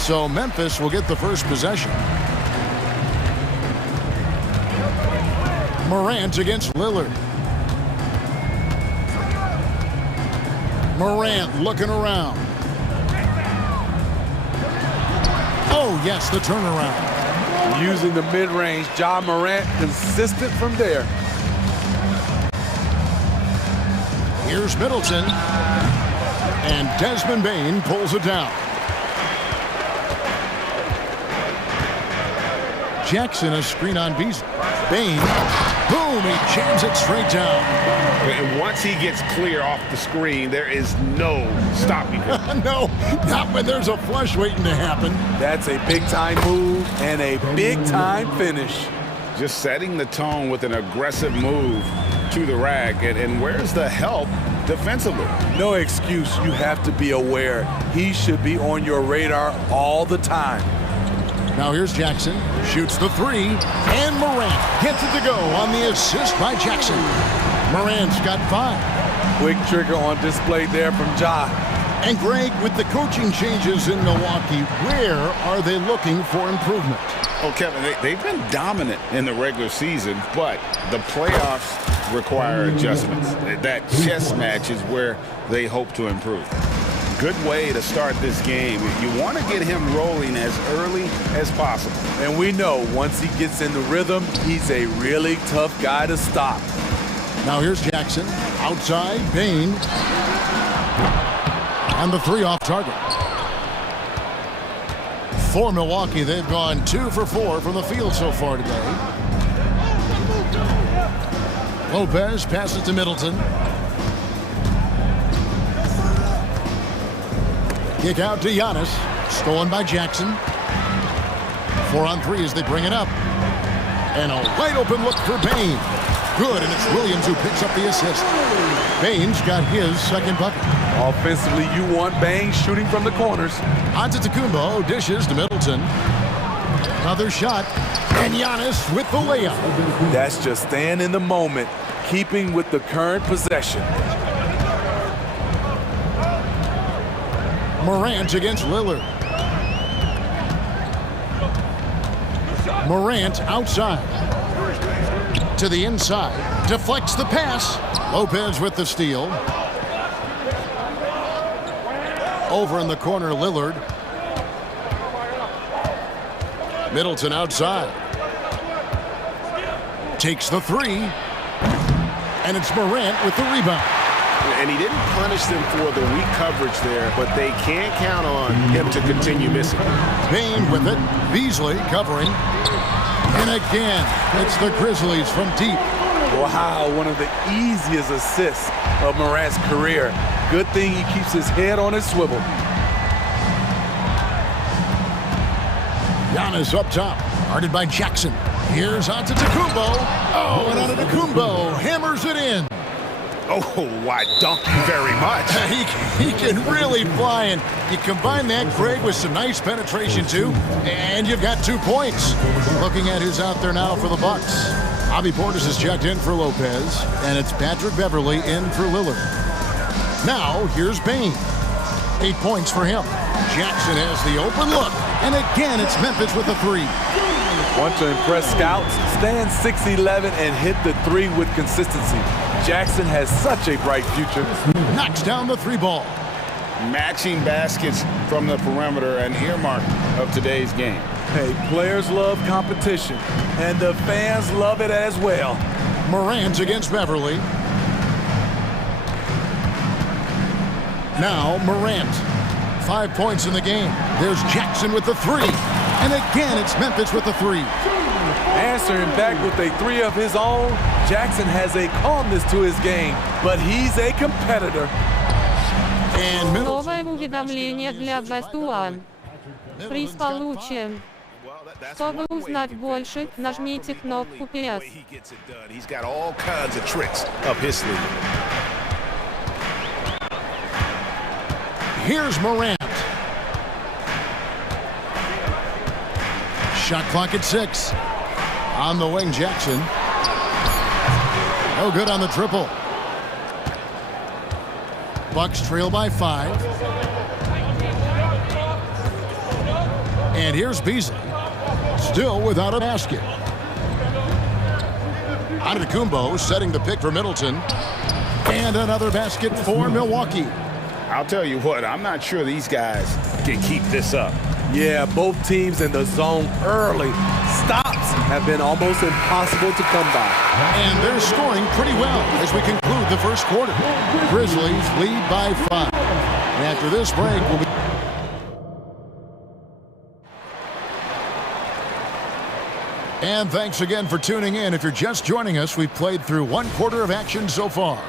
So Memphis will get the first possession. Morant against Lillard. Morant looking around. Oh, yes, the turnaround. Using the mid-range, Ja Morant consistent from there. Here's Middleton. And Desmond Bane pulls it down. Jackson, a screen on Beasley. Bane, boom, he jams it straight down. And once he gets clear off the screen, there is no stopping him. No, not when there's a flush waiting to happen. That's a big-time move and a big-time finish. Just setting the tone with an aggressive move to the rack. And where's the help defensively? No excuse. You have to be aware. He should be on your radar all the time. Now here's Jackson, shoots the three, and Morant gets it to go on the assist by Jackson. Morant's got 5. Quick trigger on display there from Ja. And Greg, with the coaching changes in Milwaukee, where are they looking for improvement? Oh, Kevin, they've been dominant in the regular season, but the playoffs require adjustments. That chess match is where they hope to improve. Good way to start this game. You want to get him rolling as early as possible. And we know once he gets in the rhythm, he's a really tough guy to stop. Now here's Jackson, outside, Bane. And the 3 off target. For Milwaukee, they've gone 2 for 4 from the field so far today. Lopez passes to Middleton. Kick out to Giannis. Stolen by Jackson. 4 on 3 as they bring it up. And a wide open look for Bane. Good, and it's Williams who picks up the assist. Bane's got his second bucket. Offensively, you want Bane shooting from the corners. Antetokounmpo dishes to Middleton. Another shot. And Giannis with the layup. That's just staying in the moment, keeping with the current possession. Morant against Lillard. Morant outside. To the inside. Deflects the pass. Lopez with the steal. Over in the corner, Lillard. Middleton outside. Takes the 3. And it's Morant with the rebound. And he didn't punish them for the weak coverage there, but they can't count on him to continue missing. Bane with it. Beasley covering. And again, it's the Grizzlies from deep. Wow, one of the easiest assists of Morant's career. Good thing he keeps his head on his swivel. Giannis up top, guarded by Jackson. Here's Antetokounmpo. Oh, and Antetokounmpo hammers it in. Oh, why, dunk you very much. He can really fly, and you combine that, Greg, with some nice penetration, too, and you've got 2 points. Looking at who's out there now for the Bucks. Bobby Portis is checked in for Lopez, and it's Patrick Beverley in for Lillard. Now, here's Bane. 8 points for him. Jackson has the open look, and again, it's Memphis with a 3. Want to impress scouts? Stand 6'11" and hit the 3 with consistency. Jackson has such a bright future. Knocks down the 3 ball. Matching baskets from the perimeter, an earmark of today's game. Hey, players love competition, and the fans love it as well. Morant against Beverley. Now Morant. 5 points in the game. There's Jackson with the 3. And again, it's Memphis with the 3. Answering back with a 3 of his own, Jackson has a calmness to his game, but he's a competitor. And Новое уведомление для Бастуан. Приз получен. Чтобы узнать больше, нажмите кнопку PS. He's got all kinds of tricks up his sleeve. Here's Morant. Shot clock at 6. On the wing, Jackson. No good on the triple. Bucks trail by 5. And here's Beasley, still without a basket. Antetokounmpo setting the pick for Middleton. And another basket for Milwaukee. I'll tell you what, I'm not sure these guys can keep this up. Yeah, both teams in the zone early. Stops have been almost impossible to come by. And they're scoring pretty well as we conclude the first quarter. Grizzlies lead by 5. And after this break, we'll be... And thanks again for tuning in. If you're just joining us, we've played through one quarter of action so far.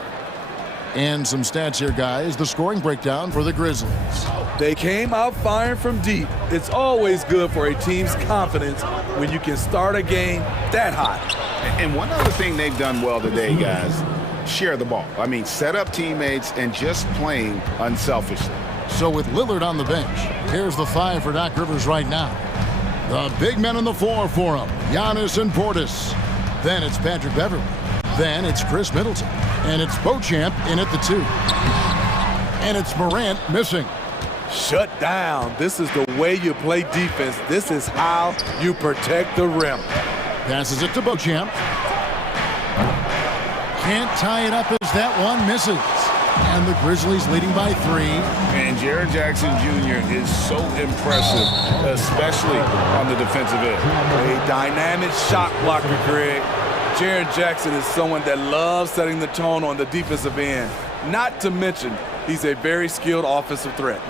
And some stats here, guys. The scoring breakdown for the Grizzlies. They came out firing from deep. It's always good for a team's confidence when you can start a game that hot. And one other thing they've done well today, guys, share the ball. I mean, set up teammates and just playing unselfishly. So with Lillard on the bench, here's the 5 for Doc Rivers right now. The big men on the floor for him, Giannis and Portis. Then it's Patrick Beverley. Then it's Chris Middleton. And it's Beauchamp in at the 2. And it's Morant missing. Shut down. This is the way you play defense. This is how you protect the rim. Passes it to Beauchamp. Can't tie it up as that one misses. And the Grizzlies leading by 3. And Jaren Jackson Jr. is so impressive, especially on the defensive end. A dynamic shot blocker, Greg. Jaren Jackson is someone that loves setting the tone on the defensive end. Not to mention, he's a very skilled offensive threat.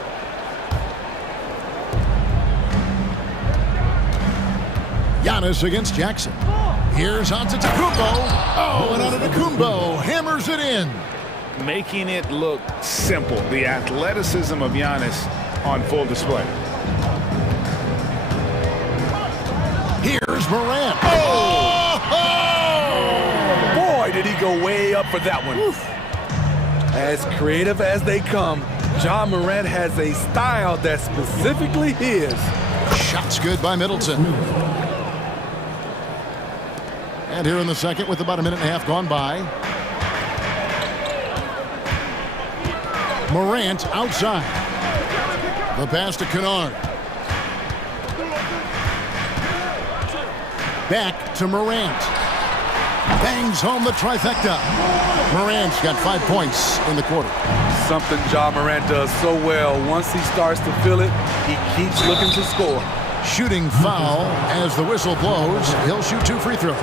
Giannis against Jackson. Here's Antetokounmpo. Oh, and Antetokounmpo hammers it in. Making it look simple. The athleticism of Giannis on full display. Here's Morant. Oh! Boy, did he go way up for that one. Oof. As creative as they come, Ja Morant has a style that's specifically his. Shots good by Middleton. And here in the second with about a minute and a half gone by. Morant outside. The pass to Kennard. Back to Morant. Bangs home the trifecta. Morant's got 5 points in the quarter. Something Ja Morant does so well. Once he starts to feel it, he keeps looking to score. Shooting foul as the whistle blows. He'll shoot 2 free throws.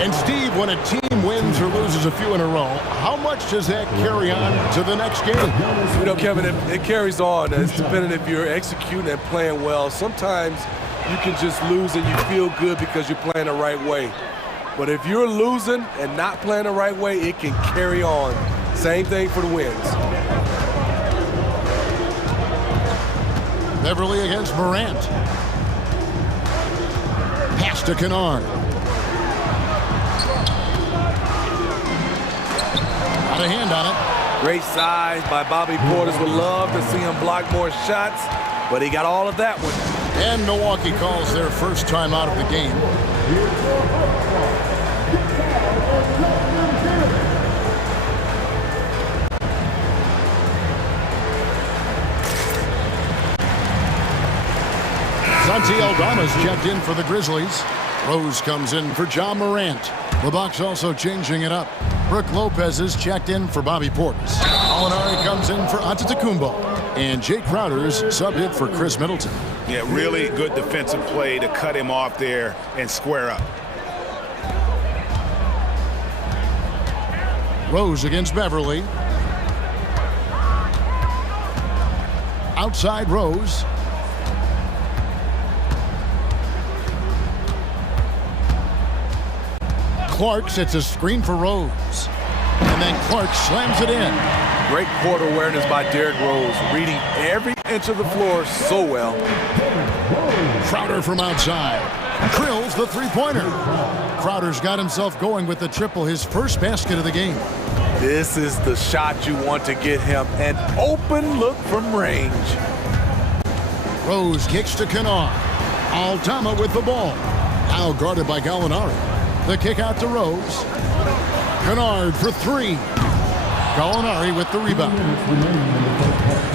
And Steve, when a team wins or loses a few in a row, how much does that carry on to the next game? You know, Kevin, it carries on. It's depending if you're executing and playing well. Sometimes you can just lose and you feel good because you're playing the right way. But if you're losing and not playing the right way, it can carry on. Same thing for the wins. Beverley against Morant. Pass to Kennard. Got a hand on it. Great size by Bobby Portis. Would love to see him block more shots, but he got all of that one. And Milwaukee calls their first time out of the game. Santi Aldama's checked in for the Grizzlies. Rose comes in for Ja Morant. The Bucks also changing it up. Brook Lopez is checked in for Bobby Portis. Alinari comes in for Antetokounmpo. And Jake Crowder's subbed in for Chris Middleton. Yeah, really good defensive play to cut him off there and square up. Rose against Beverley. Outside Rose. Clark sets a screen for Rose. And then Clark slams it in. Great court awareness by Derrick Rose, reading every inch of the floor so well. Crowder from outside. Drills the three-pointer. Crowder's got himself going with the triple, his first basket of the game. This is the shot you want to get him. An open look from range. Rose kicks to Kennard. Aldama with the ball. Now guarded by Gallinari. The kick out to Rose. Kennard for 3. Gallinari with the rebound.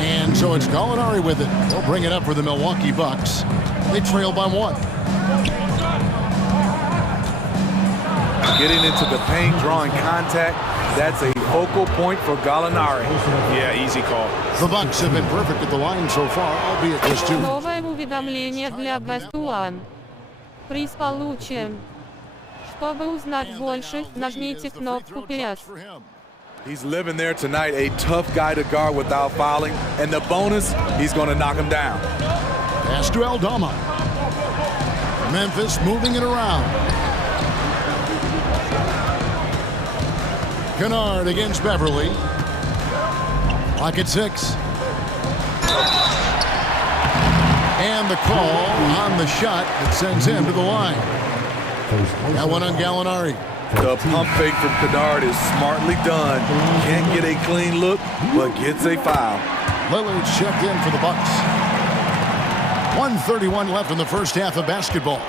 And so it's Gallinari with it. He'll bring it up for the Milwaukee Bucks. They trail by 1. Getting into the paint, drawing contact, that's a focal point for Gallinari. Yeah, easy call. The Bucks have been perfect at the line so far, albeit just 2. Новое уведомление для Бастуан. Приз получен. Чтобы узнать больше, нажмите кнопку «Пес». He's living there tonight, a tough guy to guard without fouling, and the bonus, he's going to knock him down. Pass to Aldama. Memphis moving it around. Kennard against Beverly. Lock at 6. And the call on the shot that sends him to the line. That one on Gallinari. The pump fake from Kennard is smartly done. Can't get a clean look, but gets a foul. Lillard's checked in for the Bucks. 1:31 left in the first half of basketball.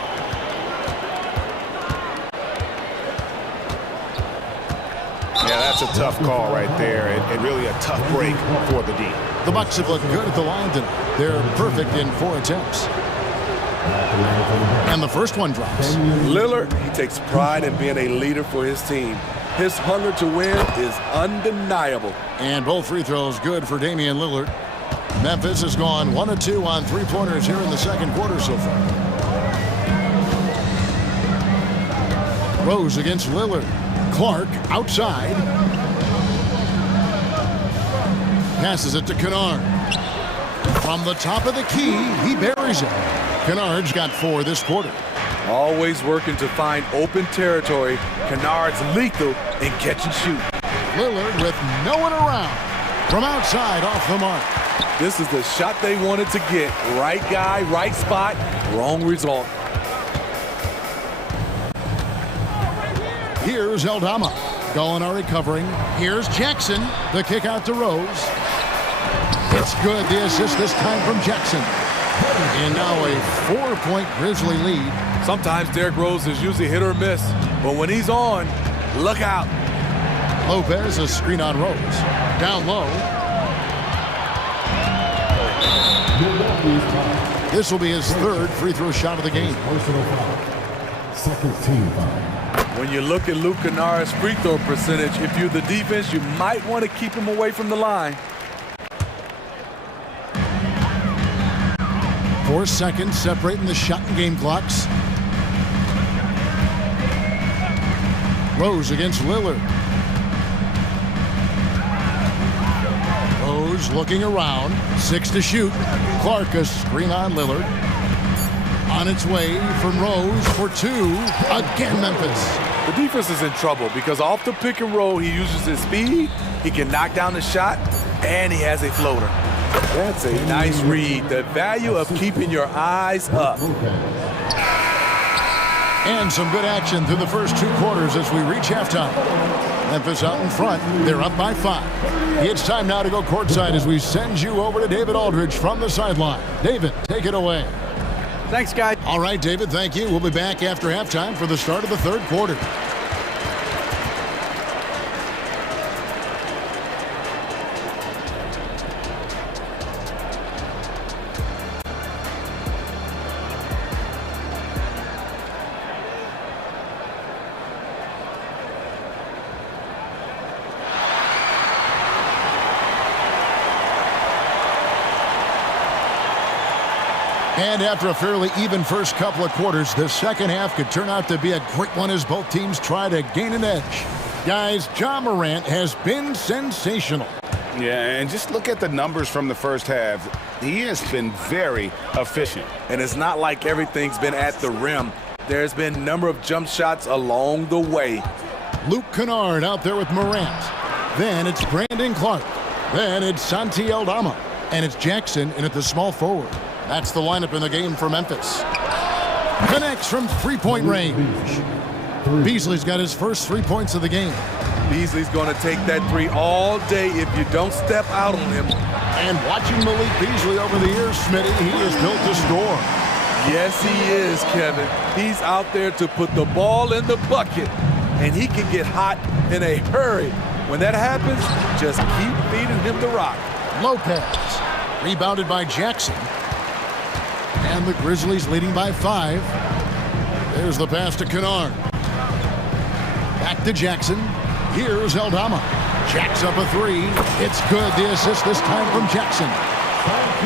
Yeah, that's a tough call right there, and really a tough break for the D. The Bucks have looked good at the line tonight. They're perfect in 4 attempts. And the first one drops. Lillard, he takes pride in being a leader for his team. His hunger to win is undeniable. And both free throws good for Damian Lillard. Memphis has gone 1 of 2 on 3-pointers here in the second quarter so far. Rose against Lillard. Clark outside. Passes it to Kennard. From the top of the key, he buries it. Kennard's got 4 this quarter. Always working to find open territory. Kennard's lethal in catch and shoot. Lillard with no one around. From outside off the mark. This is the shot they wanted to get. Right guy, right spot, wrong result. Here's Aldama. Gallinari covering. Here's Jackson. The kick out to Rose. It's good. The assist this time from Jackson. And now a 4-point Grizzly lead. Sometimes Derrick Rose is usually hit or miss, but when he's on, look out. Lopez, a screen on Rose. Down low. This will be his 3rd free throw shot of the game. Second team foul. When you look at Luke Kennard's free throw percentage, if you're the defense, you might want to keep him away from the line. 4 seconds separating the shot and game clocks. Rose against Lillard. Rose looking around. 6 to shoot. Clark a screen on Lillard. On its way from Rose for 2. Again, Memphis. The defense is in trouble because off the pick and roll, he uses his speed, he can knock down the shot, and he has a floater. That's a nice read. The value of keeping your eyes up. And some good action through the first 2 quarters as we reach halftime. Memphis out in front. They're up by 5. It's time now to go courtside as we send you over to David Aldridge from the sideline. David, take it away. Thanks, guys. All right, David, thank you. We'll be back after halftime for the start of the 3rd quarter. And after a fairly even first couple of quarters, the second half could turn out to be a great one as both teams try to gain an edge. Guys, Ja Morant has been sensational. Yeah, and just look at the numbers from the first half. He has been very efficient. And it's not like everything's been at the rim. There's been a number of jump shots along the way. Luke Kennard out there with Morant. Then it's Brandon Clark. Then it's Santi Aldama. And it's Jackson in at the small forward. That's the lineup in the game for Memphis. Connects from 3-point range. Beasley's got his first 3 points of the game. Beasley's going to take that 3 all day if you don't step out on him. And watching Malik Beasley over the years, Smitty, he is built to score. Yes, he is, Kevin. He's out there to put the ball in the bucket, and he can get hot in a hurry. When that happens, just keep feeding him the rock. Lopez, rebounded by Jackson. And the Grizzlies leading by 5. There's the pass to Kennard. Back to Jackson. Here's Eldama. Jacks up a 3. It's good. The assist this time from Jackson.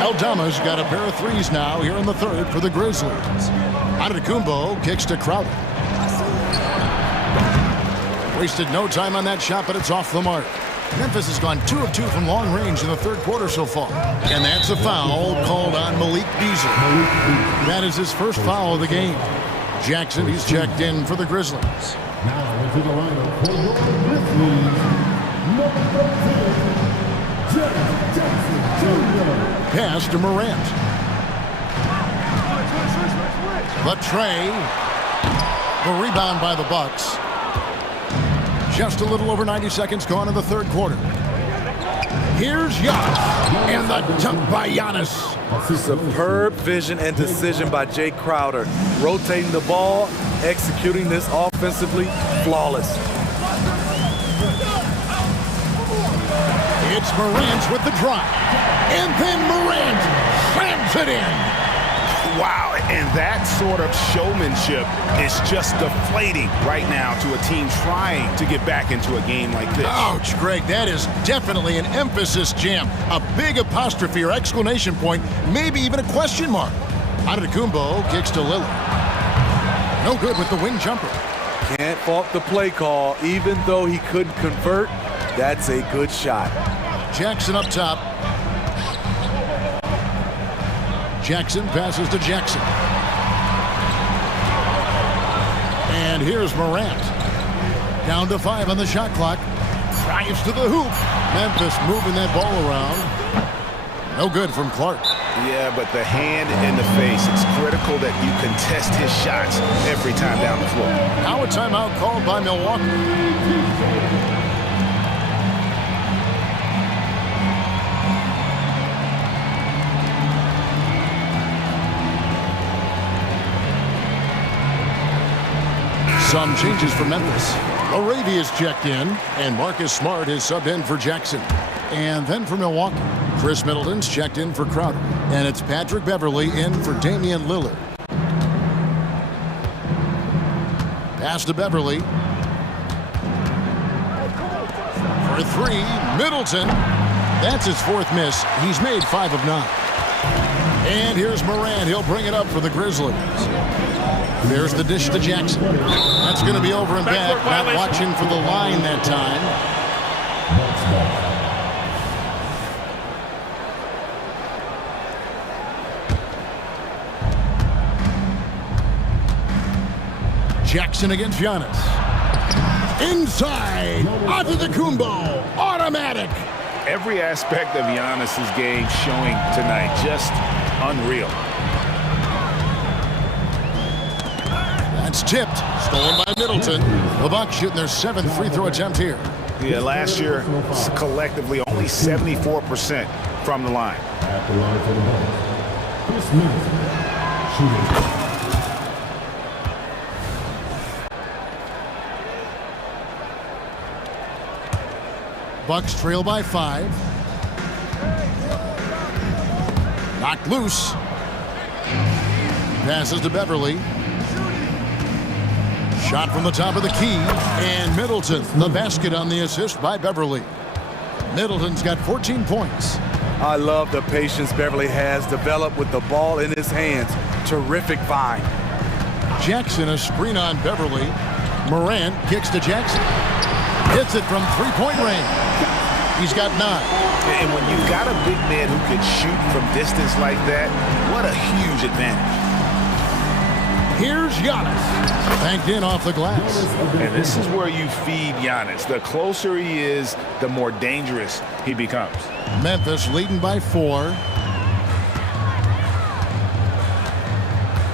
Eldama's got a pair of 3s now here in the third for the Grizzlies. Antetokounmpo kicks to Crowder. Wasted no time on that shot, but it's off the mark. Memphis has gone 2 of 2 from long range in the third quarter so far. And that's a foul called on Malik Beasley. That is his first foul of the game. Jackson, he's checked in for the Grizzlies. Now into the lineup for your Grizzlies, number 13, Jackson Jr. Pass to Morant. The tray. The rebound by the Bucks. Just a little over 90 seconds gone in the third quarter. Here's Giannis. And the dunk by Giannis. Superb vision and decision by Jay Crowder. Rotating the ball, executing this offensively, flawless. It's Morant with the drive. And then Morant slams it in. Wow, and that sort of showmanship is just deflating right now to a team trying to get back into a game like this. Ouch, Greg, that is definitely an emphasis jam. A big apostrophe or exclamation point, maybe even a question mark. Antetokounmpo kicks to Lillard. No good with the wing jumper. Can't fault the play call. Even though he couldn't convert, that's a good shot. Jackson up top. Jackson passes to Jackson. And here's Morant. Down to 5 on the shot clock. Drives to the hoop. Memphis moving that ball around. No good from Clark. Yeah, but the hand in the face, it's critical that you contest his shots every time down the floor. Now a timeout called by Milwaukee. Some changes for Memphis. Arabia's checked in, and Marcus Smart is subbed in for Jackson. And then for Milwaukee, Chris Middleton's checked in for Crowder. And it's Patrick Beverley in for Damian Lillard. Pass to Beverley. For 3, Middleton. That's his 4th miss. He's made 5 of 9. And here's Morant. He'll bring it up for the Grizzlies. There's the dish to Jackson. That's going to be over and back. Not watching for the line that time. Jackson against Giannis. Inside. Antetokounmpo. Automatic. Every aspect of Giannis's game showing tonight. Just unreal. That's tipped. Stolen by Middleton. The Bucks shooting their 7th free throw attempt here. Yeah, last year, collectively, only 74% from the line. At the line for the Bucks, Chris Middleton shooting. Bucks trail by 5. Knocked loose. Passes to Beverley. Shot from the top of the key. And Middleton, the basket on the assist by Beverley. Middleton's got 14 points. I love the patience Beverley has developed with the ball in his hands. Terrific find. Jackson a screen on Beverley. Morant kicks to Jackson. Hits it from 3-point range. He's got 9. And when you've got a big man who can shoot from distance like that, what a huge advantage. Here's Giannis. Banked in off the glass. And this is where you feed Giannis. The closer he is, the more dangerous he becomes. Memphis leading by 4.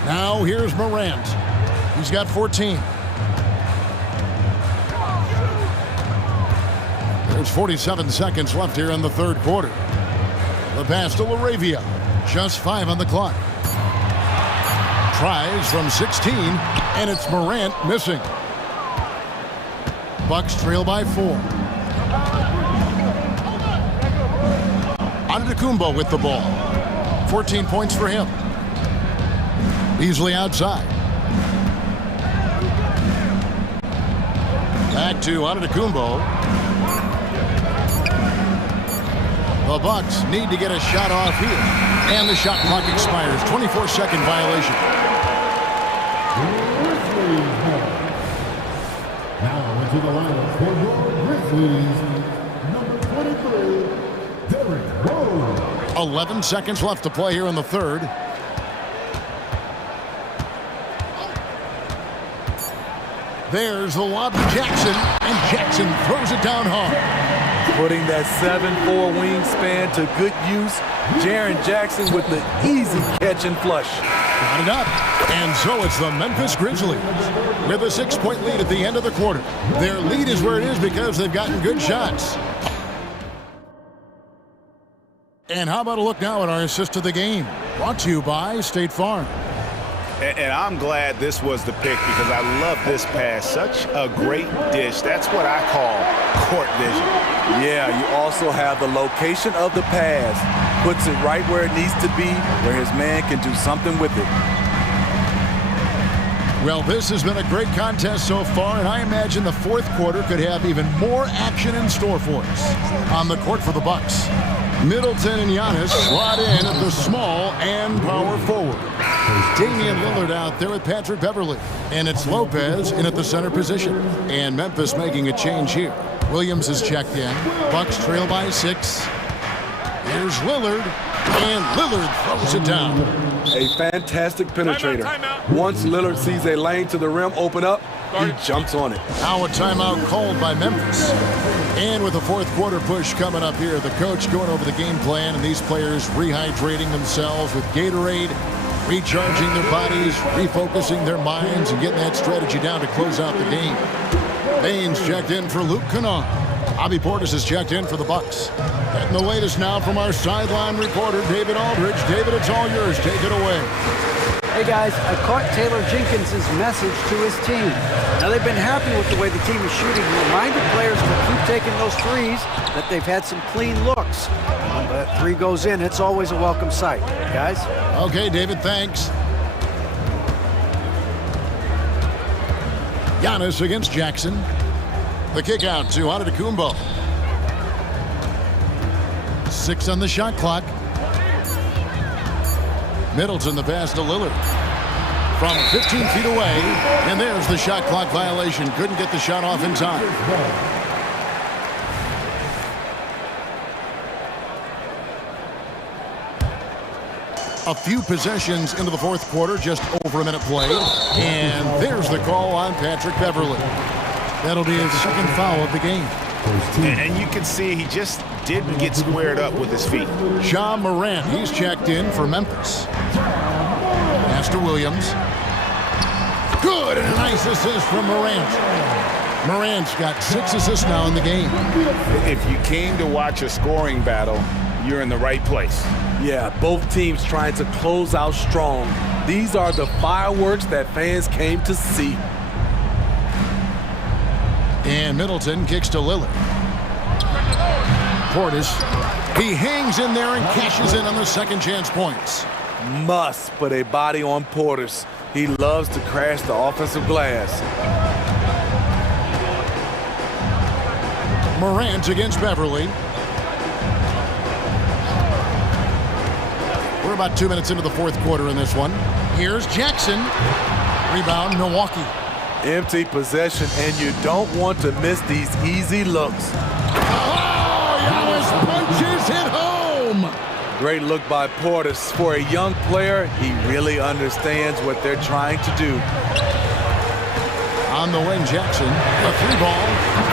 Now here's Morant. He's got 14. There's 47 seconds left here in the third quarter. The pass to LaRavia. Just 5 on the clock. Tries from 16, and it's Morant missing. Bucks trail by 4. Antetokounmpo with the ball. 14 points for him. Easily outside. Back to Antetokounmpo. The Bucks need to get a shot off here. And the shot clock expires. 24-second violation. Now into the lineup for your Grizzlies, number 23, Derrick Rose. 11 seconds left to play here in the third. There's the lob to Jackson, and Jackson throws it down hard. Putting that 7'4" wingspan to good use. Jaren Jackson with the easy catch and flush. Got it up. And so it's the Memphis Grizzlies with a 6-point lead at the end of the quarter. Their lead is where it is because they've gotten good shots. And how about a look now at our assist of the game? Brought to you by State Farm. And I'm glad this was the pick because I love this pass. Such a great dish. That's what I call court vision. Yeah, you also have the location of the pass. Puts it right where it needs to be, where his man can do something with it. Well, this has been a great contest so far, and I imagine the fourth quarter could have even more action in store for us. On the court for the Bucks, Middleton and Giannis slot in at the small and power forward. There's Damian Lillard out there with Patrick Beverley, and it's Lopez in at the center position. And Memphis making a change here. Williams is checked in. Bucks trail by 6. Here's Lillard, and Lillard throws it down. A fantastic penetrator. Once Lillard sees a lane to the rim open up, he jumps on it. Now a timeout called by Memphis. And with the fourth quarter push coming up here, the coach going over the game plan and these players rehydrating themselves with Gatorade, recharging their bodies, refocusing their minds, and getting that strategy down to close out the game. Baines checked in for Luke Kennard. Bobby Portis is checked in for the Bucks. Getting the latest now from our sideline reporter, David Aldridge. David, it's all yours. Take it away. Hey guys, I caught Taylor Jenkins' message to his team. Now they've been happy with the way the team is shooting. He reminded players to keep taking those threes, that they've had some clean looks. When that three goes in, it's always a welcome sight. Guys? Okay, David, thanks. Giannis against Jackson. The kick out to Antetokounmpo. 6 on the shot clock. Middleton the pass to Lillard. From 15 feet away, and there's the shot clock violation. Couldn't get the shot off in time. A few possessions into the fourth quarter, just over a minute played. And there's the call on Patrick Beverley. That'll be his second foul of the game. And you can see he just didn't get squared up with his feet. Ja Morant, he's checked in for Memphis. Pass to Williams. Good, and a nice assist from Morant. Morant's got 6 assists now in the game. If you came to watch a scoring battle, you're in the right place. Yeah, both teams trying to close out strong. These are the fireworks that fans came to see. And Middleton kicks to Lillard. Portis, he hangs in there and cashes in on the second chance points. Must put a body on Portis. He loves to crash the offensive glass. Morant against Beverley. We're about 2 minutes into the fourth quarter in this one. Here's Jackson. Rebound, Milwaukee. Empty possession, and you don't want to miss these easy looks. Oh, Giannis punches it home. Great look by Portis. For a young player, he really understands what they're trying to do. On the wing, Jackson, a 3-ball.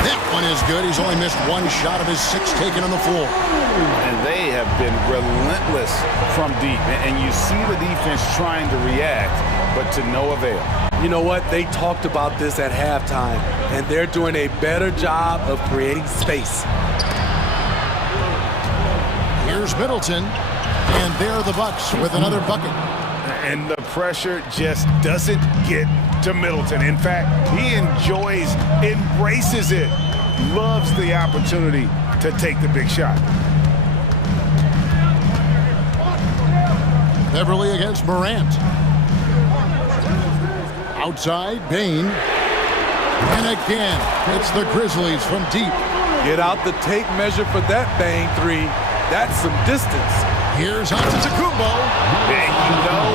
That one is good. He's only missed 1 shot of his 6 taken on the floor. And they have been relentless from deep. And you see the defense trying to react, but to no avail. You know what? They talked about this at halftime, and they're doing a better job of creating space. Here's Middleton, and there are the Bucks with another bucket. And the pressure just doesn't get to Middleton. In fact, he enjoys, embraces it, loves the opportunity to take the big shot. Beverley against Morant. Outside, Bain. And again, it's the Grizzlies from deep. Get out the tape measure for that Bain three. That's some distance. Here's Antetokounmpo. And you know,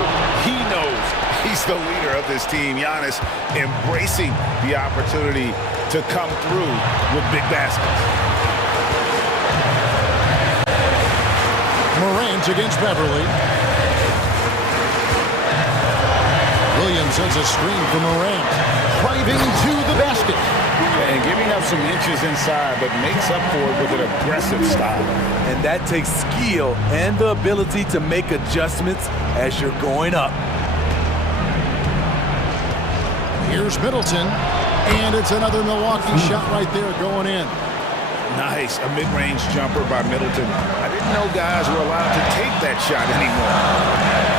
he knows he's the leader of this team. Giannis embracing the opportunity to come through with big baskets. Morant against Beverly. Williams sends a screen for Morant. Driving to the basket. And giving up some inches inside, but makes up for it with an aggressive style. And that takes skill and the ability to make adjustments as you're going up. Here's Middleton. And it's another Milwaukee shot right there going in. Nice, a mid-range jumper by Middleton. I didn't know guys were allowed to take that shot anymore.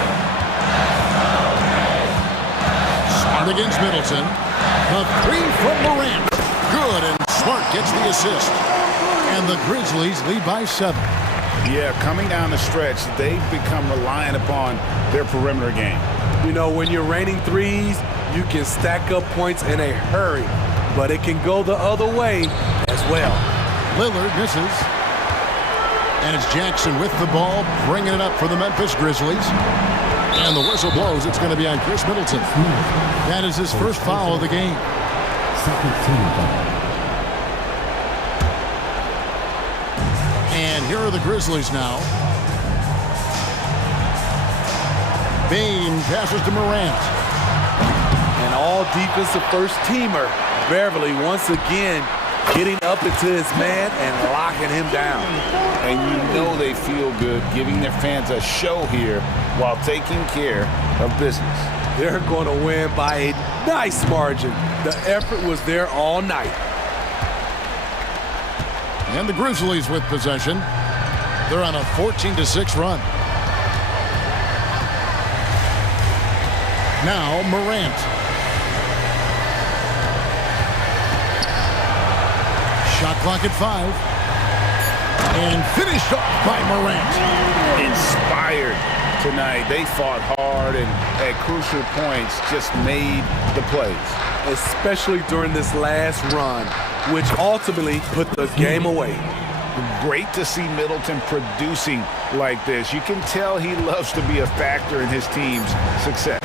Smart against Middleton. The three from Morant. Good, and Smart gets the assist. And the Grizzlies lead by 7. Yeah, coming down the stretch, they've become reliant upon their perimeter game. You know, when you're raining threes, you can stack up points in a hurry, but it can go the other way as well. Lillard misses. And it's Jackson with the ball, bringing it up for the Memphis Grizzlies. And the whistle blows. It's going to be on Chris Middleton. That is his first foul of the game. Second team foul. And here are the Grizzlies now. Bain passes to Morant. An all-defensive first-teamer. Beverly once again getting up into his man and locking him down. And you know they feel good giving their fans a show here while taking care of business. They're going to win by a nice margin. The effort was there all night. And the Grizzlies with possession. They're on a 14-6 run. Now Morant. Shot clock at 5. And finished off by Morant. Inspired tonight. They fought hard and at crucial points just made the plays. Especially during this last run, which ultimately put the game away. Great to see Middleton producing like this. You can tell he loves to be a factor in his team's success.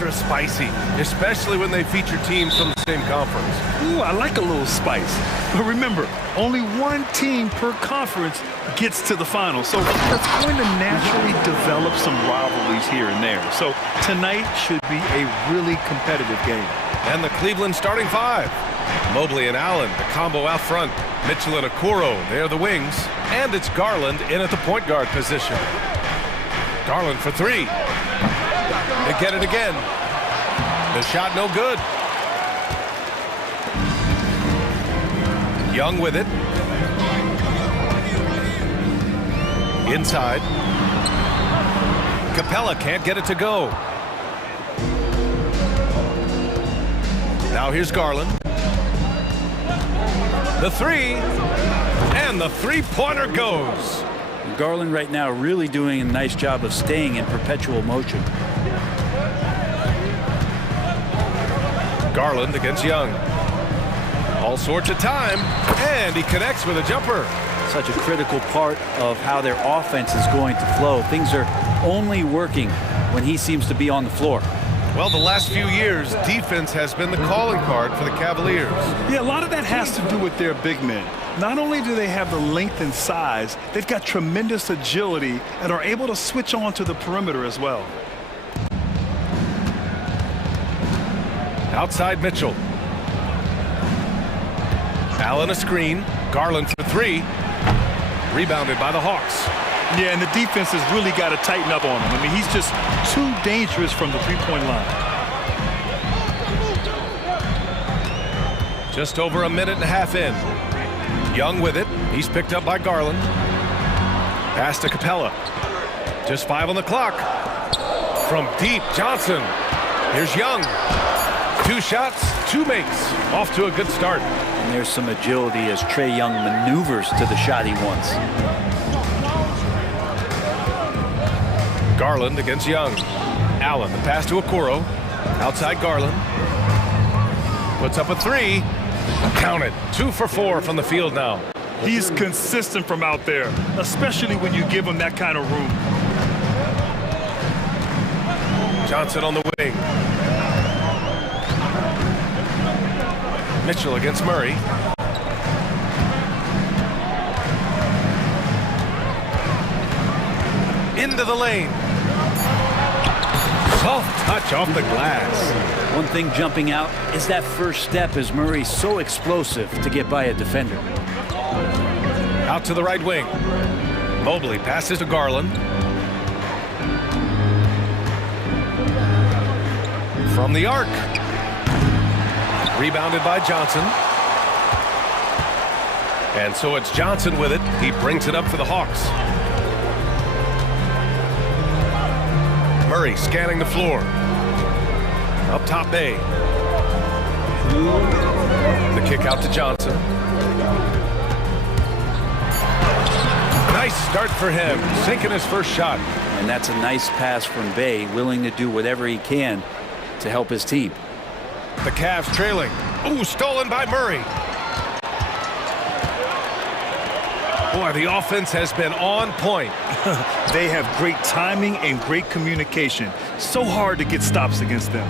extra spicy, especially when they feature teams from the same conference. Ooh, I like a little spice. But remember, only one team per conference gets to the final. So that's going to naturally develop some rivalries here and there. So tonight should be a really competitive game. And the Cleveland starting five. Mobley and Allen, the combo out front. Mitchell and Okoro, they're the wings. And it's Garland in at the point guard position. Garland for three. They get it again. The shot no good. Young with it. Inside. Capella can't get it to go. Now here's Garland. The three. And the three-pointer goes. Garland right now really doing a nice job of staying in perpetual motion. Garland against Young. All sorts of time, and he connects with a jumper. Such a critical part of how their offense is going to flow. Things are only working when he seems to be on the floor. Well, the last few years, defense has been the calling card for the Cavaliers. Yeah, a lot of that has to do with their big men. Not only do they have the length and size, they've got tremendous agility and are able to switch on to the perimeter as well. Outside Mitchell. Allen a screen. Garland for three. Rebounded by the Hawks. Yeah, and the defense has really got to tighten up on him. I mean, he's just too dangerous from the three-point line. Just over a minute and a half in. Young with it. He's picked up by Garland. Pass to Capella. Just 5 on the clock. From deep, Johnson. Here's Young. 2 shots, 2 makes. Off to a good start. And there's some agility as Trae Young maneuvers to the shot he wants. Garland against Young. Allen, the pass to Okoro. Outside Garland. Puts up a three. Count it. 2 for 4 from the field now. He's consistent from out there, especially when you give him that kind of room. Johnson on the wing. Mitchell against Murray. Into the lane. Soft touch off the glass. One thing jumping out is that first step as Murray's so explosive to get by a defender. Out to the right wing. Mobley passes to Garland. From the arc. Rebounded by Johnson. And so it's Johnson with it. He brings it up for the Hawks. Murray scanning the floor. Up top Bay. The kick out to Johnson. Nice start for him, sinking his first shot. And that's a nice pass from Bay, willing to do whatever he can to help his team. The Cavs trailing. Ooh, stolen by Murray. Boy, the offense has been on point. They have great timing and great communication. So hard to get stops against them.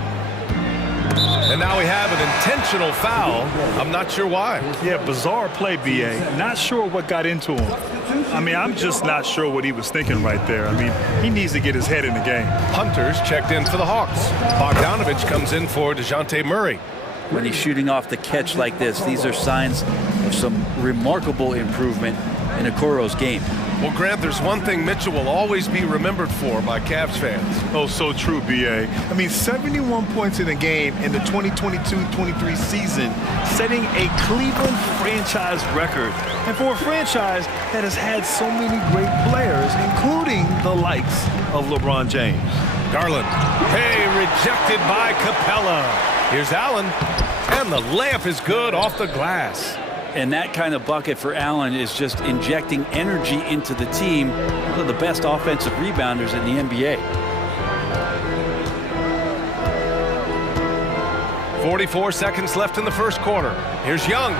And now we have an intentional foul. I'm not sure why. Yeah, bizarre play, B.A. Not sure what got into him. I mean, I'm just not sure what he was thinking right there. I mean, he needs to get his head in the game. Hunter's checked in for the Hawks. Bogdanovich comes in for DeJounte Murray. When he's shooting off the catch like this, these are signs of some remarkable improvement in Okoro's game. Well, Grant, there's one thing Mitchell will always be remembered for by Cavs fans. Oh, so true, B.A. I mean, 71 points in a game in the 2022-23 season, setting a Cleveland franchise record. And for a franchise that has had so many great players, including the likes of LeBron James. Garland. Hey, rejected by Capella. Here's Allen. And the layup is good off the glass. And that kind of bucket for Allen is just injecting energy into the team. One of the best offensive rebounders in the NBA. 44 seconds left in the first quarter. Here's Young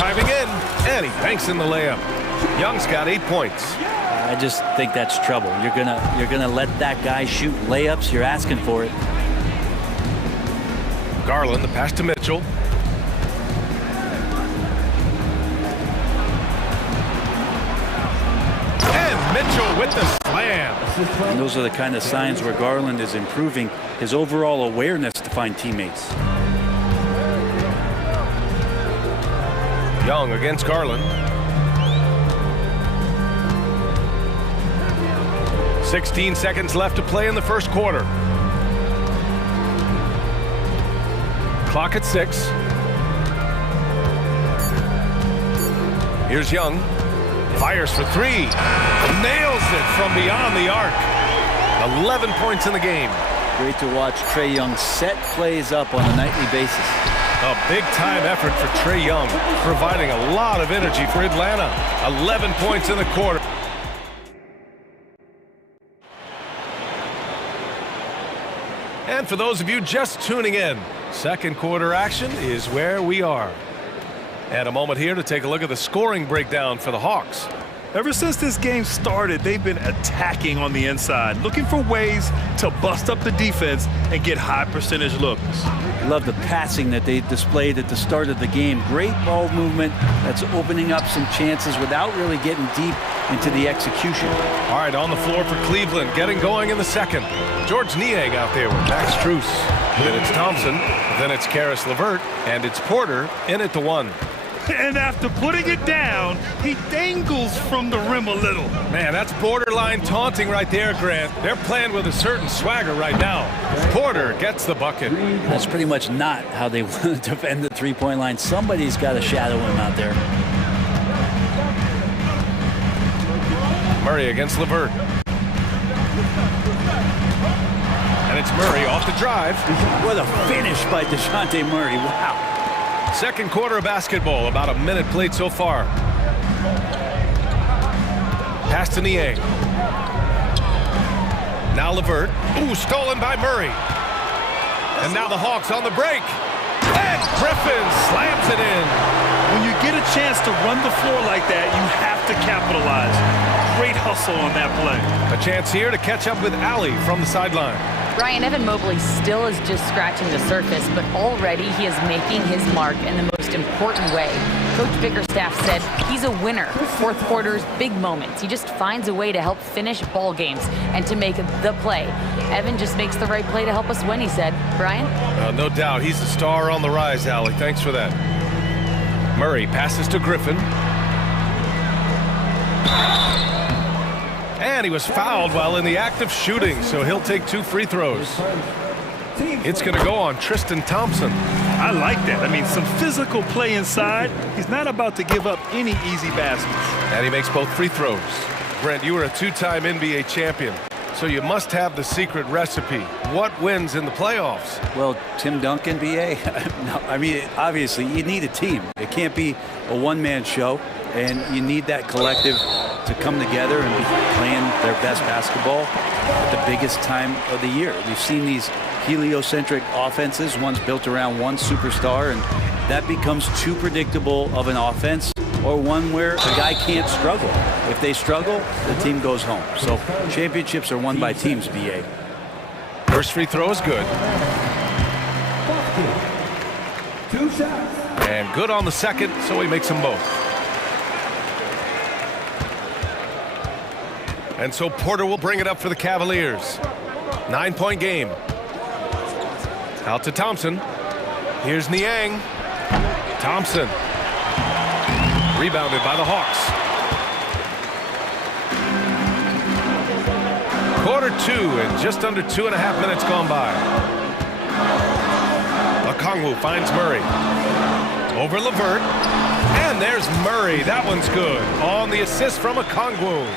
driving in, and he banks in the layup. Young's got 8 points. I just think that's trouble. You're gonna let that guy shoot layups. You're asking for it. Garland, the pass to Mitchell. And Mitchell with the slam. And those are the kind of signs where Garland is improving his overall awareness to find teammates. Young against Garland. 16 seconds left to play in the first quarter. Clock at 6. Here's Young. Fires for 3. Nails it from beyond the arc. 11 points in the game. Great to watch Trae Young set plays up on a nightly basis. A big-time effort for Trae Young, providing a lot of energy for Atlanta. 11 points in the quarter. And for those of you just tuning in, second quarter action is where we are. And a moment here to take a look at the scoring breakdown for the Hawks. Ever since this game started, they've been attacking on the inside, looking for ways to bust up the defense and get high percentage looks. Love the passing that they displayed at the start of the game. Great ball movement that's opening up some chances without really getting deep into the execution. All right, on the floor for Cleveland, getting going in the second. George Niang out there with Max Strus. Then it's Thompson, then it's Karis LeVert, and it's Porter in at the 1. And after putting it down, he dangles from the rim a little. Man, that's borderline taunting right there, Grant. They're playing with a certain swagger right now. Porter gets the bucket. That's pretty much not how they want to defend the three-point line. Somebody's got to shadow him out there. Murray against LeVert. And it's Murray off the drive. What a finish by DeJounte Murray. Wow. Second quarter of basketball, about a minute played so far. Pass to Niang. Now LeVert. Ooh, stolen by Murray. And now the Hawks on the break. And Griffin slams it in. When you get a chance to run the floor like that, you have to capitalize. Great hustle on that play. A chance here to catch up with Allie from the sideline. Ryan, Evan Mobley still is just scratching the surface, but already he is making his mark in the most important way. Coach Bickerstaff said he's a winner. Fourth quarters, big moments. He just finds a way to help finish ball games and to make the play. Evan just makes the right play to help us win, he said. Brian? No doubt. He's the star on the rise, Allie. Thanks for that. Murray passes to Griffin. And he was fouled while in the act of shooting, so he'll take 2 free throws. It's going to go on Tristan Thompson. I like that. I mean, some physical play inside. He's not about to give up any easy baskets. And he makes both free throws. Brent, you were a 2-time NBA champion, so you must have the secret recipe. What wins in the playoffs? Well, Tim Duncan, B.A. No, I mean, obviously, you need a team. It can't be a one-man show, and you need that collective to come together and be playing their best basketball at the biggest time of the year. We've seen these heliocentric offenses, one's built around one superstar, and that becomes too predictable of an offense, or one where a guy can't struggle. If they struggle, the team goes home. So championships are won by teams, B.A. First free throw is good. 2 shots. And good on the second, so he makes them both. And so Porter will bring it up for the Cavaliers. 9-point game. Out to Thompson. Here's Niang. Thompson. Rebounded by the Hawks. Quarter 2 and just under 2.5 minutes gone by. Okongwu finds Murray. Over LeVert. And there's Murray. That one's good. On the assist from Okongwu.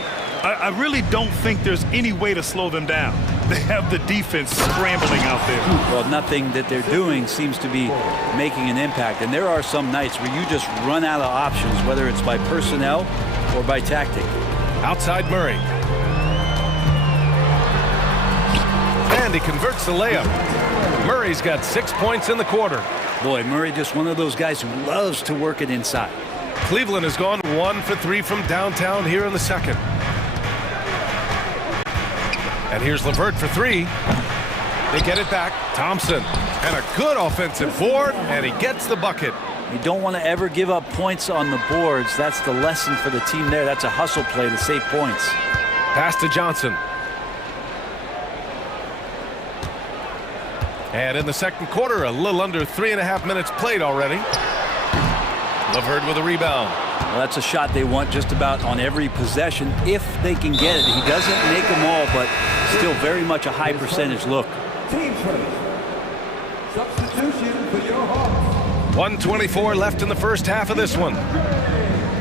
I really don't think there's any way to slow them down. They have the defense scrambling out there. Well, nothing that they're doing seems to be making an impact. And there are some nights where you just run out of options, whether it's by personnel or by tactic. Outside Murray. And he converts the layup. Murray's got 6 points in the quarter. Boy, Murray just one of those guys who loves to work it inside. Cleveland has gone 1 for 3 from downtown here in the second. And here's LeVert for 3. They get it back. Thompson, and a good offensive board, and he gets the bucket. You don't want to ever give up points on the boards. That's the lesson for the team there. That's a hustle play to save points. Pass to Johnson. And in the second quarter, a little under 3.5 minutes played already. LeVert with a rebound. Well, that's a shot they want just about on every possession if they can get it. He doesn't make them all, but still very much a high percentage look. Team change. Substitution for your Hawks. 1:24 left in the first half of this one.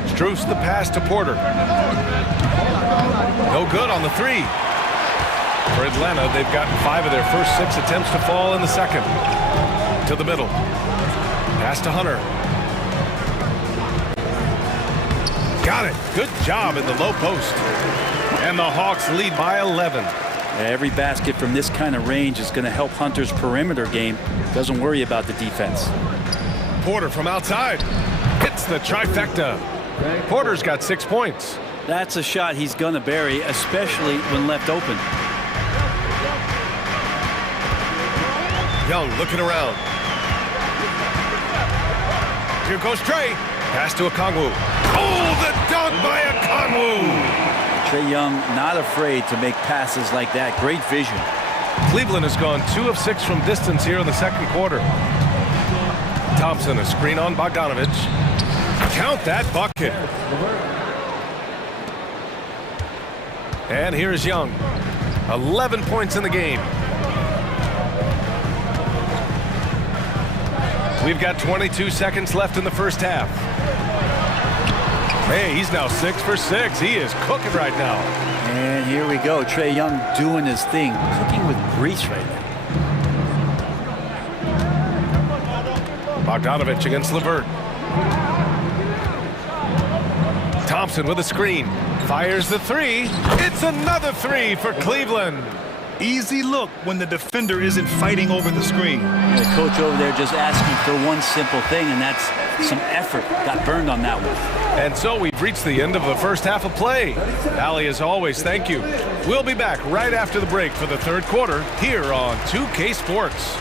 Struess the pass to Porter. No good on the three. For Atlanta, they've gotten 5 of their first 6 attempts to fall in the second. To the middle. Pass to Hunter. Got it. Good job in the low post. And the Hawks lead by 11. Every basket from this kind of range is going to help Hunter's perimeter game. Doesn't worry about the defense. Porter from outside. Hits the trifecta. Porter's got 6 points. That's a shot he's going to bury, especially when left open. Young looking around. Here goes Trey. Pass to Okongwu. Oh, the dunk by Okongwu. Trae Young not afraid to make passes like that. Great vision. Cleveland has gone 2 of 6 from distance here in the second quarter. Thompson, a screen on Bogdanovic. Count that bucket. And here's Young. 11 points in the game. We've got 22 seconds left in the first half. Hey, he's now 6 for 6. He is cooking right now. And here we go. Trae Young doing his thing. Cooking with grease right now. Bogdanovic against LeVert. Thompson with a screen. Fires the three. It's another three for Cleveland. Easy look when the defender isn't fighting over the screen. And the coach over there just asking for one simple thing, and that's some effort. Got burned on that one. And so we've reached the end of the first half of play. Allie, as always, thank you. We'll be back right after the break for the third quarter here on 2K Sports.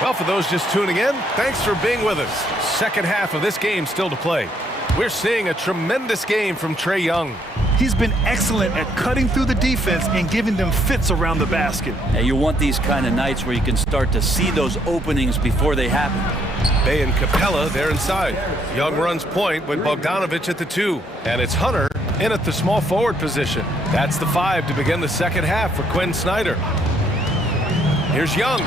Well, for those just tuning in, thanks for being with us. Second half of this game still to play. We're seeing a tremendous game from Trae Young. He's been excellent at cutting through the defense and giving them fits around the basket. Now you want these kind of nights where you can start to see those openings before they happen. Bay and Capella, they're inside. Young runs point with Bogdanovic at the 2. And it's Hunter in at the small forward position. That's the 5 to begin the second half for Quinn Snyder. Here's Young.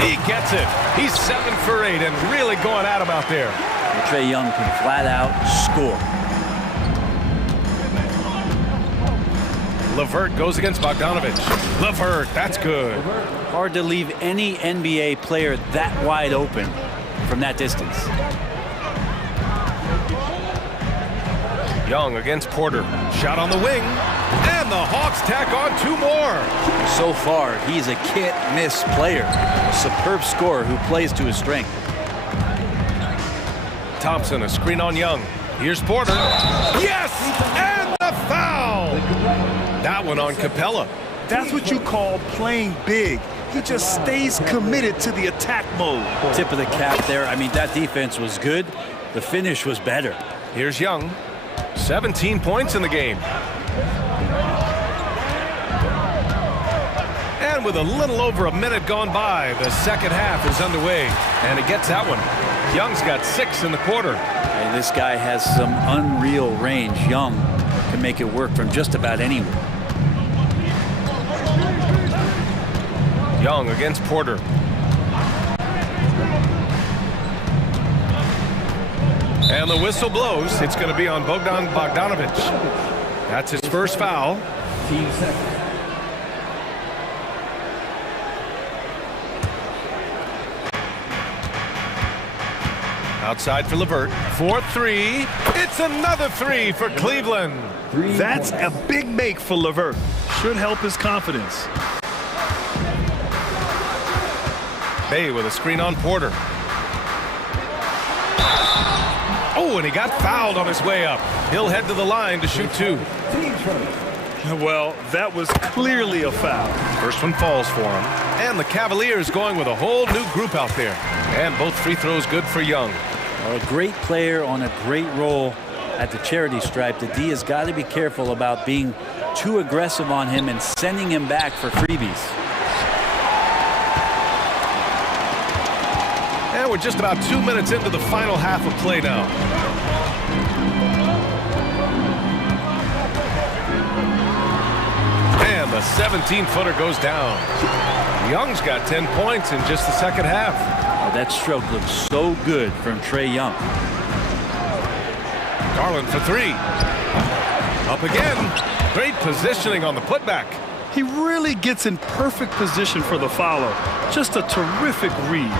He gets it. He's 7 for 8 and really going at him out there. And Trae Young can flat out score. LeVert goes against Bogdanovic. LeVert, that's good. Hard to leave any NBA player that wide open from that distance. Young against Porter. Shot on the wing. And the Hawks tack on 2 more. So far, he's a can't-miss player. A superb scorer who plays to his strength. Thompson, a screen on Young. Here's Porter. Yes! And the foul! That one on Capella. That's what you call playing big. He just stays committed to the attack mode. Tip of the cap there. I mean, that defense was good. The finish was better. Here's Young. 17 points in the game. And with a little over a minute gone by, the second half is underway. And he gets that one. Young's got 6 in the quarter. And this guy has some unreal range. Young can make it work from just about anywhere. Young against Porter. And the whistle blows. It's going to be on Bogdanovic. That's his first foul. Outside for Levert. 4-3. It's another three for Cleveland. That's a big make for Levert. Should help his confidence. Bay with a screen on Porter. Oh, and he got fouled on his way up. He'll head to the line to shoot two. Well, that was clearly a foul. First one falls for him. And the Cavaliers going with a whole new group out there. And both free throws good for Young. Well, a great player on a great role at the charity stripe. The D has got to be careful about being too aggressive on him and sending him back for freebies. And we're just about 2 minutes into the final half of play now. And the 17-footer goes down. Young's got 10 points in just the second half. Oh, that stroke looks so good from Trae Young. Garland for three. Up again. Great positioning on the putback. He really gets in perfect position for the follow. Just a terrific read.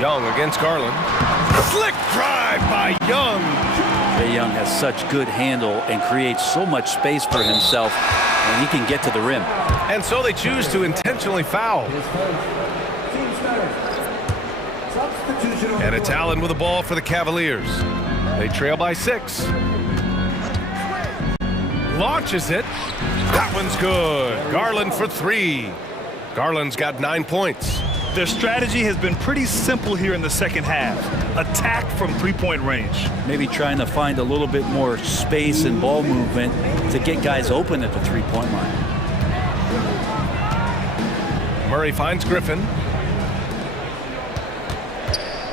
Young against Garland. Slick drive by Young. Trae Young has such good handle and creates so much space for himself, and he can get to the rim. And so they choose to intentionally foul. And it's Allen with the ball for the Cavaliers. They trail by 6. Launches it. That one's good. Garland for 3. Garland's got 9 points. Their strategy has been pretty simple here in the second half. Attack from three-point range. Maybe trying to find a little bit more space and ball movement to get guys open at the three-point line. Murray finds Griffin.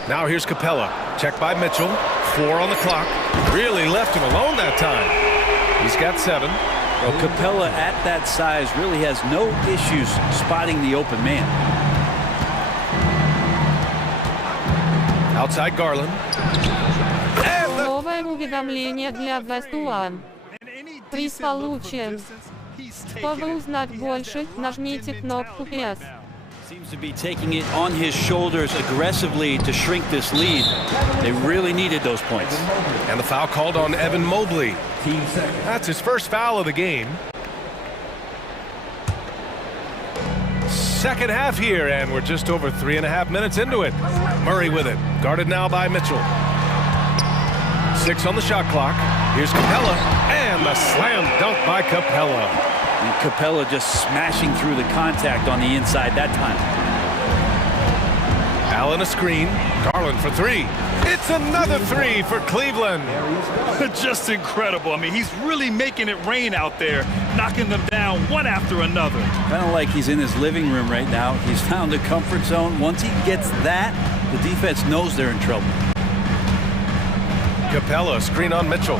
Now here's Capella. Checked by Mitchell. 4 on the clock. Really left him alone that time. He's got 7. Well, Capella at that size really has no issues spotting the open man. Outside Garland. Новое уведомление для Вестуан. Приз получен. Чтобы узнать больше, нажмите кнопку S. Seems to be taking it on his shoulders aggressively to shrink this lead. They really needed those points. And the foul called on Evan Mobley. That's his first foul of the game. Second half here, and we're just over 3.5 minutes into it. Murray with it. Guarded now by Mitchell. 6 on the shot clock. Here's Capella, and the slam dunk by Capella. And Capella just smashing through the contact on the inside that time. Allen a screen. Garland for 3. It's another 3 for Cleveland. Just incredible. I mean, he's really making it rain out there, knocking them down one after another. Kind of like he's in his living room right now. He's found a comfort zone. Once he gets that, the defense knows they're in trouble. Capella, screen on Mitchell.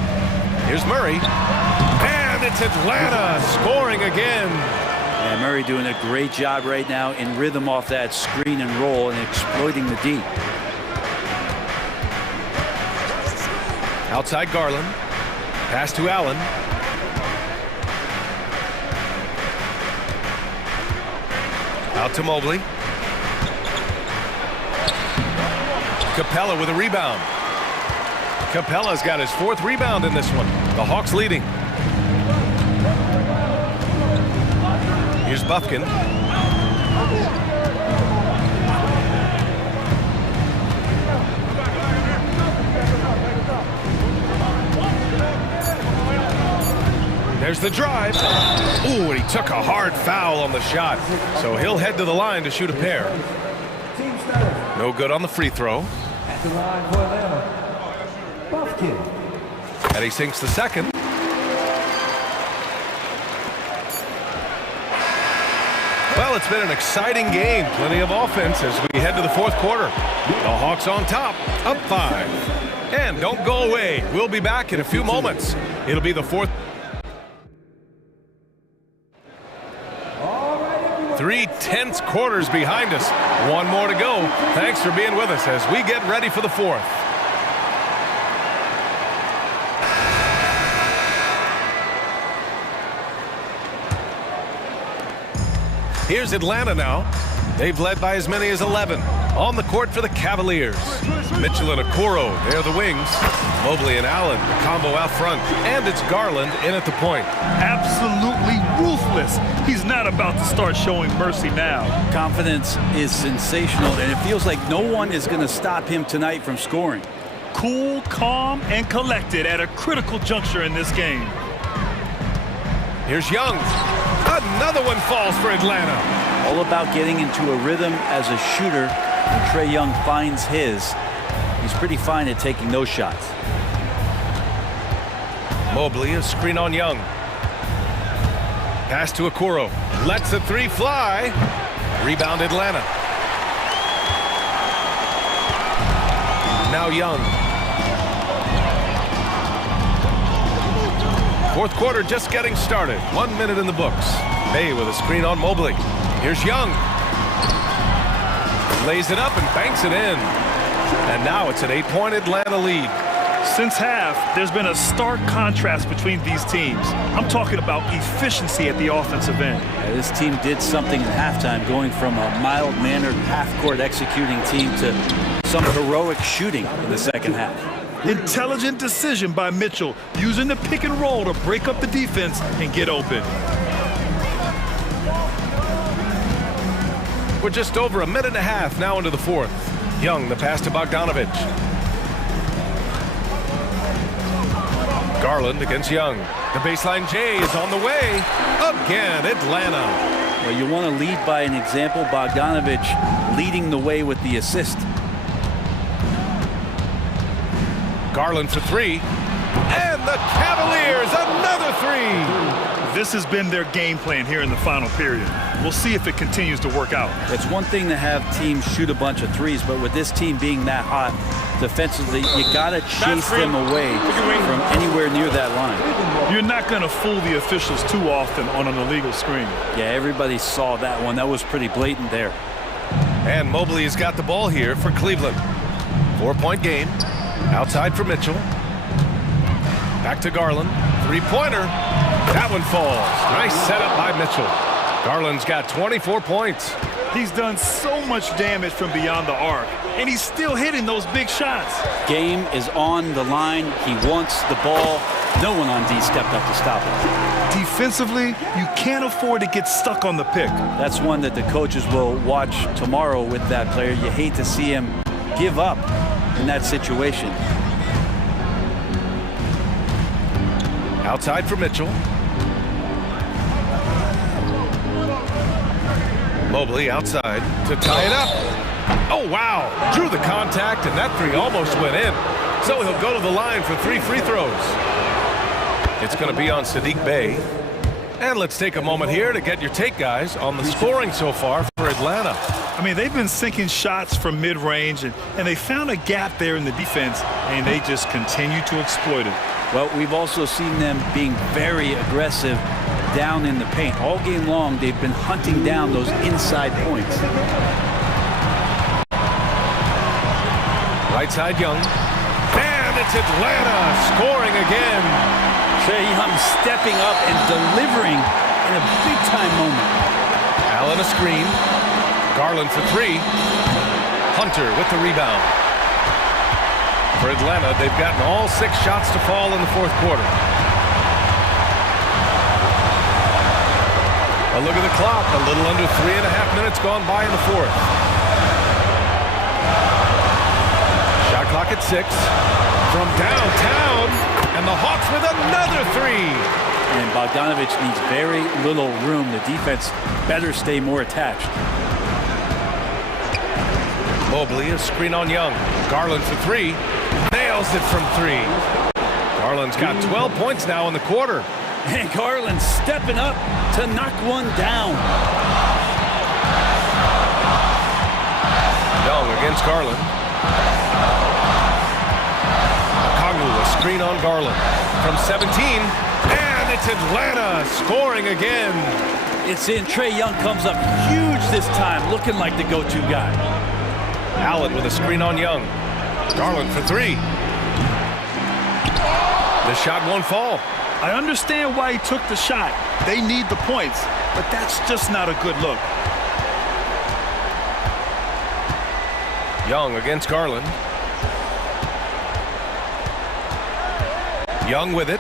Here's Murray. And it's Atlanta scoring again. And Murray doing a great job right now in rhythm off that screen and roll and exploiting the D. Outside Garland. Pass to Allen. Out to Mobley. Capella with a rebound. Capella's got his 4th rebound in this one. The Hawks leading. Here's Bufkin. There's the drive. Ooh, and he took a hard foul on the shot. So he'll head to the line to shoot a pair. No good on the free throw. At the line for Atlanta, Bufkin. And he sinks the second. Well, it's been an exciting game. Plenty of offense as we head to the 4th quarter. The Hawks on top, up 5. And don't go away. We'll be back in a few moments. It'll be the 4th. 3 tense quarters behind us. 1 more to go. Thanks for being with us as we get ready for the 4th. Here's Atlanta now. They've led by as many as 11 on the court for the Cavaliers. Mitchell and Okoro, they're the wings. Mobley and Allen, the combo out front. And it's Garland in at the point. Absolutely ruthless. He's not about to start showing mercy now. Confidence is sensational, and it feels like no one is going to stop him tonight from scoring. Cool, calm, and collected at a critical juncture in this game. Here's Young. Another one falls for Atlanta. All about getting into a rhythm as a shooter. When Trae Young finds his, he's pretty fine at taking those shots. Mobley, a screen on Young. Pass to Okoro. Lets the three fly. Rebound Atlanta. Now Young. Fourth quarter just getting started. 1 minute in the books. Bay with a screen on Mobley. Here's Young. Lays it up and banks it in. And now it's an 8-point Atlanta lead. Since half, there's been a stark contrast between these teams. I'm talking about efficiency at the offensive end. This team did something in halftime, going from a mild-mannered half-court executing team to some heroic shooting in the second half. Intelligent decision by Mitchell, using the pick and roll to break up the defense and get open. We're just over a minute and a half now into the fourth. Young, the pass to Bogdanovic. Garland against Young. The baseline J is on the way. Again, Atlanta. Well, you want to lead by an example. Bogdanovic leading the way with the assist. Garland for three. And the Cavaliers, another three. This has been their game plan here in the final period. We'll see if it continues to work out. It's one thing to have teams shoot a bunch of threes, but with this team being that hot defensively, you got to chase them away from anywhere near that line. You're not going to fool the officials too often on an illegal screen. Yeah, everybody saw that one. That was pretty blatant there. And Mobley has got the ball here for Cleveland. 4-point game. Outside for Mitchell. Back to Garland. Three-pointer. That one falls. Nice setup by Mitchell. Garland's got 24 points. He's done so much damage from beyond the arc, and he's still hitting those big shots. Game is on the line. He wants the ball. No one on D stepped up to stop it. Defensively, you can't afford to get stuck on the pick. That's one that the coaches will watch tomorrow with that player. You hate to see him give up in that situation. Outside for Mitchell. Mobley outside to tie it up. Oh, wow. Drew the contact, and that three almost went in. So he'll go to the line for 3 free throws. It's going to be on Sadiq Bey. And let's take a moment here to get your take, guys, on the scoring so far for Atlanta. I mean, they've been sinking shots from mid-range, and they found a gap there in the defense, and they just continue to exploit it. Well, we've also seen them being very aggressive down in the paint. All game long, they've been hunting down those inside points. Right side Young. And it's Atlanta scoring again. Trae Young stepping up and delivering in a big-time moment. Allen a screen. Garland for three. Hunter with the rebound. For Atlanta, they've gotten all 6 shots to fall in the fourth quarter. A look at the clock. A little under 3.5 minutes gone by in the fourth. Shot clock at 6. From downtown. And the Hawks with another three. And Bogdanovic needs very little room. The defense better stay more attached. Mobley, a screen on Young. Garland for three. Nails it from 3. Garland's got 12 points now in the quarter. And Garland stepping up to knock one down. Young against Garland. A screen on Garland from 17, and it's Atlanta scoring again. It's in. Trae Young comes up huge this time, looking like the go-to guy. Allen with a screen on Young. Garland for 3. The shot won't fall. I understand why he took the shot. They need the points, but that's just not a good look. Young against Garland. Young with it.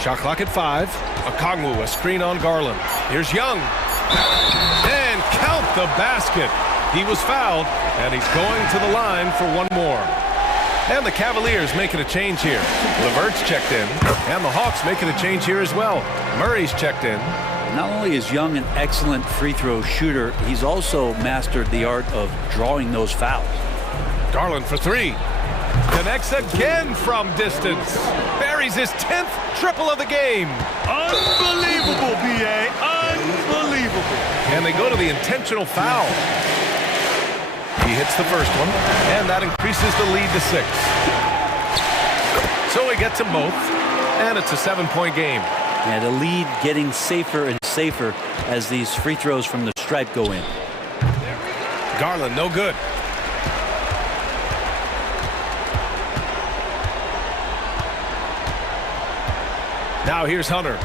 Shot clock at 5. Okongwu, a screen on Garland. Here's Young. And count the basket. He was fouled, and he's going to the line for one more. And the Cavaliers making a change here. LeVert's checked in, and the Hawks making a change here as well. Murray's checked in. Not only is Young an excellent free throw shooter, he's also mastered the art of drawing those fouls. Garland for 3. Connects again from distance. Buries his 10th triple of the game. Unbelievable, B.A. Unbelievable. And they go to the intentional foul. He hits the first one, and that increases the lead to 6. So he gets them both, and it's a 7-point game. And the lead getting safer and safer as these free throws from the stripe go in. Garland, no good. Now here's Hunter.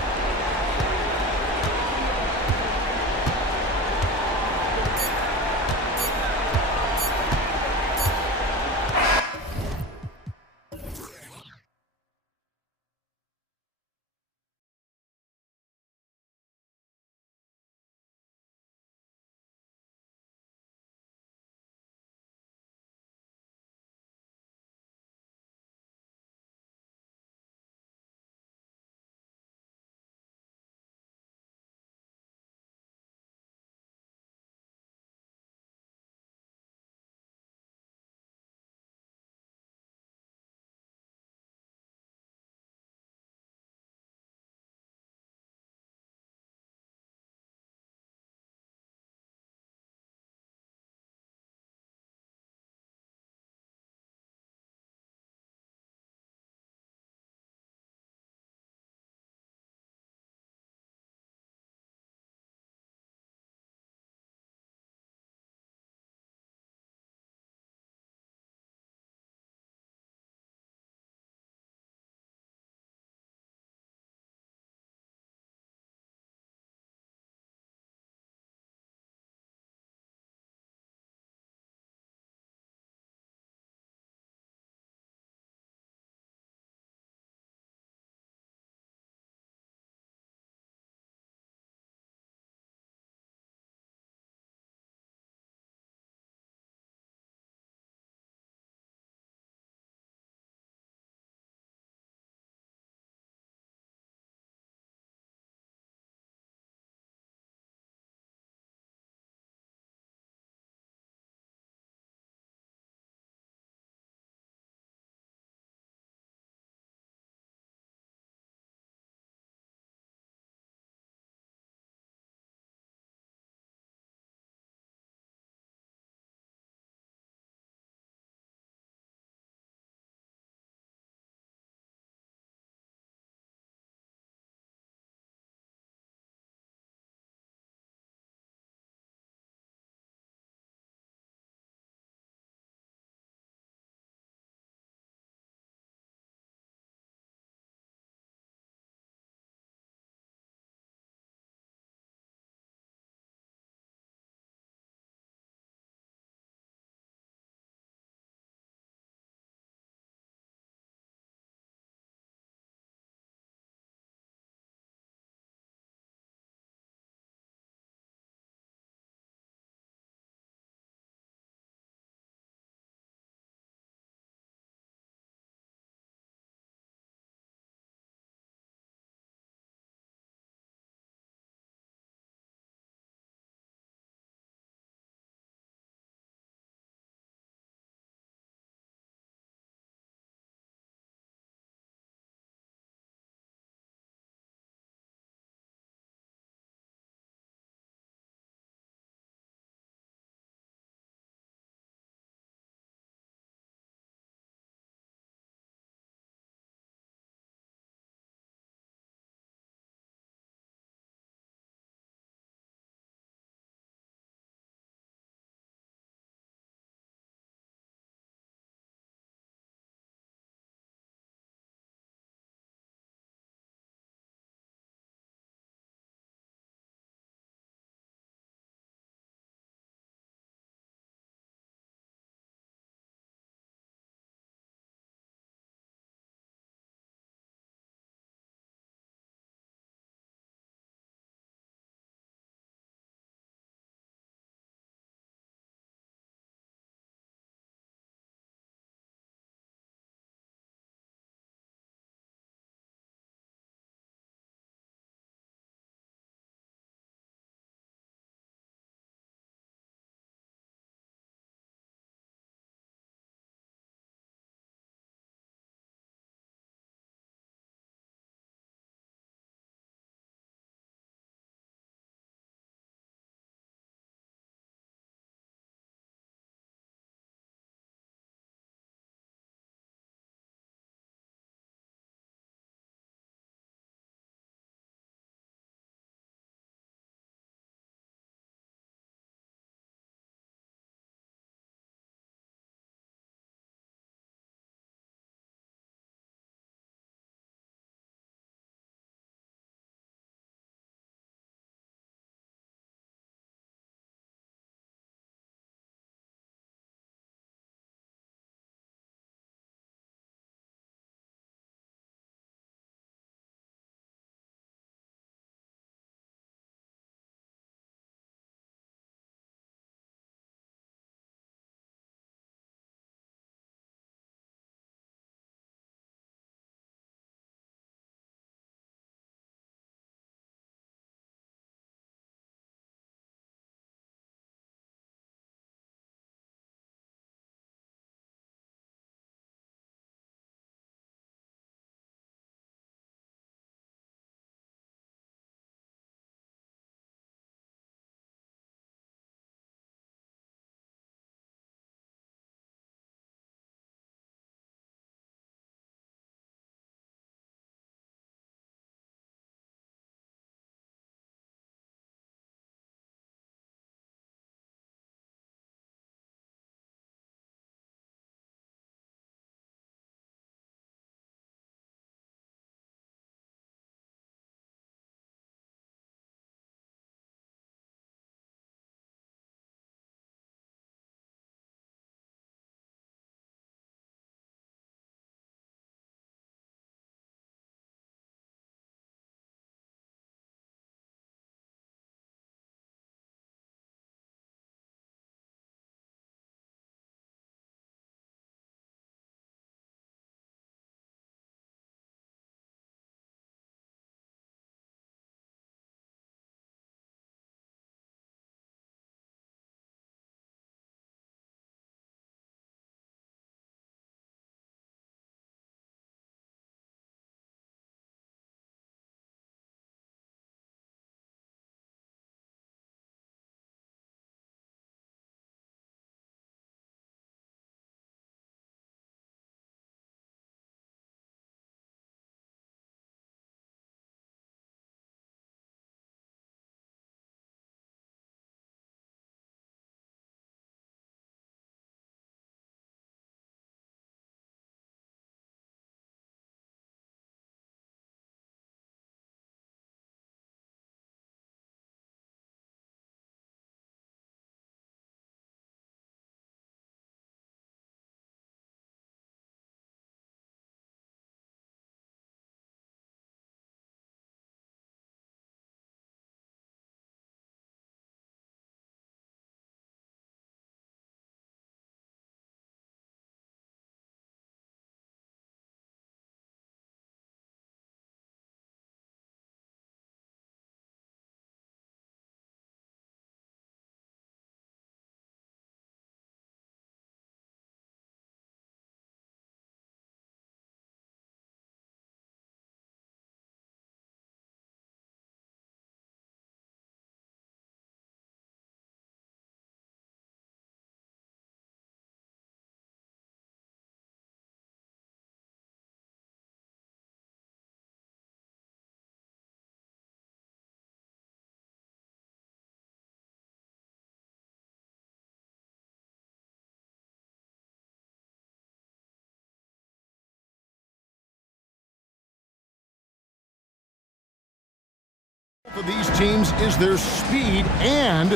For these teams is their speed and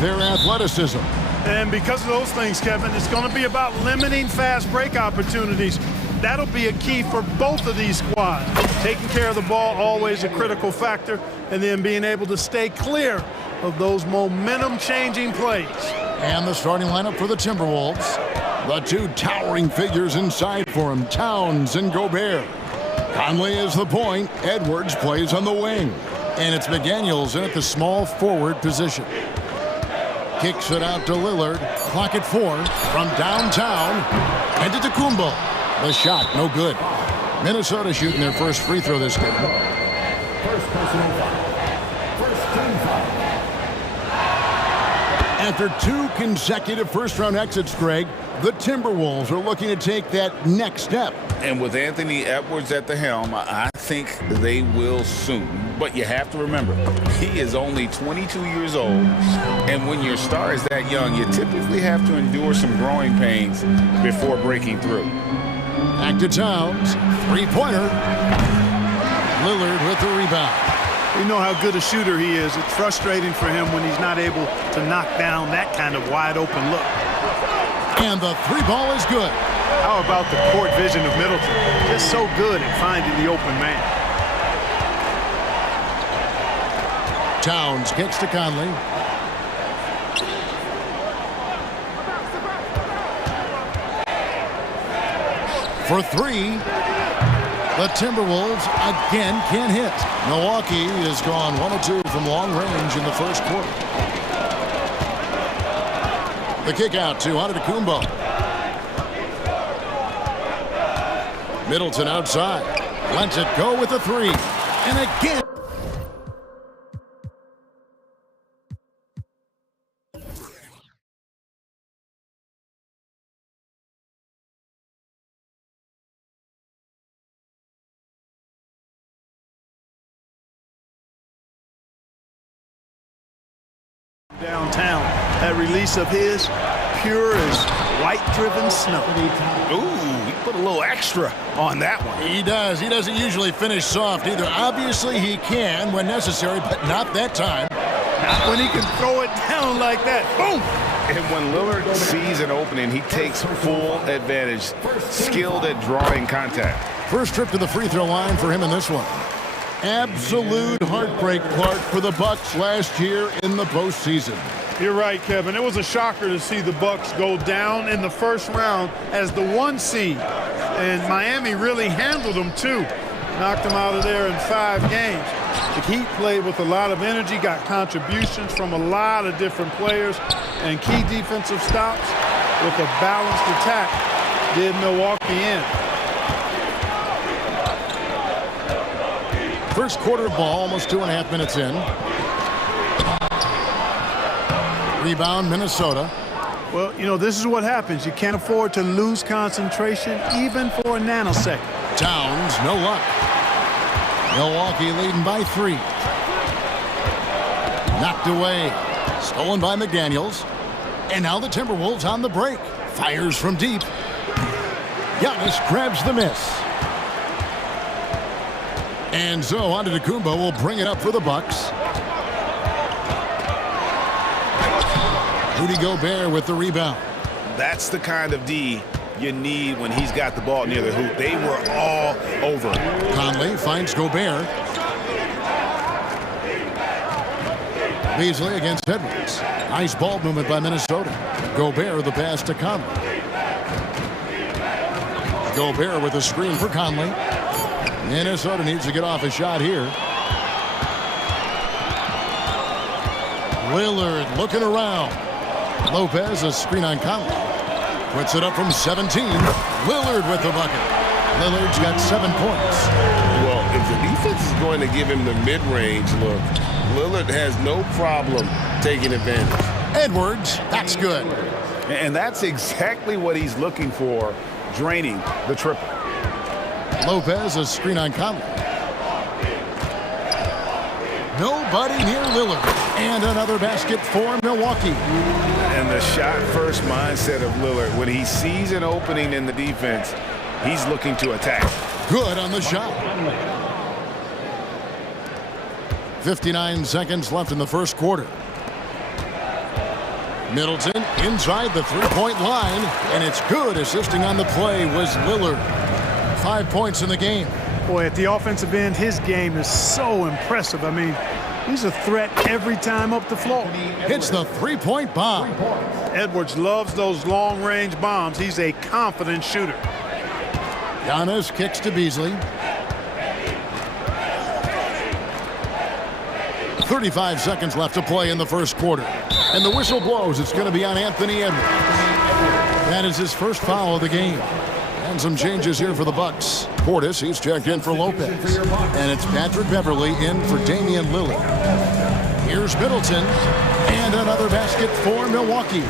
their athleticism. And because of those things, Kevin, it's going to be about limiting fast break opportunities. That'll be a key for both of these squads. Taking care of the ball, always a critical factor, and then being able to stay clear of those momentum-changing plays. And the starting lineup for the Timberwolves. The two towering figures inside for him, Towns and Gobert. Conley is the point. Edwards plays on the wing. And it's McDaniels in at the small forward position. Kicks it out to Lillard. Clock at 4 from downtown. And to Tacumbo. The shot, no good. Minnesota shooting their first free throw this game. First personal foul. First team foul. After 2 consecutive first-round exits, Greg, the Timberwolves are looking to take that next step. And with Anthony Edwards at the helm, I think they will soon. But you have to remember, he is only 22 years old. And when your star is that young, you typically have to endure some growing pains before breaking through. Back to Towns. Three-pointer. Lillard with the rebound. We know how good a shooter he is. It's frustrating for him when he's not able to knock down that kind of wide-open look. And the three ball is good. How about the court vision of Middleton? Just so good at finding the open man. Towns kicks to Conley. For 3. The Timberwolves again can't hit. Milwaukee has gone 1 of 2 from long range in the first quarter. The kick out to Antetokounmpo. Middleton outside. Lets it go with the 3. And again. Downtown, that release of his, pure as white-driven snow. Ooh, he put a little extra on that one. He does. He doesn't usually finish soft either. Obviously, he can when necessary, but not that time. Not when he can throw it down like that. Boom! And when Lillard sees an opening, he takes full advantage. Skilled at drawing contact. First trip to the free throw line for him in this one. Absolute heartbreak, Clark, for the Bucks last year in the postseason. You're right, Kevin. It was a shocker to see the Bucks go down in the first round as the 1 seed. And Miami really handled them, too. Knocked them out of there in 5 games. The Heat played with a lot of energy, got contributions from a lot of different players, and key defensive stops with a balanced attack did Milwaukee in. First quarter ball, almost 2.5 minutes in. Rebound, Minnesota. Well, you know, this is what happens. You can't afford to lose concentration even for a nanosecond. Towns, no luck. Milwaukee leading by 3. Knocked away. Stolen by McDaniels. And now the Timberwolves on the break. Fires from deep. Giannis grabs the miss. And so Antetokounmpo will bring it up for the Bucks. Rudy Gobert with the rebound. That's the kind of D you need when he's got the ball near the hoop. They were all over. Conley finds Gobert. Beasley against Edwards. Nice ball movement by Minnesota. Gobert the pass to Conley. Gobert with a screen for Conley. Minnesota needs to get off a shot here. Lillard looking around. Lopez, a screen on Conley. Puts it up from 17. Lillard with the bucket. Lillard's got 7 points. Well, if the defense is going to give him the mid-range look, Lillard has no problem taking advantage. Edwards, that's good. And that's exactly what he's looking for, draining the triple. Lopez, a screen on Conley. Nobody near Lillard. And another basket for Milwaukee. And the shot-first mindset of Lillard, when he sees an opening in the defense, he's looking to attack. Good on the shot. 59 seconds left in the first quarter. Middleton inside the three-point line, and it's good. Assisting on the play was Lillard. 5 points in the game. Boy, at the offensive end, his game is so impressive. I mean, he's a threat every time up the floor. Hits the three-point bomb. Edwards loves those long-range bombs. He's a confident shooter. Giannis kicks to Beasley. 35 seconds left to play in the first quarter. And the whistle blows. It's going to be on Anthony Edwards. That is his first foul of the game. And some changes here for the Bucks. Portis, he's checked in for Lopez. And it's Patrick Beverley in for Damian Lillard. Here's Middleton. And another basket for Milwaukee.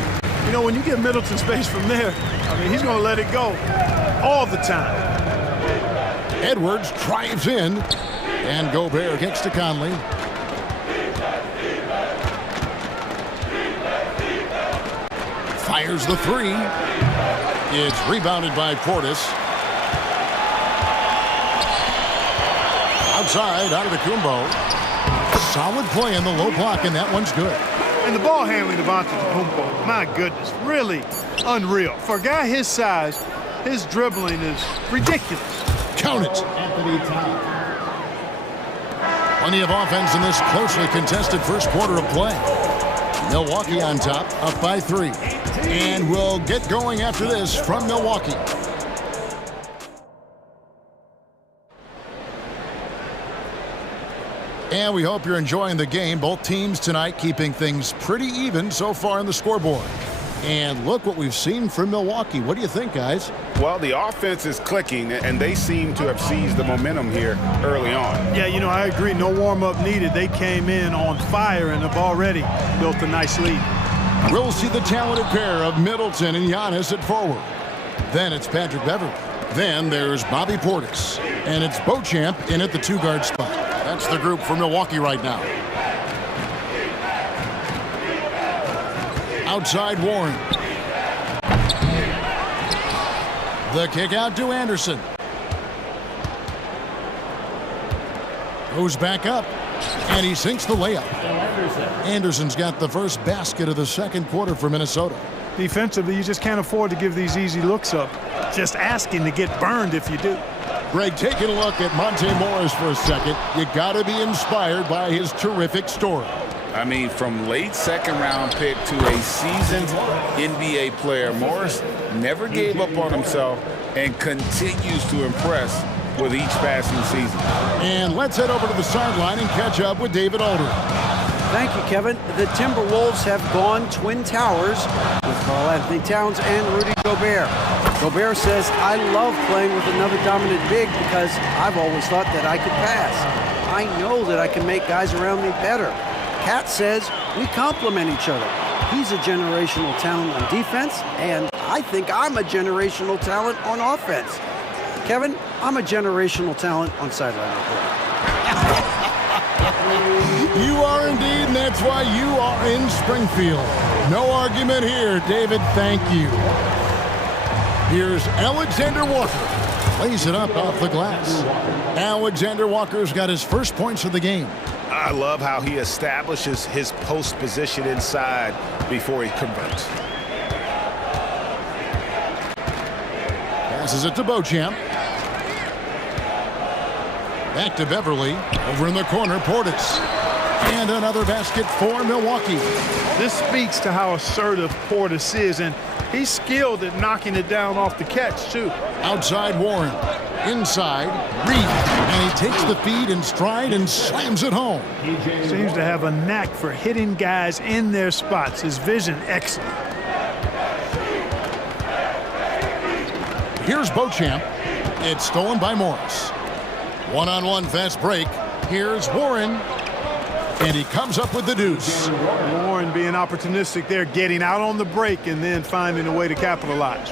You know, when you get Middleton space from there, I mean, he's going to let it go all the time. Edwards drives in. And Gobert kicks to Conley. Fires the three. It's rebounded by Portis. Outside, out of the Kumbo. Solid play in the low block, and that one's good. And the ball handling of Antetokounmpo, my goodness, really unreal. For a guy his size, his dribbling is ridiculous. Count it. Plenty of offense in this closely contested first quarter of play. Milwaukee on top, up by 3. And we'll get going after this from Milwaukee. And we hope you're enjoying the game. Both teams tonight keeping things pretty even so far on the scoreboard. And look what we've seen from Milwaukee. What do you think, guys? Well, the offense is clicking, and they seem to have seized the momentum here early on. Yeah, you know, I agree. No warm-up needed. They came in on fire and have already built a nice lead. We'll see the talented pair of Middleton and Giannis at forward. Then it's Patrick Beverley. Then there's Bobby Portis. And it's Beauchamp in at the two-guard spot. That's the group for Milwaukee right now. Outside Warren. The kick out to Anderson. Goes back up. And he sinks the layup. Anderson's got the first basket of the second quarter for Minnesota. Defensively, you just can't afford to give these easy looks up. Just asking to get burned if you do. Greg, taking a look at Monte Morris for a second. You got to be inspired by his terrific story. I mean, from late second-round pick to a seasoned NBA player, Morris never gave up on himself and continues to impress with each passing season. And let's head over to the sideline and catch up with David Aldridge. Thank you, Kevin. The Timberwolves have gone Twin Towers with Karl-Anthony Towns and Rudy Gobert. Gobert says, I love playing with another dominant big because I've always thought that I could pass. I know that I can make guys around me better. Cat says we complement each other. He's a generational talent on defense, and I think I'm a generational talent on offense. Kevin, I'm a generational talent on sideline reporting. You are indeed, and that's why you are in Springfield. No argument here, David. Thank you. Here's Alexander Walker. Lays it up off the glass. Alexander Walker's got his first points of the game. I love how he establishes his post position inside before he converts. Passes it to Beauchamp. Back to Beverley. Over in the corner, Portis. And another basket for Milwaukee. This speaks to how assertive Portis is, and he's skilled at knocking it down off the catch, too. Outside Warren. Inside, Reed. And he takes the feed in stride and slams it home. He seems to have a knack for hitting guys in their spots. His vision, excellent. Here's Beauchamp. It's stolen by Morris. One-on-one fast break. Here's Warren. And he comes up with the deuce. Warren being opportunistic there, getting out on the break and then finding a way to capitalize.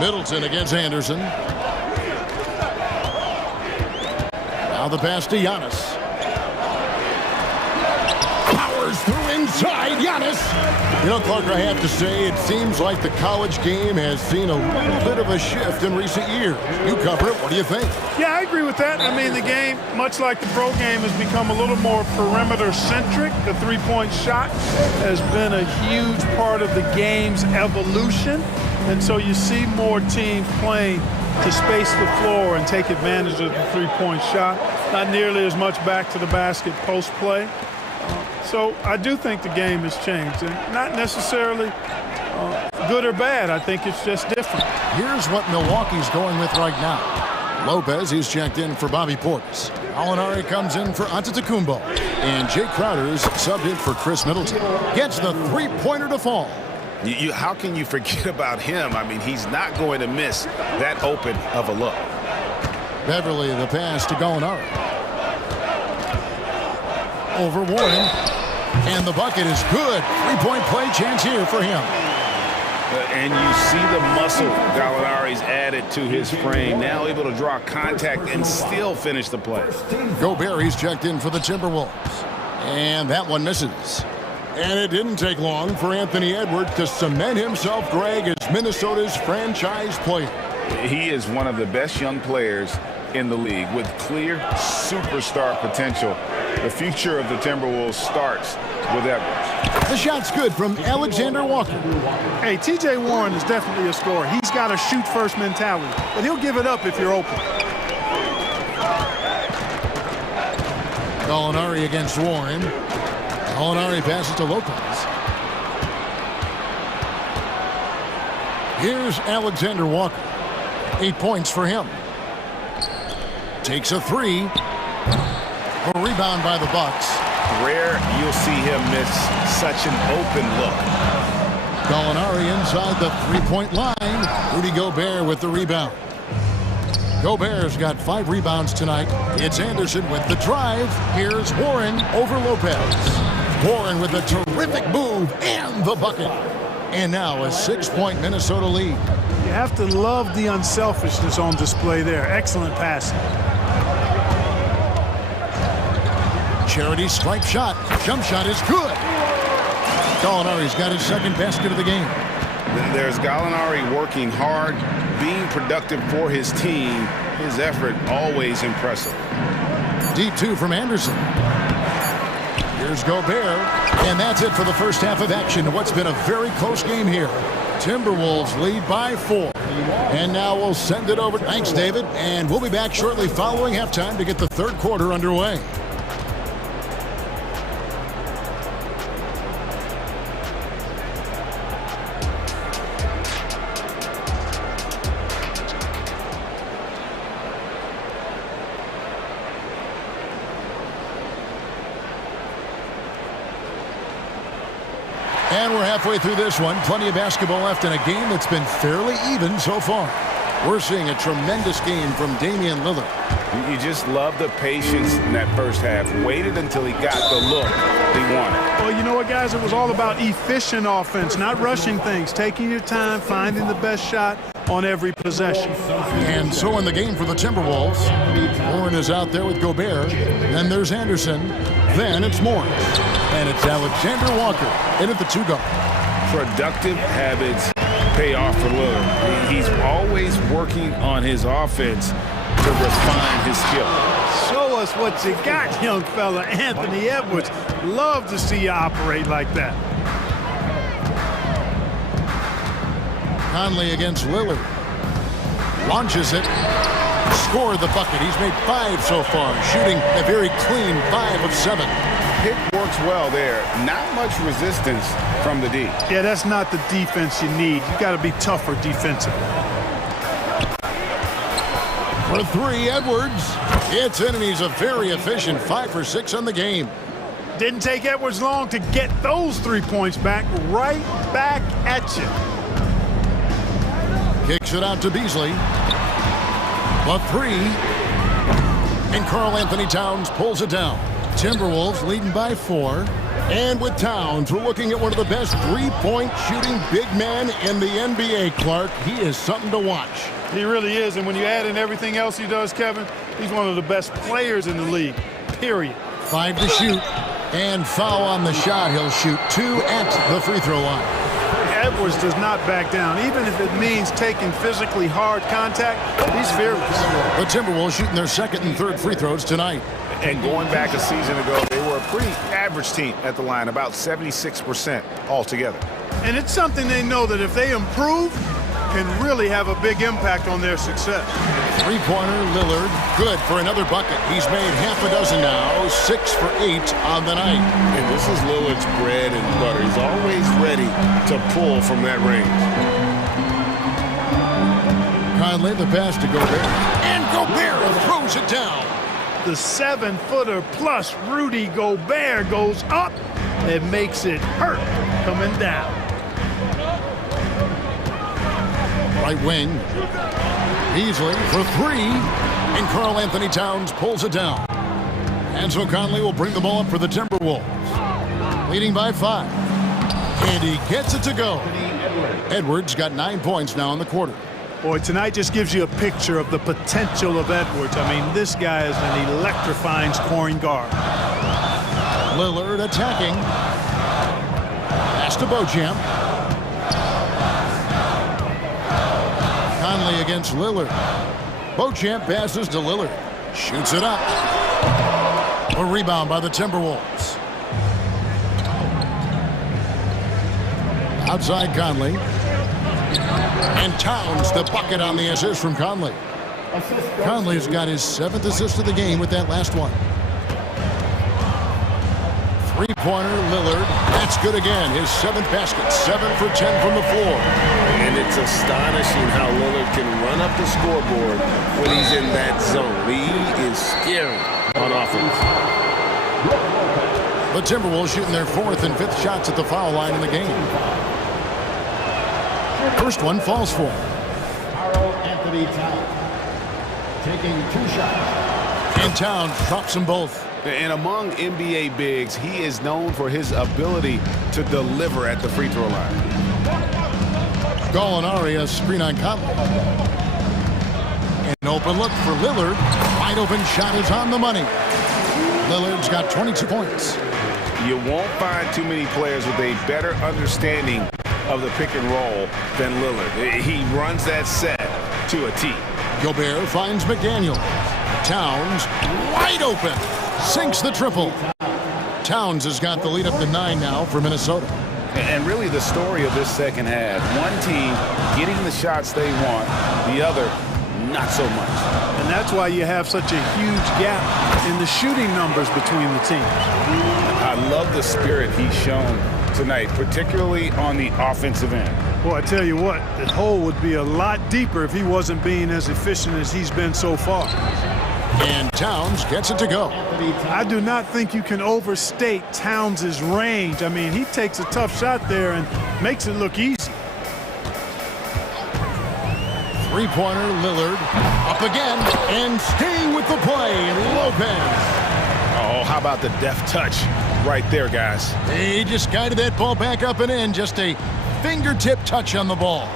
Middleton against Anderson. Now the pass to Giannis. Powers through inside. Giannis. You know, Clark, I have to say, it seems like the college game has seen a little bit of a shift in recent years. You cover it. What do you think? Yeah, I agree with that. I mean, the game, much like the pro game, has become a little more perimeter-centric. The three-point shot has been a huge part of the game's evolution. And so you see more teams playing to space the floor and take advantage of the three-point shot. Not nearly as much back to the basket post play. So I do think the game has changed, and not necessarily good or bad. I think it's just different. Here's what Milwaukee's going with right now. Lopez, he's checked in for Bobby Portis. Alinari comes in for Antetokounmpo. And Jay Crowder's subbed in for Chris Middleton. Gets the three-pointer to fall. How can you forget about him? I mean, he's not going to miss that open of a look. Beverly, the pass to Gallinari. Over Warren. And the bucket is good. Three-point play chance here for him. And you see the muscle Gallinari's added to his frame. Now able to draw contact and still finish the play. Gobert, he's checked in for the Timberwolves. And that one misses. And it didn't take long for Anthony Edwards to cement himself, Greg, as Minnesota's franchise player. He is one of the best young players in the league with clear superstar potential. The future of the Timberwolves starts with Edwards. The shot's good from Alexander Walker. Hey, T.J. Warren is definitely a scorer. He's got a shoot-first mentality, but he'll give it up if you're open. Gallinari against Warren. Gallinari passes to Lopez. Here's Alexander Walker. 8 points for him. Takes a three. A rebound by the Bucks. Rare you'll see him miss such an open look. Gallinari inside the three-point line. Rudy Gobert with the rebound. Gobert's got 5 rebounds tonight. It's Anderson with the drive. Here's Warren over Lopez. Warren with a terrific move and the bucket. And now a 6-point Minnesota lead. You have to love the unselfishness on display there. Excellent passing. Charity stripe shot. Jump shot is good. Gallinari's got his second basket of the game. There's Gallinari working hard, being productive for his team. His effort always impressive. Deep two from Anderson. Here's Gobert. And that's it for the first half of action. What's been a very close game here. Timberwolves lead by 4. And now we'll send it over. Thanks, David. And we'll be back shortly following halftime to get the third quarter underway. And we're halfway through this one. Plenty of basketball left in a game that's been fairly even so far. We're seeing a tremendous game from Damian Lillard. You just love the patience in that first half. Waited until he got the look he wanted. Well, you know what, guys? It was all about efficient offense, not rushing things, taking your time, finding the best shot on every possession. And so in the game for the Timberwolves, Warren is out there with Gobert. Then there's Anderson. Then it's Morris. And it's Alexander Walker in at the 2-guard. Productive habits pay off for Lillard. He's always working on his offense to refine his skill. Show us what you got, young fella. Anthony Edwards. Love to see you operate like that. Conley against Lillard. Launches it. Scored the bucket. He's made 5 so far, shooting a very clean 5 of 7. Pick works well there. Not much resistance from the D. Yeah, that's not the defense you need. You got to be tougher defensively. For 3, Edwards. It's in, and he's a very efficient 5 for 6 on the game. Didn't take Edwards long to get those 3 points back. Right back at you. Kicks it out to Beasley. The 3. And Karl Anthony Towns pulls it down. Timberwolves leading by 4. And with Towns, we're looking at one of the best three-point shooting big men in the NBA, Clark. He is something to watch. He really is, and when you add in everything else he does, Kevin, he's one of the best players in the league, period. 5 to shoot. And foul on the shot. He'll shoot 2 at the free throw line. Edwards does not back down, even if it means taking physically hard contact. He's fearless. The Timberwolves shooting their second and third free throws tonight. And going back a season ago, they were a pretty average team at the line, about 76% altogether. And it's something they know that if they improve, can really have a big impact on their success. Three-pointer, Lillard, good for another bucket. He's made half a dozen now, 6 for 8 on the night. And this is Lillard's bread and butter. He's always ready to pull from that range. Conley, the pass to Gobert. And Gobert throws it down. The 7-footer plus Rudy Gobert goes up and makes it hurt coming down. Right wing. Beasley for 3. And Karl Anthony Towns pulls it down. And so Conley will bring the ball up for the Timberwolves. Leading by 5. And he gets it to go. Edwards got 9 points now in the quarter. Boy, tonight just gives you a picture of the potential of Edwards. I mean, this guy is an electrifying scoring guard. Lillard attacking. Pass to Beauchamp. Conley against Lillard. Beauchamp passes to Lillard. Shoots it up. A rebound by the Timberwolves. Outside Conley. And Towns the bucket on the assist from Conley. Conley's got his 7th assist of the game with that last one. Three-pointer, Lillard. That's good again. His 7th basket. 7 for 10 from the floor. And it's astonishing how Lillard can run up the scoreboard when he's in that zone. He is scary on offense. The Timberwolves shooting their 4th and 5th shots at the foul line in the game. First one falls for him. Karl Anthony Towns taking 2 shots. And Towns drops them both. And among NBA bigs, he is known for his ability to deliver at the free throw line. Gallinari, a screen on Conley. An open look for Lillard. Wide open shot is on the money. Lillard's got 22 points. You won't find too many players with a better understanding of the pick and roll than Lillard. He runs that set to a T. Gobert finds McDaniel. Towns wide open. Sinks the triple. Towns has got the lead up to 9 now for Minnesota. And really the story of this second half. One team getting the shots they want, the other not so much. And that's why you have such a huge gap in the shooting numbers between the teams. I love the spirit he's shown tonight, particularly on the offensive end. Well, I tell you what, the hole would be a lot deeper if he wasn't being as efficient as he's been so far. And Towns gets it to go. I do not think you can overstate Towns' range. I mean, he takes a tough shot there and makes it look easy. Three-pointer, Lillard. Up again, and staying with the play, Lopez. Oh, how about the deft touch right there, guys? He just guided that ball back up and in. Just a fingertip touch on the ball.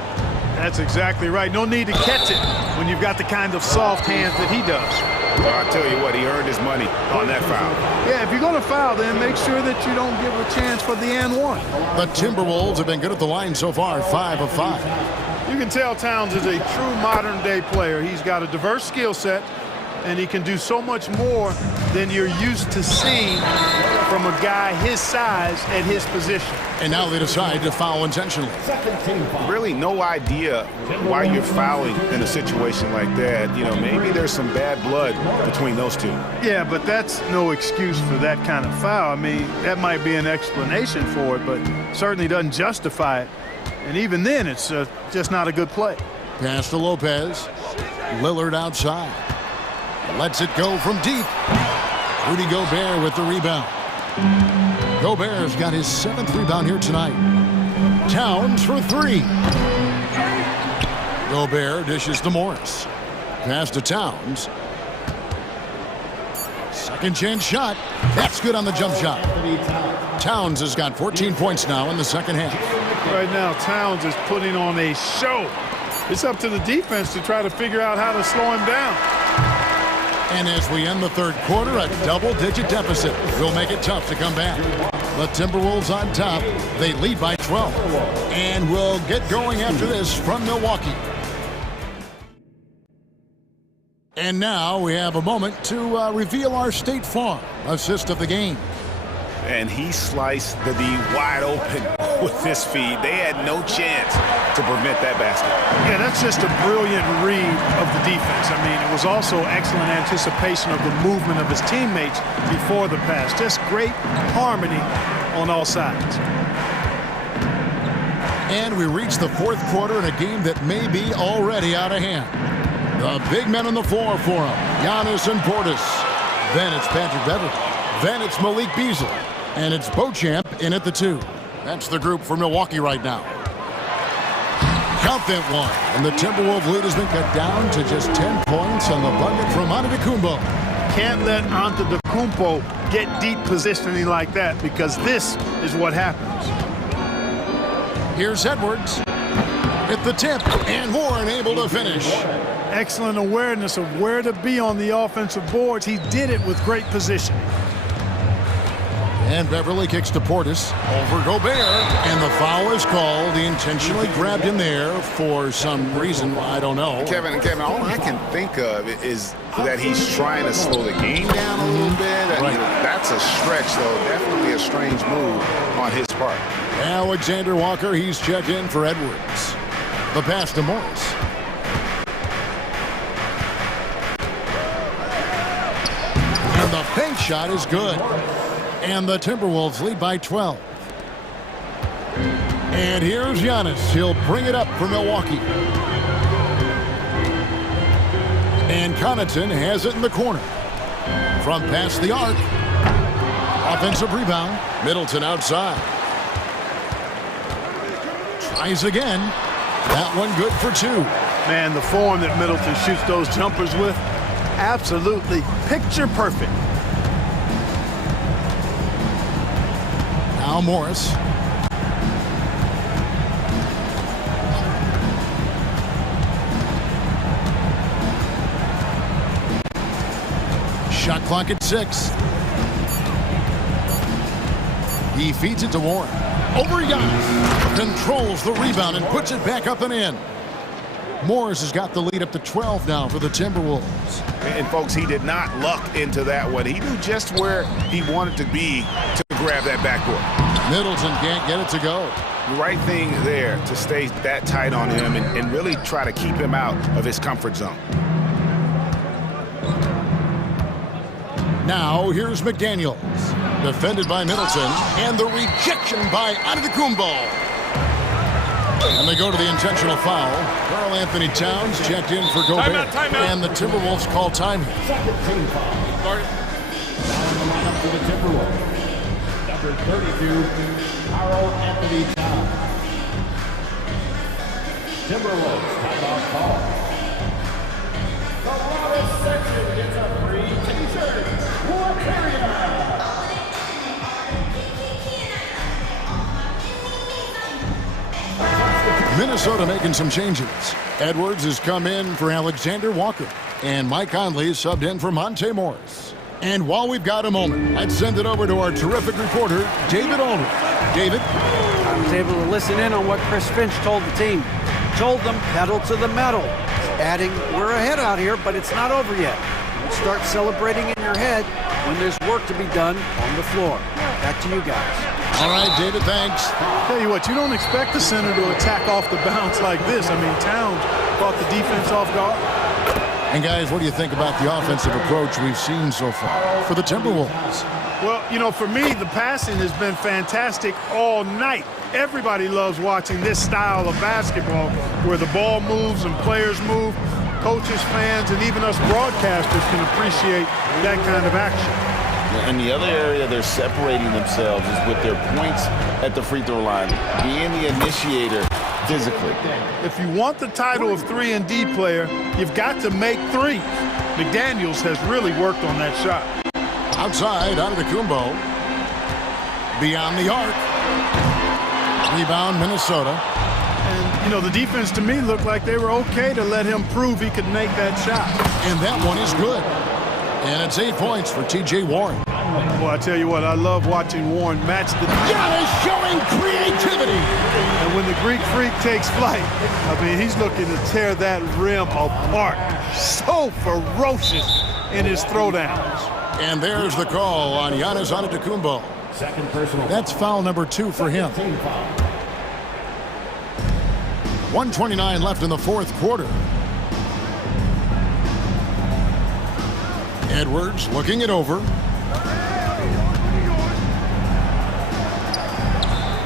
That's exactly right. No need to catch it when you've got the kind of soft hands that he does. Well, I'll tell you what, he earned his money on that foul. Yeah, if you're going to foul, then make sure that you don't give a chance for the and one. The Timberwolves have been good at the line so far, 5 of 5. You can tell Towns is a true modern-day player. He's got a diverse skill set, and he can do so much more than you're used to seeing from a guy his size at his position. And now they decide to foul intentionally. Really no idea why you're fouling in a situation like that. You know, maybe there's some bad blood between those two. Yeah, but that's no excuse for that kind of foul. I mean, that might be an explanation for it, but certainly doesn't justify it. And even then, it's just not a good play. Pass to Lopez. Lillard outside. Lets it go from deep. Rudy Gobert with the rebound. Gobert's got his 7th rebound here tonight. Towns for 3. Gobert dishes to Morris. Pass to Towns. Second chance shot. That's good on the jump shot. Towns has got 14 points now in the second half. Right now, Towns is putting on a show. It's up to the defense to try to figure out how to slow him down. And as we end the third quarter, a double-digit deficit will make it tough to come back. The Timberwolves on top. They lead by 12. And we'll get going after this from Milwaukee. And now we have a moment to reveal our State Farm assist of the game. And he sliced the D wide open with his feed. They had no chance to prevent that basket. Yeah, that's just a brilliant read of the defense. I mean, it was also excellent anticipation of the movement of his teammates before the pass. Just great harmony on all sides. And we reach the fourth quarter in a game that may be already out of hand. The big men on the floor for him, Giannis and Portis. Then it's Patrick Beverly. Then it's Malik Beasley. And it's Beauchamp in at the 2. That's the group for Milwaukee right now. Count that one. And the Timberwolves lead has been cut down to just 10 points on the bucket from Antetokounmpo. Can't let Antetokounmpo get deep positioning like that, because this is what happens. Here's Edwards at the tip, and Warren able to finish. Excellent awareness of where to be on the offensive boards. He did it with great positioning. And Beverly kicks to Portis over Gobert, and the foul is called. He intentionally grabbed him there for some reason, I don't know. Kevin, all I can think of is that he's trying to slow the game down a little bit. Right. That's a stretch, though. Definitely a strange move on his part. Alexander Walker, he's checked in for Edwards. The pass to Morris. And the fake shot is good. And the Timberwolves lead by 12. And here's Giannis. He'll bring it up for Milwaukee. And Connaughton has it in the corner. From past the arc. Offensive rebound. Middleton outside. Tries again. That one good for 2. Man, the form that Middleton shoots those jumpers with, absolutely picture perfect. Now Morris. Shot clock at 6. He feeds it to Warren. Over Giannis. Controls the rebound and puts it back up and in. Morris has got the lead up to 12 now for the Timberwolves. And folks, he did not luck into that one. He knew just where he wanted to be to grab that backboard. Middleton can't get it to go. The right thing there to stay that tight on him and really try to keep him out of his comfort zone. Now here's McDaniels. Defended by Middleton. And the rejection by Antetokounmpo. And they go to the intentional foul. Karl Anthony Towns checked in for Gobert. Timeout. And the Timberwolves call time. Second team foul. Down the lineup for the Timberwolves. Number 32, Karl Anthony Towns. Timberwolves timeout call. The Rockets section gets a free t-shirt. One period. Minnesota making some changes. Edwards has come in for Alexander Walker. And Mike Conley subbed in for Monte Morris. And while we've got a moment, let's send it over to our terrific reporter, David Aldridge. David? I was able to listen in on what Chris Finch told the team. Told them pedal to the metal. Adding, we're ahead out here, but it's not over yet. You start celebrating in your head when there's work to be done on the floor. Back to you guys. All right, David, thanks. Tell you what, you don't expect the center to attack off the bounce like this. I mean, Towns caught the defense off guard. And guys, what do you think about the offensive approach we've seen so far for the Timberwolves? Well, you know, for me, the passing has been fantastic all night. Everybody loves watching this style of basketball where the ball moves and players move. Coaches, fans, and even us broadcasters can appreciate that kind of action. And the other area they're separating themselves is with their points at the free throw line, being the initiator physically. If you want the title of 3-and-D player, you've got to make threes. McDaniels has really worked on that shot. Outside, Antetokounmpo. Beyond the arc. Rebound, Minnesota. And, you know, the defense to me looked like they were okay to let him prove he could make that shot. And that one is good. And it's 8 points for T.J. Warren. Well, I tell you what, I love watching Warren match the... Giannis showing creativity. And when the Greek Freak takes flight, I mean, he's looking to tear that rim apart. So ferocious in his throwdowns. And there's the call on Giannis Antetokounmpo. Second personal. That's foul number 2 for him. 1:29 left in the fourth quarter. Edwards looking it over.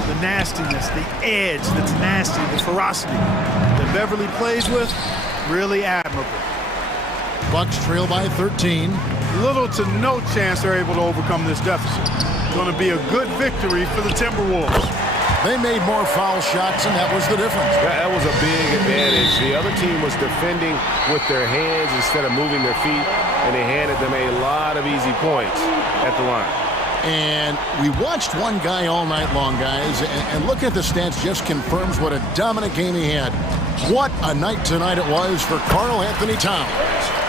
The nastiness, the edge that's nasty, the ferocity that Beverly plays with, really admirable. Bucks trail by 13. Little to no chance they're able to overcome this deficit. Going to be a good victory for the Timberwolves. They made more foul shots, and that was the difference. That was a big advantage. The other team was defending with their hands instead of moving their feet, and they handed them a lot of easy points at the line. And we watched one guy all night long, guys, and look at the stats, just confirms what a dominant game he had. What a night tonight it was for Karl Anthony Towns.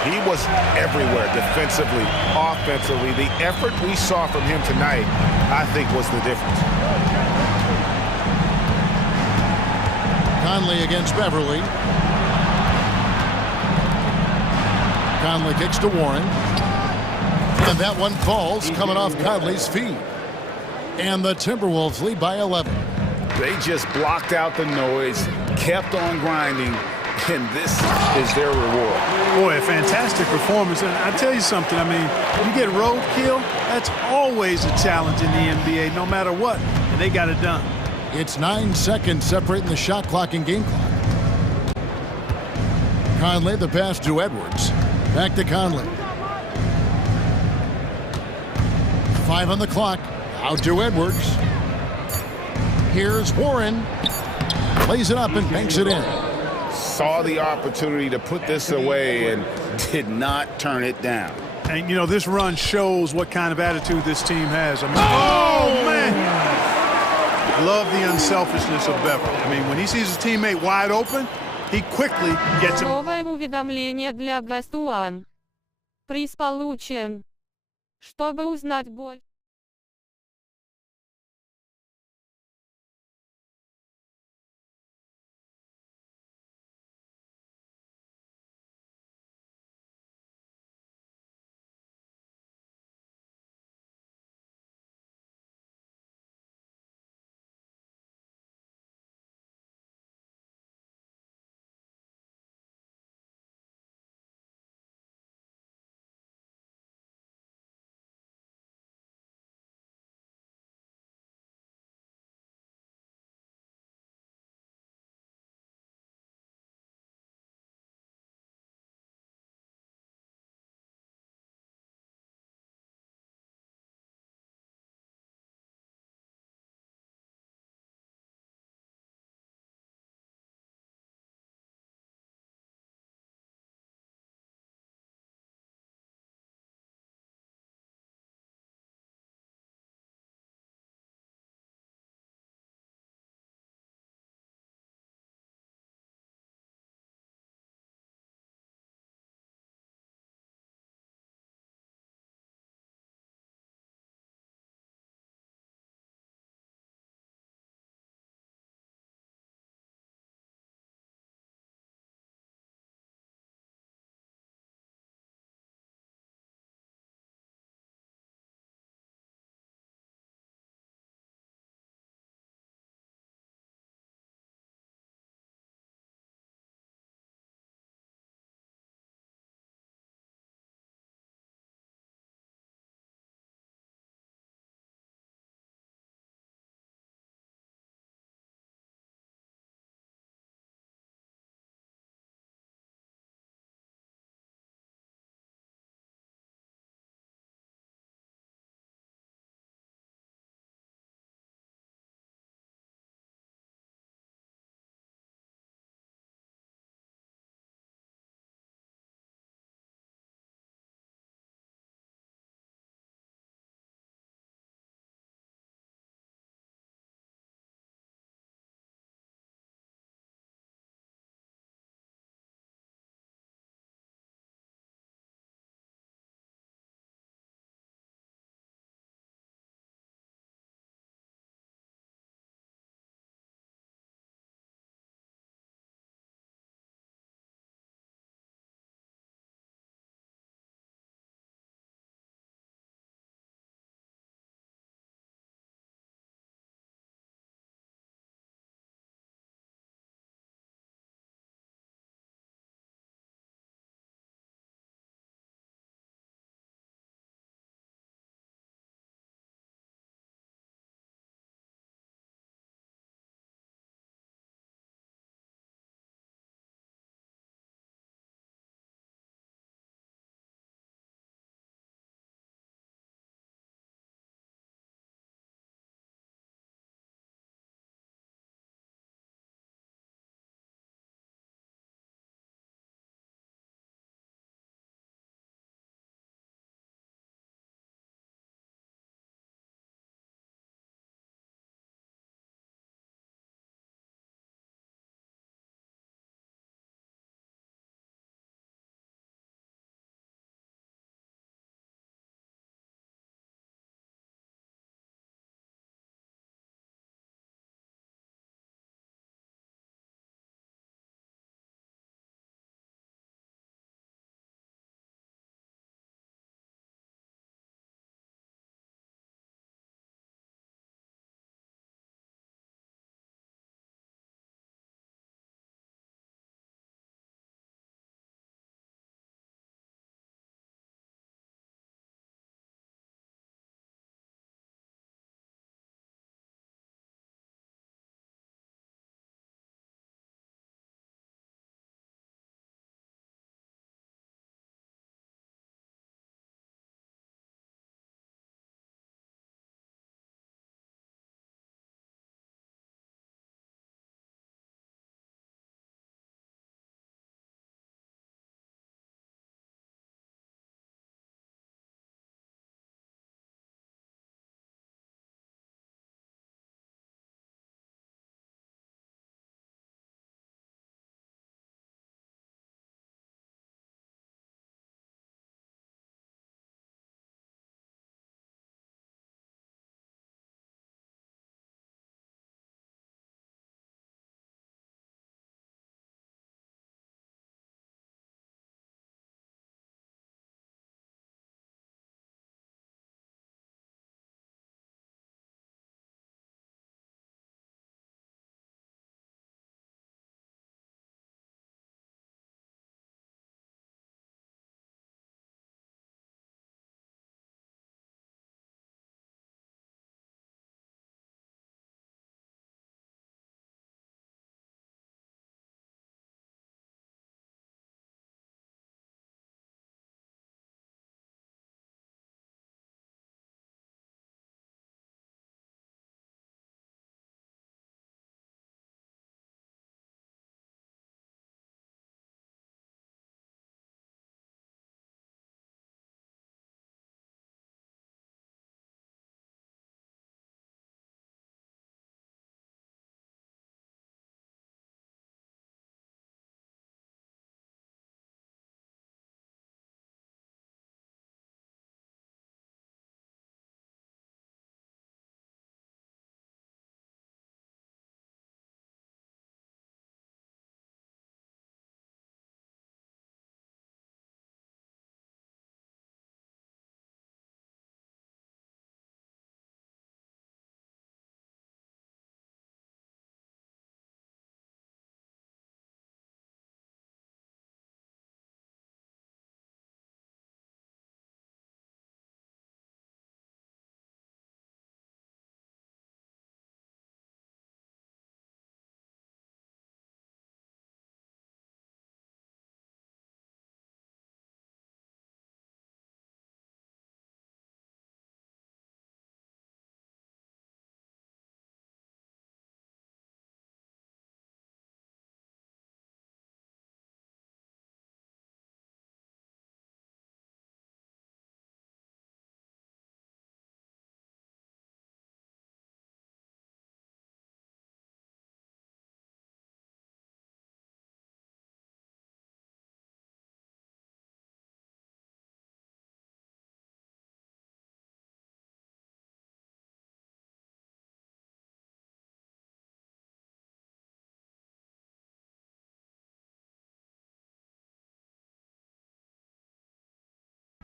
He was everywhere, defensively, offensively. The effort we saw from him tonight, I think, was the difference. Conley against Beverly. Conley kicks to Warren. And that one falls, coming off Conley's feet. And the Timberwolves lead by 11. They just blocked out the noise, kept on grinding, and this is their reward. Boy, a fantastic performance. And I tell you something, I mean, you get roadkill, that's always a challenge in the NBA, no matter what. And they got it done. It's 9 seconds separating the shot clock and game clock. Conley, the pass to Edwards. Back to Conley. 5 on the clock. Out to Edwards. Here's Warren. Plays it up and banks it in. Saw the opportunity to put this away and did not turn it down. And, you know, this run shows what kind of attitude this team has. I mean, oh, man! Love the unselfishness of Beverly. I mean, when he sees his teammate wide open, he quickly gets him. Новое уведомление для Best One. Приз получен. Чтобы узнать больше.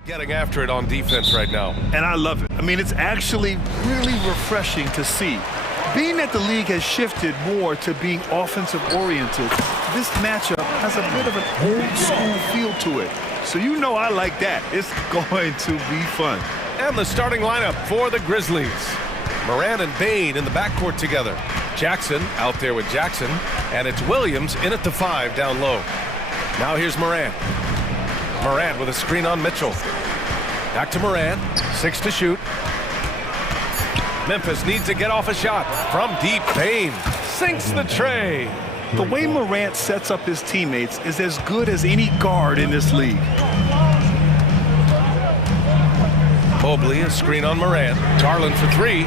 getting after it on defense right now. And I love it. I mean, it's actually really refreshing to see. Being that the league has shifted more to being offensive-oriented, this matchup has a bit of an old-school feel to it. So you know I like that. It's going to be fun. And the starting lineup for the Grizzlies. Moran and Bain in the backcourt together. Jackson out there with Jackson. And it's Williams in at the 5 down low. Now here's Moran. Moran with a screen on Mitchell. Back to Moran. 6 to shoot. Memphis needs to get off a shot. From deep, Bain sinks the tray. The way Morant sets up his teammates is as good as any guard in this league. Mobley, a screen on Moran. Garland for 3.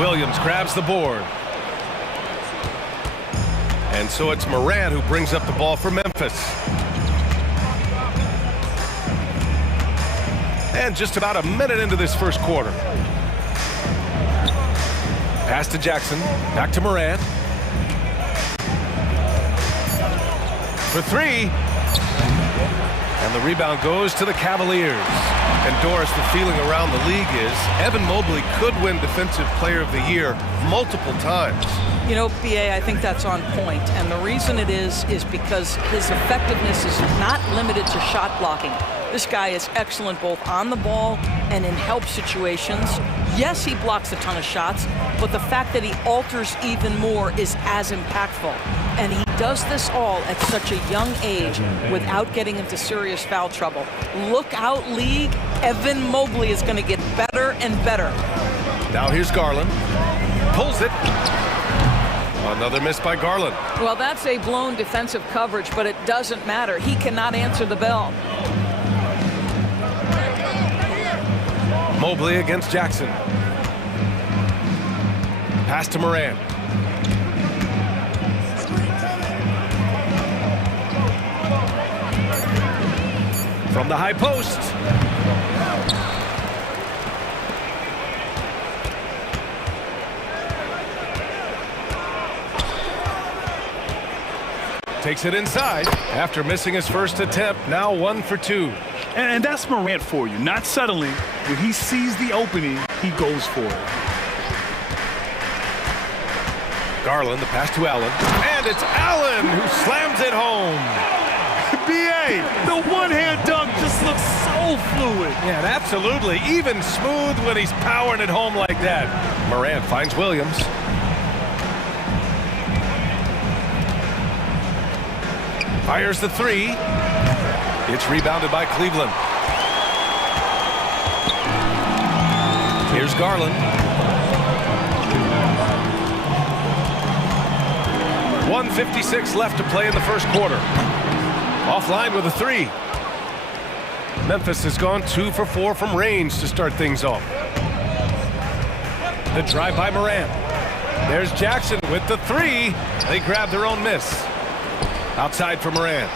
Williams grabs the board. And so it's Moran who brings up the ball for Memphis. And just about a minute into this first quarter. Pass to Jackson. Back to Moran. For 3. And the rebound goes to the Cavaliers. And Doris, the feeling around the league is Evan Mobley could win Defensive Player of the Year multiple times. You know, BA, I think that's on point. And the reason it is because his effectiveness is not limited to shot blocking. This guy is excellent both on the ball and in help situations. Yes, he blocks a ton of shots, but the fact that he alters even more is as impactful. And he does this all at such a young age without getting into serious foul trouble. Look out, league. Evan Mobley is going to get better and better. Now here's Garland. Pulls it. Another miss by Garland. Well, that's a blown defensive coverage, but it doesn't matter. He cannot answer the bell. Mobley against Jackson. Pass to Moran. From the high post. Takes it inside after missing his first attempt. Now 1 for 2. And that's Morant for you. Not settling. When he sees the opening, he goes for it. Garland, the pass to Allen. And it's Allen who slams it home. BA, the one-hand dunk just looks so fluid. Yeah, absolutely. Even smooth when he's powering it home like that. Morant finds Williams. Fires the 3. It's rebounded by Cleveland. Here's Garland. 1:56 left to play in the first quarter. Offline with a 3. Memphis has gone 2 for 4 from range to start things off. The drive by Moran. There's Jackson with the 3. They grab their own miss. Outside for Moran.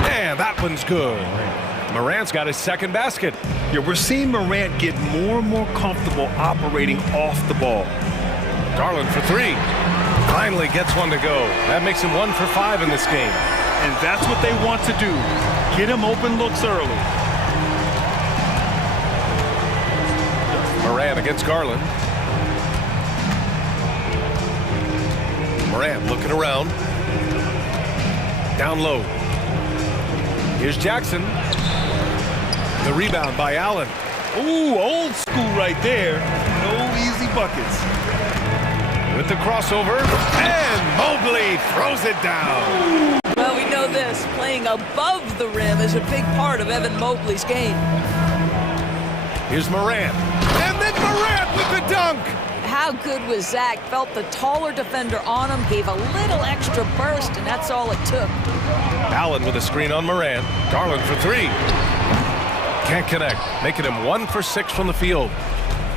And that one's good. Morant's got his second basket. Yeah, we're seeing Morant get more and more comfortable operating off the ball. Garland for 3. Finally gets one to go. That makes him 1 for 5 in this game. And that's what they want to do. Get him open looks early. Moran against Garland. Moran looking around. Down low. Here's Jackson. The rebound by Allen. Ooh, old school right there. No easy buckets. With the crossover, and Mobley throws it down. Well, we know this. Playing above the rim is a big part of Evan Mobley's game. Here's Moran. And then Moran with the dunk. How good was Zach? Felt the taller defender on him, gave a little extra burst, and that's all it took. Allen with a screen on Moran. Garland for 3. Can't connect, making him 1 for 6 from the field.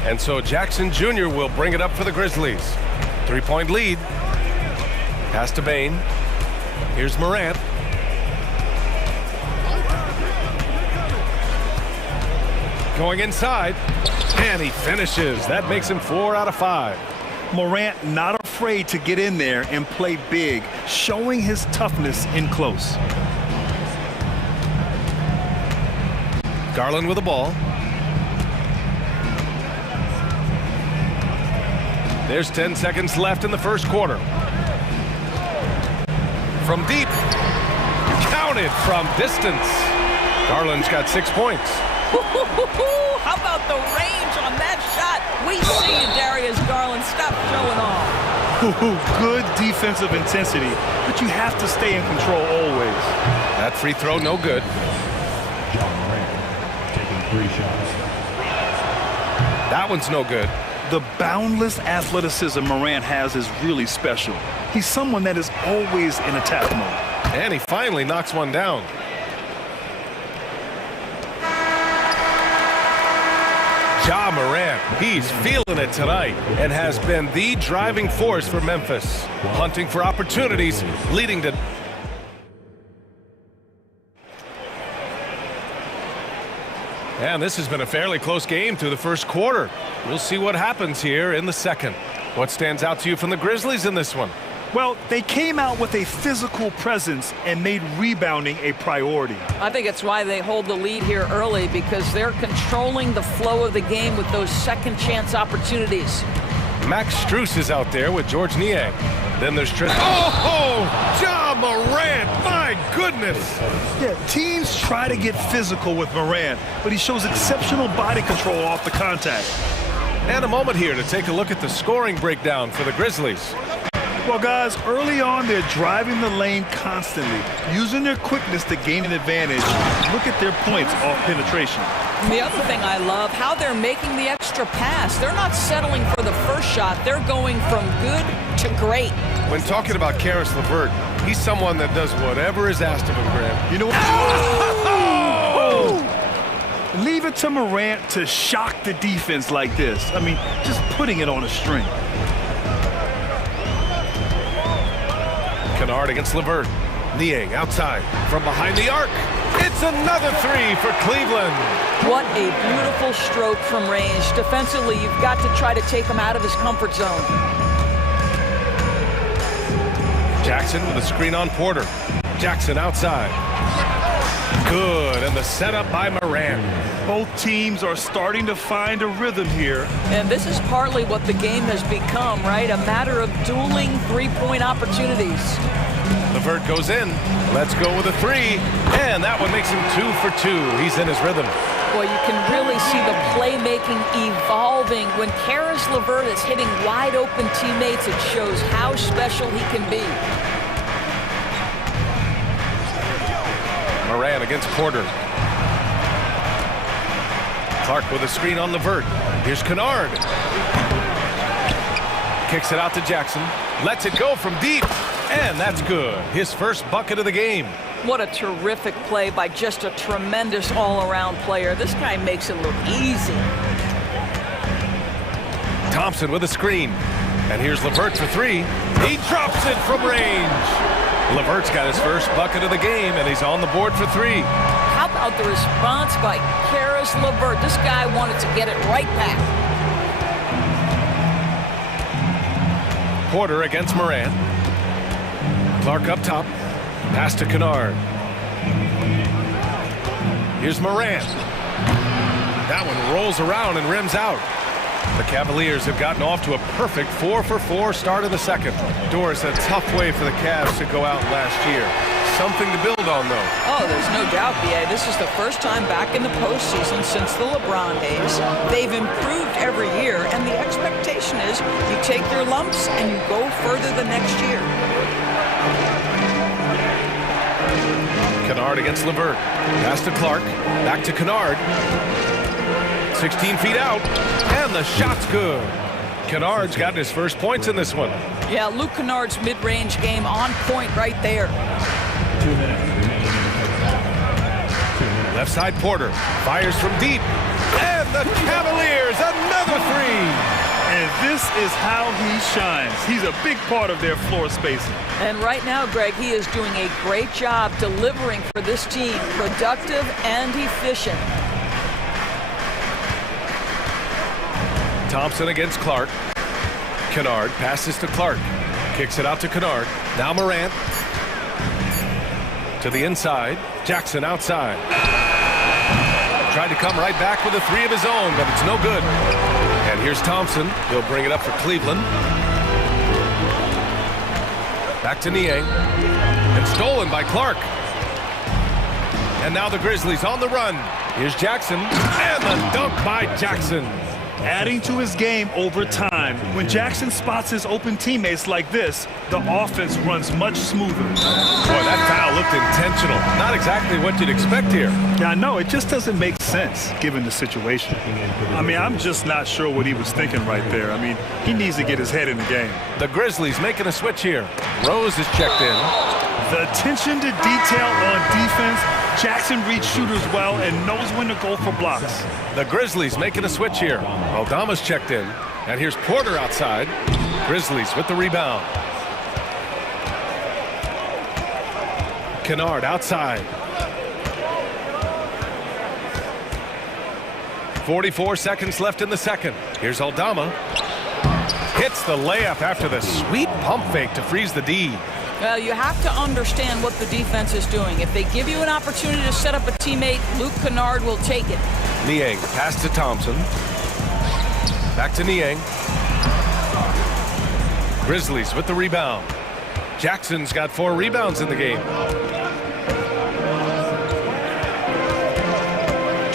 And so Jackson Jr. will bring it up for the Grizzlies. 3-point lead. Pass to Bain. Here's Moran. Going inside. And he finishes. That makes him 4 out of 5. Morant not afraid to get in there and play big, showing his toughness in close. Garland with the ball. There's 10 seconds left in the first quarter. From deep. Counted from distance. Garland's got 6 points. How about the range on that shot? We see you, Darius Garland. Stop showing off. Good defensive intensity, but you have to stay in control always. That free throw, no good. Taking 3 shots. That one's no good. The boundless athleticism Morant has is really special. He's someone that is always in attack mode. And he finally knocks one down. Ja Morant, he's feeling it tonight and has been the driving force for Memphis, hunting for opportunities, leading to... And this has been a fairly close game through the first quarter. We'll see what happens here in the second. What stands out to you from the Grizzlies in this one? Well, they came out with a physical presence and made rebounding a priority. I think it's why they hold the lead here early, because they're controlling the flow of the game with those second chance opportunities. Max Strus is out there with George Niang. Then there's Tristan. Oh, Ja Morant, my goodness. Yeah, teams try to get physical with Morant, but he shows exceptional body control off the contact. And a moment here to take a look at the scoring breakdown for the Grizzlies. Well, guys, early on, they're driving the lane constantly, using their quickness to gain an advantage. Look at their points off penetration. And the other thing I love, how they're making the extra pass. They're not settling for the first shot. They're going from good to great. When talking about Karis LeVert, he's someone that does whatever is asked of him, Graham. You know what? Oh! Leave it to Morant to shock the defense like this. I mean, just putting it on a string. Kennard against LeVert. Niang outside from behind the arc. It's another three for Cleveland. What a beautiful stroke from range. Defensively, you've got to try to take him out of his comfort zone. Jackson with a screen on Porter. Jackson outside. Good, and the setup by Morant. Both teams are starting to find a rhythm here. And this is partly what the game has become, right? A matter of dueling three-point opportunities. LeVert goes in. Let's go with a three. And that one makes him 2 for 2. He's in his rhythm. Well, you can really see the playmaking evolving. When Karis LeVert is hitting wide-open teammates, it shows how special he can be. Morant against Porter. Clark with a screen on LeVert. Here's Kennard. Kicks it out to Jackson. Lets it go from deep. And that's good. His first bucket of the game. What a terrific play by just a tremendous all-around player. This guy makes it look easy. Thompson with a screen. And here's LeVert for three. He drops it from range. LeVert's got his first bucket of the game, and he's on the board for three. How about the response by Karis LeVert? This guy wanted to get it right back. Porter against Morant. Clark up top. Pass to Kennard. Here's Morant. That one rolls around and rims out. The Cavaliers have gotten off to a perfect 4 for 4 start of the second. Doris, a tough way for the Cavs to go out last year. Something to build on, though. Oh, there's no doubt, B.A. This is the first time back in the postseason since the LeBron days. They've improved every year, and the expectation is you take your lumps and you go further the next year. Kennard against LeVert. Pass to Clark. Back to Kennard. 16 feet out. And the shot's good. Kennard's gotten his first points in this one. Yeah, Luke Kennard's mid-range game on point right there. 2 minutes. Left side Porter. Fires from deep. And the Cavaliers, another three. And this is how he shines. He's a big part of their floor spacing. And right now, Greg, he is doing a great job delivering for this team. Productive and efficient. Thompson against Clark. Kennard passes to Clark. Kicks it out to Kennard. Now Morant. To the inside. Jackson outside. tried to come right back with a three of his own, but it's no good. And here's Thompson. He'll bring it up for Cleveland. Back to Niang. And stolen by Clark. And now the Grizzlies on the run. Here's Jackson. And the dunk by Jackson. Adding to his game over time. When Jackson spots his open teammates like this, the offense runs much smoother. Boy, that foul looked intentional. Not exactly what you'd expect here. Yeah, I know. It just doesn't make sense given the situation. I mean, I'm just not sure what he was thinking right there. I mean, he needs to get his head in the game. The Grizzlies making a switch here. Rose is checked in. The attention to detail on defense. Jackson reads shooters well and knows when to go for blocks. The Grizzlies making a switch here. Aldama's checked in. And here's Porter outside. Grizzlies with the rebound. Kennard outside. 44 seconds left in the second. Here's Aldama. Hits the layup after the sweet pump fake to freeze the D. Well, you have to understand what the defense is doing. If they give you an opportunity to set up a teammate, Luke Kennard will take it. Niang, pass to Thompson. Back to Niang. Grizzlies with the rebound. Jackson's got 4 rebounds in the game.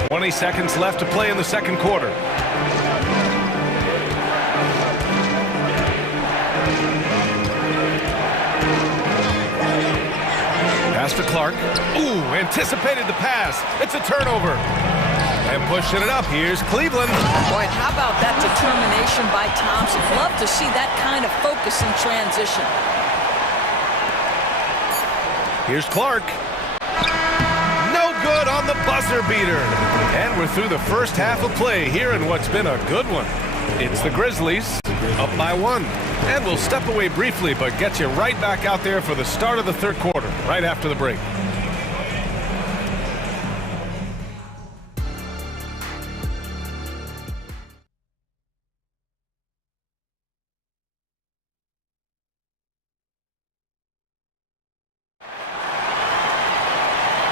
20 seconds left to play in the second quarter. Pass to Clark. Ooh, anticipated the pass. It's a turnover. And pushing it up, here's Cleveland. Boy, how about that determination by Thompson? Love to see that kind of focus in transition. Here's Clark. No good on the buzzer beater. And we're through the first half of play here in what's been a good one. It's the Grizzlies up by 1. And we'll step away briefly, but get you right back out there for the start of the third quarter, right after the break.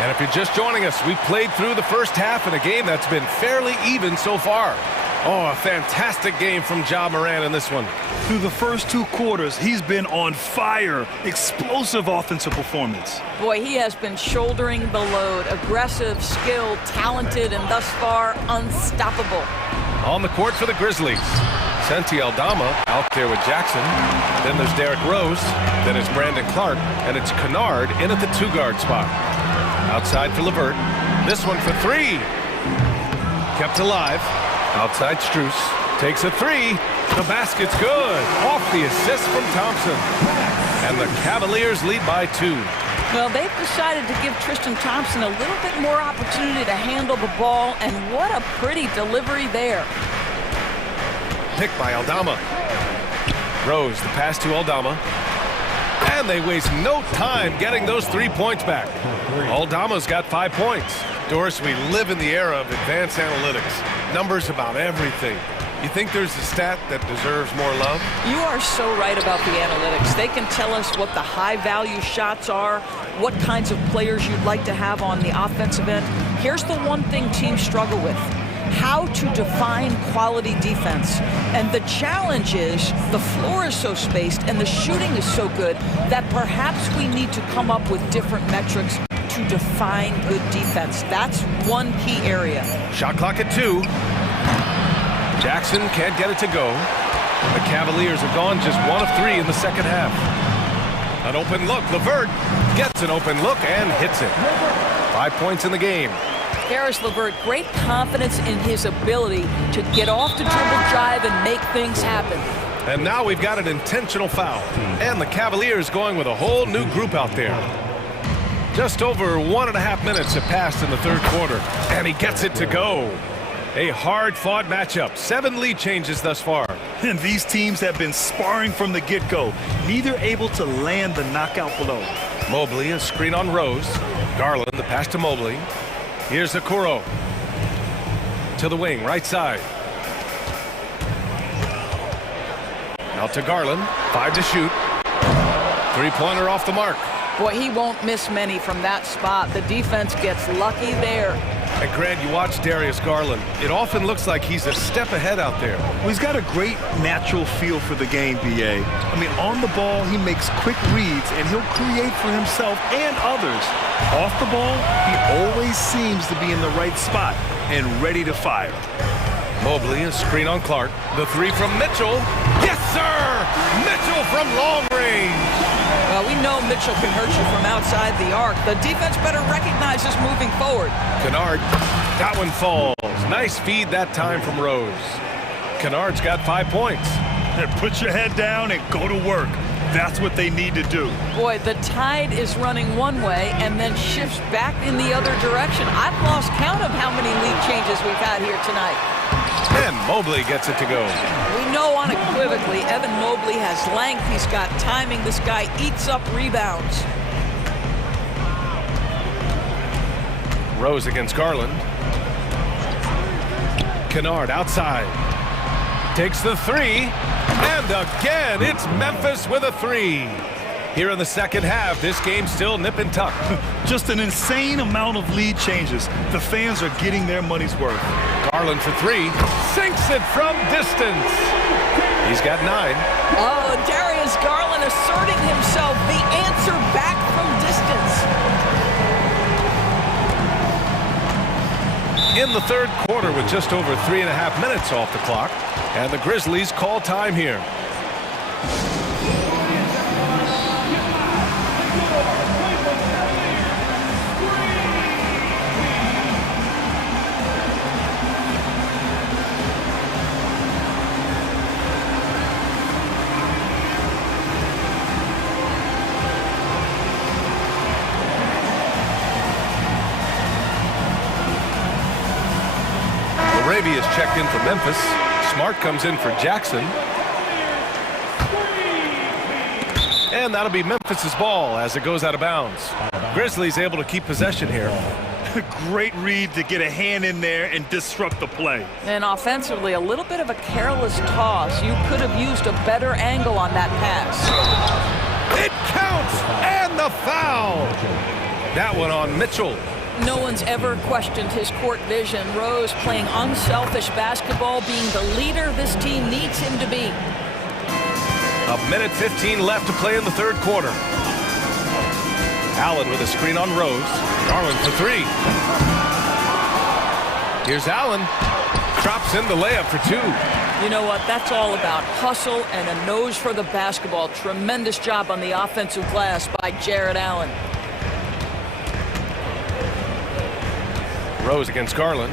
And if you're just joining us, we've played through the first half in a game that's been fairly even so far. Oh, a fantastic game from Ja Morant in this one. Through the first 2 quarters, he's been on fire. Explosive offensive performance. Boy, he has been shouldering the load. Aggressive, skilled, talented, and thus far unstoppable. On the court for the Grizzlies. Santi Aldama out there with Jackson. Then there's Derrick Rose. Then it's Brandon Clark. And it's Kennard in at the 2-guard spot. Outside for LeVert. This one for 3. Kept alive. Outside Strus. Takes a 3. The basket's good. Off the assist from Thompson. And the Cavaliers lead by 2. Well, they've decided to give Tristan Thompson a little bit more opportunity to handle the ball, and what a pretty delivery there. Picked by Aldama. Rose, the pass to Aldama. And they waste no time getting those 3 points back. Aldama's got 5 points. Doris, we live in the era of advanced analytics. Numbers about everything. You think there's a stat that deserves more love? You are so right about the analytics. They can tell us what the high-value shots are, what kinds of players you'd like to have on the offensive end. Here's the one thing teams struggle with: how to define quality defense. And the challenge is the floor is so spaced and the shooting is so good that perhaps we need to come up with different metrics to define good defense. That's one key area. Shot clock at 2. Jackson can't get it to go. The Cavaliers have gone just 1 of 3 in the second half. An open look. LeVert gets an open look and hits it. 5 points in the game. Caris LeVert, great confidence in his ability to get off the dribble drive and make things happen. And now we've got an intentional foul. And the Cavaliers going with a whole new group out there. Just over 1.5 minutes have passed in the third quarter. And he gets it to go. A hard-fought matchup. 7 lead changes thus far. And these teams have been sparring from the get-go. Neither able to land the knockout blow. Mobley, a screen on Rose. Garland, the pass to Mobley. Here's Okoro. To the wing, right side. Out to Garland. 5 to shoot. 3-pointer off the mark. Boy, he won't miss many from that spot. The defense gets lucky there. And Grant, you watch Darius Garland. It often looks like he's a step ahead out there. Well, he's got a great natural feel for the game, B.A. I mean, on the ball, he makes quick reads, and he'll create for himself and others. Off the ball, he always seems to be in the right spot and ready to fire. Mobley, a screen on Clark. The three from Mitchell. Yes, sir! Mitchell from long range. Well, we know Mitchell can hurt you from outside the arc. The defense better recognize this moving forward. Kennard, that one falls. Nice feed that time from Rose. Kennard's got 5 points. And put your head down and go to work. That's what they need to do. Boy, the tide is running one way and then shifts back in the other direction. I've lost count of how many lead changes we've had here tonight. And Mobley gets it to go. We know unequivocally Evan Mobley has length. He's got timing. This guy eats up rebounds. Rose against Garland. Kennard outside. Takes the three. And again, it's Memphis with a three. Here in the second half, this game's still nip and tuck. Just an insane amount of lead changes. The fans are getting their money's worth. Garland for three. Sinks it from distance. He's got 9. Oh, Darius Garland asserting himself. The answer back from distance. In the third quarter with just over 3.5 minutes off the clock. And the Grizzlies call time here. Arabia's checked in for Memphis. Smart comes in for Jackson. And that'll be Memphis's ball as it goes out of bounds. Grizzlies able to keep possession here. Great read to get a hand in there and disrupt the play. And offensively, a little bit of a careless toss. You could have used a better angle on that pass. It counts! And the foul! That one on Mitchell. No one's ever questioned his court vision. Rose playing unselfish basketball, being the leader this team needs him to be. 1:15 left to play in the third quarter. Allen with a screen on Rose. Garland for three. Here's Allen. Drops in the layup for 2. You know what? That's all about hustle and a nose for the basketball. Tremendous job on the offensive glass by Jared Allen. Rose against Garland.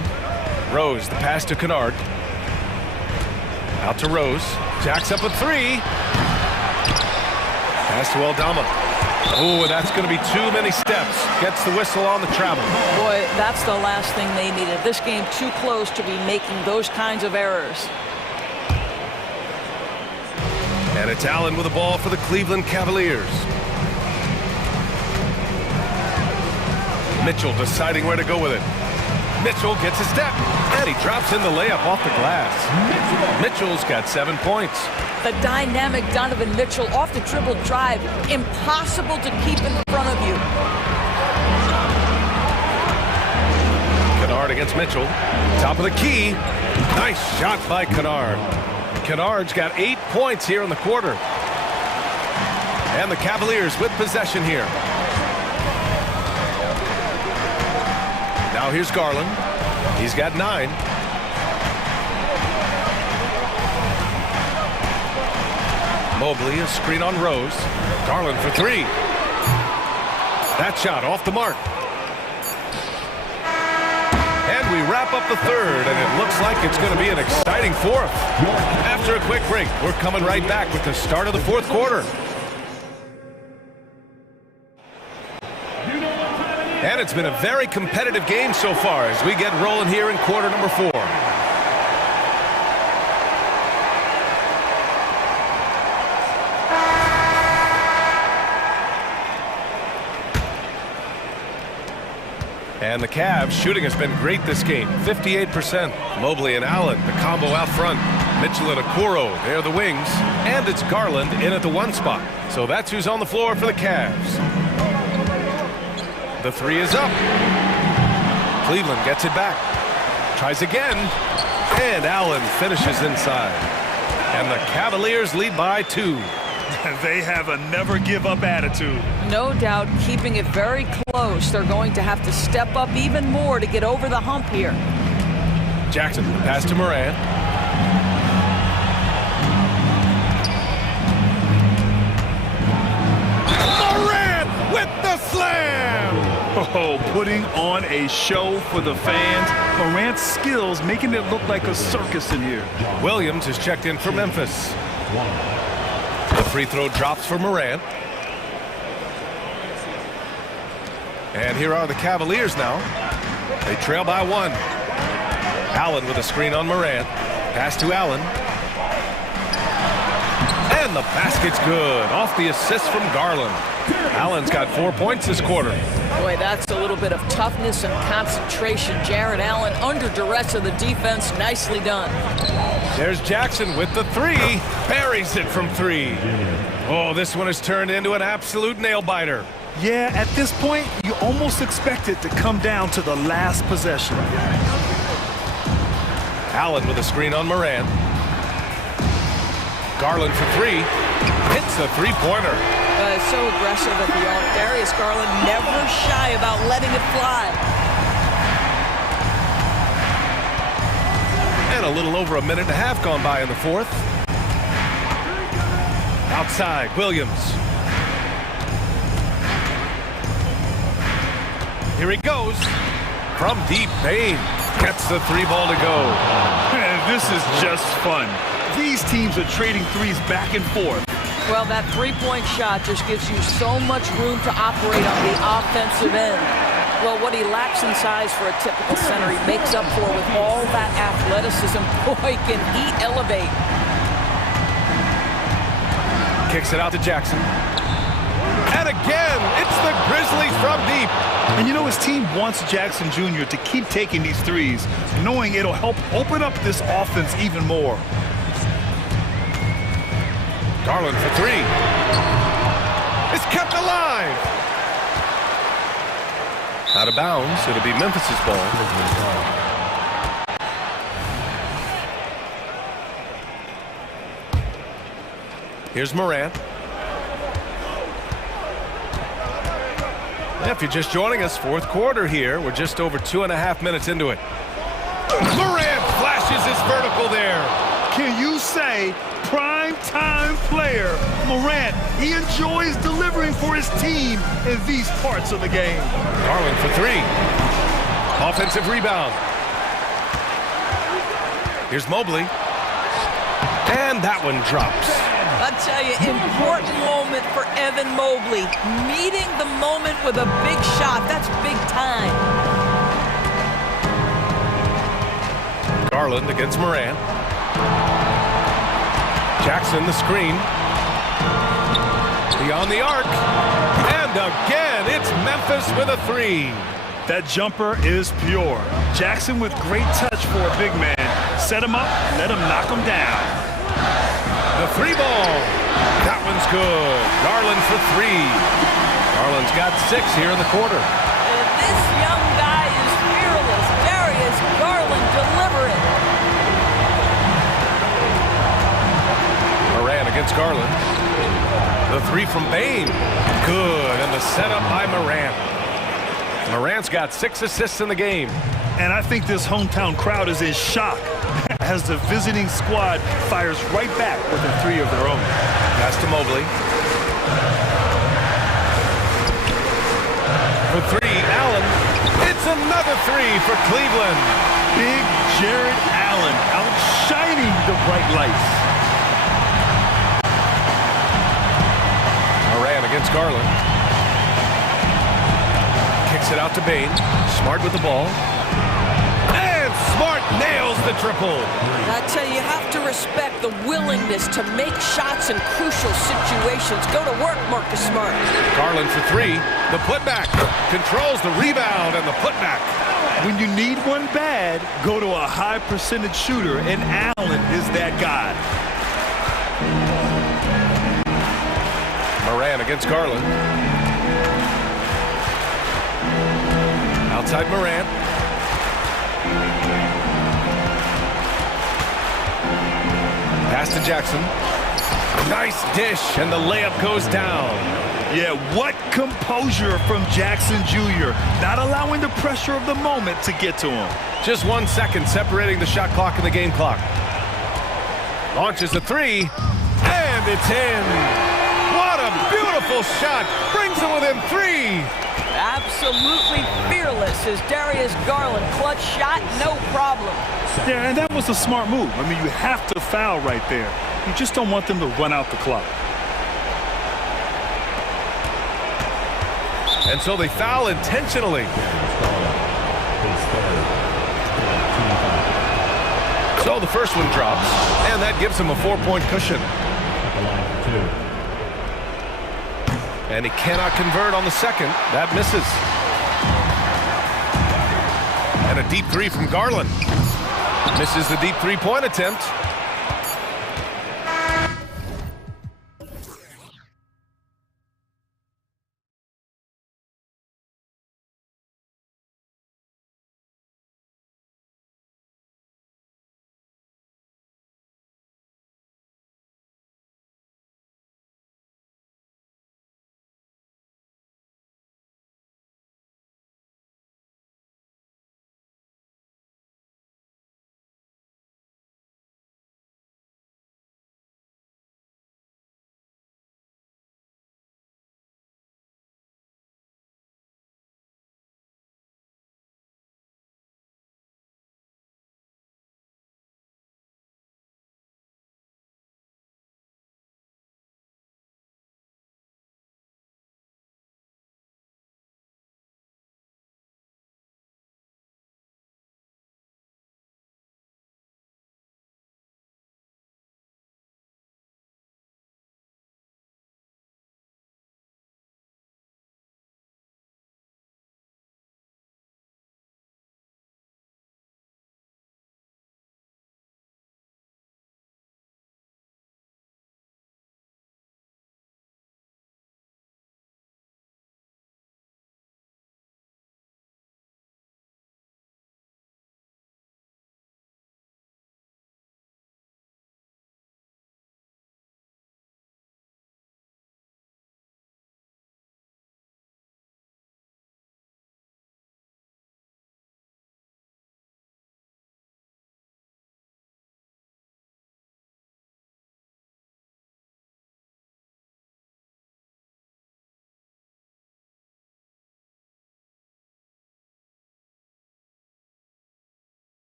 Rose, the pass to Kennard. Out to Rose. Jacks up a 3. Pass to Aldama. Oh, that's going to be too many steps. Gets the whistle on the travel. Boy, that's the last thing they needed. This game too close to be making those kinds of errors. And it's Allen with the ball for the Cleveland Cavaliers. Mitchell deciding where to go with it. Mitchell gets a step, and he drops in the layup off the glass. Mitchell's got 7 points. The dynamic Donovan Mitchell off the dribble drive. Impossible to keep in front of you. Kennard against Mitchell. Top of the key. Nice shot by Kennard. Kennard's got 8 points here in the quarter. And the Cavaliers with possession here. Now here's Garland. He's got 9. Mobley, a screen on Rose. Garland for 3. That shot off the mark. And we wrap up the third, and it looks like it's going to be an exciting fourth. After a quick break, we're coming right back with the start of the fourth quarter. And it's been a very competitive game so far as we get rolling here in quarter number 4. And the Cavs shooting has been great this game, 58%. Mobley and Allen, the combo out front. Mitchell and Okoro, they're the wings. And it's Garland in at the 1 spot. So that's who's on the floor for the Cavs. The 3 is up. Cleveland gets it back. Tries again. And Allen finishes inside. And the Cavaliers lead by 2. They have a never-give-up attitude. No doubt, keeping it very close. They're going to have to step up even more to get over the hump here. Jackson, pass to Moran. Moran with the slam! Oh, putting on a show for the fans. Morant's skills making it look like a circus in here. Williams is checked in for Memphis. The free throw drops for Moran. And here are the Cavaliers now. They trail by 1. Allen with a screen on Moran. Pass to Allen. And the basket's good. Off the assist from Garland. Allen's got 4 points this quarter. Boy, that's a little bit of toughness and concentration. Jared Allen under duress of the defense. Nicely done. There's Jackson with the 3. Buries it from 3. Oh, this one has turned into an absolute nail-biter. Yeah, at this point, you almost expect it to come down to the last possession. Allen with a screen on Moran. Garland for 3. Hits the three-pointer. So aggressive at the arc. Darius Garland never shy about letting it fly. And a little over a minute and a half gone by in the 4th. Outside, Williams. Here he goes. From deep, Bain gets the 3 ball to go. Man, this is just fun. These teams are trading threes back and forth. Well, that three-point shot just gives you so much room to operate on the offensive end. Well, what he lacks in size for a typical center, he makes up for with all that athleticism. Boy, can he elevate. Kicks it out to Jackson. And again, it's the Grizzlies from deep. And you know, his team wants Jackson Jr. to keep taking these threes, knowing it'll help open up this offense even more. Garland for 3. It's kept alive. Out of bounds. It'll be Memphis's ball. Here's Morant. If you're just joining us, 4th quarter here. We're just over 2.5 minutes into it. Morant flashes his vertical there. Can you say prime-time player Morant? He enjoys delivering for his team in these parts of the game. Garland for 3. Offensive rebound. Here's Mobley. And that one drops. I tell you, important moment for Evan Mobley. Meeting the moment with a big shot. That's big time. Garland against Morant. Jackson the screen. Beyond the arc. And again, it's Memphis with a 3. That jumper is pure. Jackson with great touch for a big man. Set him up, let him knock him down. The 3 ball. That one's good. Garland for 3. Garland's got 6 here in the quarter. And this young guy is fearless. Darius Garland delivering. Moran against Garland. The 3 from Bain. Good. And the setup by Moran. Morant's got 6 assists in the game. And I think this hometown crowd is in shock as the visiting squad fires right back with a 3 of their own. Pass to Mobley. For 3, Allen. It's another 3 for Cleveland. Big Jared Allen outshining the bright lights. Moran against Garland. Kicks it out to Bain. Smart with the ball. And Smart nails the triple. I tell you, you have to respect the willingness to make shots in crucial situations. Go to work, Marcus Smart. Garland for 3. The putback. Controls the rebound and the putback. When you need one bad, go to a high percentage shooter, and Allen is that guy. Moran against Garland. Outside Moran. Pass to Jackson. Nice dish, and the layup goes down. Yeah, what composure from Jackson Jr. Not allowing the pressure of the moment to get to him. Just 1 second separating the shot clock and the game clock. Launches a three, and it's in. What a beautiful shot. Brings him within 3. Absolutely fearless is Darius Garland. Clutch shot, no problem. Yeah, and that was a smart move. I mean, you have to foul right there. You just don't want them to run out the clock. And so they foul intentionally. So the first one drops, and that gives him a 4-point cushion. And he cannot convert on the second. That misses. And a deep three from Garland. Misses the deep three-point attempt.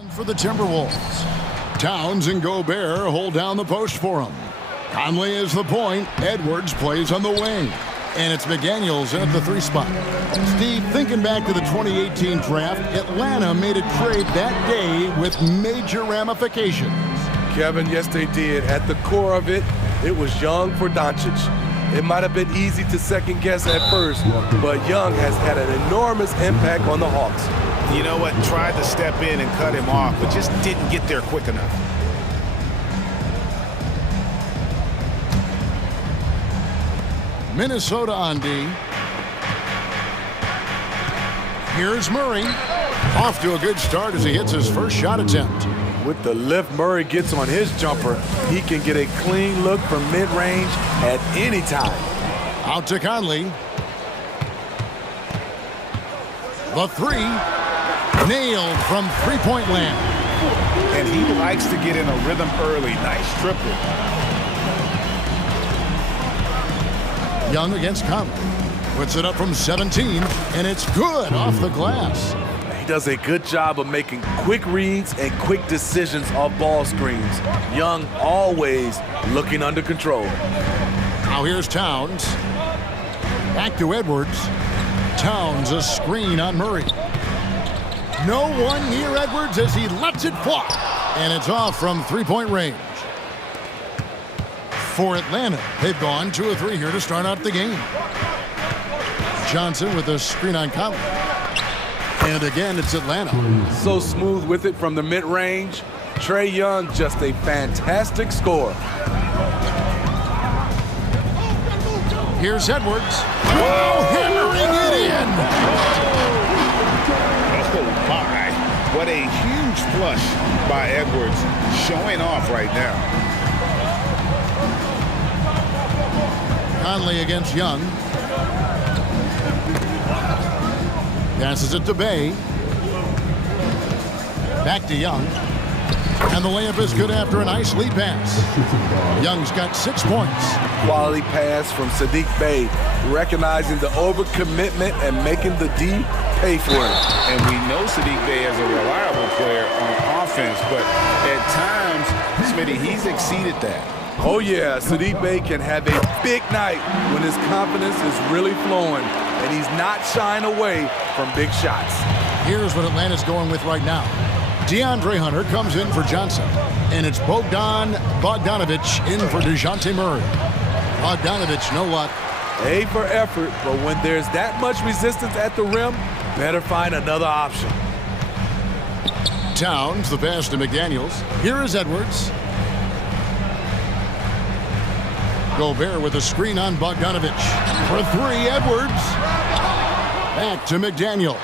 And for the Timberwolves, Towns and Gobert hold down the post for him. Conley is the point. Edwards plays on the wing. And it's McDaniels in at the 3 spot. Steve, thinking back to the 2018 draft, Atlanta made a trade that day with major ramifications. Kevin, yes, they did. At the core of it, it was Young for Doncic. It might have been easy to second guess at first, but Young has had an enormous impact on the Hawks. You know what? Tried to step in and cut him off, but just didn't get there quick enough. Minnesota on D. Here's Murray. Off to a good start as he hits his first shot attempt. With the lift Murray gets on his jumper, he can get a clean look from mid-range at any time. Out to Conley. The 3. Nailed from three-point land. And he likes to get in a rhythm early. Nice triple. Young against Conley. Puts it up from 17, and it's good off the glass. He does a good job of making quick reads and quick decisions off ball screens. Young always looking under control. Now here's Towns. Back to Edwards. Towns a screen on Murray. No one near Edwards as he lets it fly. And it's off from three-point range. For Atlanta, they've gone 2 of 3 here to start out the game. Johnson with a screen on Conley. And again, it's Atlanta. So smooth with it from the mid-range. Trae Young, just a fantastic scorer. Here's Edwards. Oh, hammering it in. Oh, my. What a huge flush by Edwards. Showing off right now. Conley against Young. Passes it to Bay. Back to Young. And the layup is good after a nice lead pass. Young's got 6 points. Quality pass from Saddiq Bey, recognizing the overcommitment and making the D pay for it. And we know Saddiq Bey is a reliable player on offense, but at times, Smitty, he's exceeded that. Oh yeah, Saddiq Bey can have a big night when his confidence is really flowing, and he's not shying away from big shots. Here's what Atlanta's going with right now. DeAndre Hunter comes in for Johnson, and it's Bogdanovic in for DeJounte Murray. Bogdanovic, no luck. A for effort, but when there's that much resistance at the rim, better find another option. Towns, the pass to McDaniels. Here is Edwards. Gobert with a screen on Bogdanovic. For 3, Edwards. Back to McDaniels.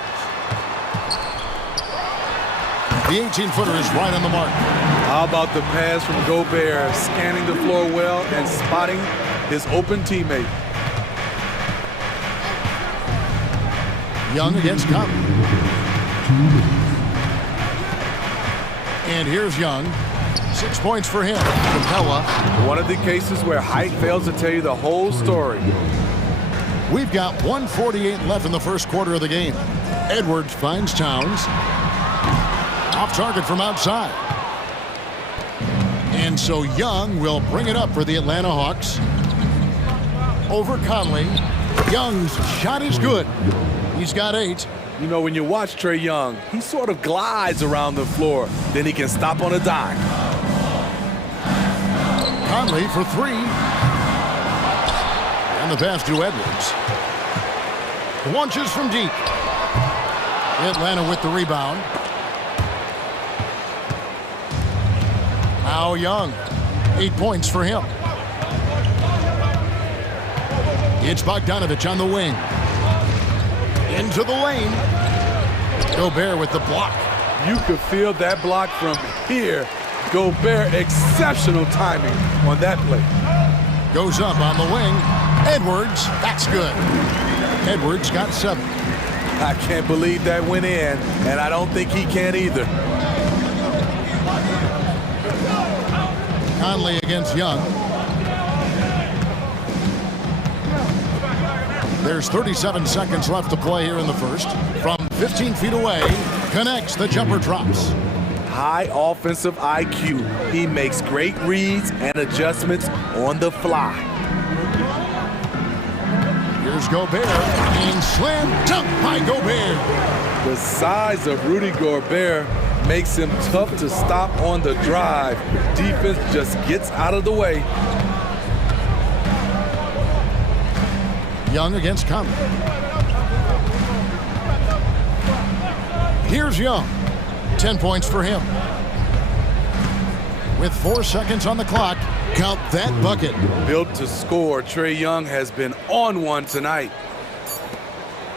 The 18-footer is right on the mark. How about the pass from Gobert, scanning the floor well and spotting his open teammate. Young against Conley. And here's Young. 6 points for him. Capella. One of the cases where height fails to tell you the whole story. We've got 1:48 left in the first quarter of the game. Edwards finds Towns. Off target from outside. And so Young will bring it up for the Atlanta Hawks. Over Conley. Young's shot is good. He's got 8. You know, when you watch Trae Young, he sort of glides around the floor. Then he can stop on a dime. Conley for 3. And the pass to Edwards. Launches from deep. Atlanta with the rebound. Now Young. 8 points for him. It's Bogdanovic on the wing. Into the lane. Gobert with the block. You could feel that block from here. Gobert, exceptional timing on that play. Goes up on the wing. Edwards, that's good. Edwards got 7. I can't believe that went in, and I don't think he can either. Conley against Young. There's 37 seconds left to play here in the first. From 15 feet away, connects, the jumper drops. high offensive IQ. He makes great reads and adjustments on the fly. Here's Gobert, and slam dunk by Gobert. The size of Rudy Gobert makes him tough to stop on the drive. Defense just gets out of the way. Young against Conley. Here's Young. 10 points for him. With 4 seconds on the clock, count that bucket. Built to score, Trae Young has been on one tonight.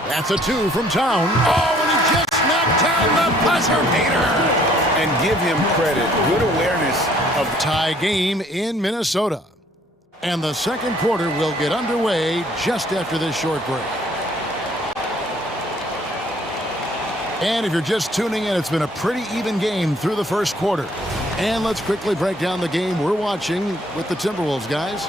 That's a 2 from Town. Oh, and he just knocked down the buzzer beater. And give him credit. Good awareness of tie game in Minnesota. And the second quarter will get underway just after this short break. And if you're just tuning in, it's been a pretty even game through the first quarter. And let's quickly break down the game we're watching with the Timberwolves, guys.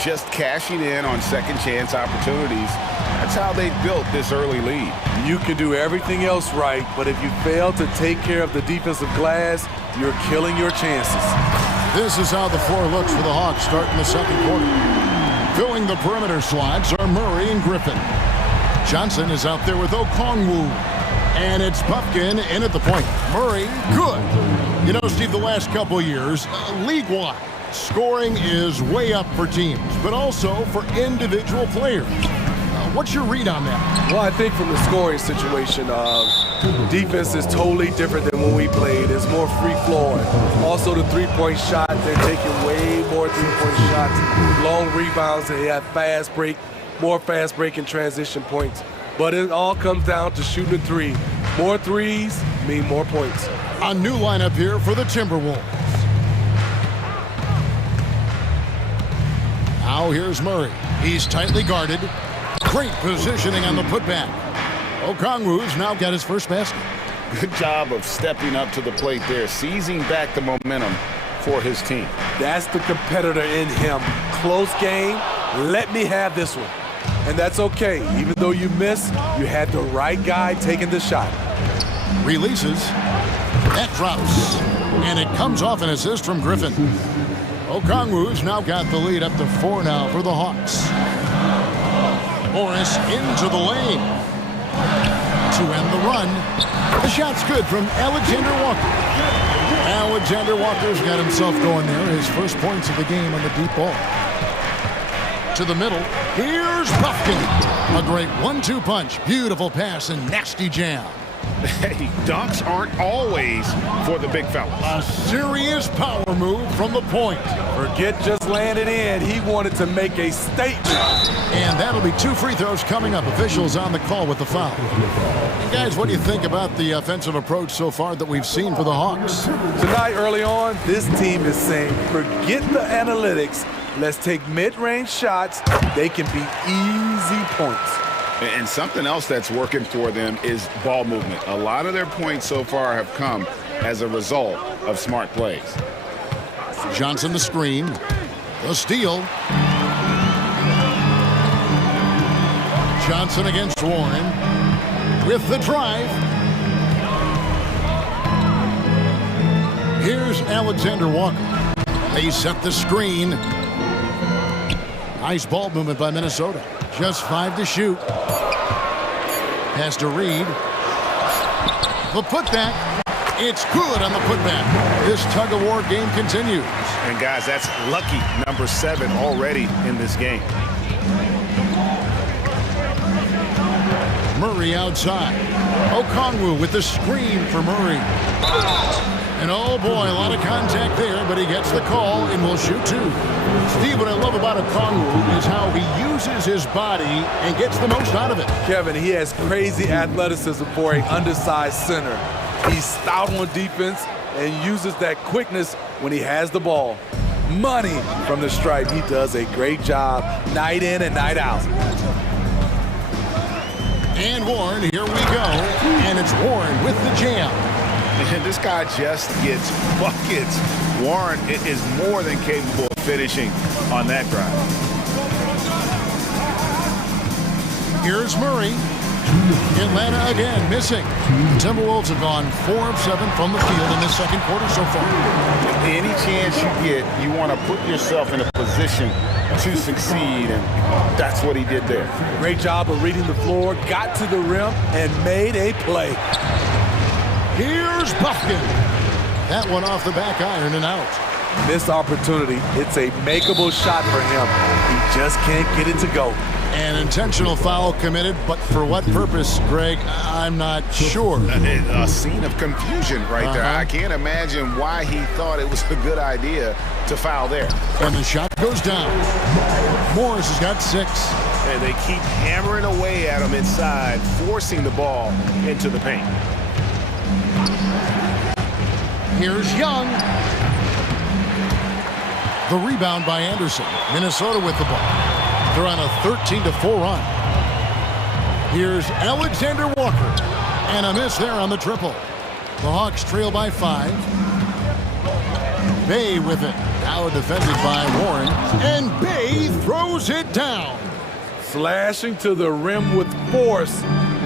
Just cashing in on second chance opportunities. That's how they built this early lead. You can do everything else right, but if you fail to take care of the defensive glass, you're killing your chances. This is how the floor looks for the Hawks starting the second quarter. Filling the perimeter slots are Murray and Griffin. Johnson is out there with Okongwu. And it's Puffkin in at the point. Murray, good. You know, Steve, the last couple years, league-wide, scoring is way up for teams, but also for individual players. What's your read on that? Well, I think from the scoring situation, defense is totally different than when we played. It's more free-flowing. Also, the three-point shot, they're taking way more three-point shots. Long rebounds, they have fast break, more fast break and transition points. But it all comes down to shooting a three. More threes mean more points. A new lineup here for the Timberwolves. Now here's Murray. He's tightly guarded. Great positioning on the putback. Okongwu's now got his first basket. Good job of stepping up to the plate there, seizing back the momentum for his team. That's the competitor in him. Close game. Let me have this one. And that's okay. Even though you miss, you had the right guy taking the shot. Releases. That drops. And it comes off an assist from Griffin. Okongwu's now got the lead up to 4 now for the Hawks. Morris into the lane. To end the run. The shot's good from Alexander Walker. Alexander Walker's got himself going there. His first points of the game on the deep ball. To the middle. Here's Puffkin. A great 1-2 punch. Beautiful pass and nasty jam. Hey, dunks aren't always for the big fellas. A serious power move from the point. Forget just landing in. He wanted to make a statement. And that'll be 2 free throws coming up. Officials on the call with the foul. And guys, what do you think about the offensive approach so far that we've seen for the Hawks? Tonight, early on, this team is saying, forget the analytics. Let's take mid-range shots. They can be easy points. And something else that's working for them is ball movement. A lot of their points so far have come as a result of smart plays. Johnson the screen. The steal. Johnson against Warren. With the drive. Here's Alexander Walker. They set the screen. Nice ball movement by Minnesota. Just 5 to shoot. Pass to Reed. The putback. It's good on the putback. This tug-of-war game continues. And guys, that's lucky number 7 already in this game. Murray outside. Okongwu with the screen for Murray. And oh boy, a lot of contact there, but he gets the call and will shoot 2. Steve, what I love about Okongwu is how he uses his body and gets the most out of it. Kevin, he has crazy athleticism for an undersized center. He's stout on defense and uses that quickness when he has the ball. Money from the stripe. He does a great job night in and night out. And Warren, here we go. And it's Warren with the jam. And this guy just gets buckets. Warren is more than capable of finishing on that drive. Here's Murray. Atlanta again missing. The Timberwolves have gone 4 of 7 from the field in this second quarter so far. Any chance you get, you want to put yourself in a position to succeed, and that's what he did there. Great job of reading the floor, got to the rim, and made a play. Here's Buffkin. That one off the back iron and out. Missed opportunity. It's a makeable shot for him. He just can't get it to go. An intentional foul committed, but for what purpose, Greg? I'm not sure. A scene of confusion right there. I can't imagine why he thought it was a good idea to foul there. And the shot goes down. Morris has got 6. And they keep hammering away at him inside, forcing the ball into the paint. Here's Young. The rebound by Anderson. Minnesota with the ball. They're on a 13-4 run. Here's Alexander Walker. And a miss there on the triple. The Hawks trail by 5. Bay with it. Now defended by Warren. And Bay throws it down. Slashing to the rim with force.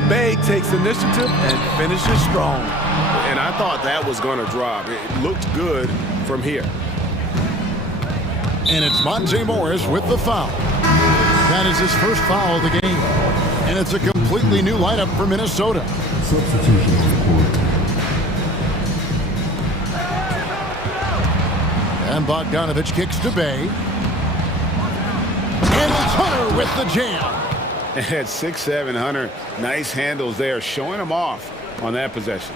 Bay takes initiative and finishes strong. And I thought that was going to drop. It looked good from here. And it's Monte Morris with the foul. That is his first foul of the game. And it's a completely new lineup for Minnesota. Substitution report. And Bogdanovich kicks to Bay. And it's Hunter with the jam. At 6'7", Hunter, nice handles there, showing him off on that possession.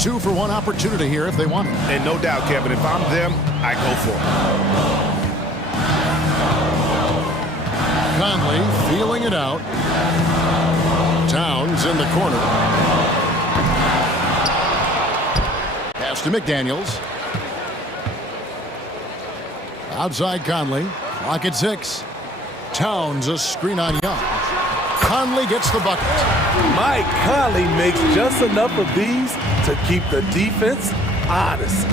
2 for 1 opportunity here if they want it. And no doubt, Kevin, if I'm them, I go for it. Conley feeling it out. Towns in the corner. Pass to McDaniels. Outside Conley. Clock at 6. Towns a screen on Young. Conley gets the bucket. Mike Conley makes just enough of these to keep the defense honest.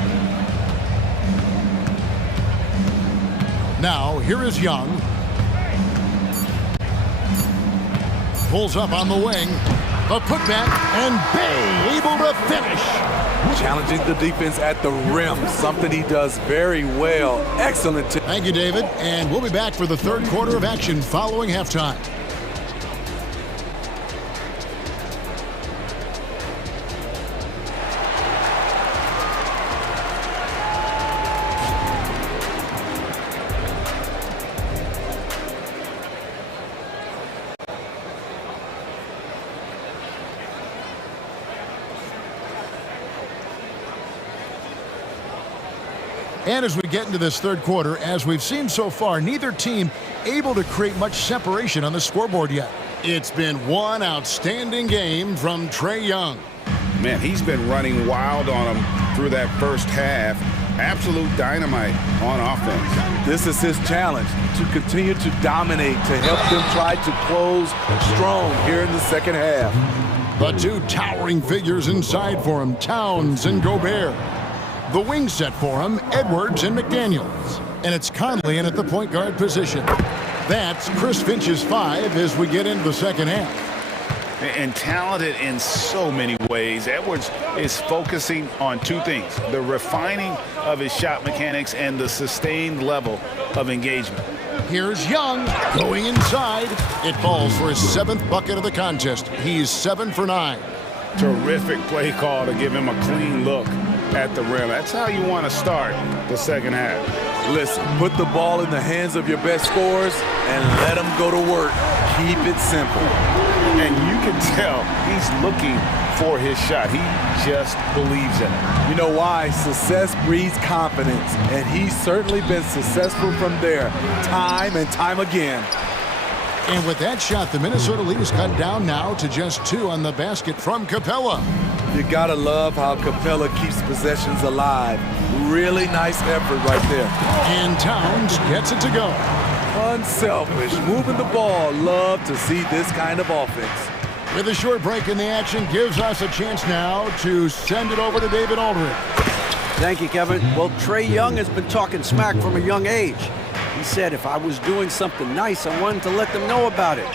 Now, here is Young. Pulls up on the wing. A putback, and Bay able to finish. Challenging the defense at the rim, something he does very well. Excellent. Thank you, David. And we'll be back for the third quarter of action following halftime. And as we get into this third quarter, as we've seen so far, neither team able to create much separation on the scoreboard yet. It's been one outstanding game from Trae Young. Man, he's been running wild on him through that first half. Absolute dynamite on offense. This is his challenge, to continue to dominate, to help them try to close strong here in the second half. The 2 towering figures inside for him, Towns and Gobert. The wing set for him, Edwards and McDaniels. And it's Conley in at the point guard position. That's Chris Finch's 5 as we get into the second half. And talented in so many ways. Edwards is focusing on 2 things: the refining of his shot mechanics and the sustained level of engagement. Here's Young going inside. It falls for his 7th bucket of the contest. He's 7 for 9. Terrific play call to give him a clean look at the rim. That's how you want to start the second half. Listen, put the ball in the hands of your best scorers and let them go to work. Keep it simple. And you can tell he's looking for his shot. He just believes in it. You know why? Success breeds confidence, and he's certainly been successful from there time and time again. And with that shot, the Minnesota lead is cut down now to just 2 on the basket from Capella. You gotta love how Capella keeps possessions alive. Really nice effort right there. And Towns gets it to go. Unselfish, moving the ball. Love to see this kind of offense. With a short break in the action, gives us a chance now to send it over to David Aldridge. Thank you, Kevin. Well, Trae Young has been talking smack from a young age. He said if I was doing something nice, I wanted to let them know about it.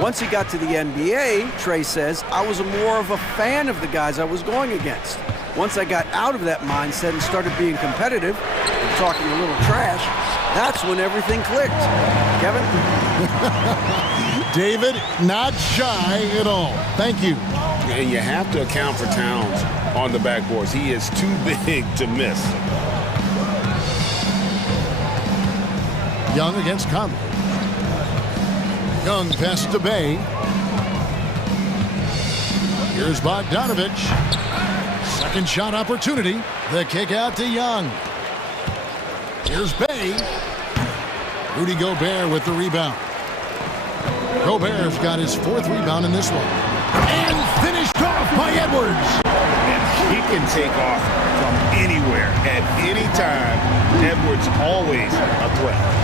Once he got to the NBA, Trey says, I was more of a fan of the guys I was going against. Once I got out of that mindset and started being competitive and talking a little trash, that's when everything clicked. Kevin? David, not shy at all. Thank you. And you have to account for Towns on the backboards. He is too big to miss. Young against Conley. Young pass to Bay. Here's Bogdanovich. Second shot opportunity. The kick out to Young. Here's Bay. Rudy Gobert with the rebound. Gobert's got his 4th rebound in this one. And finished off by Edwards. And he can take off from anywhere at any time. Edwards always a threat.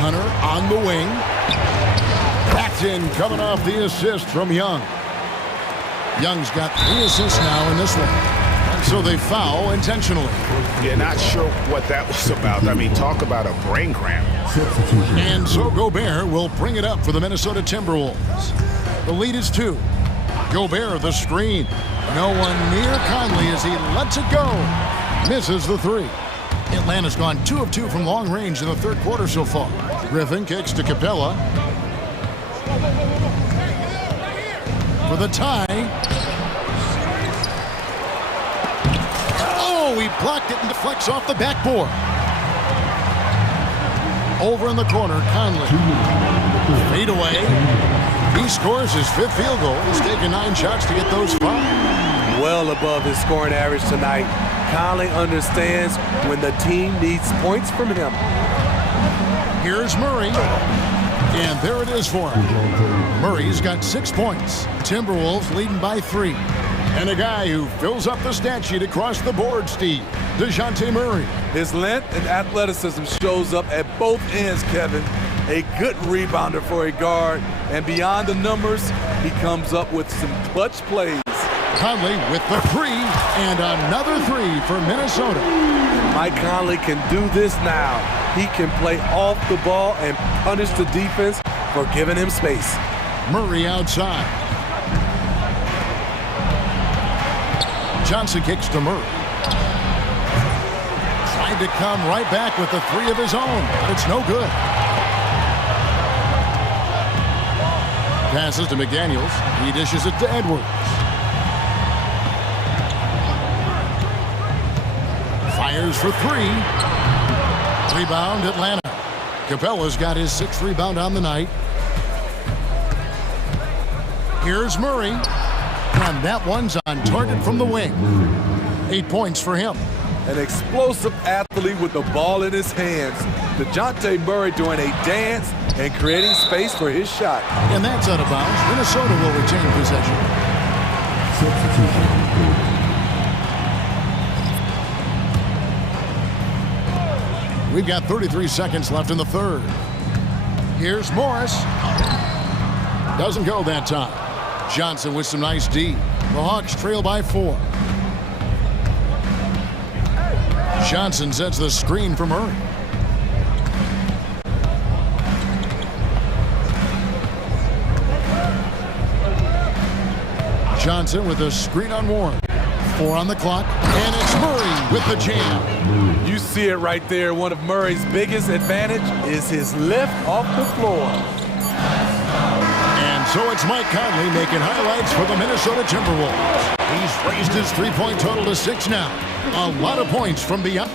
Hunter on the wing. Paxton coming off the assist from Young. Young's got 3 assists now in this one. And so they foul intentionally. Yeah, not sure what that was about. I mean, talk about a brain cramp. And so Gobert will bring it up for the Minnesota Timberwolves. The lead is 2. Gobert the screen. No one near Conley as he lets it go. Misses the 3. Atlanta's gone 2 of 2 from long range in the 3rd quarter so far. Griffin kicks to Capella. For the tie. Oh, he blocked it and deflects off the backboard. Over in the corner, Conley. Fade away. He scores his 5th field goal. He's taken 9 shots to get those 5. Well above his scoring average tonight. Conley understands when the team needs points from him. Here's Murray. And there it is for him. Murray's got 6 points. Timberwolves leading by 3. And a guy who fills up the stat sheet across the board, Steve. DeJounte Murray. His length and athleticism shows up at both ends, Kevin. A good rebounder for a guard. And beyond the numbers, he comes up with some clutch plays. Conley with the 3, and another 3 for Minnesota. Mike Conley can do this now. He can play off the ball and punish the defense for giving him space. Murray outside. Johnson kicks to Murray. Tried to come right back with the 3 of his own, but it's no good. Passes to McDaniels. He dishes it to Edwards. Fires for 3. Rebound, Atlanta. Capella's got his 6th rebound on the night. Here's Murray. And that one's on target from the wing. 8 points for him. An explosive athlete with the ball in his hands. DeJounte Murray doing a dance and creating space for his shot. And that's out of bounds. Minnesota will retain possession. We've got 33 seconds left in the 3rd. Here's Morris. Doesn't go that time. Johnson with some nice D. The Hawks trail by 4. Johnson sets the screen for Murray. Johnson with a screen on Warren. 4 on the clock, and it's Murray with the jam. You see it right there. One of Murray's biggest advantage is his lift off the floor. And so it's Mike Conley making highlights for the Minnesota Timberwolves. He's raised his 3-point total to 6 now. A lot of points from beyond.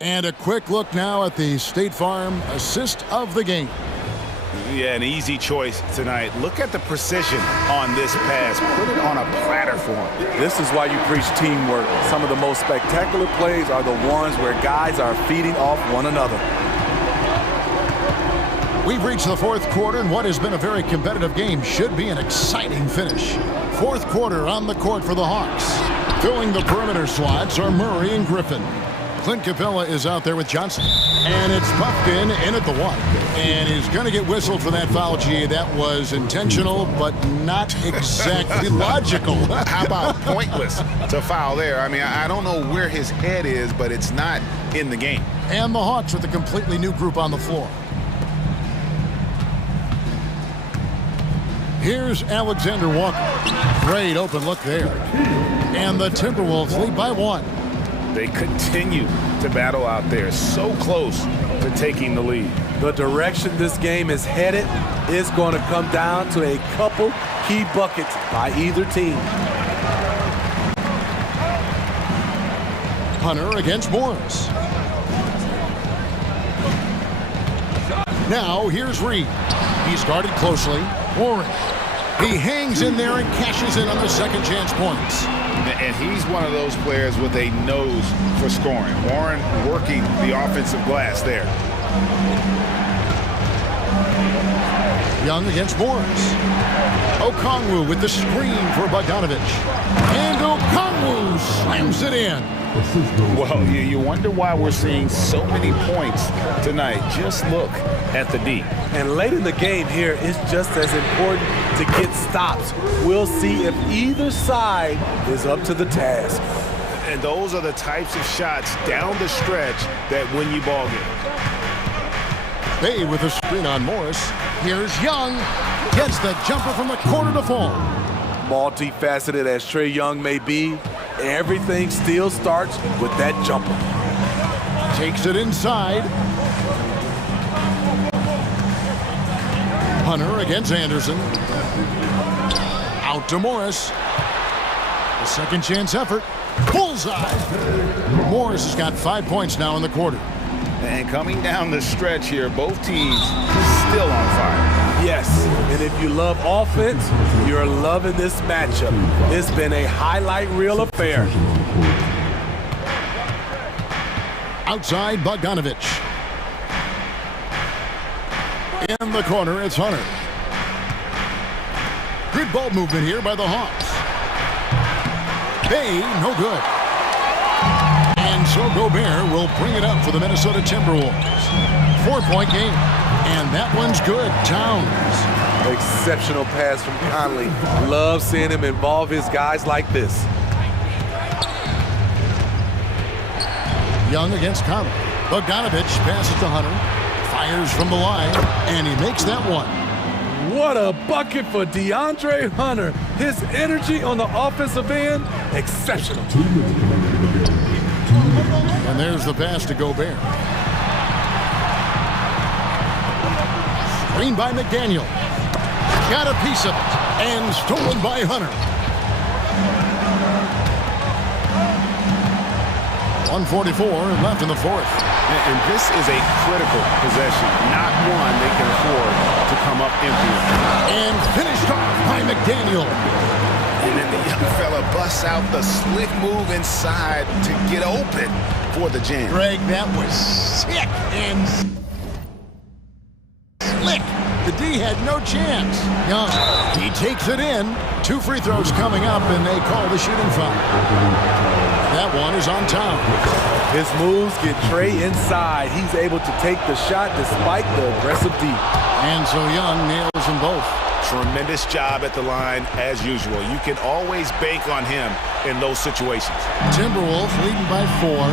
And a quick look now at the State Farm assist of the game. Yeah, an easy choice tonight. Look at the precision on this pass. Put it on a platter for him. This is why you preach teamwork. Some of the most spectacular plays are the ones where guys are feeding off one another. We've reached the 4th quarter, and what has been a very competitive game should be an exciting finish. 4th quarter on the court for the Hawks. Filling the perimeter slots are Murray and Griffin. Clint Capella is out there with Johnson. And it's puffed in at the 1. And he's going to get whistled for that foul, G. That was intentional, but not exactly logical. How about pointless to foul there? I mean, I don't know where his head is, but it's not in the game. And the Hawks with a completely new group on the floor. Here's Alexander Walker. Great open look there. And the Timberwolves lead by 1. They continue to battle out there, so close to taking the lead. The direction this game is headed is going to come down to a couple key buckets by either team. Hunter against Morris. Now here's Reed. He's guarded closely. Warren. He hangs in there and cashes in on the second chance points. And he's one of those players with a nose for scoring. Warren working the offensive glass there. Young against Morris. Okongwu with the screen for Bogdanovich. And Okongwu slams it in. Well, you wonder why we're seeing so many points tonight. Just look at the D. And late in the game here, it's just as important to get stops. We'll see if either side is up to the task. And those are the types of shots down the stretch that win you ball games. Bay with a screen on Morris. Here's Young. Gets the jumper from the corner to fall. Multifaceted as Trae Young may be, everything still starts with that jumper. Takes it inside. Hunter against Anderson. Out to Morris. The second chance effort. Bullseye. Morris has got 5 points now in the quarter. And coming down the stretch here, both teams still on fire. Yes, and if you love offense, you're loving this matchup. It's been a highlight reel affair. Outside, Bogdanovich. In the corner, it's Hunter. Good ball movement here by the Hawks. Bay, no good. And so Gobert will bring it up for the Minnesota Timberwolves. 4-point game. And that one's good. Towns. Exceptional pass from Conley. Love seeing him involve his guys like this. Young against Conley. Bogdanovich passes to Hunter. Fires from the line. And he makes that one. What a bucket for DeAndre Hunter. His energy on the offensive end, exceptional. And there's the pass to Gobert. Screen by McDaniel. Got a piece of it. And stolen by Hunter. 1:44 left in the fourth. And this is a critical possession, not one they can afford to come up empty. And finished off by McDaniel. And then the young fella busts out the slick move inside to get open for the jam. Greg, that was sick and slick. The D had no chance. Young, he takes it in. 2 free throws coming up, and they call the shooting foul. That one is on Towns. His moves get Trae inside. He's able to take the shot despite the aggressive D. And so Young nails them both. Tremendous job at the line as usual. You can always bank on him in those situations. Timberwolves leading by 4.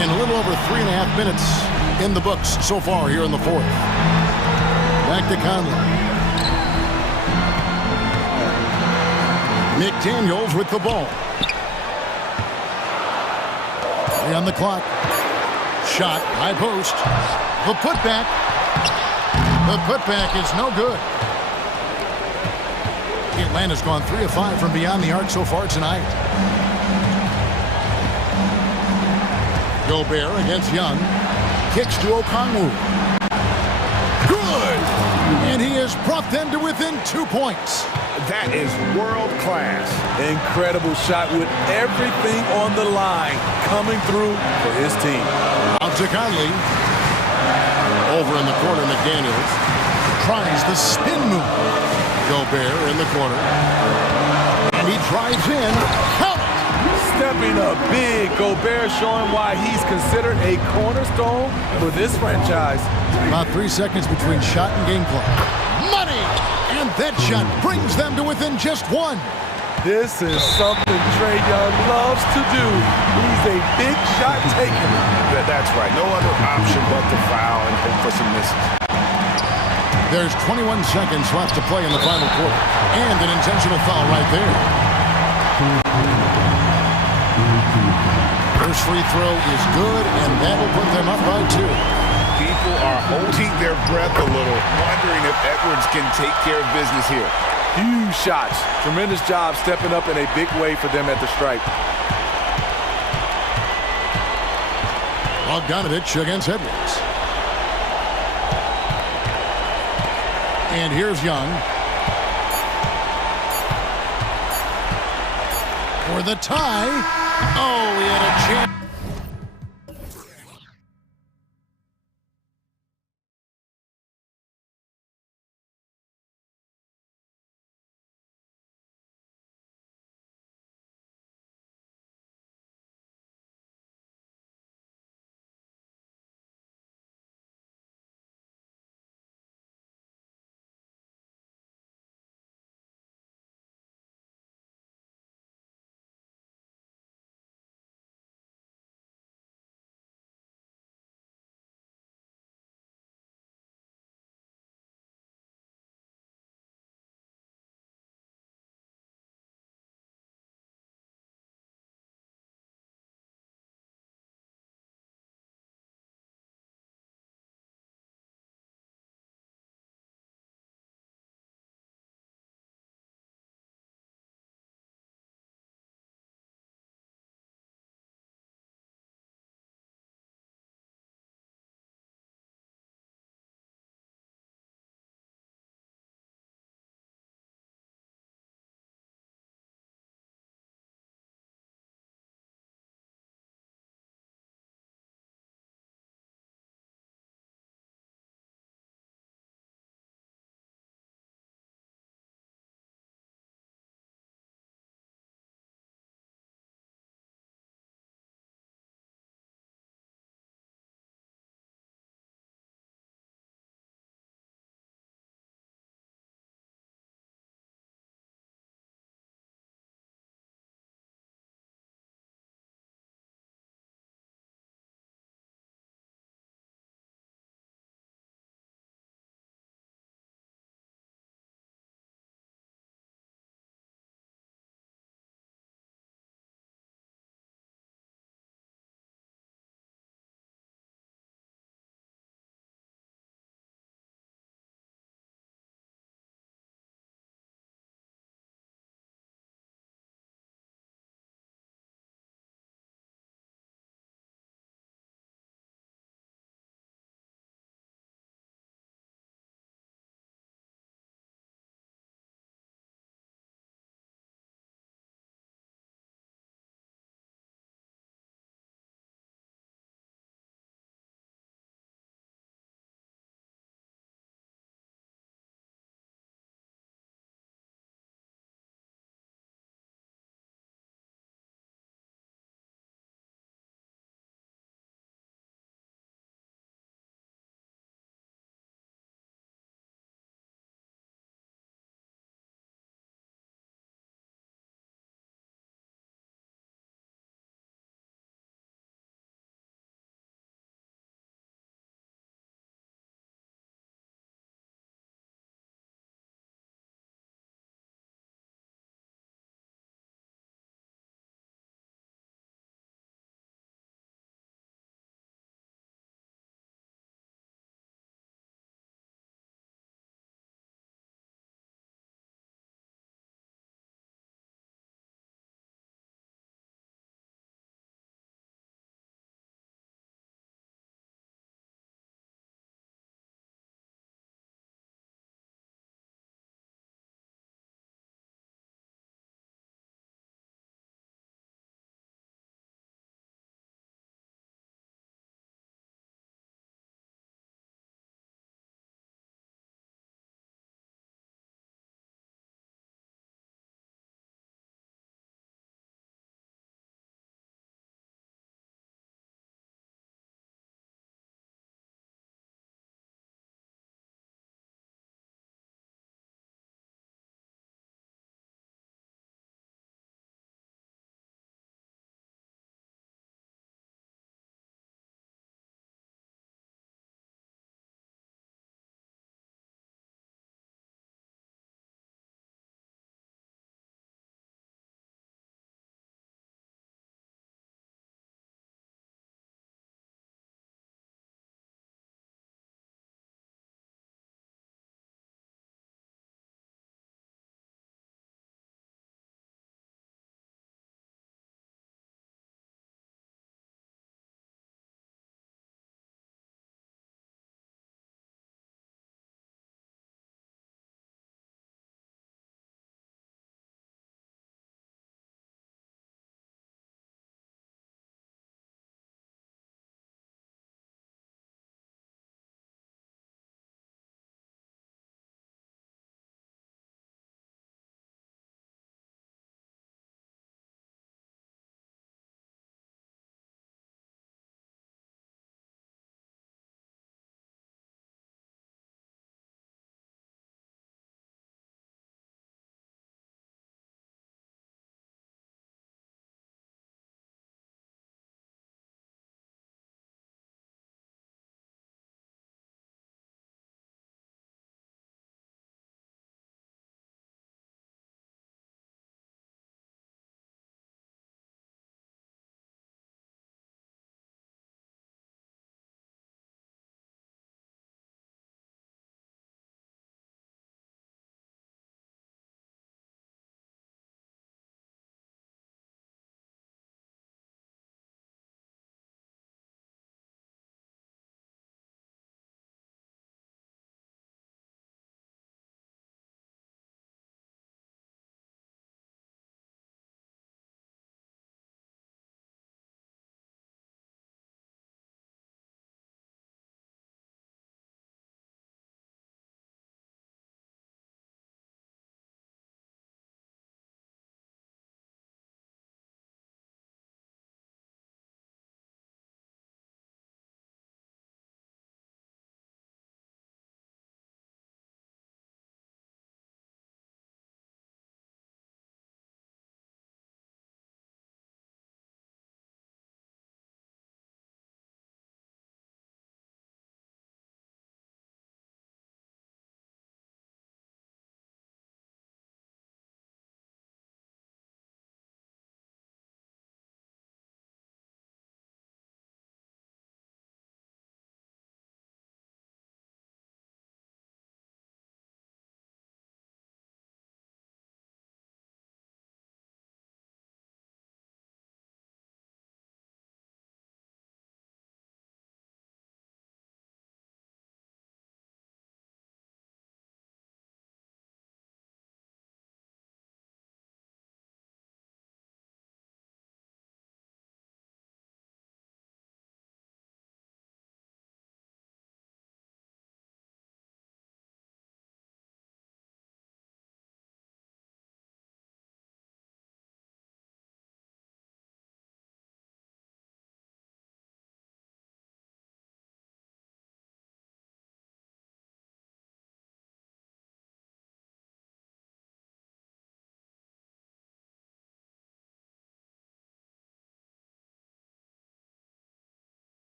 And a little over 3.5 minutes in the books so far here in the fourth. Back to Conley. McDaniels with the ball. 3 on the clock. Shot, high post. The putback. The putback is no good. Atlanta's gone 3 of 5 from beyond the arc so far tonight. Gobert against Young. Kicks to Okongwu. Good! And he has brought them to within 2 points. That is world class. Incredible shot with everything on the line coming through for his team. Out to Conley. Over in the corner, McDaniels tries the spin move. Gobert in the corner. And he drives in. Count it! Stepping up big. Gobert showing why he's considered a cornerstone for this franchise. About 3 seconds between shot and game clock. Money! And that shot brings them to within just 1. This is something Trae Young loves to do. He's a big shot taker. That's right. No other option but to foul and hope for some misses. There's 21 seconds left to play in the final quarter. And an intentional foul right there. First free throw is good, and that will put them up by 2. People are holding their breath a little, wondering if Edwards can take care of business here. Huge shots. Tremendous job stepping up in a big way for them at the stripe. Bogdanovich against Edwards. And here's Young. For the tie. Oh, he had a chance.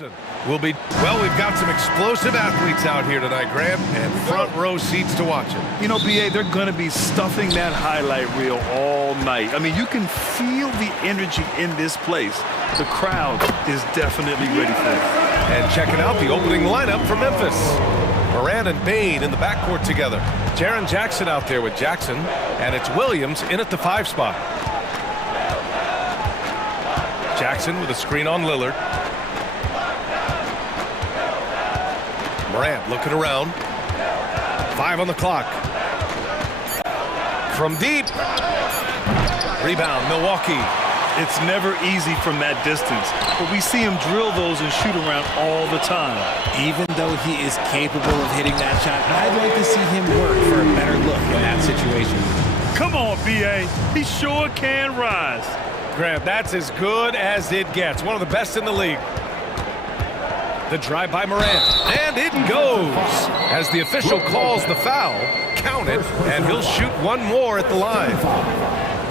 We've got some explosive athletes out here tonight, Graham, and front row seats to watch it. You know, BA, they're going to be stuffing that highlight reel all night. I mean, you can feel the energy in this place. The crowd is definitely ready for it. And checking out the opening lineup for Memphis. Moran and Bain in the backcourt together. Jaren Jackson out there with Jackson, and it's Williams in at the 5 spot. Jackson with a screen on Lillard. Morant looking around. 5 on the clock. From deep. Rebound, Milwaukee. It's never easy from that distance, but we see him drill those and shoot around all the time. Even though he is capable of hitting that shot, I'd like to see him work for a better look in that situation. Come on, BA. He sure can rise. Graham, that's as good as it gets. One of the best in the league. The drive by Morant, and it goes. As the official calls the foul, count it, and he'll shoot one more at the line.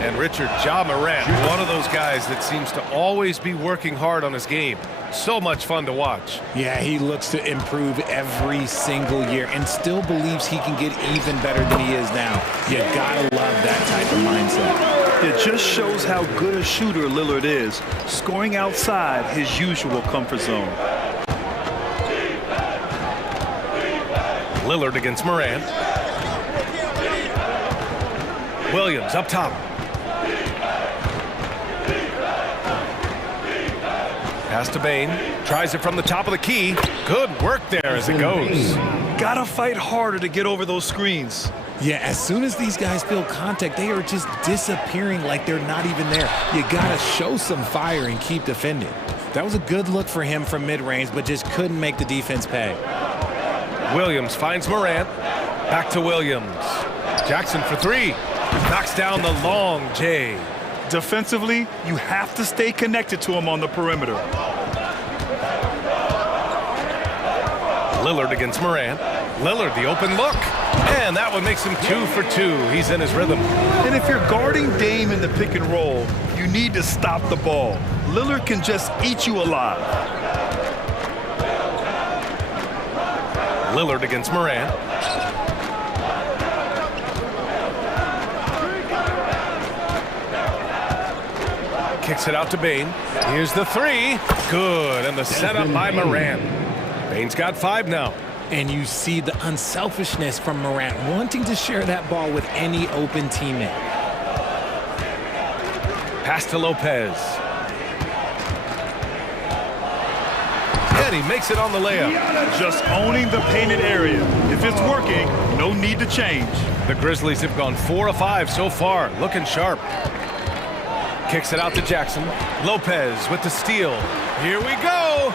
And Richard, Ja Morant, one of those guys that seems to always be working hard on his game. So much fun to watch. Yeah, he looks to improve every single year and still believes he can get even better than he is now. You gotta love that type of mindset. It just shows how good a shooter Lillard is, scoring outside his usual comfort zone. Lillard against Morant. Williams up top. Pass to Bain. Tries it from the top of the key. Good work there as it goes. Gotta fight harder to get over those screens. Yeah, as soon as these guys feel contact, they are just disappearing like they're not even there. You gotta show some fire and keep defending. That was a good look for him from mid-range, but just couldn't make the defense pay. Williams finds Morant. Back to Williams. Jackson for 3. Knocks down the long J. Defensively, you have to stay connected to him on the perimeter. Lillard against Morant. Lillard, the open look. And that one makes him 2 for 2. He's in his rhythm. And if you're guarding Dame in the pick and roll, you need to stop the ball. Lillard can just eat you alive. Lillard against Morant. Kicks it out to Bain. Here's the 3. Good. And the setup by Morant. Bain's got 5 now. And you see the unselfishness from Morant, wanting to share that ball with any open teammate. Pass to Lopez. And he makes it on the layup. Just owning the painted area. If it's working, no need to change. The Grizzlies have gone 4 of 5 so far, looking sharp. Kicks it out to Jackson. Lopez with the steal. Here we go.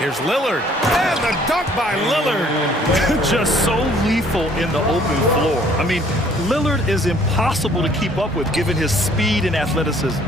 Here's Lillard. And the dunk by Lillard. Just so lethal in the open floor. I mean, Lillard is impossible to keep up with given his speed and athleticism.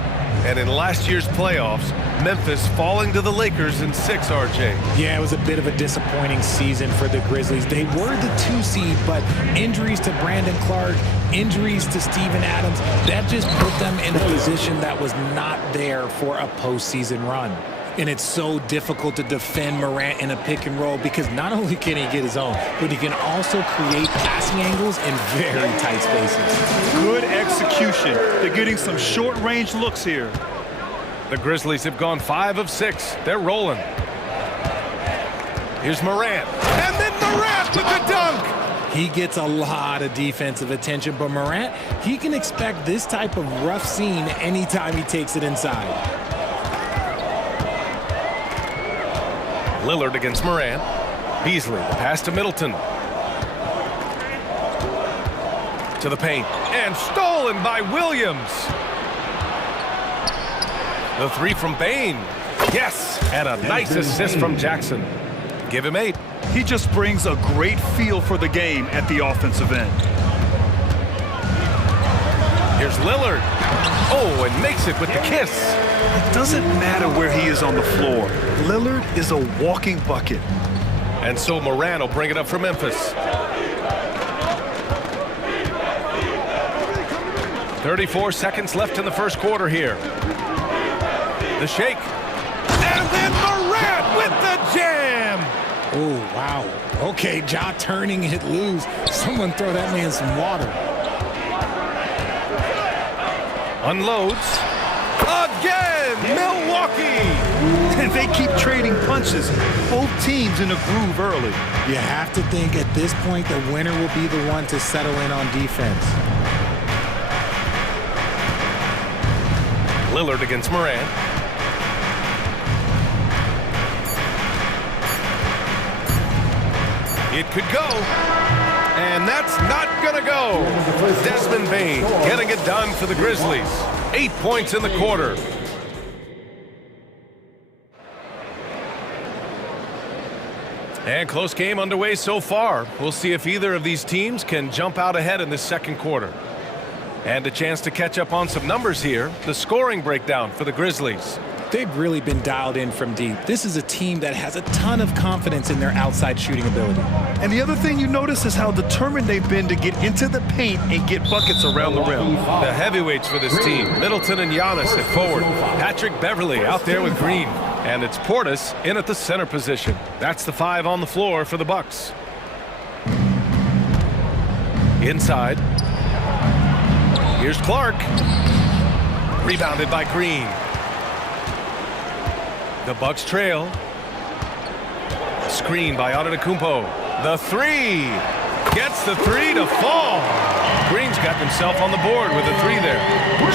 And in last year's playoffs, Memphis falling to the Lakers in 6, RJ. Yeah, it was a bit of a disappointing season for the Grizzlies. They were the 2 seed, but injuries to Brandon Clark, injuries to Steven Adams, that just put them in a position that was not there for a postseason run. And it's so difficult to defend Morant in a pick and roll because not only can he get his own, but he can also create passing angles in very tight spaces. Good execution. They're getting some short-range looks here. The Grizzlies have gone 5 of 6. They're rolling. Here's Morant. And then Morant with the dunk. He gets a lot of defensive attention, but Morant, he can expect this type of rough scene anytime he takes it inside. Lillard against Morant. Beasley, pass to Middleton. To the paint. And stolen by Williams. The 3 from Bain. Yes, and a nice assist from Jackson. Give him 8. He just brings a great feel for the game at the offensive end. Here's Lillard. Oh, and makes it with the kiss. It doesn't matter where he is on the floor. Lillard is a walking bucket. And so Morant will bring it up for Memphis. 34 seconds left in the first quarter here. The shake. And then Morant with the Oh, wow. Okay, Ja turning it loose. Someone throw that man some water. Unloads. Again, Milwaukee! And they keep trading punches. Both teams in a groove early. You have to think at this point the winner will be the one to settle in on defense. Lillard against Morant. It could go. And that's not gonna go. Desmond Bane getting it done for the Grizzlies. 8 points in the quarter. And close game underway so far. We'll see if either of these teams can jump out ahead in this second quarter. And a chance to catch up on some numbers here. The scoring breakdown for the Grizzlies. They've really been dialed in from deep. This is a team that has a ton of confidence in their outside shooting ability. And the other thing you notice is how determined they've been to get into the paint and get buckets around the rim. The heavyweights for this team, Middleton and Giannis at forward. Patrick Beverley out there with Green. And it's Portis in at the center position. That's the 5 on the floor for the Bucks. Inside. Here's Clark. Rebounded by Green. The Bucks trail. Screen by Antetokounmpo. The 3. Gets the 3 to fall. Green's got himself on the board with a 3 there.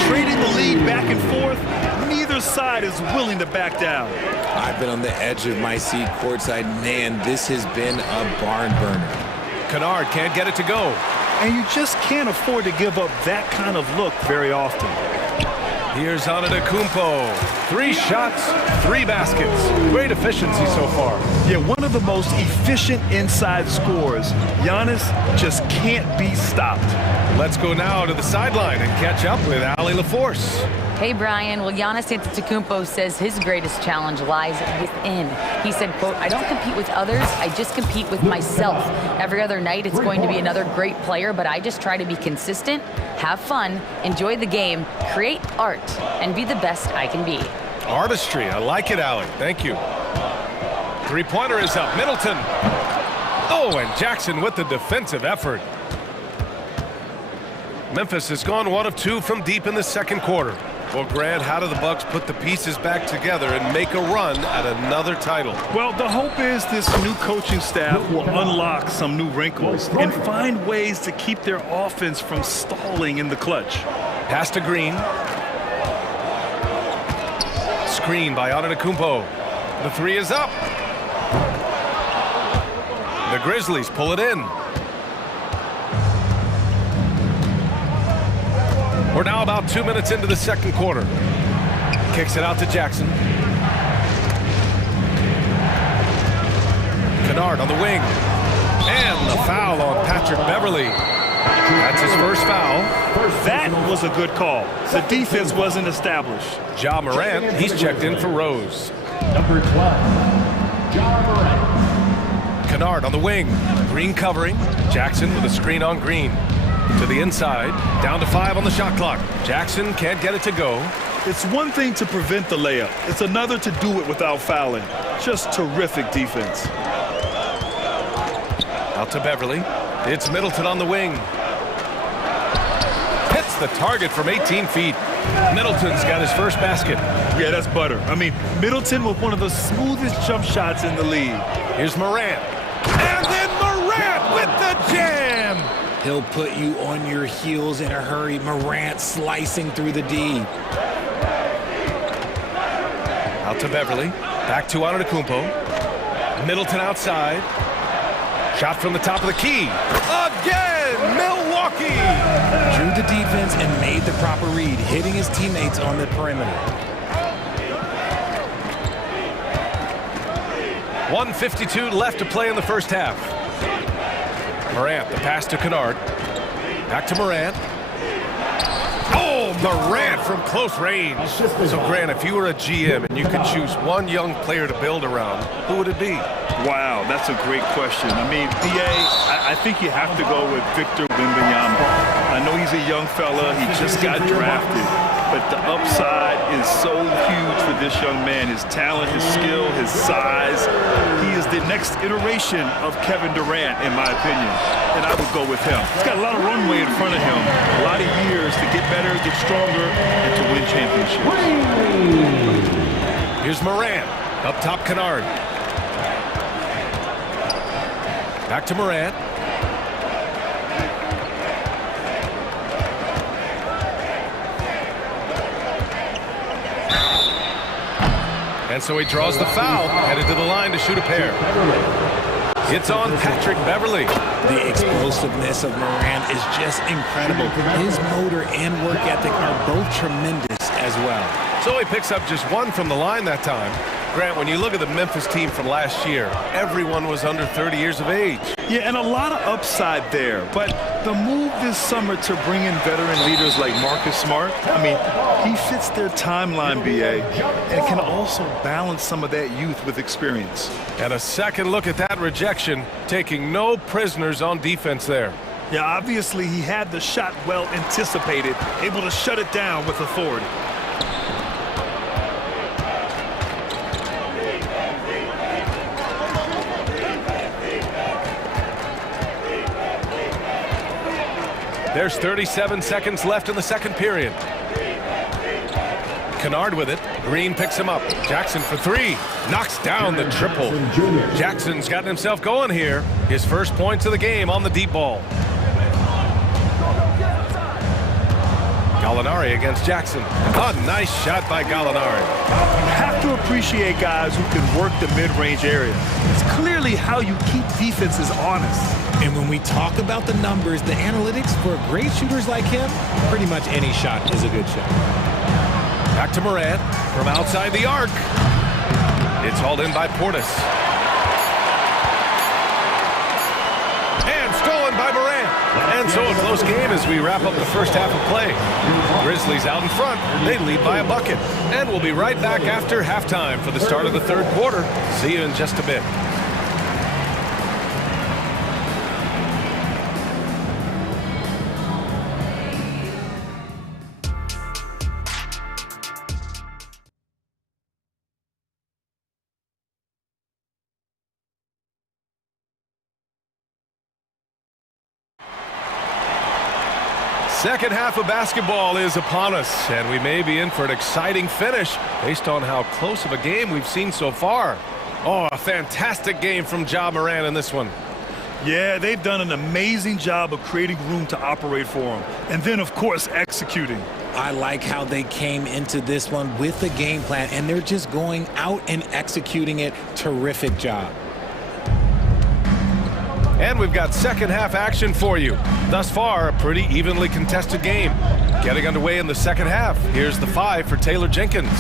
Trading the lead back and forth. Neither side is willing to back down. I've been on the edge of my seat courtside. Man, this has been a barn burner. Kennard can't get it to go. And you just can't afford to give up that kind of look very often. Here's Antetokounmpo. 3 shots, 3 baskets. Great efficiency so far. Yeah, one of the most efficient inside scorers. Giannis just can't be stopped. Let's go now to the sideline and catch up with Allie LaForce. Hey, Brian. Well, Giannis Antetokounmpo says his greatest challenge lies within. He said, quote, "I don't compete with others. I just compete with myself. Every other night it's going to be another great player, but I just try to be consistent, have fun, enjoy the game, create art, and be the best I can be." Artistry. I like it, Allie. Thank you. 3-pointer is up. Middleton. Oh, and Jackson with the defensive effort. Memphis has gone 1 of 2 from deep in the second quarter. Well, Grant, how do the Bucks put the pieces back together and make a run at another title? Well, the hope is this new coaching staff will unlock some new wrinkles and find ways to keep their offense from stalling in the clutch. Pass to Green. Screen by Antetokounmpo. The 3 is up. The Grizzlies pull it in. We're now about 2 minutes into the second quarter. Kicks it out to Jackson. Kennard on the wing. And the foul on Patrick Beverley. That's his first foul. That was a good call. The defense wasn't established. Ja Morant, he's checked in for Rose. Number 12, Ja Morant. Kennard on the wing. Green covering. Jackson with a screen on Green. To the inside, down to 5 on the shot clock. Jackson can't get it to go. It's one thing to prevent the layup. It's another to do it without fouling. Just terrific defense. Out to Beverley. It's Middleton on the wing. Hits the target from 18 feet. Middleton's got his first basket. Yeah, that's butter. I mean, Middleton with one of the smoothest jump shots in the league. Here's Morant. And then Morant with the jam. He'll put you on your heels in a hurry. Morant slicing through the D. Out to Beverley. Back to Antetokounmpo. Middleton outside. Shot from the top of the key. Again, Milwaukee! Drew the defense and made the proper read, hitting his teammates on the perimeter. 1:52 left to play in the first half. Morant, the pass to Kennard. Back to Morant. Oh, Morant from close range. So, Grant, if you were a GM and you could choose one young player to build around, who would it be? Wow, that's a great question. I mean, I think you have to go with Victor Wembanyama. I know he's a young fella. He just got drafted. But the upside is so huge for this young man. His talent, his skill, his size. He is the next iteration of Kevin Durant, in my opinion, and I would go with him. He's got a lot of runway in front of him, a lot of years to get better, get stronger, and to win championships. Here's Morant. Up top, Kennard. Back to Morant. And so he draws the foul, headed to the line to shoot a pair. It's on Patrick Beverley. The explosiveness of Morant is just incredible. His motor and work ethic are both tremendous as well. So he picks up just one from the line that time. Grant, when you look at the Memphis team from last year, everyone was under 30 years of age. Yeah, and a lot of upside there. But the move this summer to bring in veteran leaders like Marcus Smart, I mean, he fits their timeline, BA, and can also balance some of that youth with experience. And a second look at that rejection, taking no prisoners on defense there. Yeah, obviously he had the shot well anticipated, able to shut it down with authority. There's 37 seconds left in the second period. Kennard with it. Green picks him up. Jackson for three. Knocks down the triple. Jackson's gotten himself going here. His first points of the game on the deep ball. Gallinari against Jackson. A nice shot by Gallinari. You have to appreciate guys who can work the mid-range area. It's clearly how you keep defenses honest. And when we talk about the numbers, the analytics for great shooters like him, pretty much any shot is a good shot. Back to Morant from outside the arc. It's hauled in by Portis. And stolen by Morant. And so a close game as we wrap up the first half of play. Grizzlies out in front. They lead by a bucket. And we'll be right back after halftime for the start of the third quarter. See you in just a bit. Second half of basketball is upon us, and we may be in for an exciting finish based on how close of a game we've seen so far. Oh, a fantastic game from Ja Morant in this one. Yeah, they've done an amazing job of creating room to operate for him. And then, of course, executing. I like how they came into this one with the game plan, and they're just going out and executing it. Terrific job. And we've got second half action for you. Thus far, a pretty evenly contested game. Getting underway in the second half. Here's the five for Taylor Jenkins.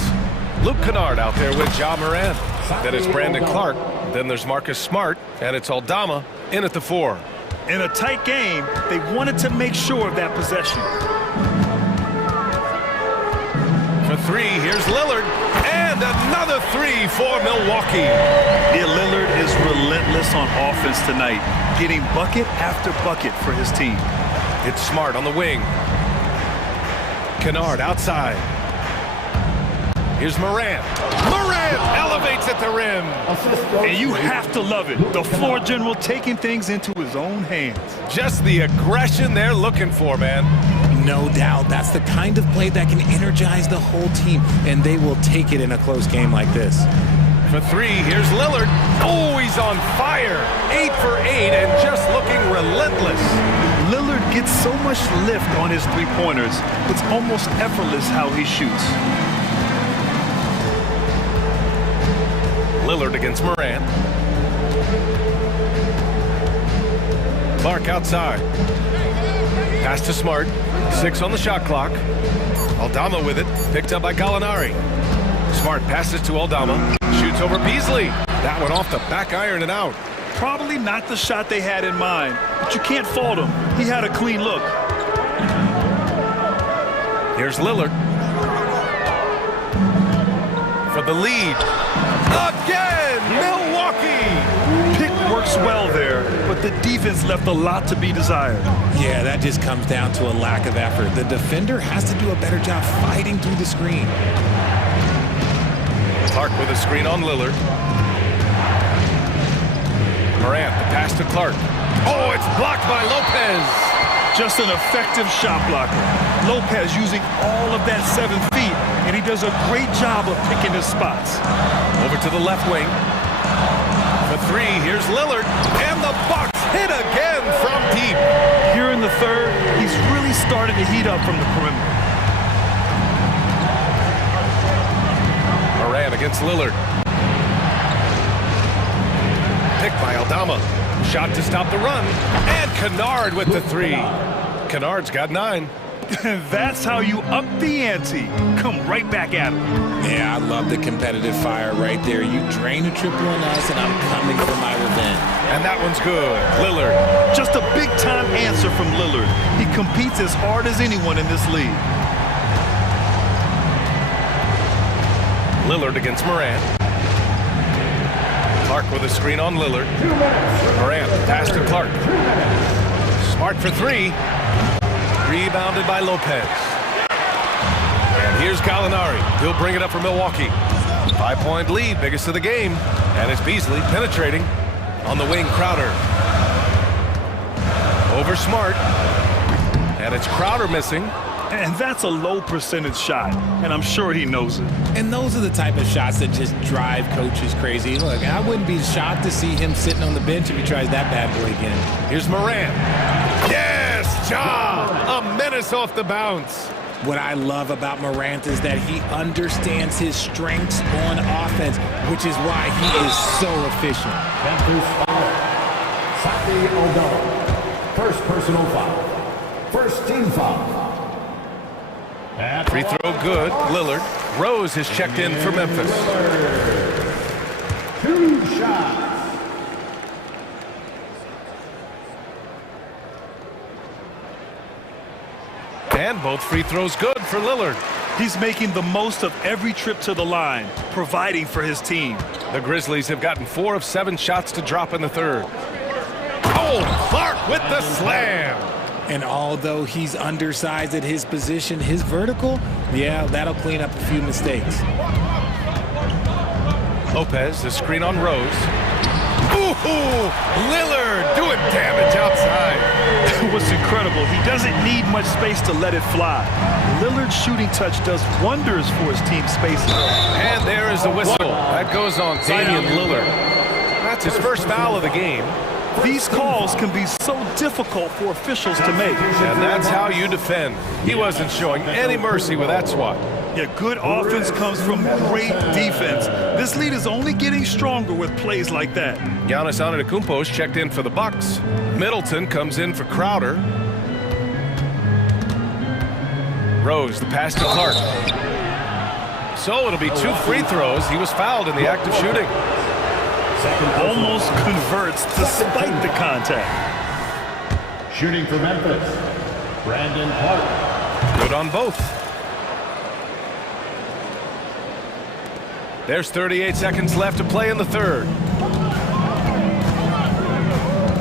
Luke Kennard out there with Ja Morant. Then it's Brandon Clark. Then there's Marcus Smart. And it's Aldama in at the four. In a tight game, they wanted to make sure of that possession. For three, here's Lillard. And another three for Milwaukee. Yeah, Lillard is relentless on offense tonight, getting bucket after bucket for his team. It's Smart on the wing. Kennard outside. Here's Morant. Morant elevates at the rim. And you have to love it. The floor general taking things into his own hands. Just the aggression they're looking for, man. No doubt. That's the kind of play that can energize the whole team, and they will take it in a close game like this. For three, here's Lillard. Oh, he's on fire. 8 for 8 and just looking relentless. Lillard gets so much lift on his three-pointers. It's almost effortless how he shoots. Lillard against Morant. Clark outside. Pass to Smart. 6 on the shot clock. Aldama with it. Picked up by Gallinari. Smart passes to Aldama. Shoots over Beasley. That one off the back iron and out. Probably not the shot they had in mind, but you can't fault him. He had a clean look. Here's Lillard. For the lead. Again! Milwaukee! Pick works well there, but the defense left a lot to be desired. Yeah, that just comes down to a lack of effort. The defender has to do a better job fighting through the screen. Clark with a screen on Lillard. Pass to Clark. Oh, it's blocked by Lopez. Just an effective shot blocker. Lopez using all of that 7 feet, and he does a great job of picking his spots. Over to the left wing. For three, here's Lillard. And the Bucks hit again from deep. Here in the third, he's really started to heat up from the perimeter. Moran against Lillard. Picked by Aldama. Shot to stop the run. And Kennard with the three. Kennard's got 9. That's how you up the ante. Come right back at him. Yeah, I love the competitive fire right there. You drain a triple on us, and I'm coming for my revenge. And that one's good. Lillard. Just a big-time answer from Lillard. He competes as hard as anyone in this league. Lillard against Moran. Clark with a screen on Lillard. Moran, pass to Clark. Smart for three. Rebounded by Lopez. And here's Gallinari. He'll bring it up for Milwaukee. 5-point lead, biggest of the game. And it's Beasley penetrating on the wing. Crowder. Over Smart. And it's Crowder missing. And that's a low percentage shot, and I'm sure he knows it. And those are the type of shots that just drive coaches crazy. Look, I wouldn't be shocked to see him sitting on the bench if he tries that bad boy again. Here's Moran. Yes, Ja! A menace off the bounce. What I love about Morant is that he understands his strengths on offense, which is why he is so efficient. First personal foul. First team foul. Free throw good. Lillard. Rose is checked in for Memphis. 2 shots. And both free throws good for Lillard. He's making the most of every trip to the line, providing for his team. The Grizzlies have gotten 4 of 7 shots to drop in the third. Oh, Clark with the slam. And although he's undersized at his position, his vertical, yeah, that'll clean up a few mistakes. Lopez, the screen on Rose. Ooh, Lillard doing damage outside. What's incredible, he doesn't need much space to let it fly. Lillard's shooting touch does wonders for his team spacing. And there is the whistle. That goes on Damian Lillard. That's his first foul of the game. These calls can be so difficult for officials to make. And that's how you defend. He wasn't showing any mercy with that swat. Yeah, good offense comes from great defense. This lead is only getting stronger with plays like that. Giannis Antetokounmpo's checked in for the Bucks. Middleton comes in for Crowder. Rose, the pass to Clark. So it'll be 2 free throws. He was fouled in the act of shooting. Almost converts despite the contact. Shooting for Memphis, Brandon Clark. Good on both. There's 38 seconds left to play in the third.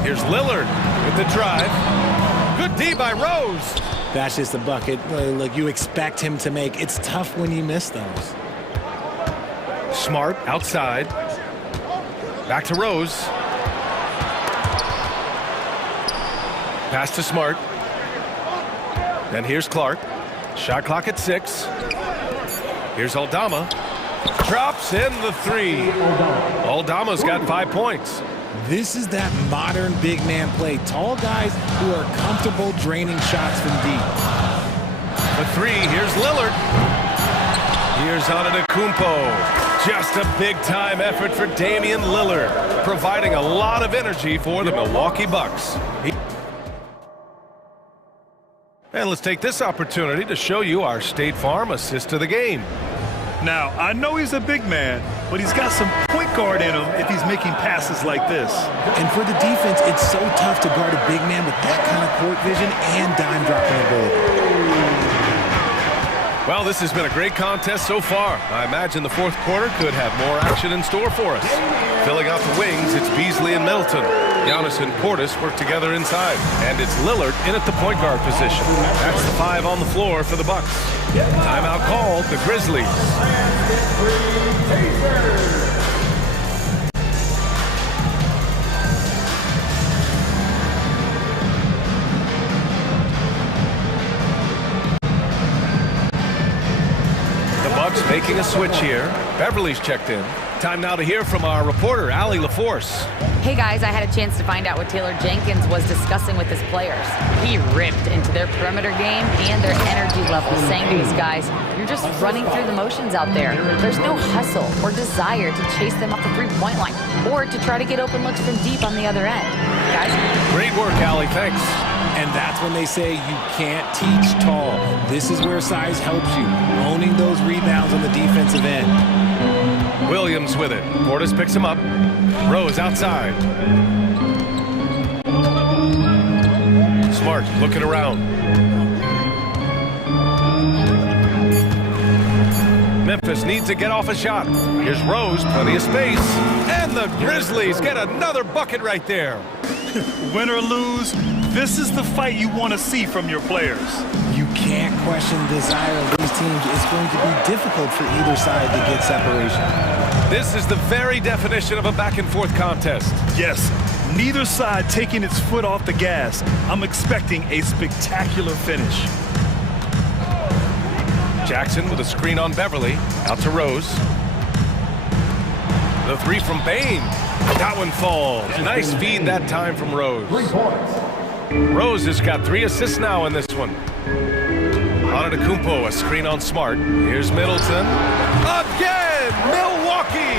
Here's Lillard with the drive. Good D by Rose. That's just a bucket. Look, you expect him to make. It's tough when you miss those. Smart outside. Back to Rose. Pass to Smart. Then here's Clark. Shot clock at 6. Here's Aldama. Drops in the 3. Aldama's got 5 points. This is that modern big man play. Tall guys who are comfortable draining shots from deep. The 3, here's Lillard. Here's Antetokounmpo. Just a big-time effort for Damian Lillard, providing a lot of energy for the Milwaukee Bucks. And let's take this opportunity to show you our State Farm assist of the game. Now, I know he's a big man, but he's got some point guard in him if he's making passes like this. And for the defense, it's so tough to guard a big man with that kind of court vision and dime dropping ability. Well, this has been a great contest so far. I imagine the fourth quarter could have more action in store for us. Filling out the wings, it's Beasley and Middleton. Giannis and Portis work together inside. And it's Lillard in at the point guard position. That's the 5 on the floor for the Bucks. Timeout called, the Grizzlies. Making a switch here. Beverly's checked in. Time now to hear from our reporter, Allie LaForce. Hey guys, I had a chance to find out what Taylor Jenkins was discussing with his players. He ripped into their perimeter game and their energy level, saying to his guys, you're just running through the motions out there. There's no hustle or desire to chase them off the three-point line or to try to get open looks from deep on the other end. Guys? Great work, Allie. Thanks. And that's when they say you can't teach tall. This is where size helps you, owning those rebounds on the defensive end. Williams with it. Portis picks him up. Rose outside. Smart looking around. Memphis needs to get off a shot. Here's Rose, plenty of space. And the Grizzlies get another bucket right there. Win or lose, this is the fight you want to see from your players. You can't question the desire of these teams. It's going to be difficult for either side to get separation. This is the very definition of a back-and-forth contest. Yes, neither side taking its foot off the gas. I'm expecting a spectacular finish. Jackson with a screen on Beverly. Out to Rose. The three from Bain. That one falls. Nice feed that time from Rose. Rose has got 3 assists now in this one. Antetokounmpo, a screen on Smart. Here's Middleton. Again, Milwaukee!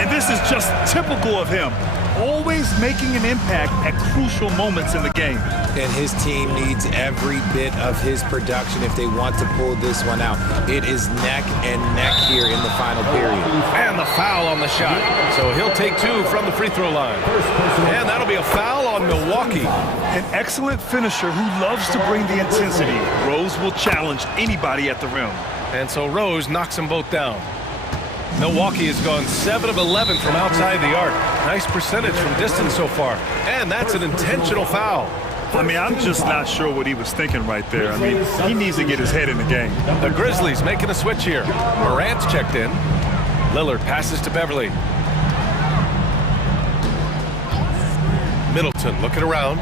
And this is just typical of him. Always making an impact at crucial moments in the game. And his team needs every bit of his production if they want to pull this one out. It is neck and neck here in the final period. And the foul on the shot. So he'll take 2 from the free throw line. And that'll be a foul on Milwaukee. An excellent finisher who loves to bring the intensity. Rose will challenge anybody at the rim. And so Rose knocks them both down. Milwaukee has gone 7 of 11 from outside the arc. Nice percentage from distance so far. And that's an intentional foul. I mean, I'm just not sure what he was thinking right there. I mean, he needs to get his head in the game. The Grizzlies making a switch here. Morant's checked in. Lillard passes to Beverly. Middleton looking around.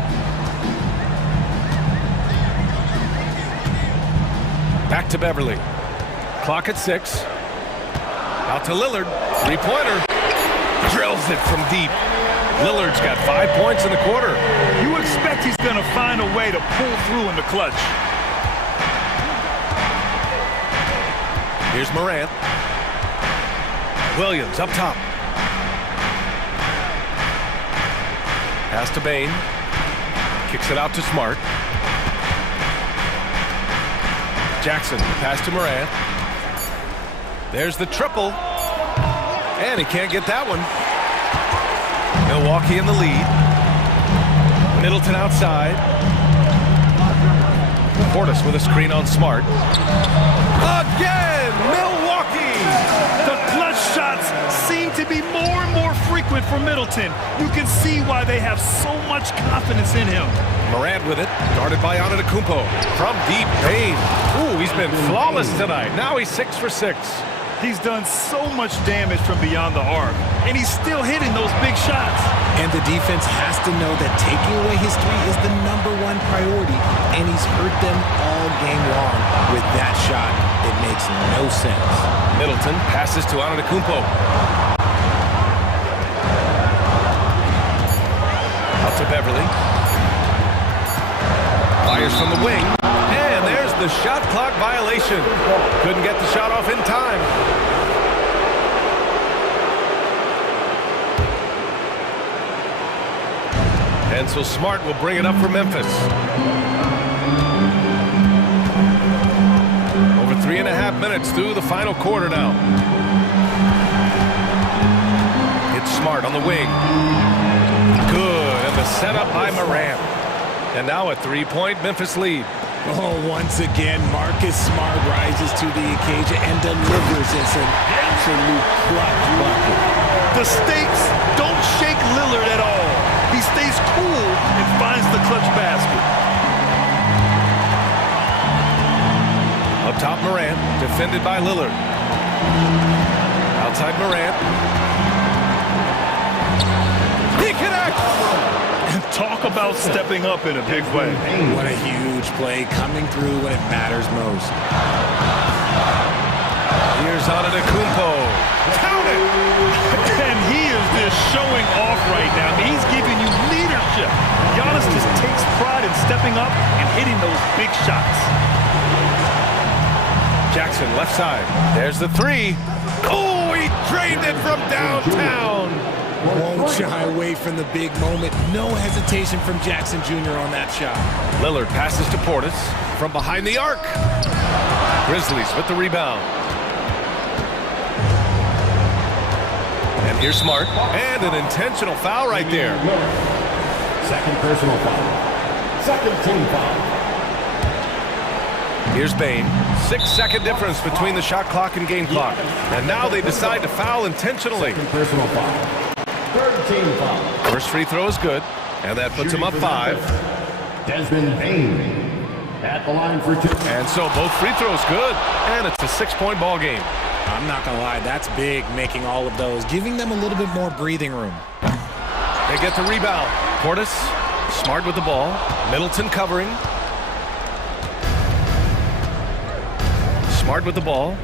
Back to Beverly. Clock at 6. Out to Lillard. Three-pointer. Drills it from deep. Lillard's got 5 points in the quarter. You expect he's going to find a way to pull through in the clutch. Here's Morant. Williams up top. Pass to Bain. Kicks it out to Smart. Jackson, pass to Morant. There's the triple. And he can't get that one. Milwaukee in the lead. Middleton outside. Portis with a screen on Smart. Again, Milwaukee! The clutch shots seem to be more and more frequent for Middleton. You can see why they have so much confidence in him. Morant with it, guarded by Antetokounmpo. From deep, Bain. Ooh, he's been flawless tonight. Now he's 6 for 6. He's done so much damage from beyond the arc, and he's still hitting those big shots. And the defense has to know that taking away his 3 is the #1 priority, and he's hurt them all game long with that shot. It makes no sense. Middleton passes to Antetokounmpo. Out to Beverly. Fires from the wing. And there's the shot clock violation. Couldn't get the shot off in time. And so Smart will bring it up for Memphis. Over 3.5 minutes through the final quarter now. It's Smart on the wing. Good, and the setup by Morant. And now a 3-point Memphis lead. Oh, once again, Marcus Smart rises to the occasion and delivers us an absolute clutch bucket. The stakes don't shake Lillard at all. He stays cool and finds the clutch basket. Up top, Morant, defended by Lillard. Outside Morant. He connects! Talk about stepping up in a big way. What a huge play, coming through when it matters most. Here's Antetokounmpo. Count it! And he is just showing off right now. He's giving you leadership. Giannis just takes pride in stepping up and hitting those big shots. Jackson, left side. There's the three. Oh, he drained it from downtown. Won't shy away from the big moment. No hesitation from Jackson Jr. on that shot. Lillard passes to Portis from behind the arc. Grizzlies with the rebound. And here's Smart. And an intentional foul right there. Second personal foul. Second team foul. Here's Bane. 6-second difference between the shot clock and game clock. And now they decide to foul intentionally. Second personal foul. Third team foul. First free throw is good. And that puts him up 5. Desmond Bane at the line for 2. And so both free throws good. And it's a 6-point ball game. I'm not going to lie, that's big, making all of those, giving them a little bit more breathing room. They get the rebound. Portis, Smart with the ball. Middleton covering. Smart with the ball.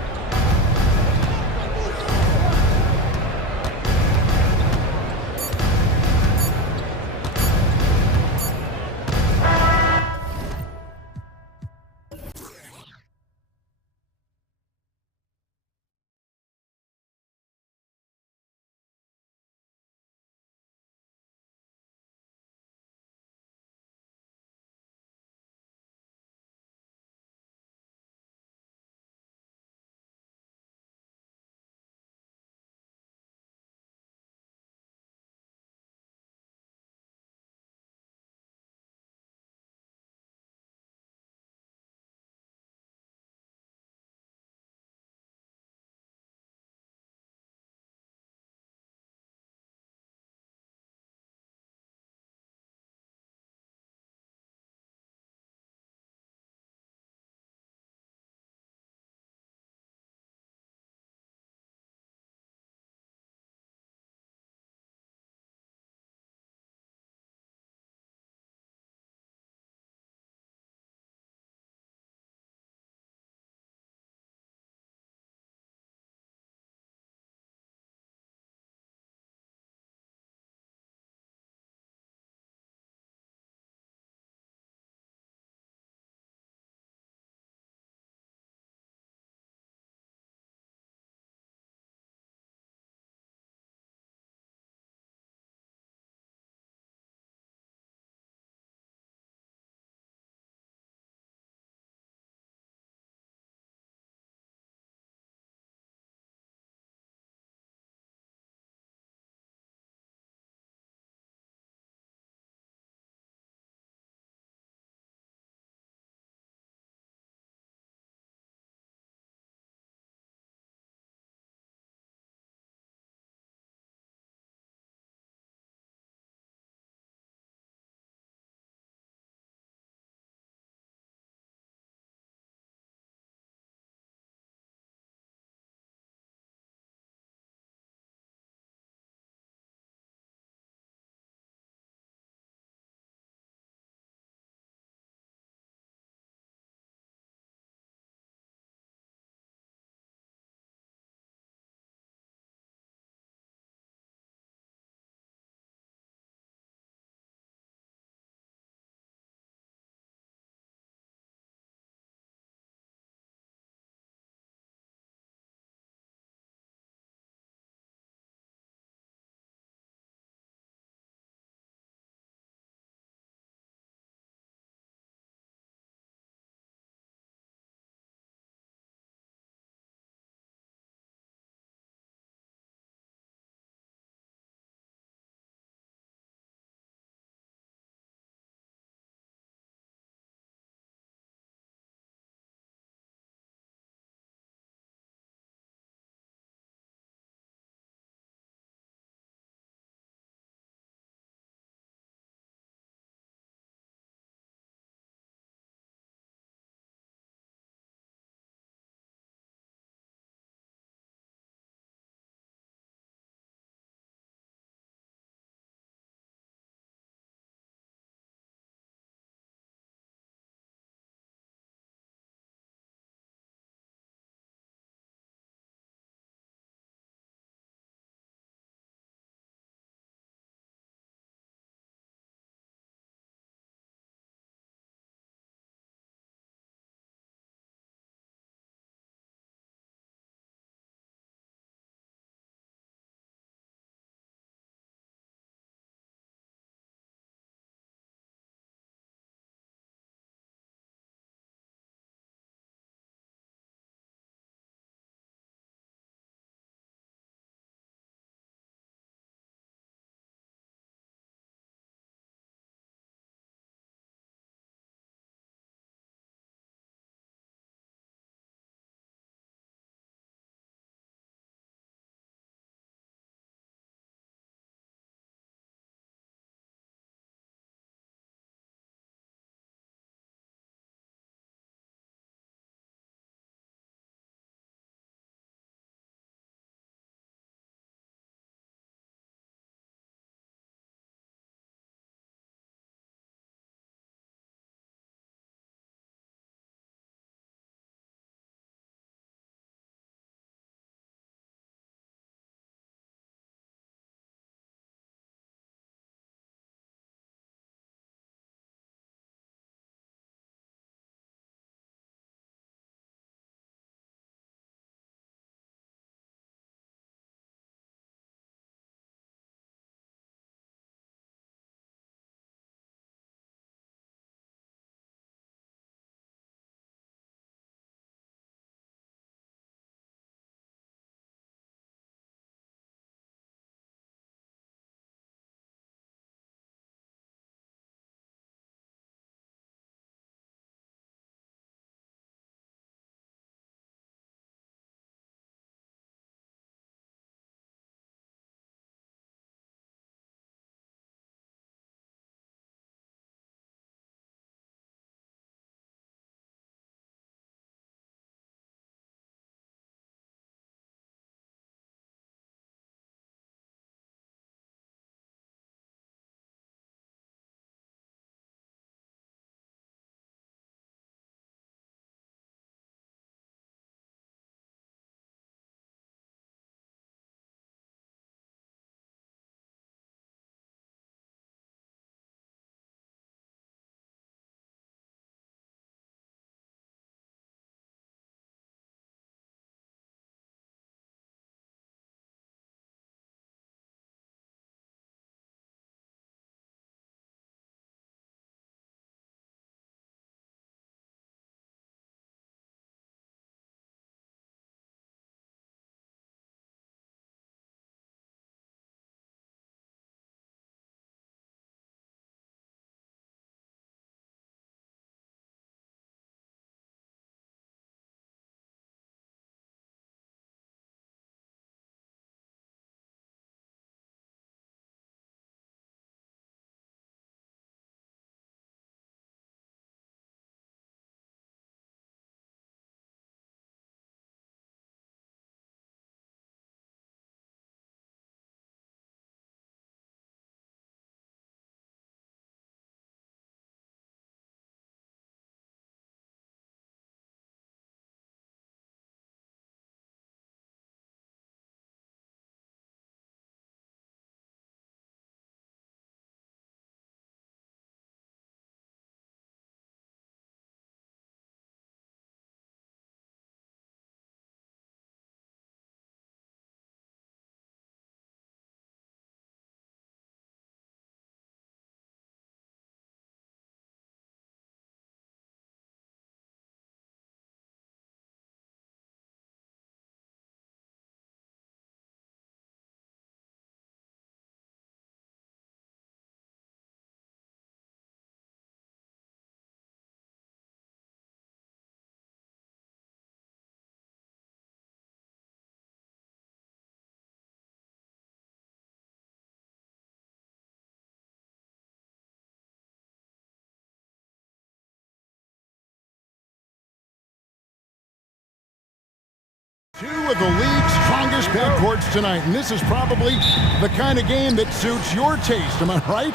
Two of the league's strongest backcourts tonight, and this is probably the kind of game that suits your taste, am I right?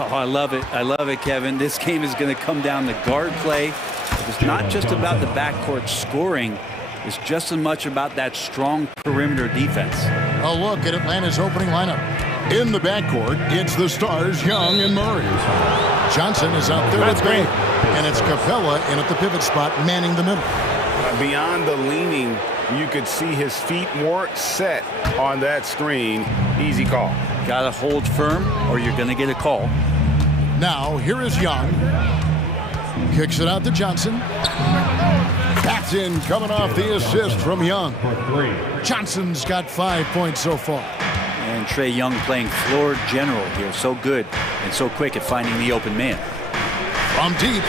Oh, I love it. I love it, Kevin. This game is going to come down to guard play. It's not just about the backcourt scoring. It's just as much about that strong perimeter defense. A look at Atlanta's opening lineup. In the backcourt, it's the stars, Young and Murray. Johnson is out there with Bay, and it's Capella in at the pivot spot, manning the middle. Beyond the leaning, you could see his feet more set on that screen. Easy call. Got to hold firm or you're going to get a call. Now, here is Young. Kicks it out to Johnson. That's in, coming off the assist from Young. Johnson's got 5 points so far. And Trae Young playing floor general here. So good and so quick at finding the open man. From deep.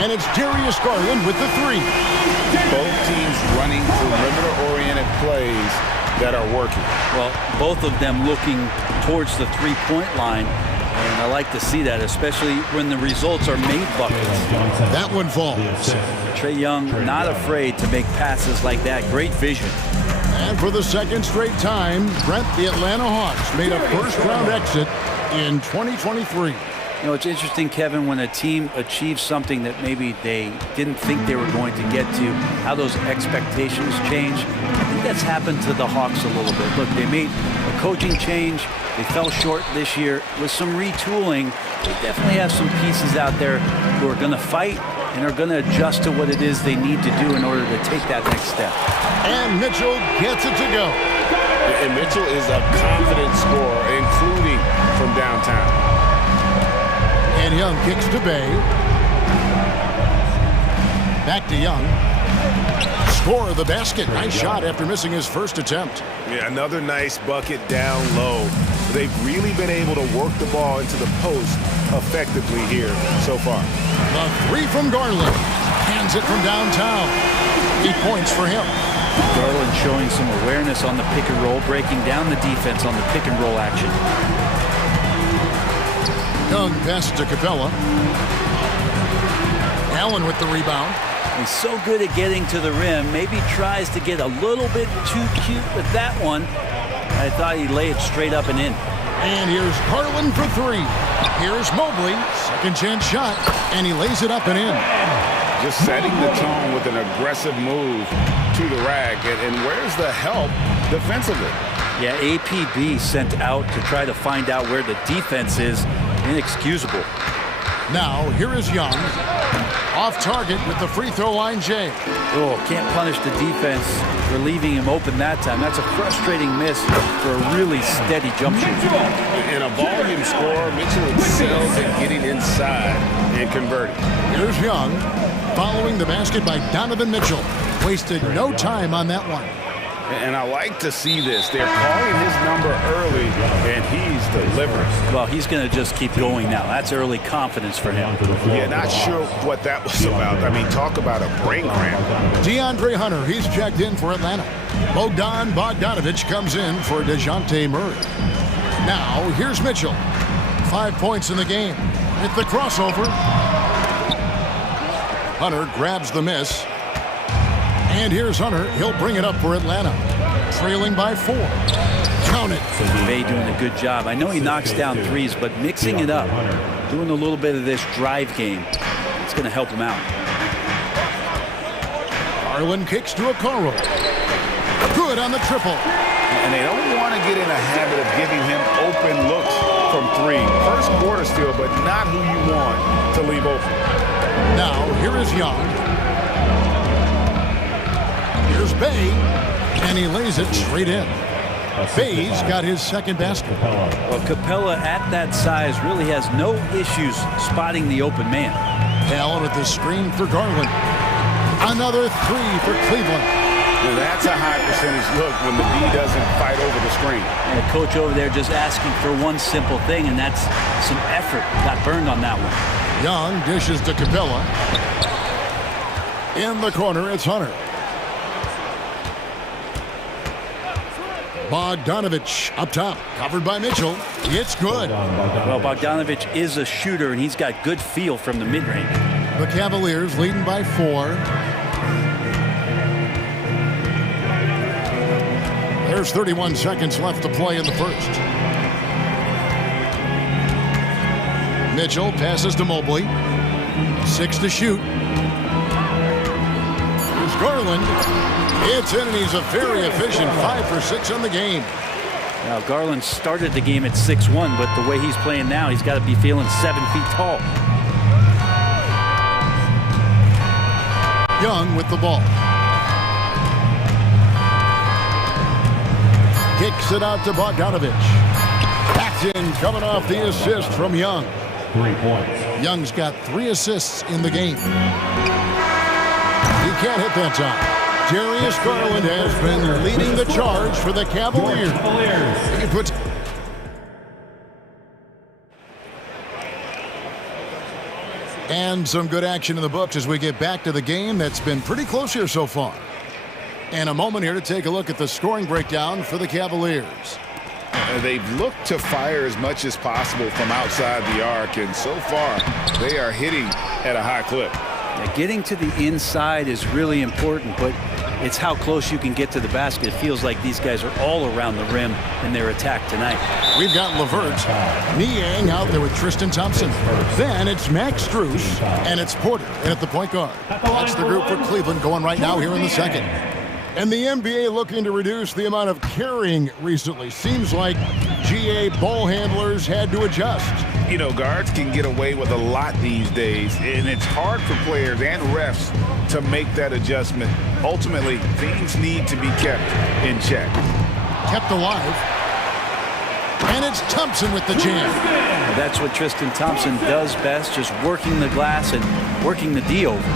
And it's Darius Garland with the three. Both teams running perimeter-oriented plays that are working. Well, both of them looking towards the three-point line. And I like to see that, especially when the results are made buckets. That one falls. Trae Young not afraid to make passes like that. Great vision. And for the second straight time, Brent, the Atlanta Hawks made a first-round exit in 2023. You know, it's interesting, Kevin, when a team achieves something that maybe they didn't think they were going to get to, how those expectations change. I think that's happened to the Hawks a little bit. Look, they made a coaching change. They fell short this year. With some retooling, they definitely have some pieces out there who are going to fight and are going to adjust to what it is they need to do in order to take that next step. And Mitchell gets it to go. And Mitchell is a confident scorer, including from downtown. And Young kicks to Bay. Back to Young. Score of the basket. Nice shot after missing his first attempt. Yeah, another nice bucket down low. They've really been able to work the ball into the post effectively here so far. The three from Garland. Hands it from downtown. 8 points for him. Garland showing some awareness on the pick and roll, breaking down the defense on the pick and roll action. Young passes to Capella. Allen with the rebound. He's so good at getting to the rim. Maybe tries to get a little bit too cute with that one. I thought he'd lay it straight up and in. And here's Garland for three. Here's Mobley. Second chance shot. And he lays it up and in. Just setting the tone with an aggressive move to the rack. And where's the help defensively? Yeah, APB sent out to try to find out where the defense is. Inexcusable. Now, here is Young. Off target with the free throw line, Jay. Oh, can't punish the defense for leaving him open that time. That's a frustrating miss for a really steady jump shooter. In a volume score, Mitchell excels at getting inside and converting. Here's Young, following the basket by Donovan Mitchell. Wasted no time on that one. And I like to see this. They're calling his number early, and he's delivering. Well, he's going to just keep going now. That's early confidence for him. Yeah, not sure what that was about. I mean, talk about a brain cramp. DeAndre Hunter, he's checked in for Atlanta. Bogdanovich comes in for DeJounte Murray. Now, here's Mitchell. 5 points in the game. At the crossover. Hunter grabs the miss. And here's Hunter. He'll bring it up for Atlanta. Trailing by 4. Count it. Bay doing a good job. I know he knocks down threes, but mixing it up, doing a little bit of this drive game, it's going to help him out. Garland kicks to Okoro. Good on the triple. And they don't want to get in a habit of giving him open looks from three. First quarter still, but not who you want to leave open. Now, here is Young. Here's Bay, and he lays it straight in. Bay's got his second basket. Well, Capella at that size really has no issues spotting the open man. Allen with the screen for Garland. Another three for Cleveland. Well, that's a high percentage look when the D doesn't fight over the screen. And the coach over there just asking for one simple thing, and that's some effort. Got burned on that one. Young dishes to Capella. In the corner, it's Hunter. Bogdanovich up top, covered by Mitchell. It's good. Well, Bogdanovich is a shooter, and he's got good feel from the mid-range. The Cavaliers leading by 4. There's 31 seconds left to play in the first. Mitchell passes to Mobley. 6 to shoot. Here's Garland. It's in, and he's a very efficient 5 for 6 on the game. Now, Garland started the game at 6'1", but the way he's playing now, he's got to be feeling 7 feet tall. Young with the ball. Kicks it out to Bogdanovich. Paxton coming off the assist from Young. 3 points. Young's got 3 assists in the game. He can't hit that time. Darius Garland has been leading the charge for the Cavaliers. He puts and some good action in the books as we get back to the game that's been pretty close here so far. And a moment here to take a look at the scoring breakdown for the Cavaliers. They've looked to fire as much as possible from outside the arc, and so far they are hitting at a high clip. Yeah, getting to the inside is really important, but it's how close you can get to the basket. It feels like these guys are all around the rim in their attack tonight. We've got LeVert, Niang out there with Tristan Thompson. Then it's Max Strus, and it's Porter in at the point guard. That's the group for Cleveland going right now here in the second. And the NBA looking to reduce the amount of carrying recently. Seems like GA ball handlers had to adjust. You know, guards can get away with a lot these days, and it's hard for players and refs to make that adjustment. Ultimately, things need to be kept in check. Kept alive. And it's Thompson with the jam. That's what Tristan Thompson does best, just working the glass and working the D over.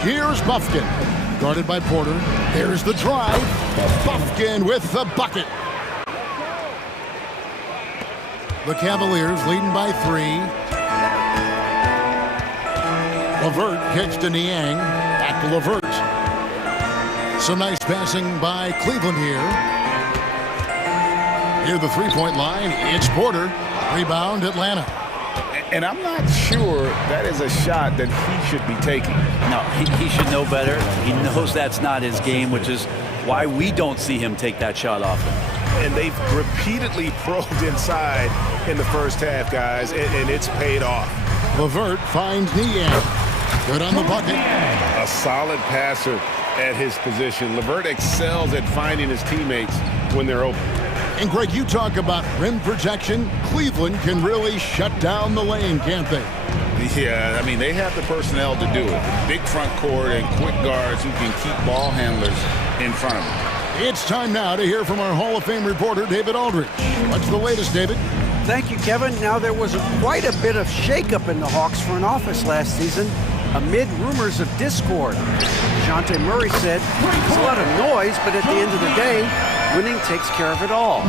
Here's Buffkin, guarded by Porter. There's the drive. Buffkin with the bucket. The Cavaliers leading by 3. LeVert kicks to Niang. Back to LeVert. Some nice passing by Cleveland here. Near the three-point line, it's Porter. Rebound, Atlanta. And I'm not sure that is a shot that he should be taking. No, he should know better. He knows that's not his game, which is why we don't see him take that shot often. And they've repeatedly probed inside in the first half, guys, and it's paid off. LeVert finds Niang. Good on the bucket. A solid passer at his position. LeVert excels at finding his teammates when they're open. And Greg, you talk about rim protection. Cleveland can really shut down the lane, can't they? Yeah, I mean, they have the personnel to do it. Big front court and quick guards who can keep ball handlers in front of them. It's time now to hear from our Hall of Fame reporter, David Aldridge. What's the latest, David? Thank you, Kevin. Now, there was quite a bit of shakeup in the Hawks front office last season amid rumors of discord. DeJounte Murray said, "It's a lot of noise, but at the end of the day, winning takes care of it all.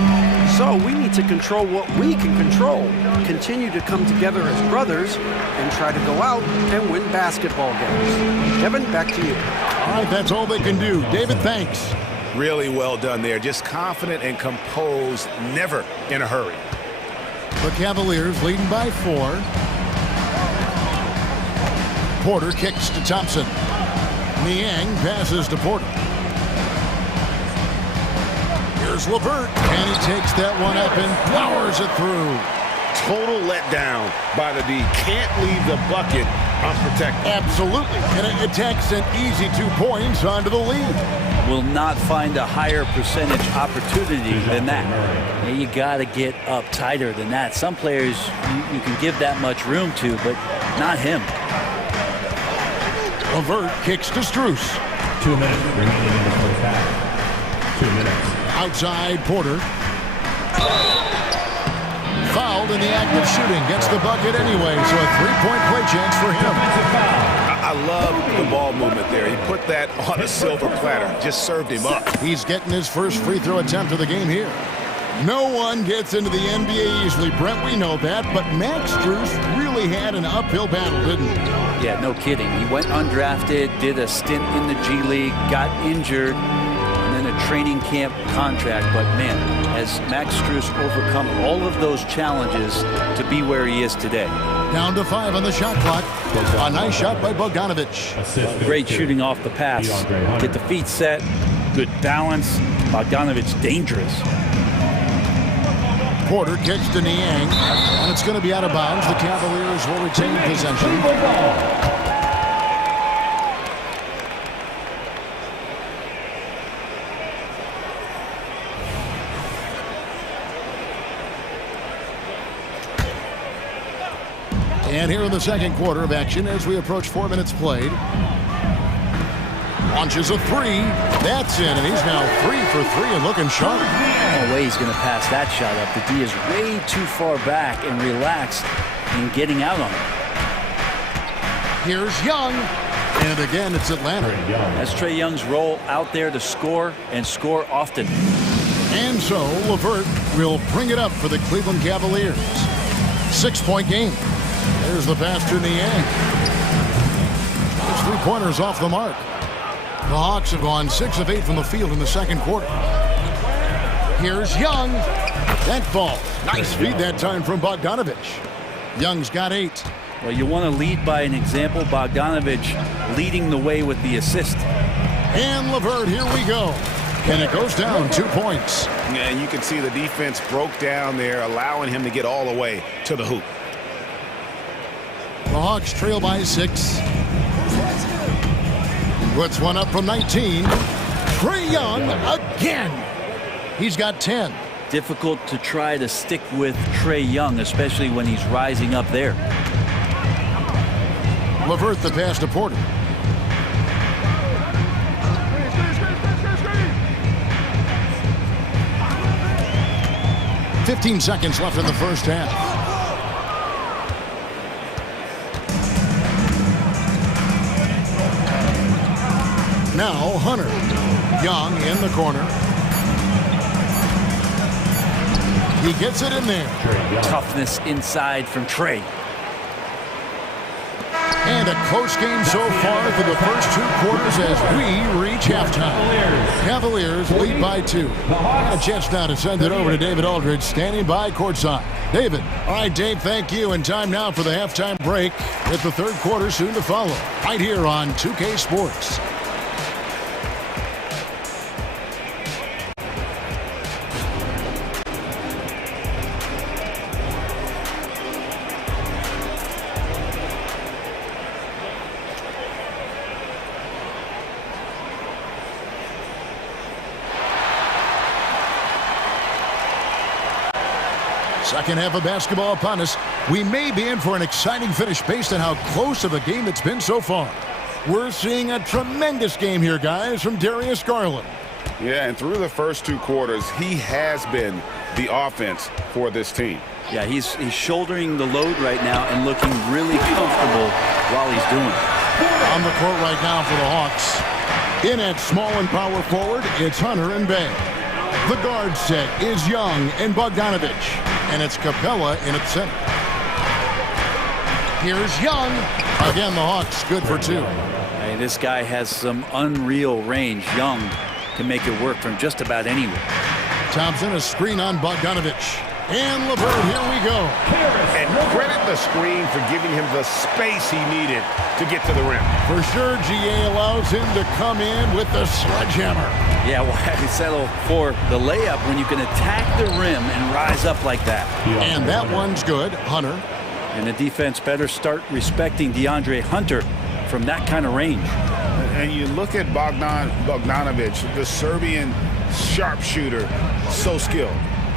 So we need to control what we can control, continue to come together as brothers, and try to go out and win basketball games." Kevin, back to you. All right, that's all they can do. David, thanks. Really well done there. Just confident and composed, never in a hurry. The Cavaliers leading by 4. Porter kicks to Thompson. Niang passes to Porter. Here's LeVert, and he takes that one up and powers it through. Total letdown by the D. Can't leave the bucket unprotected. Absolutely, and it takes an easy 2 points onto the lead. Will not find a higher percentage opportunity than that. You got to get up tighter than that. Some players you can give that much room to, but not him. LeVert kicks to Strus. 2 minutes remaining in the first half. 2 minutes. Outside Porter. Fouled in the act of shooting. Gets the bucket anyway, so a 3-point play chance for him. I love the ball movement there. He put that on a silver platter. Just served him up. He's getting his first free throw attempt of the game here. No one gets into the NBA easily, Brent, we know that, but Max Strus really had an uphill battle, didn't he? Yeah, no kidding. He went undrafted, did a stint in the G League, got injured, and then a training camp contract. But man, has Max Strus overcome all of those challenges to be where he is today? Down to 5 on the shot clock. A nice shot by Bogdanovic. Great shooting off the pass. Get the feet set, good balance. Bogdanovic dangerous. Porter kicks to Niang, and it's going to be out of bounds. The Cavaliers will retain possession. And here in the second quarter of action as we approach 4 minutes played. Launches a three. That's in, and he's now 3 for 3 and looking sharp. No way he's going to pass that shot up. The D is way too far back and relaxed in getting out on it. Here's Young. And again, it's Atlanta. That's Trae Young's role out there to score and score often. And so LeVert will bring it up for the Cleveland Cavaliers. 6-point game. There's the pass to Niang. There's 3 pointers off the mark. The Hawks have gone 6 of 8 from the field in the second quarter. Here's Young. That ball. Nice feed that time from Bogdanovic. Young's got 8. Well, you want to lead by an example. Bogdanovic leading the way with the assist. And LeVert, here we go. And it goes down 2 points. Yeah, and you can see the defense broke down there, allowing him to get all the way to the hoop. The Hawks trail by 6. Puts one up from 19. Trae Young again. He's got 10. Difficult to try to stick with Trae Young, especially when he's rising up there. LeVert the pass to Porter. "15 seconds left in the first half. Now Hunter. Young in the corner. He gets it in there. Toughness inside from Trae. And a close game so far for the first 2 quarters as we reach halftime. Cavaliers lead by 2. A chance now to send it over to David Aldridge, standing by courtside. David. All right, Dave, thank you. And time now for the halftime break, with the third quarter soon to follow, right here on 2K Sports. Second half of basketball upon us. We may be in for an exciting finish based on how close of a game it's been so far. We're seeing a tremendous game here, guys, from Darius Garland. Yeah, and through the first 2 quarters, he has been the offense for this team. Yeah, he's shouldering the load right now and looking really comfortable while he's doing it. On the court right now for the Hawks. In at small and power forward, it's Hunter and Bay. The guard set is Young and Bogdanovic. And it's Capella in its center. Here's Young. Again, the Hawks good for 2. Hey, this guy has some unreal range. Young can make it work from just about anywhere. Thompson, a screen on Bogdanovic. And LeVert, here we go. And credit the screen for giving him the space he needed to get to the rim. For sure, GA allows him to come in with the sledgehammer. Yeah, why settle for the layup when you can attack the rim and rise up like that? And that one's good. Hunter. And the defense better start respecting DeAndre Hunter from that kind of range. And you look at Bogdanovic, the Serbian sharpshooter, so skilled.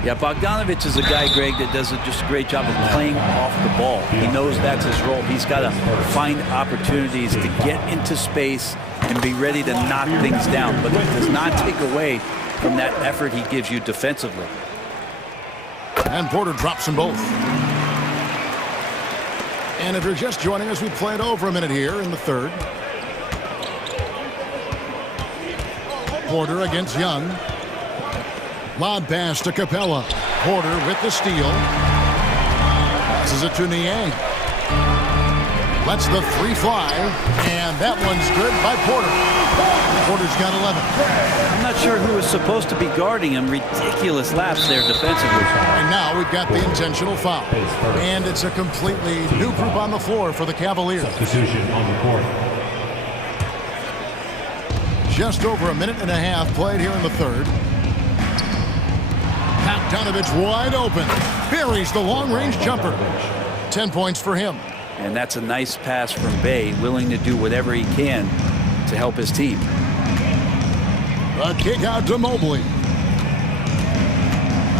Yeah, Bogdanovic is a guy, Greg, that does just a great job of playing off the ball. He knows that's his role. He's got to find opportunities to get into space and be ready to knock things down. But it does not take away from that effort he gives you defensively. And Porter drops them both. And if you're just joining us, we played over a minute here in the third. Porter against Young. Lob pass to Capella. Porter with the steal. Passes it to Niang. Lets the three fly, and that one's good by Porter. Porter's got 11. I'm not sure who was supposed to be guarding him. Ridiculous lapse there defensively. And now we've got the intentional foul. And it's a completely new group on the floor for the Cavaliers. Substitution on the court. Just over a minute and a half played here in the third. Bogdanovich wide open. Buries the long-range jumper. 10 points for him. And that's a nice pass from Bay, willing to do whatever he can to help his team. A kick out to Mobley.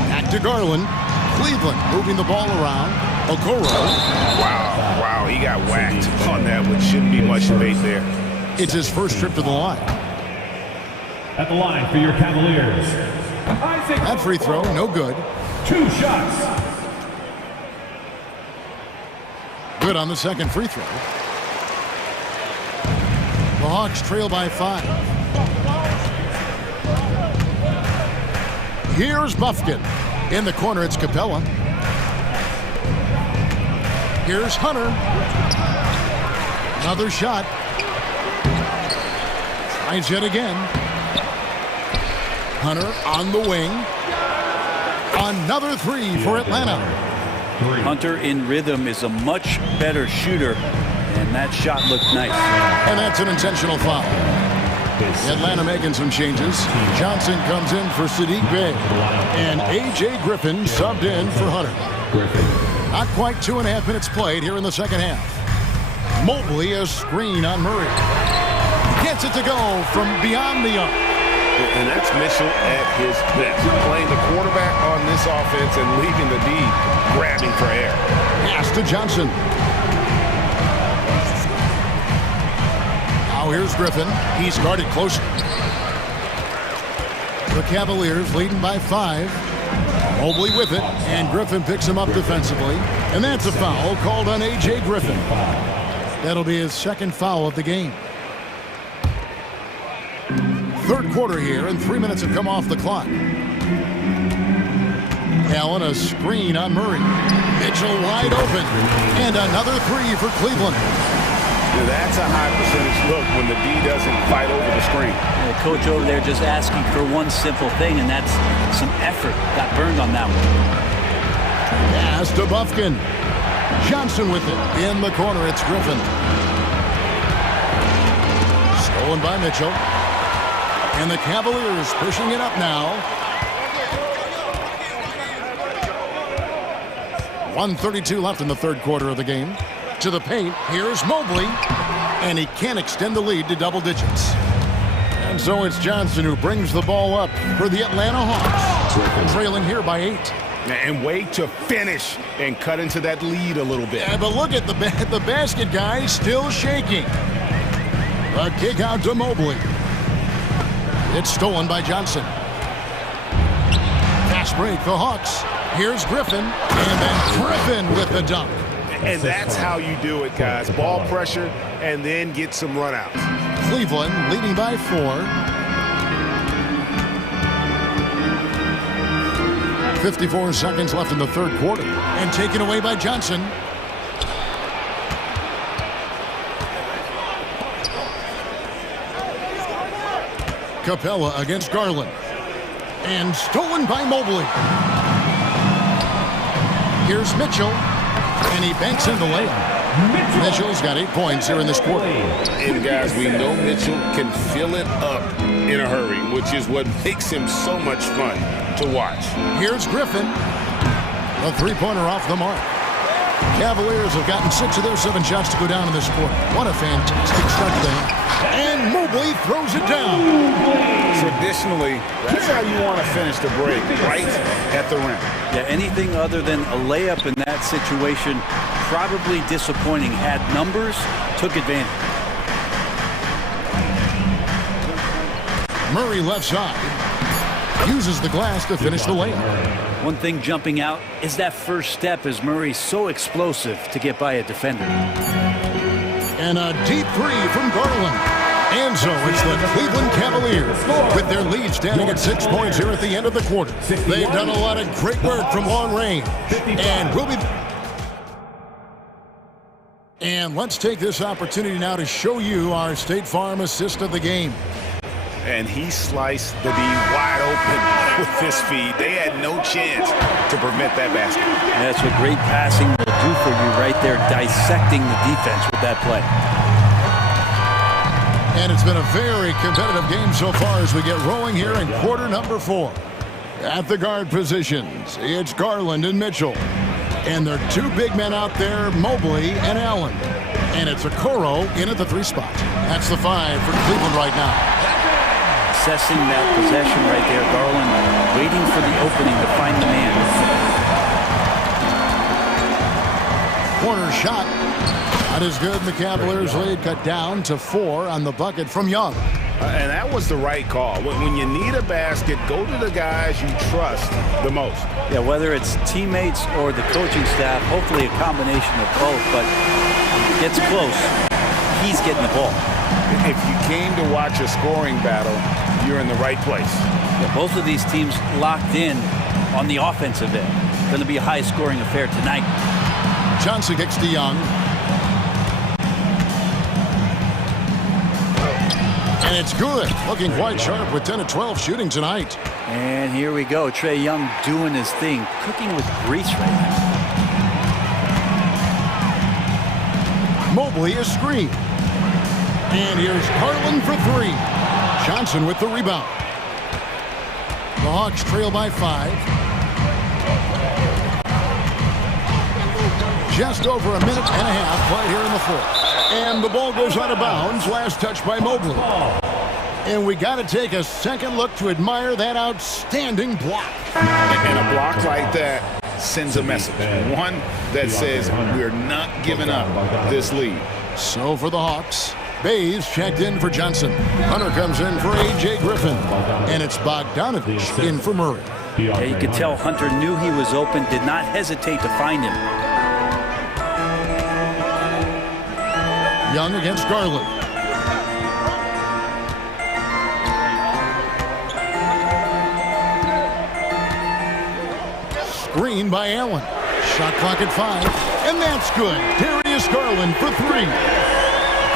Back to Garland. Cleveland moving the ball around. Okoro. Wow, he got whacked on that, which shouldn't be much debate there. It's his first trip to the line. At the line for your Cavaliers. That free throw, no good. 2 shots. Good on the second free throw. The Hawks trail by 5. Here's Bufkin. In the corner, it's Capella. Here's Hunter. Another shot. Tries it again. Hunter on the wing. Another three for Atlanta. Hunter in rhythm is a much better shooter, and that shot looked nice. And that's an intentional foul. Atlanta making some changes. Johnson comes in for Sadiq Bey. And A.J. Griffin subbed in for Hunter. Not quite 2.5 minutes played here in the second half. Mobley a screen on Murray. Gets it to go from beyond the arc. And that's Mitchell at his best. Playing the quarterback on this offense and leaving the D grabbing for air. Pass to Johnson. Now here's Griffin. He's guarded close. The Cavaliers leading by 5. Mobley with it, and Griffin picks him up defensively. And that's a foul called on A.J. Griffin. That'll be his second foul of the game. Third quarter here, and 3 minutes have come off the clock. Allen a screen on Murray. Mitchell wide open. And another three for Cleveland. That's a high percentage look when the D doesn't fight over the screen. The coach over there just asking for one simple thing, and that's some effort. Got burned on that one. Pass to Bufkin. Johnson with it. In the corner, it's Griffin. Stolen by Mitchell. And the Cavaliers pushing it up now. 1:32 left in the third quarter of the game. To the paint, here's Mobley. And he can't extend the lead to double digits. And so it's Johnson who brings the ball up for the Atlanta Hawks. Trailing here by 8. And way to finish and cut into that lead a little bit. Yeah, but look at the basket guy still shaking. A kick out to Mobley. It's stolen by Johnson. Fast break, the Hawks. Here's Griffin, and then Griffin with the dunk. And that's how you do it, guys. Ball pressure, and then get some runouts. Cleveland leading by 4. 54 seconds left in the third quarter, and taken away by Johnson. Capella against Garland. And stolen by Mobley. Here's Mitchell. And he banks in the layup. Mitchell's got 8 points here in this quarter. And guys, we know Mitchell can fill it up in a hurry, which is what makes him so much fun to watch. Here's Griffin. A three-pointer off the mark. Cavaliers have gotten 6 of their 7 shots to go down in this quarter. What a fantastic start there. And Mobley throws it down. Traditionally, that's how you want to finish the break, right at the rim. Yeah, anything other than a layup in that situation, probably disappointing. Had numbers, took advantage. Murray left side. Uses the glass to finish the layup. One thing jumping out is that first step as Murray's so explosive to get by a defender. And a deep three from Garland. And so it's the Cleveland Cavaliers with their lead standing at 6 points here at the end of the quarter. They've done a lot of great work from long range. And And let's take this opportunity now to show you our State Farm assist of the game. And he sliced the D wide open with this feed. They had no chance to prevent that basket. That's what great passing will do for you right there, dissecting the defense with that play. And it's been a very competitive game so far as we get rolling here in quarter number 4. At the guard positions, it's Garland and Mitchell. And there are two big men out there, Mobley and Allen. And it's Okoro in at the 3 spot. That's the 5 for Cleveland right now. Assessing that possession right there, Garland waiting for the opening to find the man. Corner shot. Not as good, and the Cavaliers lead cut down to 4 on the bucket from Young. And that was the right call. When you need a basket, go to the guys you trust the most. Yeah, whether it's teammates or the coaching staff, hopefully a combination of both, but it gets close. He's getting the ball. If you came to watch a scoring battle, you're in the right place. Yeah, both of these teams locked in on the offensive end. Going to be a high-scoring affair tonight. Johnson kicks to Young. And it's good. Looking quite sharp with 10 of 12 shooting tonight. And here we go. Trae Young doing his thing. Cooking with grease right now. Mobley is screen. And here's Garland for 3. Johnson with the rebound. The Hawks trail by 5. Just over a minute and a half played here in the 4th. And the ball goes out of bounds. Last touch by Mobley. And we got to take a second look to admire that outstanding block. And a block like that sends a message. One that says we're not giving up this lead. So for the Hawks, Bays checked in for Johnson. Hunter comes in for A.J. Griffin. And it's Bogdanovich in for Murray. Yeah, you could tell Hunter knew he was open, did not hesitate to find him. Young against Garland. Screen by Allen. Shot clock at 5. And that's good. Darius Garland for 3.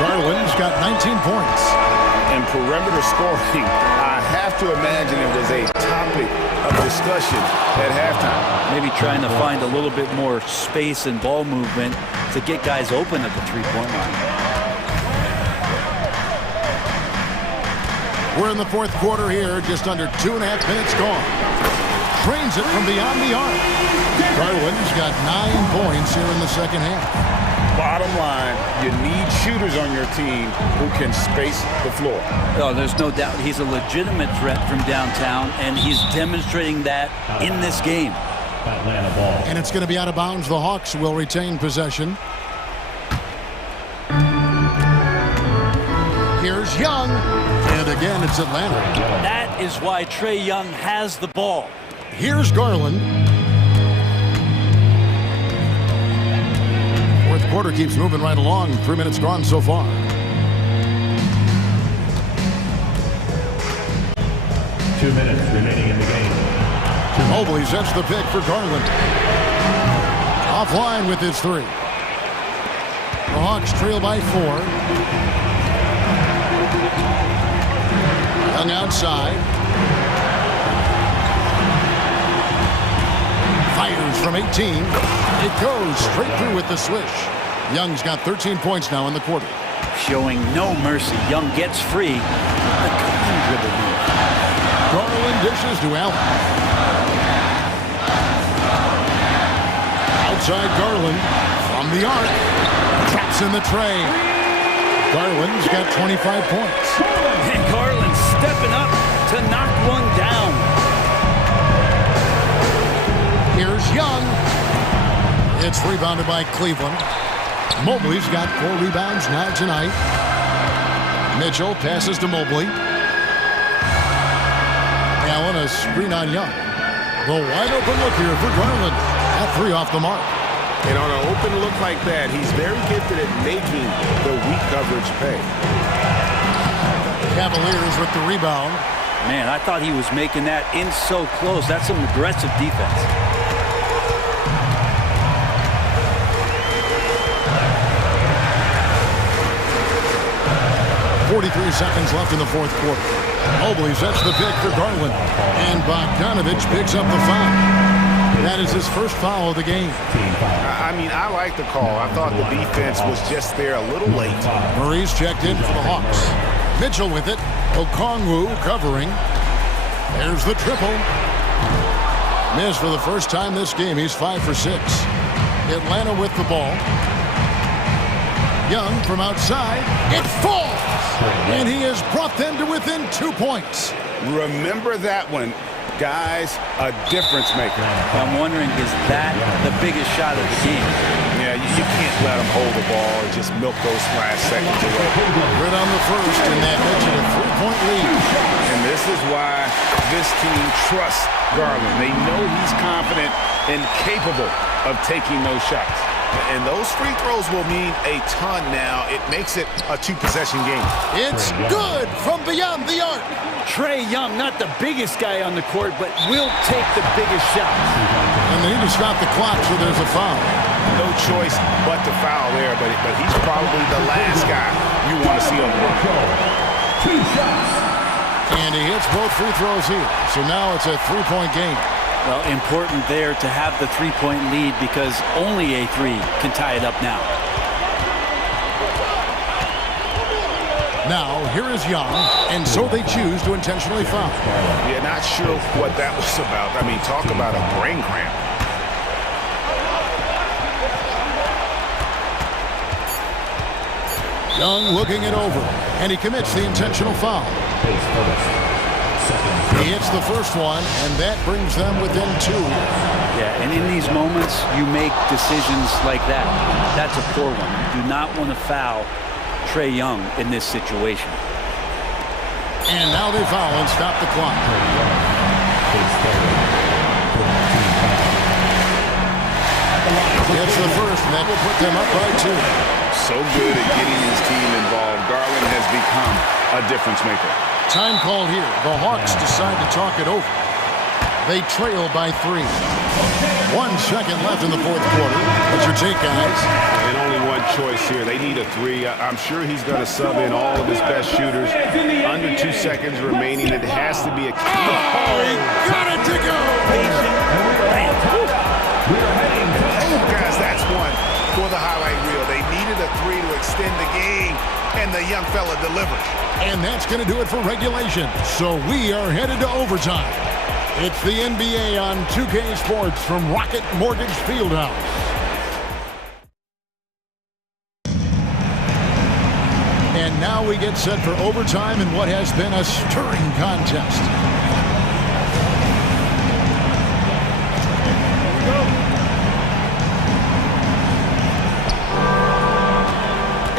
Garland's got 19 points. And perimeter scoring, I have to imagine it was a topic of discussion at halftime. Maybe trying to find a little bit more space and ball movement to get guys open at the 3-point line. We're in the 4th quarter here, just under 2.5 minutes gone. Trains it from beyond the arc. Garland's got 9 points here in the second half. Bottom line, you need shooters on your team who can space the floor. Oh, there's no doubt he's a legitimate threat from downtown, and he's demonstrating that in this game. And it's going to be out of bounds. The Hawks will retain possession. Here's Young. And again, it's Atlanta. That is why Trae Young has the ball. Here's Garland. 4th quarter keeps moving right along. 3 minutes gone so far. Two minutes remaining in the game. Mobley sets the pick for Garland. Offline with his 3. The Hawks trail by 4. Young outside. Fires from 18. It goes straight through with the swish. Young's got 13 points now in the quarter. Showing no mercy. Young gets free. The clean dribble move. Garland dishes to Allen. Outside Garland from the arc. Traps in the tray. Garland's got 25 points. And Garland stepping up to knock one down. Here's Young. It's rebounded by Cleveland. Mobley's got 4 rebounds now tonight. Mitchell passes to Mobley. Allen a screen on Young. The wide open look here for Garland. At 3 off the mark. And on an open look like that, he's very gifted at making the weak coverage pay. Cavaliers with the rebound. Man, I thought he was making that in so close. That's some aggressive defense. 43 seconds left in the fourth quarter. Mobley sets the pick for Garland. And Bogdanovich picks up the foul. That is his first foul of the game. I mean, I like the call. I thought the defense was just there a little late. Murray's checked in for the Hawks. Mitchell with it. Okongwu covering. There's the triple. Missed for the first time this game. He's 5 for 6. Atlanta with the ball. Young from outside. It falls! And he has brought them to within 2 points. Remember that one. Guys, a difference maker. I'm wondering, is that the biggest shot of the game? Yeah, you can't let him hold the ball and just milk those last seconds away. Right on the first, and that makes it a 3-point lead. And this is why this team trusts Garland. They know he's confident and capable of taking those shots. And those free throws will mean a ton now. It makes it a 2-possession game. It's good from beyond the arc. Trae Young, not the biggest guy on the court, but will take the biggest shots. And they need to stop the clock, so there's a foul. No choice but to foul there, but he's probably the last guy you want to see on the court. 2 shots. And he hits both free throws here. So now it's a 3-point game. Well, important there to have the 3-point lead because only a 3 can tie it up now. Now, here is Young, and so they choose to intentionally foul. Yeah, not sure what that was about. I mean, talk about a brain cramp. Young looking it over, and he commits the intentional foul. He hits the first one, and that brings them within 2. Yeah, and in these moments, you make decisions like that. That's a poor one. You do not want to foul Trae Young in this situation. And now they foul and stop the clock. It's the first, and that will put them up by 2. So good at getting his team involved. Garland has become a difference maker. Time called here. The Hawks decide to talk it over. They trail by 3. 1 second left in the fourth quarter. What's your take, guys? And only one choice here. They need a 3. I'm sure he's going to sub in all of his best shooters. Under 2 seconds remaining. It has to be a key. Oh, he got it to go! Guys, that's one for the highlight reel. They needed a 3 to extend the game, and the young fella delivered. And that's going to do it for regulation. So we are headed to overtime. It's the NBA on 2K Sports from Rocket Mortgage Fieldhouse. And now we get set for overtime in what has been a stirring contest.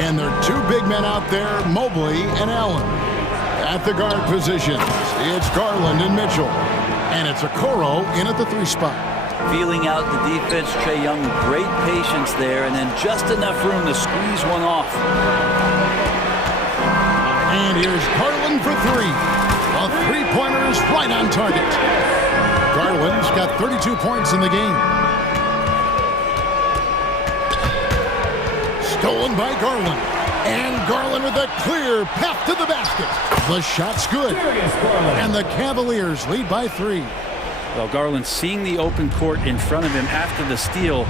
And there are 2 big men out there, Mobley and Allen. At the guard positions, it's Garland and Mitchell. And it's Okoro in at the 3 spot. Feeling out the defense, Trae Young, great patience there, and then just enough room to squeeze one off. And here's Garland for 3. A 3-pointer is right on target. Garland's got 32 points in the game. Stolen by Garland. And Garland with a clear path to the basket. The shot's good. And the Cavaliers lead by 3. Well, Garland seeing the open court in front of him after the steal.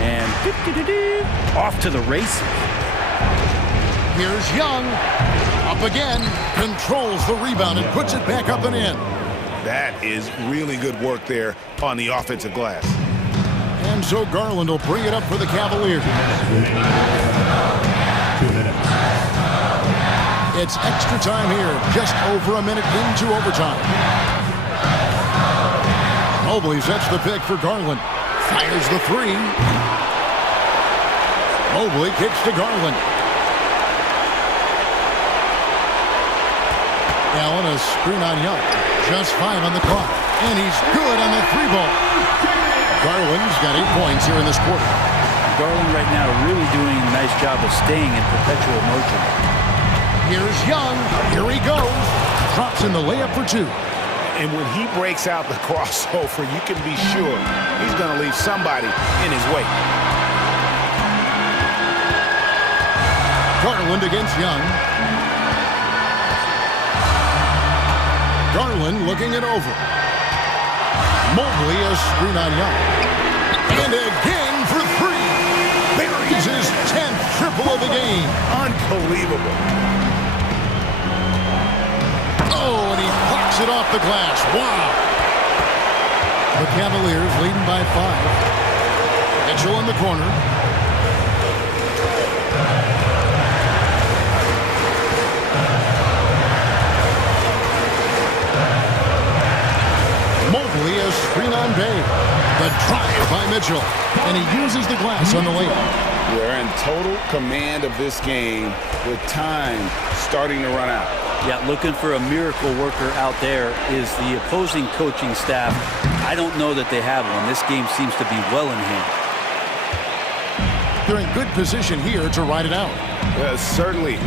And off to the races. Here's Young. Up again. Controls the rebound and puts it back up and in. That is really good work there on the offensive glass. And so Garland will bring it up for the Cavaliers. It's extra time here, just over a minute into overtime. Mobley sets the pick for Garland. Fires the 3. Mobley kicks to Garland. Allen, a screen on Young. Just 5 on the clock. And he's good on the 3 ball. Garland's got 8 points here in this quarter. Garland right now really doing a nice job of staying in perpetual motion. Here's Young. Here he goes. Drops in the layup for 2. And when he breaks out the crossover, you can be sure he's going to leave somebody in his way. Garland against Young. Garland looking it over. Mobley a screen on Young. And again for three. Buries his 10th triple of the game. Unbelievable. Oh, and he plucks it off the glass. Wow. The Cavaliers leading by 5. Mitchell in the corner. Mobley a screen on Bay. The drive by Mitchell. And he uses the glass on the layup. They're in total command of this game with time starting to run out. Yeah, looking for a miracle worker out there is the opposing coaching staff. I don't know that they have one. This game seems to be well in hand. They're in good position here to ride it out. Certainly.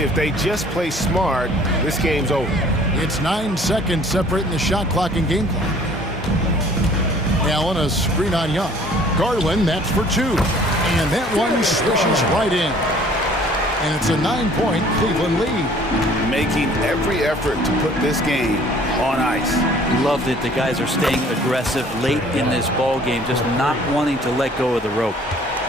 If they just play smart, this game's over. It's 9 seconds separating the shot clock and game clock. Allen a screen on Young. Garland, that's for 2. And that one swishes right in. And it's a 9-point Cleveland lead. Making every effort to put this game on ice. Loved it. The guys are staying aggressive late in this ball game, just not wanting to let go of the rope.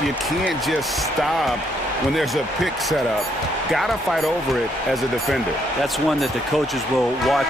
You can't just stop when there's a pick set up. Gotta fight over it as a defender. That's one that the coaches will watch.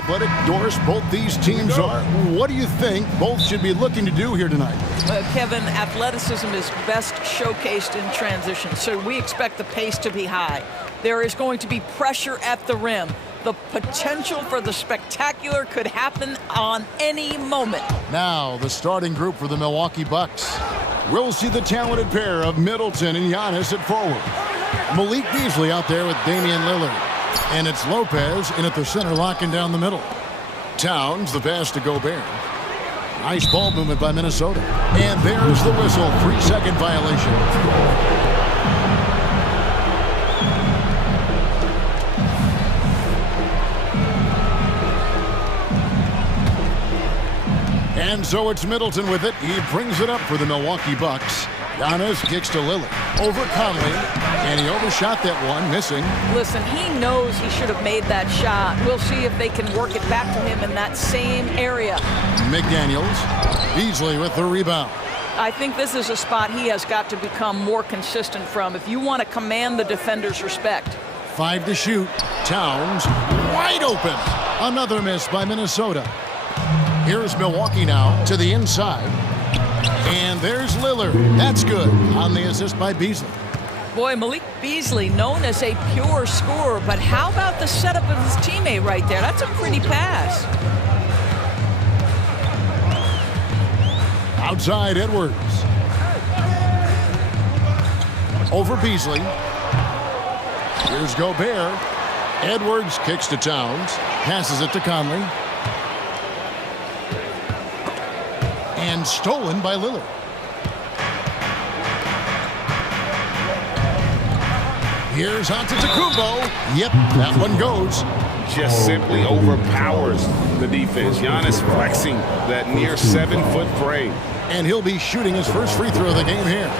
athletic, Doris, both these teams are. What do you think both should be looking to do here tonight? Kevin, athleticism is best showcased in transition, so we expect the pace to be high. There is going to be pressure at the rim. The potential for the spectacular could happen on any moment. Now, the starting group for the Milwaukee Bucks. We'll see the talented pair of Middleton and Giannis at forward. Malik Beasley out there with Damian Lillard. And it's Lopez in at the center, locking down the middle. Towns, the pass to Gobert. Nice ball movement by Minnesota. And there's the whistle, 3-second violation. And so it's Middleton with it. He brings it up for the Milwaukee Bucks. Giannis kicks to Lillard. Over Conley. And he overshot that one, missing. Listen, he knows he should have made that shot. We'll see if they can work it back to him in that same area. McDaniels. Beasley with the rebound. I think this is a spot he has got to become more consistent from if you want to command the defender's respect. 5 to shoot. Towns wide open. Another miss by Minnesota. Here's Milwaukee now to the inside. And there's Lillard. That's good on the assist by Beasley. Boy, Malik Beasley, known as a pure scorer, but how about the setup of his teammate right there? That's a pretty pass. Outside Edwards. Over Beasley. Here's Gobert. Edwards kicks to Towns. Passes it to Conley. And stolen by Lillard. Here's Antetokounmpo. Yep, that one goes. Just simply overpowers the defense. Giannis flexing that near 7-foot frame. And he'll be shooting his first free throw of the game here.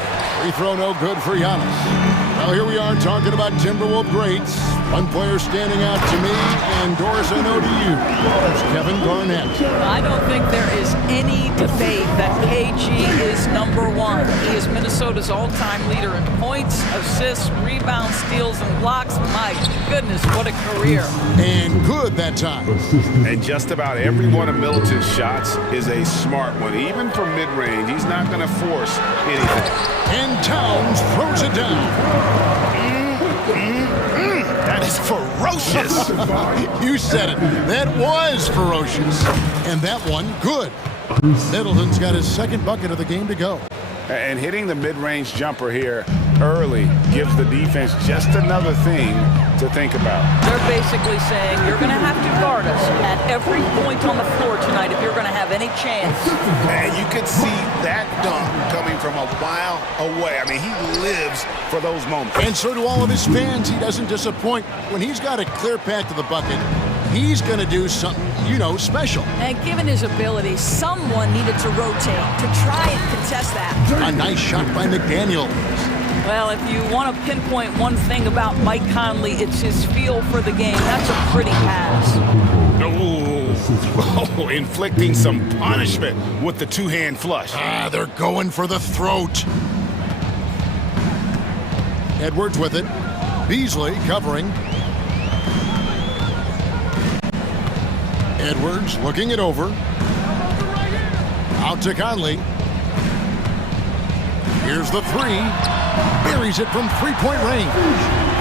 Free throw no good for Giannis. Well, here we are talking about Timberwolf greats. One player standing out to me, and Doris, I know to you, it's Kevin Garnett. I don't think there is any debate that KG is #1. He is Minnesota's all-time leader in points, assists, rebounds, steals, and blocks. My goodness, what a career. And good that time. And just about every one of Middleton's shots is a smart one. Even from mid-range, he's not going to force anything. And Towns throws it down. That is ferocious. You said it. That was ferocious. And that one, good. Middleton's got his second bucket of the game to go. And hitting the mid-range jumper here early gives the defense just another thing to think about. They're basically saying you're going to have to guard us at every point on the floor tonight if you're going to have any chance. And you can see that dunk coming from a while away. I mean, he lives for those moments. And so do all of his fans. He doesn't disappoint. When he's got a clear path to the bucket, he's going to do something, special. And given his ability, someone needed to rotate to try and contest that. A nice shot by McDaniels. Well, if you want to pinpoint one thing about Mike Conley, it's his feel for the game. That's a pretty pass. Oh, inflicting some punishment with the two-hand flush. They're going for the throat. Edwards with it. Beasley covering. Edwards looking it over. Out to Conley. Here's the three. Buries it from three-point range.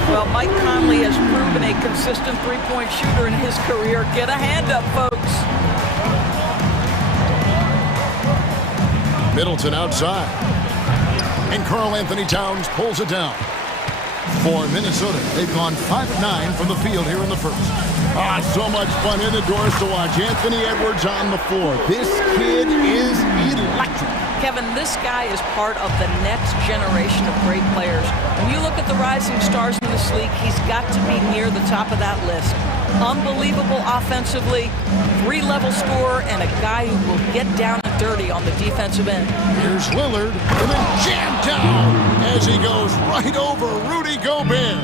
Well, Mike Conley has proven a consistent three-point shooter in his career. Get a hand up, folks. Middleton outside. And Karl Anthony Towns pulls it down. For Minnesota, they've gone 5 of 9 from the field here in the first. So much fun in the doors to watch. Anthony Edwards on the floor. This kid is electric. Kevin, this guy is part of the next generation of great players. When you look at the rising stars in this league, he's got to be near the top of that list. Unbelievable offensively, 3-level scorer, and a guy who will get down and dirty on the defensive end. Here's Lillard, and then jammed down as he goes right over Rudy Gobert.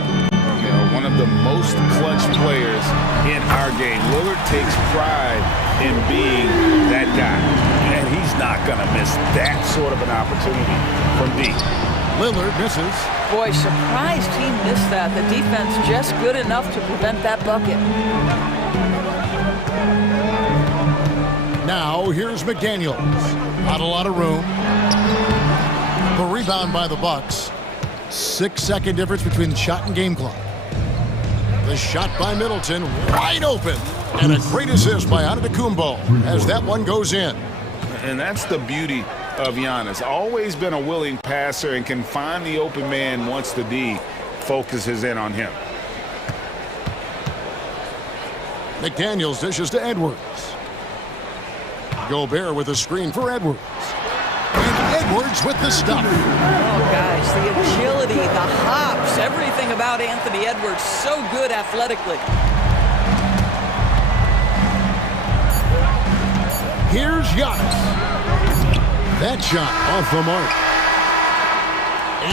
One of the most clutch players in our game. Lillard takes pride in being that guy. And he's not going to miss that sort of an opportunity from deep. Lillard misses. Boy, surprised he missed that. The defense just good enough to prevent that bucket. Now here's McDaniels. Not a lot of room. The rebound by the Bucks. 6-second difference between shot and game clock. The shot by Middleton, wide open. And a great assist by Antetokounmpo as that one goes in. And that's the beauty of Giannis. Always been a willing passer and can find the open man once the D focuses in on him. McDaniels dishes to Edwards. Gobert with a screen for Edwards. And Edwards with the stop. Oh, guys, the agility, the hops, everything about Anthony Edwards, so good athletically. Here's Giannis. That shot off the mark.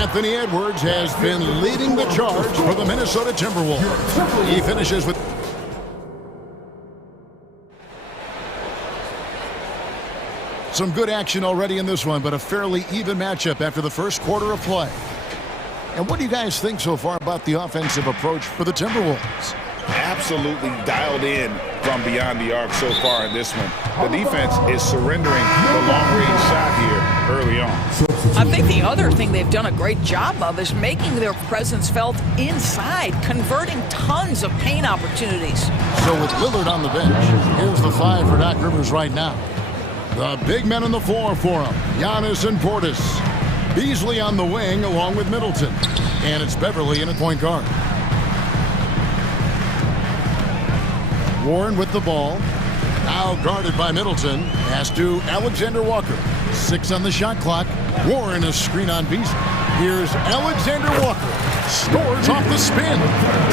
Anthony Edwards has been leading the charge for the Minnesota Timberwolves. He finishes with... Some good action already in this one, but a fairly even matchup after the first quarter of play. And what do you guys think so far about the offensive approach for the Timberwolves? Absolutely dialed in from beyond the arc so far in this one. The defense is surrendering the long-range shot here early on. I think the other thing they've done a great job of is making their presence felt inside, converting tons of paint opportunities. So with Lillard on the bench, here's the 5 for Doc Rivers right now. The big men on the floor for him, Giannis and Portis. Beasley on the wing along with Middleton. And it's Beverly in at point guard. Warren with the ball. Now guarded by Middleton. Pass to Alexander Walker. 6 on the shot clock. Warren a screen on Beasley. Here's Alexander Walker. Scores off the spin.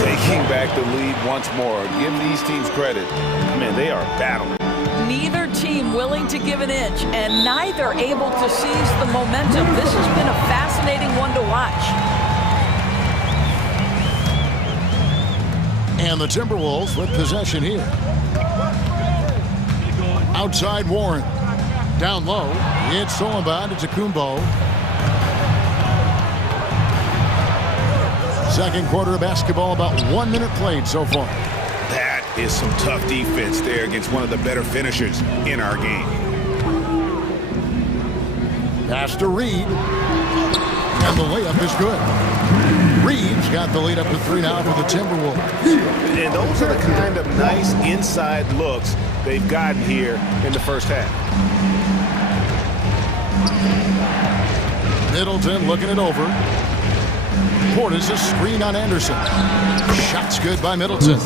Taking back the lead once more. Give these teams credit. Man, they are battling. Neither team willing to give an inch, and neither able to seize the momentum. This has been a fascinating one to watch. And the Timberwolves with possession here. Outside Warren. Down low. It's stolen by Antetokounmpo. Second quarter of basketball, about 1 minute played so far. That is some tough defense there against one of the better finishers in our game. Pass to Reed. And the layup is good. Reed's got the lead up to 3 now for the Timberwolves. And those are the kind of nice inside looks they've gotten here in the first half. Middleton looking it over. Portis a screen on Anderson. Shot's good by Middleton.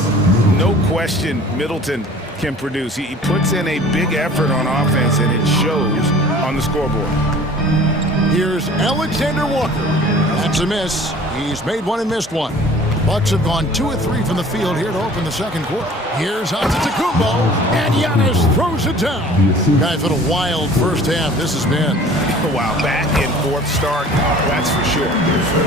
No question Middleton can produce. He puts in a big effort on offense, and it shows on the scoreboard. Here's Alexander Walker. That's a miss. He's made one and missed one. Bucks have gone 2 of 3 from the field here to open the second quarter. Here's Antetokounmpo, and Giannis throws it down. Guys, what a wild first half this has been. Wow, back and forth start, that's for sure.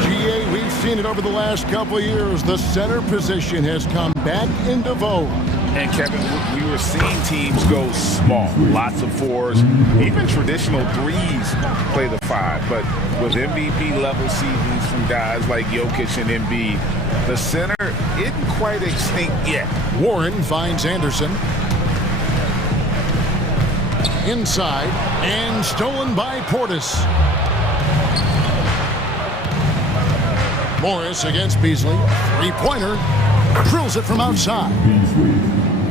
GA, we've seen it over the last couple of years. The center position has come back into vogue. And Kevin, we were seeing teams go small, lots of 4s, even traditional 3s play the 5. But with MVP level seasons from guys like Jokic and Embiid, the center isn't quite extinct yet. Warren finds Anderson. Inside, and stolen by Portis. Morris against Beasley. 3-pointer. Drills it from outside.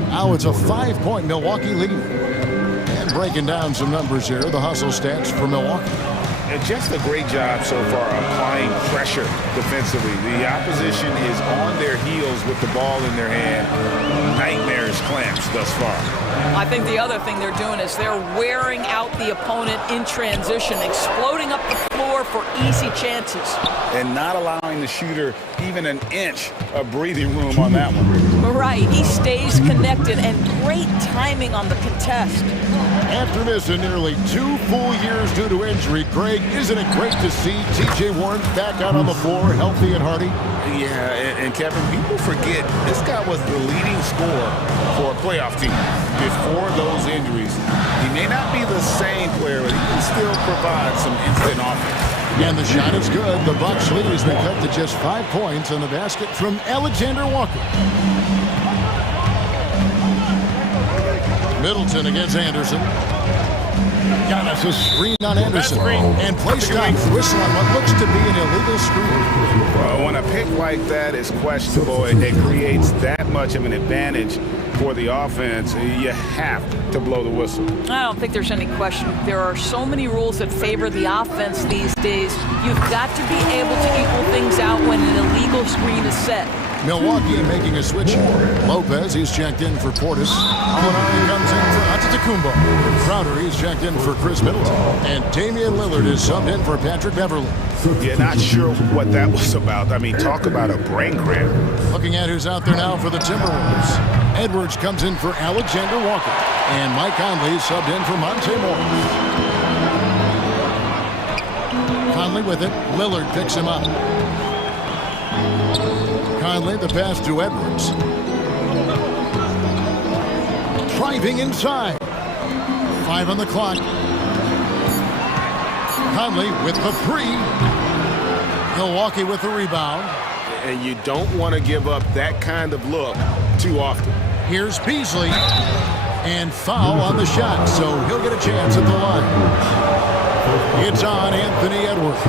Now it's a 5-point Milwaukee lead. And breaking down some numbers here, the hustle stats for Milwaukee. And just a great job so far applying pressure defensively. The opposition is on their heels with the ball in their hand. Nightmares clamps thus far. I think the other thing they're doing is they're wearing out the opponent in transition, exploding up the floor for easy chances. And not allowing the shooter even an inch of breathing room on that one. Right, he stays connected, and great timing on the contest. After missing nearly 2 full years due to injury, Greg, isn't it great to see T.J. Warren back out on the floor, healthy and hearty? Yeah, and Kevin, people forget this guy was the leading scorer for a playoff team before those injuries. He may not be the same player, but he can still provide some instant offense. And the shot is good. The Bucks lead has been cut to just 5 points on the basket from Alexander Walker. Middleton against Anderson. Got us a screen on Anderson. And play stops. Whistle on what looks to be an illegal screen. Well, when a pick like that is questionable, it creates that much of an advantage for the offense. You have to blow the whistle. I don't think there's any question. There are so many rules that favor the offense these days. You've got to be able to equal things out when an illegal screen is set. Milwaukee making a switch. Lopez, he's checked in for Portis. Alinari comes in for Antetokounmpo. Crowder, he's checked in for Chris Middleton. And Damian Lillard is subbed in for Patrick Beverley. Yeah, not sure what that was about. I mean, talk about a brain cramp. Looking at who's out there now for the Timberwolves. Edwards comes in for Alexander Walker. And Mike Conley subbed in for Monte Morris. Conley with it. Lillard picks him up. Conley, the pass to Edwards. Driving inside. 5 on the clock. Conley with the 3. Milwaukee with the rebound. And you don't want to give up that kind of look too often. Here's Beasley. And foul on the shot, so he'll get a chance at the line. It's on Anthony Edwards.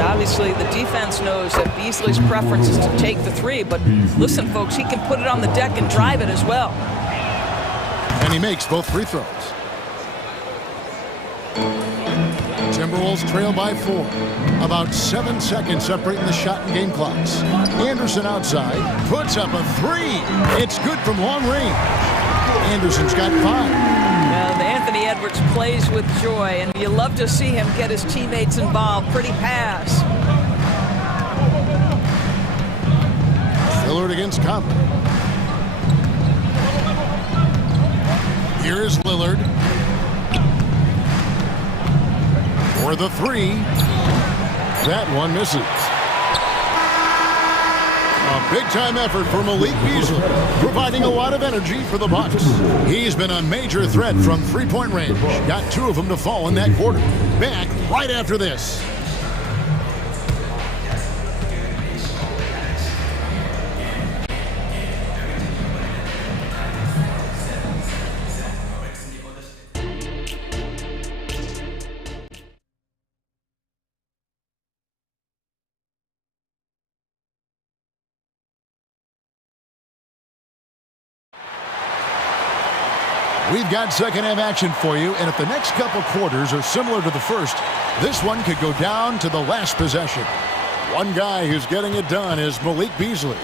Obviously, the defense knows that Beasley's preference is to take the 3, but listen, folks, he can put it on the deck and drive it as well. And he makes both free throws. Timberwolves trail by 4. About 7 seconds separating the shot and game clocks. Anderson outside, puts up a 3. It's good from long range. Anderson's got 5. Anthony Edwards plays with joy, and you love to see him get his teammates involved. Pretty pass. Lillard against Conley. Here is Lillard. For the 3. That one misses. A big-time effort for Malik Beasley, providing a lot of energy for the Bucks. He's been a major threat from three-point range. Got 2 of them to fall in that quarter. Back right after this. We've got second-half action for you, and if the next couple quarters are similar to the first, this one could go down to the last possession. One guy who's getting it done is Malik Beasley.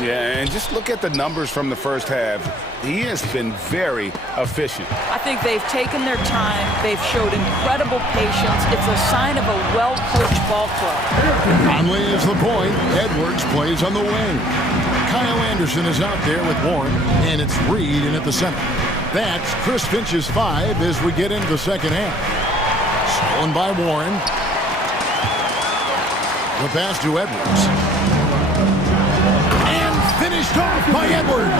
Yeah, and just look at the numbers from the first half. He has been very efficient. I think they've taken their time. They've showed incredible patience. It's a sign of a well-coached ball club. Conley is the point. Edwards plays on the wing. Kyle Anderson is out there with Warren, and it's Reed in at the center. That's Chris Finch's 5 as we get into the second half. Stolen by Warren. The pass to Edwards. And finished off by Edwards.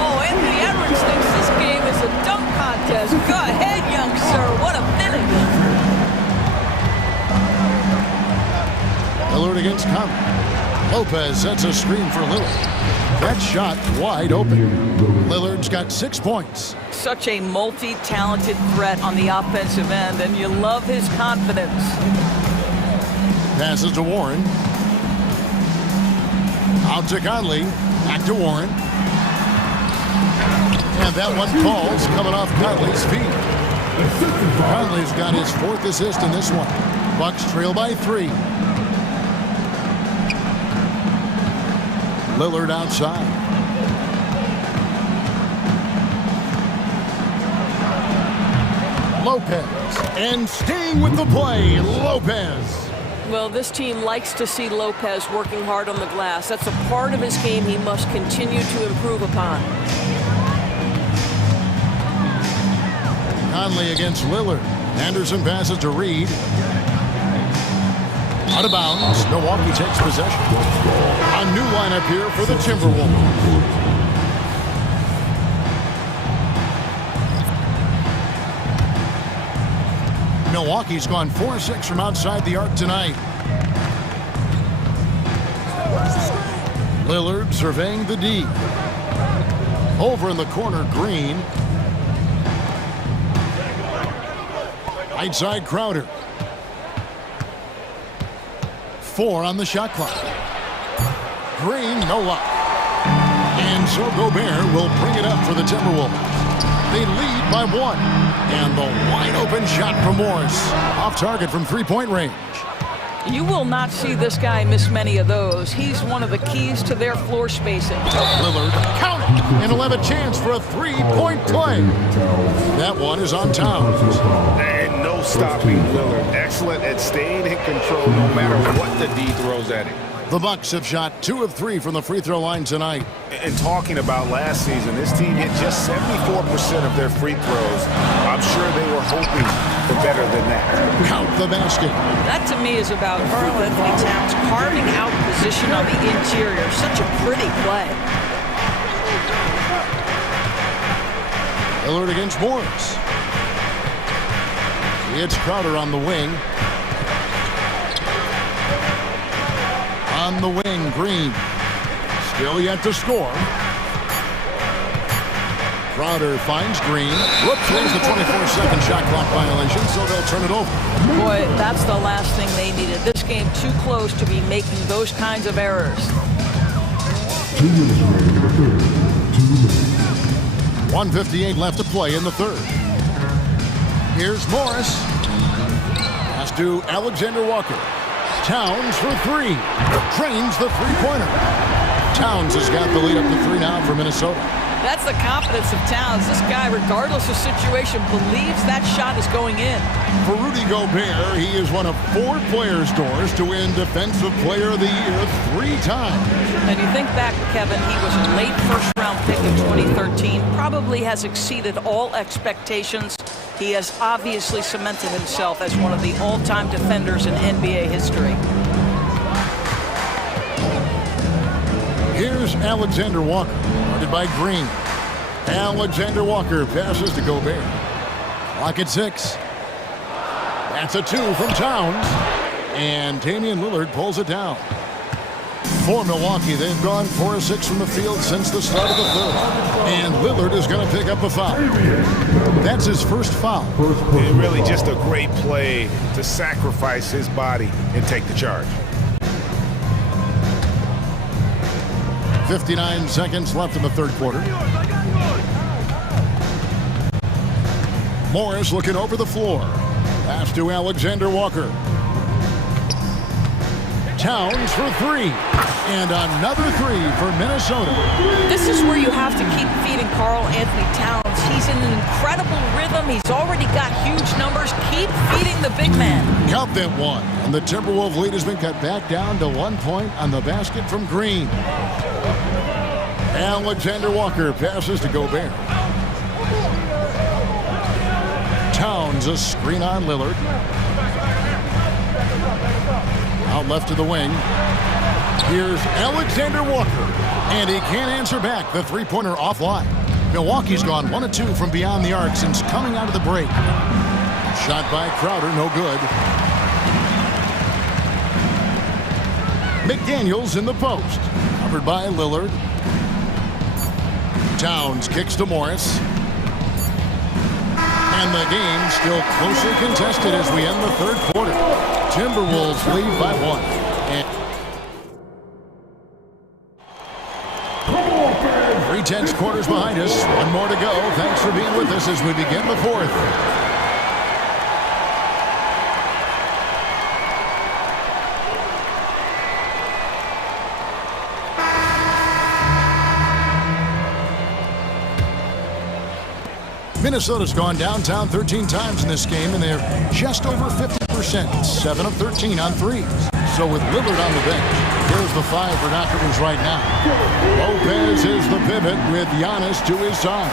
Oh, Anthony Edwards thinks this game is a dunk contest. Go ahead, young sir. What a finish. Lillard against Conley. Lopez sets a screen for Lillard. That shot wide open. Lillard's got 6 points. Such a multi-talented threat on the offensive end, and you love his confidence. Passes to Warren. Out to Conley. Back to Warren. And that one falls coming off Conley's feet. Conley's got his 4th assist in this one. Bucks trail by 3. Lillard outside. Lopez. And staying with the play, Lopez. Well, this team likes to see Lopez working hard on the glass. That's a part of his game he must continue to improve upon. Conley against Lillard. Anderson passes to Reed. Out of bounds. Milwaukee takes possession. A new lineup here for the Timberwolves. Milwaukee's gone 4-6 from outside the arc tonight. Lillard surveying the D. Over in the corner, Green. Right side Crowder. 4 on the shot clock. Green, no luck. And so Gobert will bring it up for the Timberwolves. They lead by 1. And the wide open shot from Morris. Off target from three-point range. You will not see this guy miss many of those. He's one of the keys to their floor spacing. Lillard, count it, and he'll have a chance for a three-point play. That one is on Towns. And no stopping Lillard. Excellent at staying in control no matter what the D throws at him. The Bucks have shot 2 of 3 from the free throw line tonight. And talking about last season, this team hit just 74% of their free throws. I'm sure they were hoping for better than that. Count the basket. That to me is about Karl Anthony Towns carving out position on the interior. Such a pretty play. Lillard against Morris. It's Crowder on the wing. On the wing, Green. Still yet to score. Crowder finds Green. Whoops, there's the 24-second shot clock violation, so they'll turn it over. Boy, that's the last thing they needed. This game too close to be making those kinds of errors. 1:58 left to play in the third. Here's Morris. Pass to Alexander Walker. Towns for 3. Drains the three-pointer. Towns has got the lead up to 3 now for Minnesota. That's the confidence of Towns. This guy, regardless of situation, believes that shot is going in. For Rudy Gobert, he is one of 4 players' doors to win Defensive Player of the Year 3 times. And you think back, Kevin, he was a late first-round pick in 2013. Probably has exceeded all expectations. He has obviously cemented himself as one of the all-time defenders in NBA history. Here's Alexander Walker, guarded by Green. Alexander Walker passes to Gobert. Clock at 6. That's a 2 from Towns. And Damian Lillard pulls it down. For Milwaukee, they've gone 4 of 6 from the field since the start of the third. And Lillard is going to pick up a foul. That's his first foul. And really just a great play to sacrifice his body and take the charge. 59 seconds left in the third quarter. Morris looking over the floor. Pass to Alexander Walker. Towns for 3. And another 3 for Minnesota. This is where you have to keep feeding Karl Anthony Towns. He's in an incredible rhythm. He's already got huge numbers. Keep feeding the big man. Count that 1. And the Timberwolves lead has been cut back down to 1 point on the basket from Green. Alexander Walker passes to Gobert. Towns a screen on Lillard. Out left to the wing. Here's Alexander Walker. And he can't answer back. The three-pointer offline. Milwaukee's gone 1 of 2 from beyond the arc since coming out of the break. Shot by Crowder, no good. McDaniels in the post. Covered by Lillard. Towns kicks to Morris. And the game still closely contested as we end the third quarter. Timberwolves lead by 1. And 3 quarters behind us. 1 more to go. Thanks for being with us as we begin the fourth. Minnesota's gone downtown 13 times in this game, and they're just over 50%, 7 of 13 on threes. So with Lillard on the bench, here's the 5 for Knockerman's right now. Lopez is the pivot with Giannis to his side.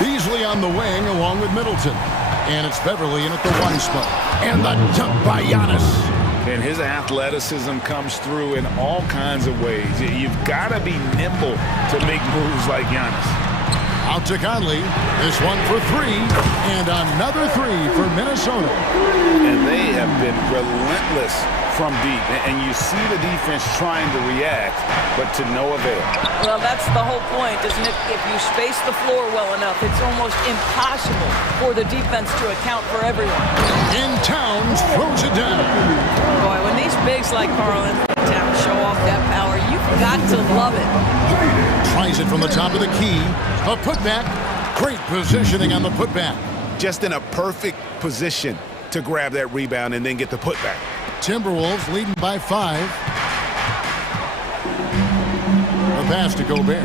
Beasley on the wing along with Middleton. And it's Beverly in at the 1 spot. And the dunk by Giannis. And his athleticism comes through in all kinds of ways. You've got to be nimble to make moves like Giannis. Out to Conley. This one for 3. And another 3 for Minnesota. And they have been relentless from deep. And you see the defense trying to react. but to no avail. Well, that's the whole point, isn't it? If you space the floor well enough, it's almost impossible for the defense to account for everyone. And Towns throws it down. Boy, when these bigs like Carlin Towns show off that power, you've got to love it. Tries it from the top of the key. A putback. Great positioning on the putback. Just in a perfect position to grab that rebound and then get the putback. Timberwolves leading by 5. A pass to Gobert.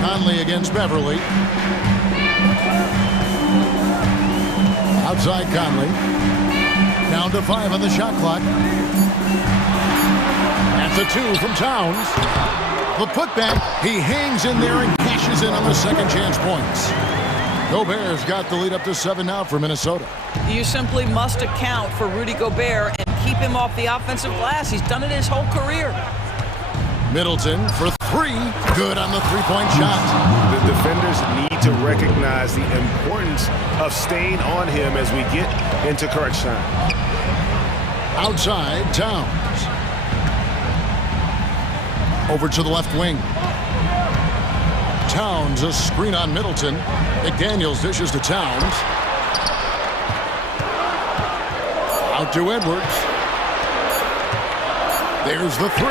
Conley against Beverly. Outside Conley. Down to 5 on the shot clock. That's a 2 from Towns. The putback, he hangs in there and cashes in on the second chance points. Gobert's got the lead up to 7 now for Minnesota. You simply must account for Rudy Gobert and keep him off the offensive glass. He's done it his whole career. Middleton for 3. Good on the three-point shot. The defenders need to recognize the importance of staying on him as we get into crunch time. Outside, Towns. Over to the left wing. Towns, a screen on Middleton. McDaniels dishes to Towns. Out to Edwards. There's the 3.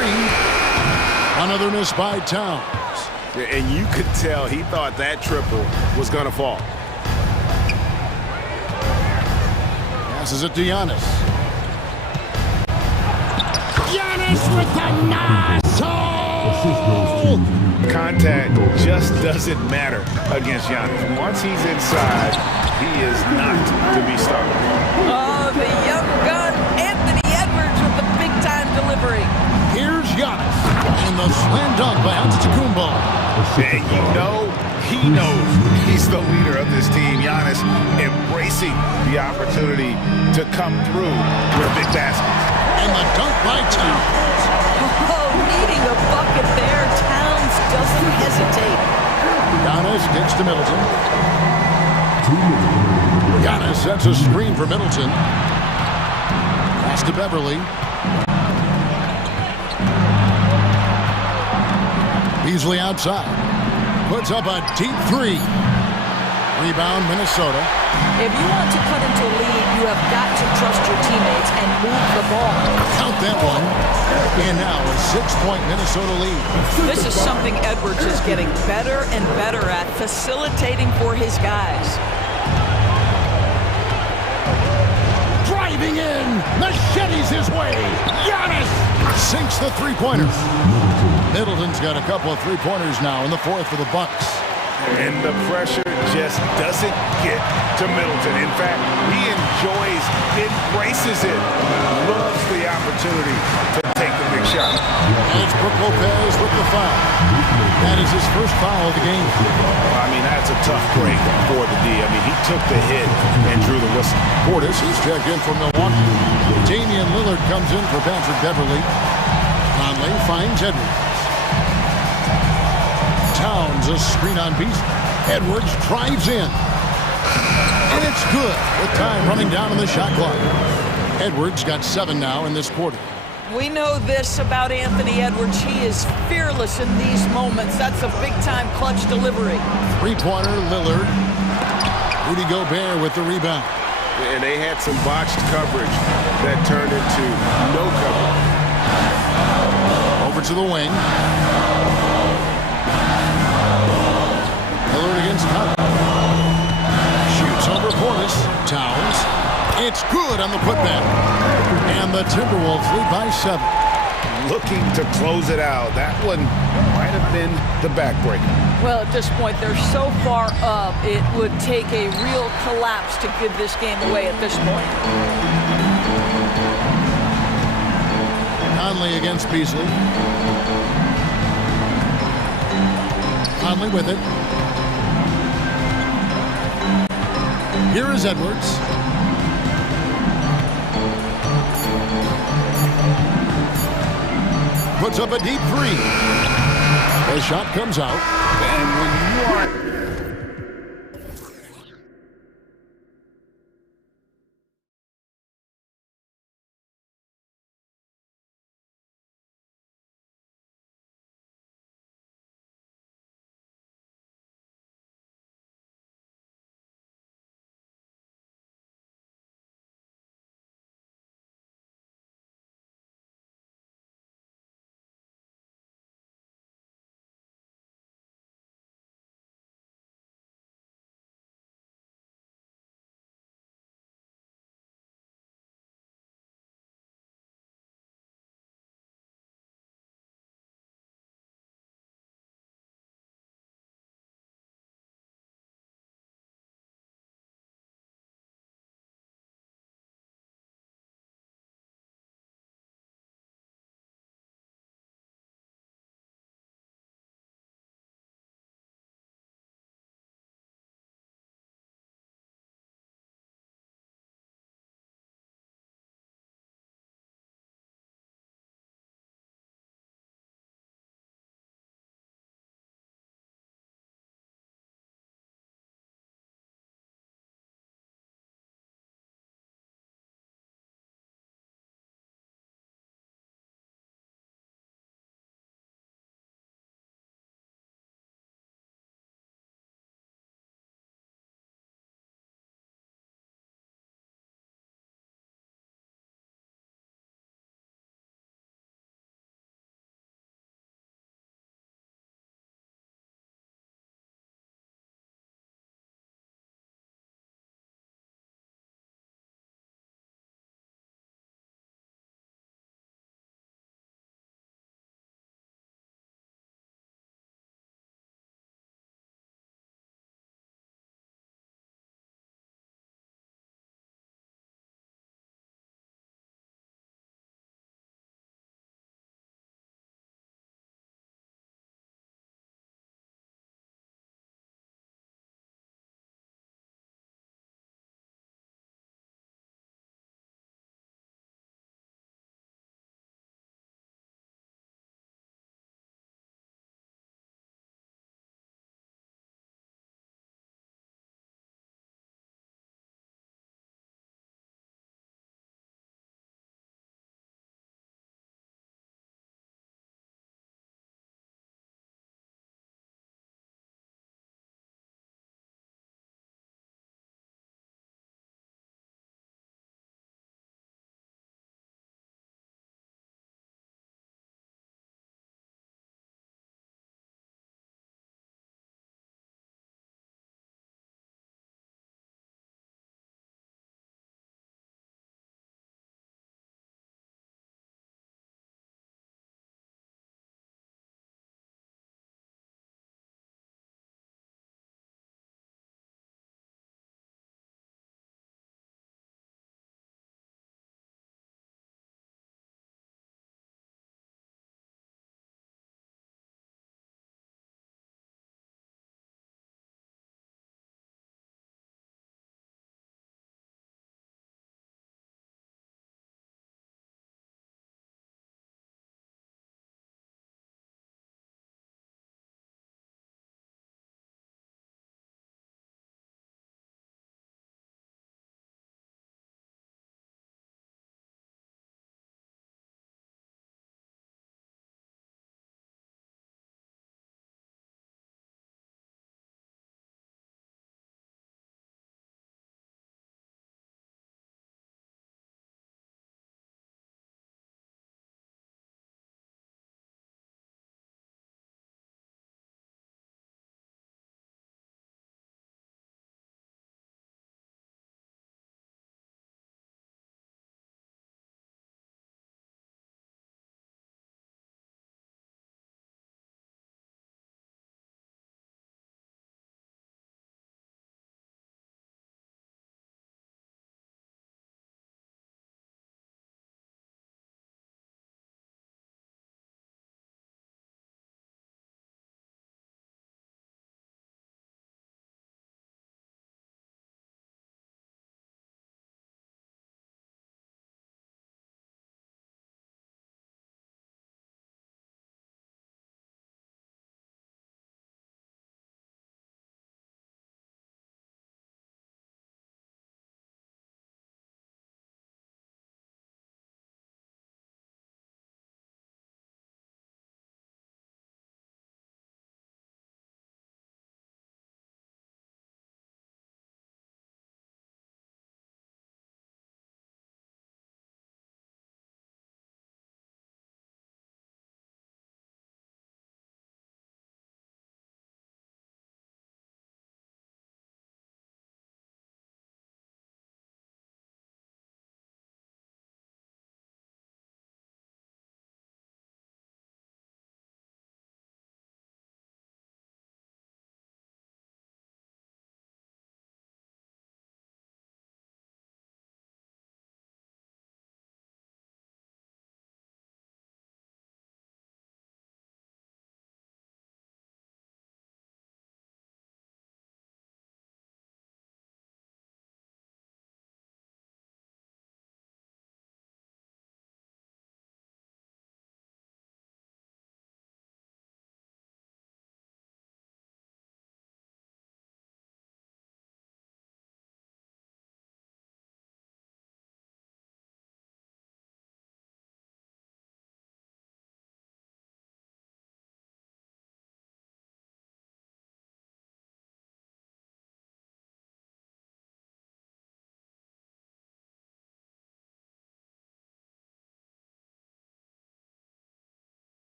Another miss by Towns. And you could tell he thought that triple was going to fall. Passes it to Giannis. Giannis with the nozzle! Contact just doesn't matter against Giannis. Once he's inside, he is not to be stopped. Oh, the young gun, Anthony Edwards with the big-time delivery. Here's Giannis. And the slam dunk by Antetokounmpo. And you know, he knows he's the leader of this team. Giannis embracing the opportunity to come through with big baskets. And the dunk by Towns. Oh, needing a bucket there. Towns doesn't hesitate. Giannis gets to Middleton. Giannis sets a screen for Middleton. Pass to Beverly. Beasley outside. Puts up a deep 3. Rebound, Minnesota. If you want to cut into a lead, you have got to trust your teammates and move the ball. Count that one. And now a 6-point Minnesota lead. This is something Edwards is getting better and better at, facilitating for his guys. Driving in. Machetes his way. Giannis sinks the three-pointer. Middleton's got a couple of three-pointers now in the 4th for the Bucks. And the pressure just doesn't get to Middleton. In fact, he enjoys, embraces it, loves the opportunity to take the big shot. And it's Brook Lopez with the foul. That is his first foul of the game. I mean, that's a tough break for the D. I mean, he took the hit and drew the whistle. Portis is checked in from Milwaukee. Damian Lillard comes in for Patrick Beverly. Conley finds Edwards. Towns, a screen on Beasley. Edwards drives in. And it's good with time running down on the shot clock. Edwards got 7 now in this quarter. We know this about Anthony Edwards. He is fearless in these moments. That's a big-time clutch delivery. Three-pointer, Lillard. Rudy Gobert with the rebound. And they had some botched coverage that turned into no coverage. Over to the wing. Lillard against Conley. Shoots over Portis. Towns. It's good on the putback. And the Timberwolves lead by 7. Looking to close it out. That one might have been the backbreaker. Well, at this point, they're so far up, it would take a real collapse to give this game away at this point. Conley against Beasley. Conley with it. Here is Edwards. Puts up a deep 3. The shot comes out. And when you are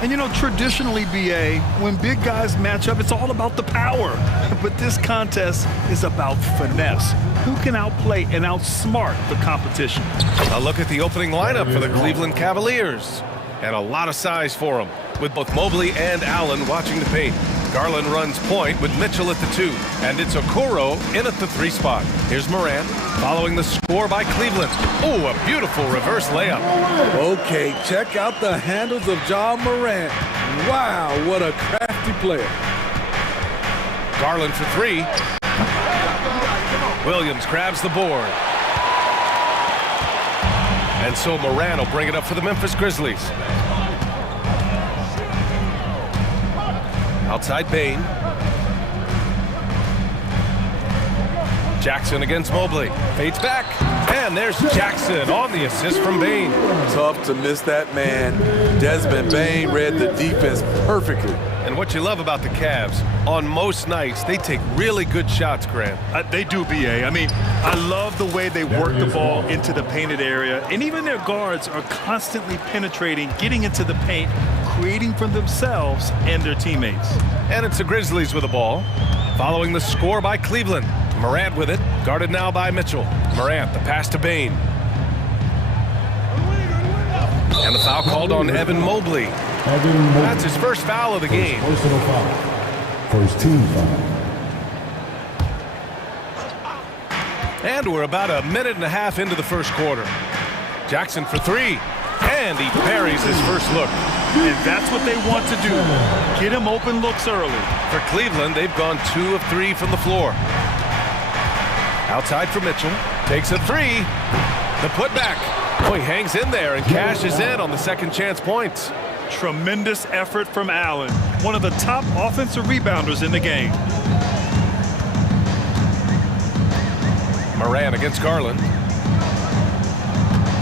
And, you know, traditionally, BA, when big guys match up, it's all about the power. But this contest is about finesse. Who can outplay and outsmart the competition? A look at the opening lineup for the Cleveland Cavaliers. And a lot of size for them, with both Mobley and Allen watching the paint. Garland runs point with Mitchell at the 2, and it's Okoro in at the 3 spot. Here's Morant following the score by Cleveland. Oh, a beautiful reverse layup. Okay, check out the handles of John Morant. Wow, what a crafty player. Garland for 3. Williams grabs the board. And so Morant will bring it up for the Memphis Grizzlies. Outside Bain. Jackson against Mobley. Fades back. And there's Jackson on the assist from Bain. Tough to miss that man. Desmond Bain read the defense perfectly. And what you love about the Cavs, on most nights, they take really good shots, Grant. They do, BA. I mean, I love the way they work the ball into the painted area. And even their guards are constantly penetrating, getting into the paint, creating for themselves and their teammates. And it's the Grizzlies with the ball. Following the score by Cleveland. Morant with it, guarded now by Mitchell. Morant, the pass to Bain. And the foul called on Evan Mobley. That's his first foul of the game. Personal foul. First team foul. And we're about a minute and a half into the first quarter. Jackson for 3. And he buries his first look. And that's what they want to do. Get him open looks early. For Cleveland, they've gone 2 of 3 from the floor. Outside for Mitchell. Takes a 3. The putback. Oh, he hangs in there and cashes in on the second chance points. Tremendous effort from Allen, one of the top offensive rebounders in the game. Morant against Garland.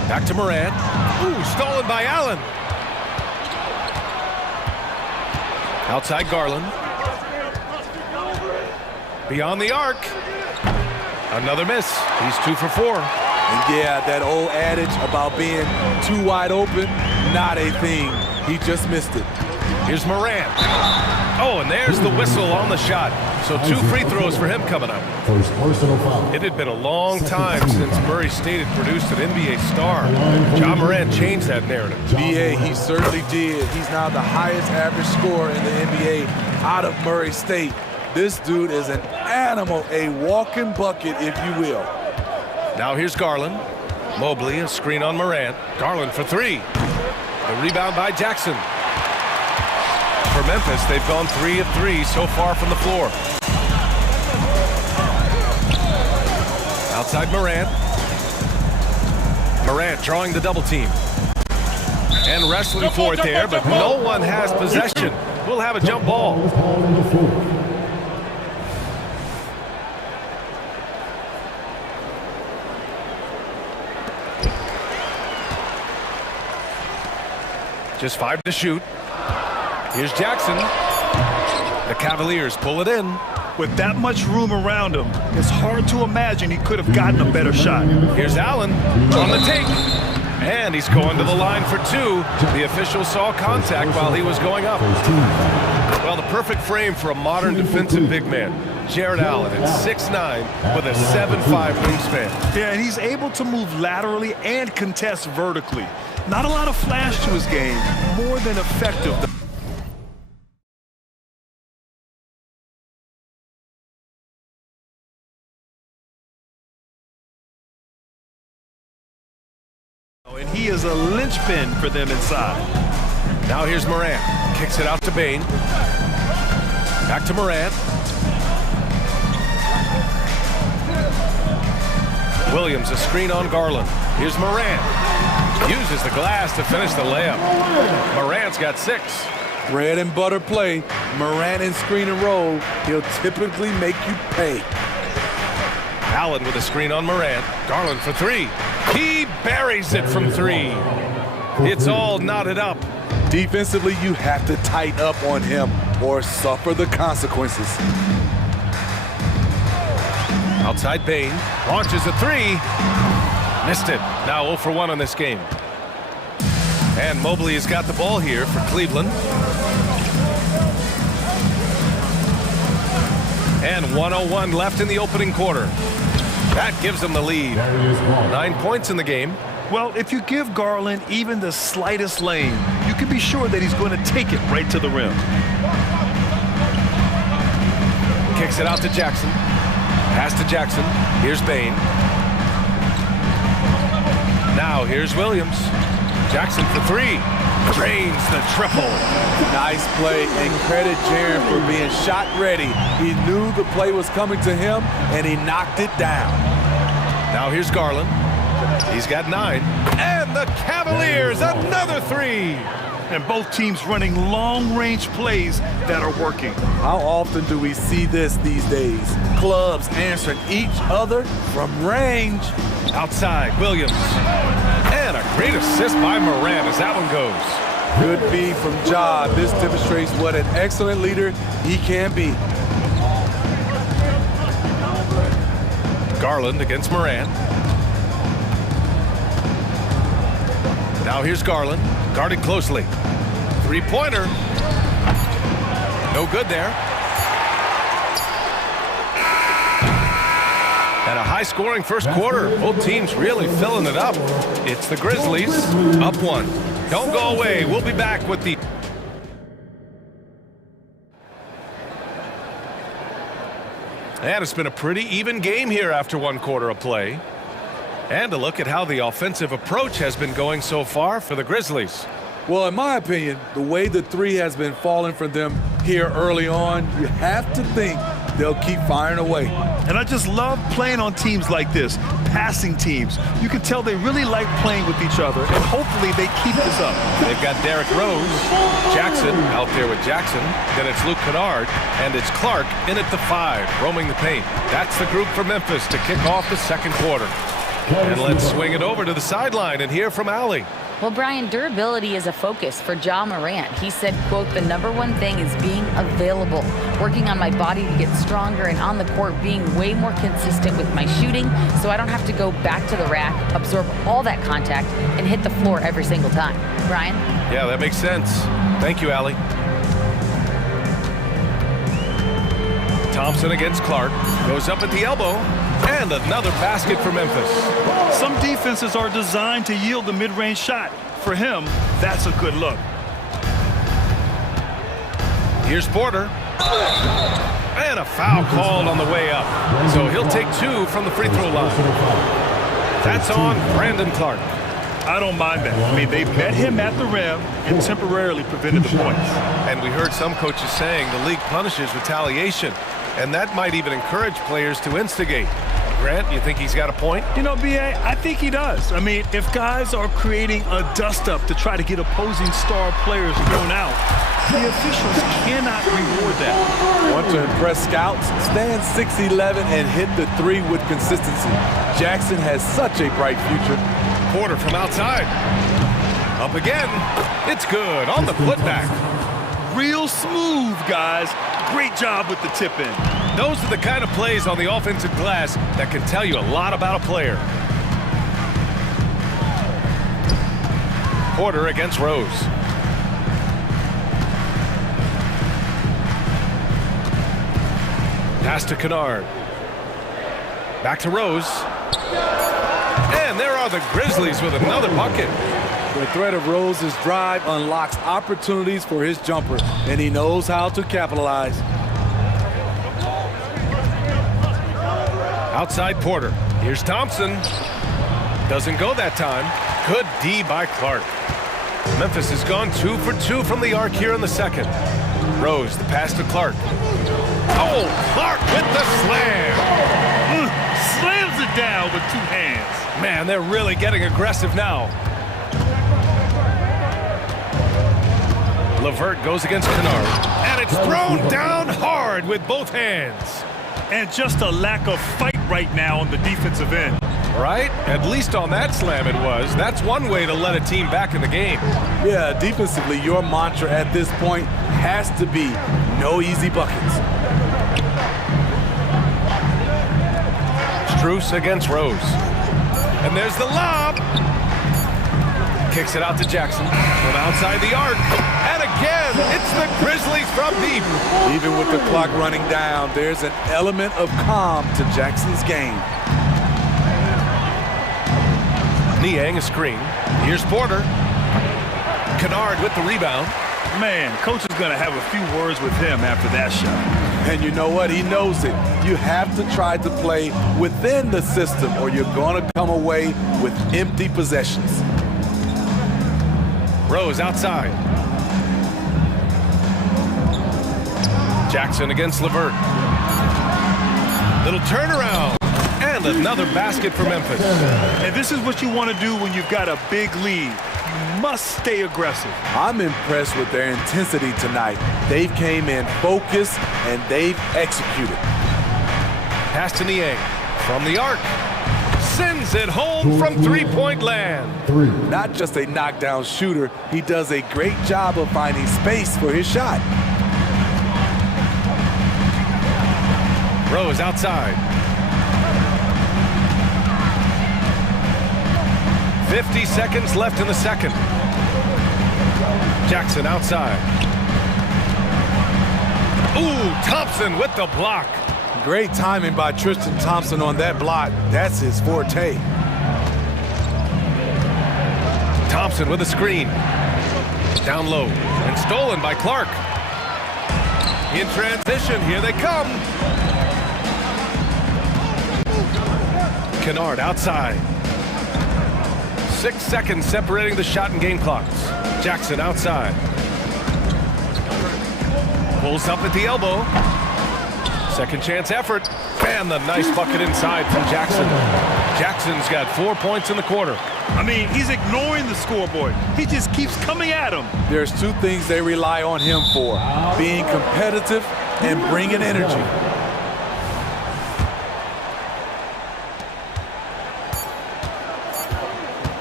Back to Morant. Ooh, stolen by Allen. Outside Garland. Beyond the arc. Another miss. He's 2 for 4. And yeah, that old adage about being too wide open, not a thing. He just missed it. Here's Morant. Oh, and there's the whistle on the shot. So 2 free throws for him coming up. First personal foul. It had been a long time since Murray State had produced an NBA star. John Morant changed that narrative. BA, he certainly did. He's now the highest average scorer in the NBA out of Murray State. This dude is an animal, a walking bucket, if you will. Now here's Garland. Mobley, a screen on Morant. Garland for 3. The rebound by Jackson. For Memphis, they've gone 3 of 3 so far from the floor. Outside Morant. Morant drawing the double team. And wrestling for it there, but no one has possession. We'll have a jump ball. Just 5 to shoot. Here's Jackson. The Cavaliers pull it in. With that much room around him, it's hard to imagine he could have gotten a better shot. Here's Allen on the take. And he's going to the line for 2. The official saw contact while he was going up. Well, the perfect frame for a modern defensive big man. Jared Allen at 6'9" with a 7'5" wingspan. Yeah, and he's able to move laterally and contest vertically. Not a lot of flash to his game, more than effective. And he is a linchpin for them inside. Now here's Morant. Kicks it out to Bain. Back to Morant. Williams, a screen on Garland. Here's Morant. Uses the glass to finish the layup. Morant's got 6. Bread and butter play. Morant in screen and roll. He'll typically make you pay. Allen with a screen on Morant. Garland for 3. He buries it from 3. It's all knotted up. Defensively, you have to tighten up on him or suffer the consequences. Outside Bain. Launches a 3. Missed it. Now 0 for 1 on this game. And Mobley has got the ball here for Cleveland. And 1:01 left in the opening quarter. That gives them the lead. 9 points in the game. Well, if you give Garland even the slightest lane, you can be sure that he's going to take it right to the rim. Kicks it out to Jackson. Pass to Jackson. Here's Bain. Now here's Williams. Jackson for three. Drains the triple. Nice play, and credit Jaren for being shot ready. He knew the play was coming to him, and he knocked it down. Now here's Garland. He's got 9. And the Cavaliers, another 3. And both teams running long-range plays that are working. How often do we see this these days? Clubs answering each other from range. Outside, Williams. And a great assist by Moran as that one goes. Good feed from Ja. This demonstrates what an excellent leader he can be. Garland against Moran. Now here's Garland, guarded closely. Three-pointer. No good there. And a high-scoring first quarter. Both teams really filling it up. It's the Grizzlies, up 1. Don't go away. We'll be back with the... And it's been a pretty even game here after 1 quarter of play. And a look at how the offensive approach has been going so far for the Grizzlies. Well, in my opinion, the way the three has been falling for them here early on, you have to think they'll keep firing away. And I just love playing on teams like this, passing teams. You can tell they really like playing with each other, and hopefully they keep this up. They've got Derrick Rose, Jackson out there with Jackson. Then it's Luke Kennard, and it's Clark in at the 5, roaming the paint. That's the group for Memphis to kick off the second quarter. And let's swing it over to the sideline and hear from Allie. Well, Brian, durability is a focus for Ja Morant. He said, quote, "The #1 thing is being available, working on my body to get stronger, and on the court being way more consistent with my shooting so I don't have to go back to the rack, absorb all that contact, and hit the floor every single time." Brian? Yeah, that makes sense. Thank you, Allie. Thompson against Clark. Goes up at the elbow. And another basket for Memphis. Some defenses are designed to yield the mid-range shot. For him, that's a good look. Here's Porter. And a foul called on the way up. So he'll take 2 from the free throw line. That's on Brandon Clark. I don't mind that. I mean, they met him at the rim and temporarily prevented the points. And we heard some coaches saying the league punishes retaliation. And that might even encourage players to instigate. Grant, you think he's got a point? You know, B.A., I think he does. I mean, if guys are creating a dust-up to try to get opposing star players thrown out, the officials cannot reward that. Want to impress scouts? Stand 6'11" and hit the 3 with consistency. Jackson has such a bright future. Porter from outside. Up again. It's good on the putback. Real smooth, guys. Great job with the tip-in. Those are the kind of plays on the offensive glass that can tell you a lot about a player. Porter against Rose. Pass to Kennard. Back to Rose. And there are the Grizzlies with another bucket. The threat of Rose's drive unlocks opportunities for his jumper, and he knows how to capitalize. Outside Porter. Here's Thompson. Doesn't go that time. Good D by Clark. Memphis has gone 2 for 2 from the arc here in the second. Rose, the pass to Clark. Oh, Clark with the slam. Slams it down with 2 hands. Man, they're really getting aggressive now. LeVert goes against Kennard. And it's thrown down hard with both hands. And just a lack of fight right now on the defensive end. Right? At least on that slam it was. That's one way to let a team back in the game. Yeah, defensively, your mantra at this point has to be no easy buckets. Strus against Rose. And there's the lob. Kicks it out to Jackson from outside the arc. And again, it's the Grizzlies from deep. Even with the clock running down, there's an element of calm to Jackson's game. Niang a screen. Here's Porter. Kennard with the rebound. Man, coach is going to have a few words with him after that shot. And you know what? He knows it. You have to try to play within the system or you're going to come away with empty possessions. Rose outside. Jackson against LeVert. Little turnaround. And another basket for Memphis. And this is what you want to do when you've got a big lead. You must stay aggressive. I'm impressed with their intensity tonight. They've came in focused and they've executed. Pass to Niang from the arc. Sends it home from three-point land. Not just a knockdown shooter, he does a great job of finding space for his shot. Rose outside. 50 seconds left in the second. Jackson outside. Ooh, Thompson with the block. Great timing by Tristan Thompson on that block. That's his forte. Thompson with a screen. Down low and stolen by Clark. In transition, here they come. Kennard outside. 6 seconds separating the shot and game clocks. Jackson outside. Pulls up at the elbow. Second chance effort. And the nice bucket inside from Jackson. Jackson's got 4 points in the quarter. I mean, he's ignoring the scoreboard. He just keeps coming at him. There's two things they rely on him for. Being competitive and bringing energy.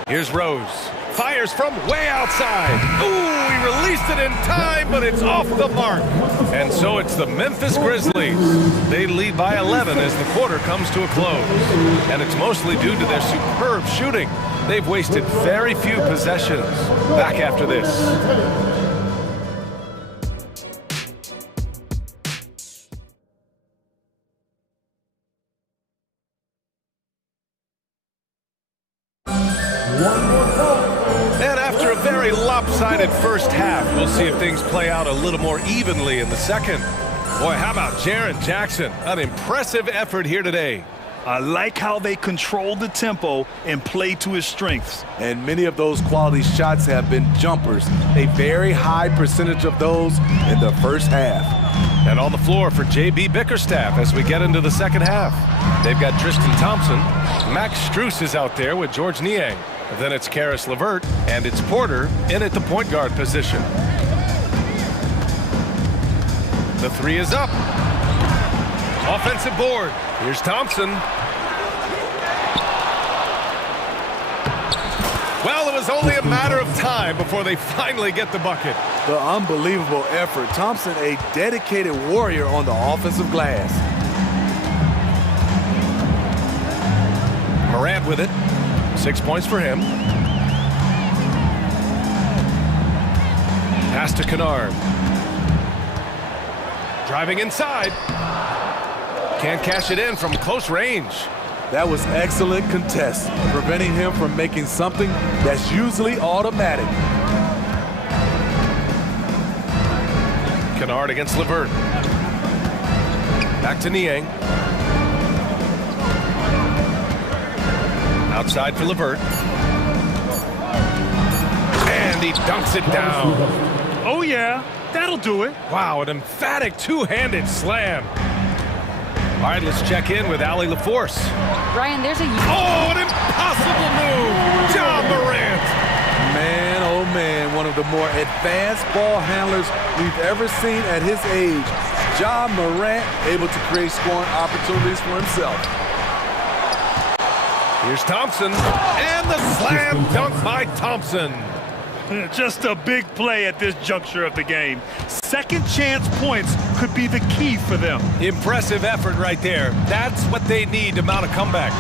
Here's Rose. Fires from way outside. Ooh, he released it in time, but it's off the mark. And so it's the Memphis Grizzlies. They lead by 11 as the quarter comes to a close. And it's mostly due to their superb shooting. They've wasted very few possessions. Back after this. And after a very lopsided first half, we'll see if things play out a little more evenly in the second. Boy, how about Jaren Jackson? An impressive effort here today. I like how they controlled the tempo and played to his strengths. And many of those quality shots have been jumpers. A very high percentage of those in the first half. And on the floor for J.B. Bickerstaff as we get into the second half. They've got Tristan Thompson. Max Strus is out there with George Niang. Then it's Karis LeVert, and it's Porter in at the point guard position. The three is up. Offensive board. Here's Thompson. Well, it was only a matter of time before they finally get the bucket. The unbelievable effort. Thompson, a dedicated warrior on the offensive glass. Morant with it. 6 points for him. Pass to Kennard. Driving inside. Can't cash it in from close range. That was excellent contest, preventing him from making something that's usually automatic. Kennard against LeVert. Back to Niang. Outside for LeVert. And he dunks it down. Oh, yeah. That'll do it. Wow, an emphatic two-handed slam. All right, let's check in with Allie LaForce. Ryan, there's a... Oh, an impossible move. John Morant. Man, oh man, one of the more advanced ball handlers we've ever seen at his age. John Morant able to create scoring opportunities for himself. Here's Thompson, and the slam dunk by Thompson. Just a big play at this juncture of the game. Second chance points could be the key for them. Impressive effort right there. That's what they need to mount a comeback.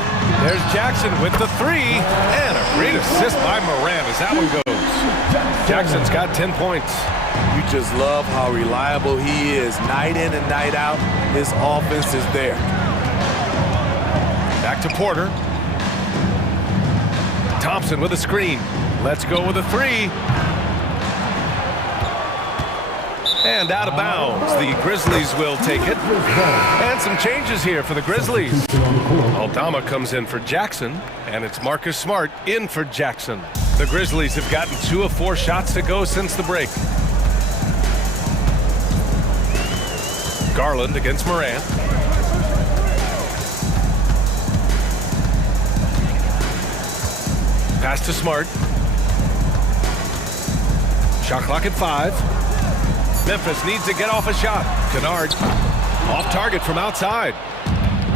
There's Jackson with the three, and a great assist by Moran as that one goes. Jackson's got 10 points. You just love how reliable he is. Night in and night out, his offense is there. Back to Porter. Thompson with a screen. Let's go with a three. And out of bounds. The Grizzlies will take it. And some changes here for the Grizzlies. Aldama comes in for Jackson, and it's Marcus Smart in for Jackson. The Grizzlies have gotten 2 of 4 shots to go since the break. Garland against Moran. Pass to Smart. Shot clock at 5. Memphis needs to get off a shot. Kennard off target from outside.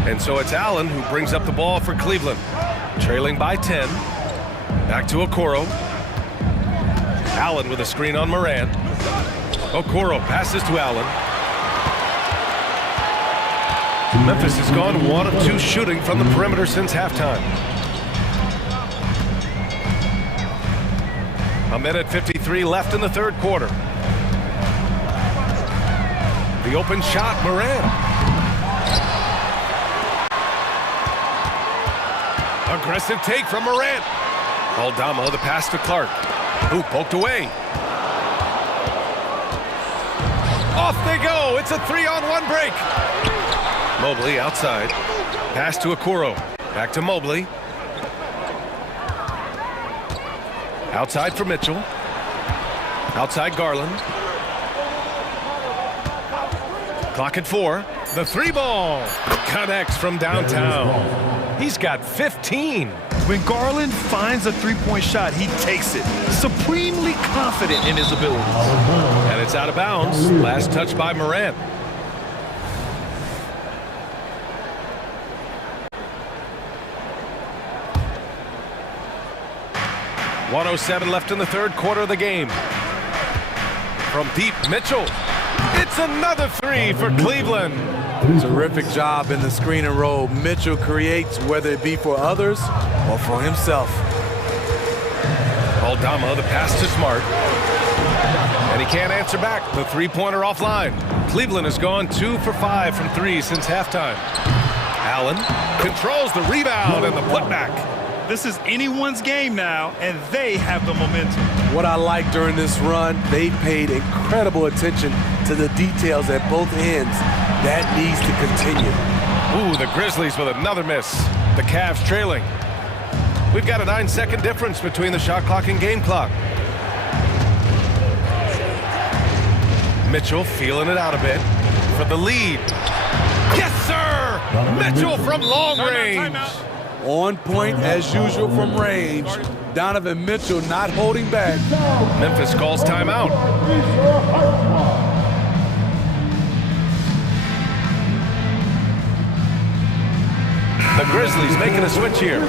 And so it's Allen who brings up the ball for Cleveland. Trailing by 10. Back to Okoro. Allen with a screen on Moran. Okoro passes to Allen. Memphis has gone 1 of 2 shooting from the perimeter since halftime. A minute 53 left in the third quarter. The open shot, Moran. Aggressive take from Moran. Aldama, the pass to Clark, who poked away. Off they go. It's a 3-on-1 break. Mobley outside. Pass to Okoro. Back to Mobley. Outside for Mitchell. Outside Garland. Clock at 4. The 3-ball connects from downtown. He's got 15. When Garland finds a three-point shot, he takes it. Supremely confident in his abilities. And it's out of bounds. Last touch by Moran. .107 left in the third quarter of the game. From deep, Mitchell. It's another 3 for Cleveland. Terrific job in the screen and roll. Mitchell creates, whether it be for others or for himself. Aldama, the pass to Smart. And he can't answer back. The three-pointer offline. Cleveland has gone 2 for 5 from 3 since halftime. Allen controls the rebound and the putback. This is anyone's game now, and they have the momentum. What I like during this run, they paid incredible attention to the details at both ends. That needs to continue. Ooh, the Grizzlies with another miss. The Cavs trailing. We've got a 9-second difference between the shot clock and game clock. Mitchell feeling it out a bit for the lead. Yes, sir! Mitchell from long range. On point as usual from range. Donovan Mitchell not holding back. Memphis calls timeout. The Grizzlies making a switch here.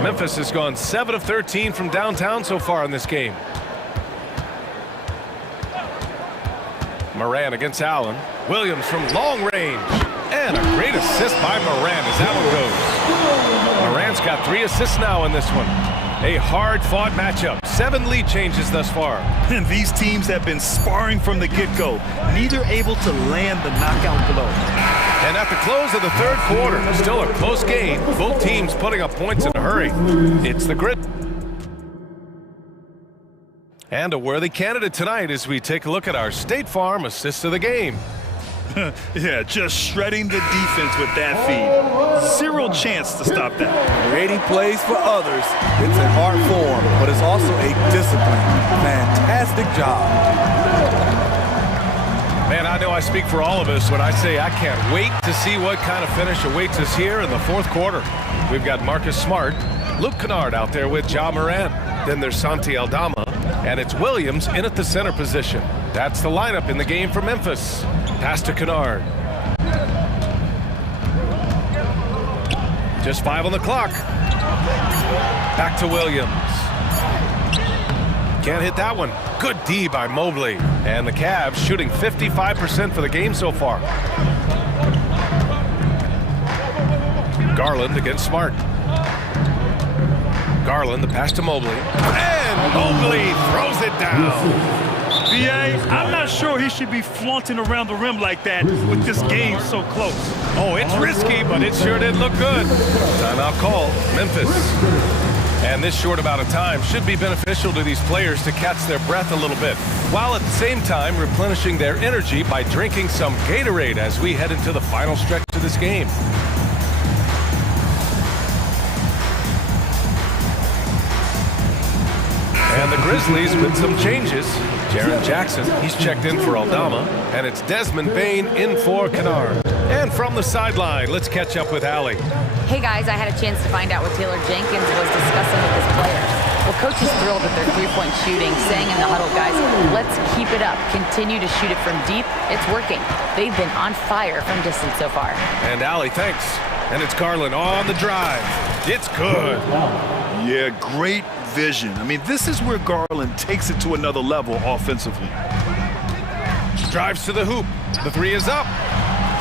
Memphis has gone 7 of 13 from downtown so far in this game. Moran against Allen. Williams from long range. And a great assist by Moran as that one goes. Moran's got 3 assists now in this one. A hard-fought matchup. 7 lead changes thus far. And these teams have been sparring from the get-go. Neither able to land the knockout blow. And at the close of the third quarter, still a close game. Both teams putting up points in a hurry. It's the Grizzlies. And a worthy candidate tonight as we take a look at our State Farm assist of the game. Yeah, just shredding the defense with that feed. Zero chance to stop that. Creating plays for others. It's an art form, but it's also a discipline. Fantastic job. Man, I know I speak for all of us when I say I can't wait to see what kind of finish awaits us here in the fourth quarter. We've got Marcus Smart, Luke Kennard out there with Ja Moran. Then there's Santi Aldama, and it's Williams in at the center position. That's the lineup in the game for Memphis. Pass to Kennard. Just 5 on the clock. Back to Williams. Can't hit that one. Good D by Mobley. And the Cavs shooting 55% for the game so far. Garland against Smart. Garland, the pass to Mobley. And Mobley throws it down. B.A., I'm not sure he should be flaunting around the rim like that with this game so close. Oh, it's risky, but it sure did look good. Timeout call, Memphis. And this short amount of time should be beneficial to these players to catch their breath a little bit, while at the same time replenishing their energy by drinking some Gatorade as we head into the final stretch of this game. And the Grizzlies with some changes. Jaren Jackson, he's checked in for Aldama, and it's Desmond Bane in for Kennard. And from the sideline, let's catch up with Allie. Hey guys, I had a chance to find out what Taylor Jenkins was discussing with his players. Well, coach is thrilled with their three-point shooting, saying in the huddle, guys, let's keep it up. Continue to shoot it from deep. It's working. They've been on fire from distance so far. And Allie, thanks. And it's Garland on the drive. It's good. Yeah, great vision. I mean, this is where Garland takes it to another level offensively. Drives to the hoop. The three is up.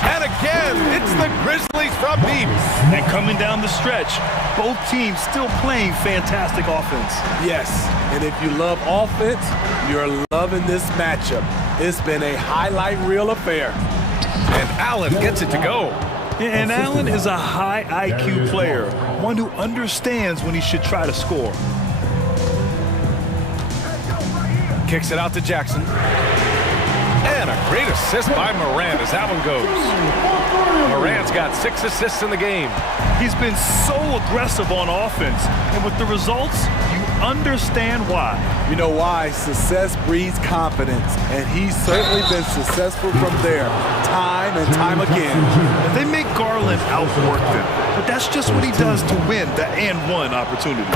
And again, it's the Grizzlies from deep. And coming down the stretch, both teams still playing fantastic offense. Yes, and if you love offense, you're loving this matchup. It's been a highlight reel affair. And Allen gets it to go. And Allen is a high IQ player, one who understands when he should try to score. Kicks it out to Jackson. And a great assist by Moran as that one goes. Moran's got 6 assists in the game. He's been so aggressive on offense, and with the results, you understand why. You know why? Success breeds confidence, and he's certainly been successful from there, time and time again. And they make Garland outwork them, but that's just what he does to win the and one opportunity.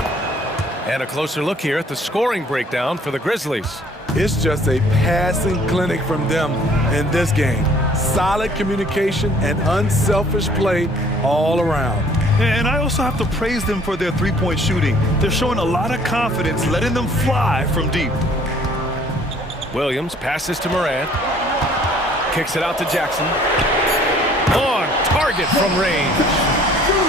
And a closer look here at the scoring breakdown for the Grizzlies. It's just a passing clinic from them in this game. Solid communication and unselfish play all around. And I also have to praise them for their three-point shooting. They're showing a lot of confidence, letting them fly from deep. Williams passes to Moran. Kicks it out to Jackson. On target from range.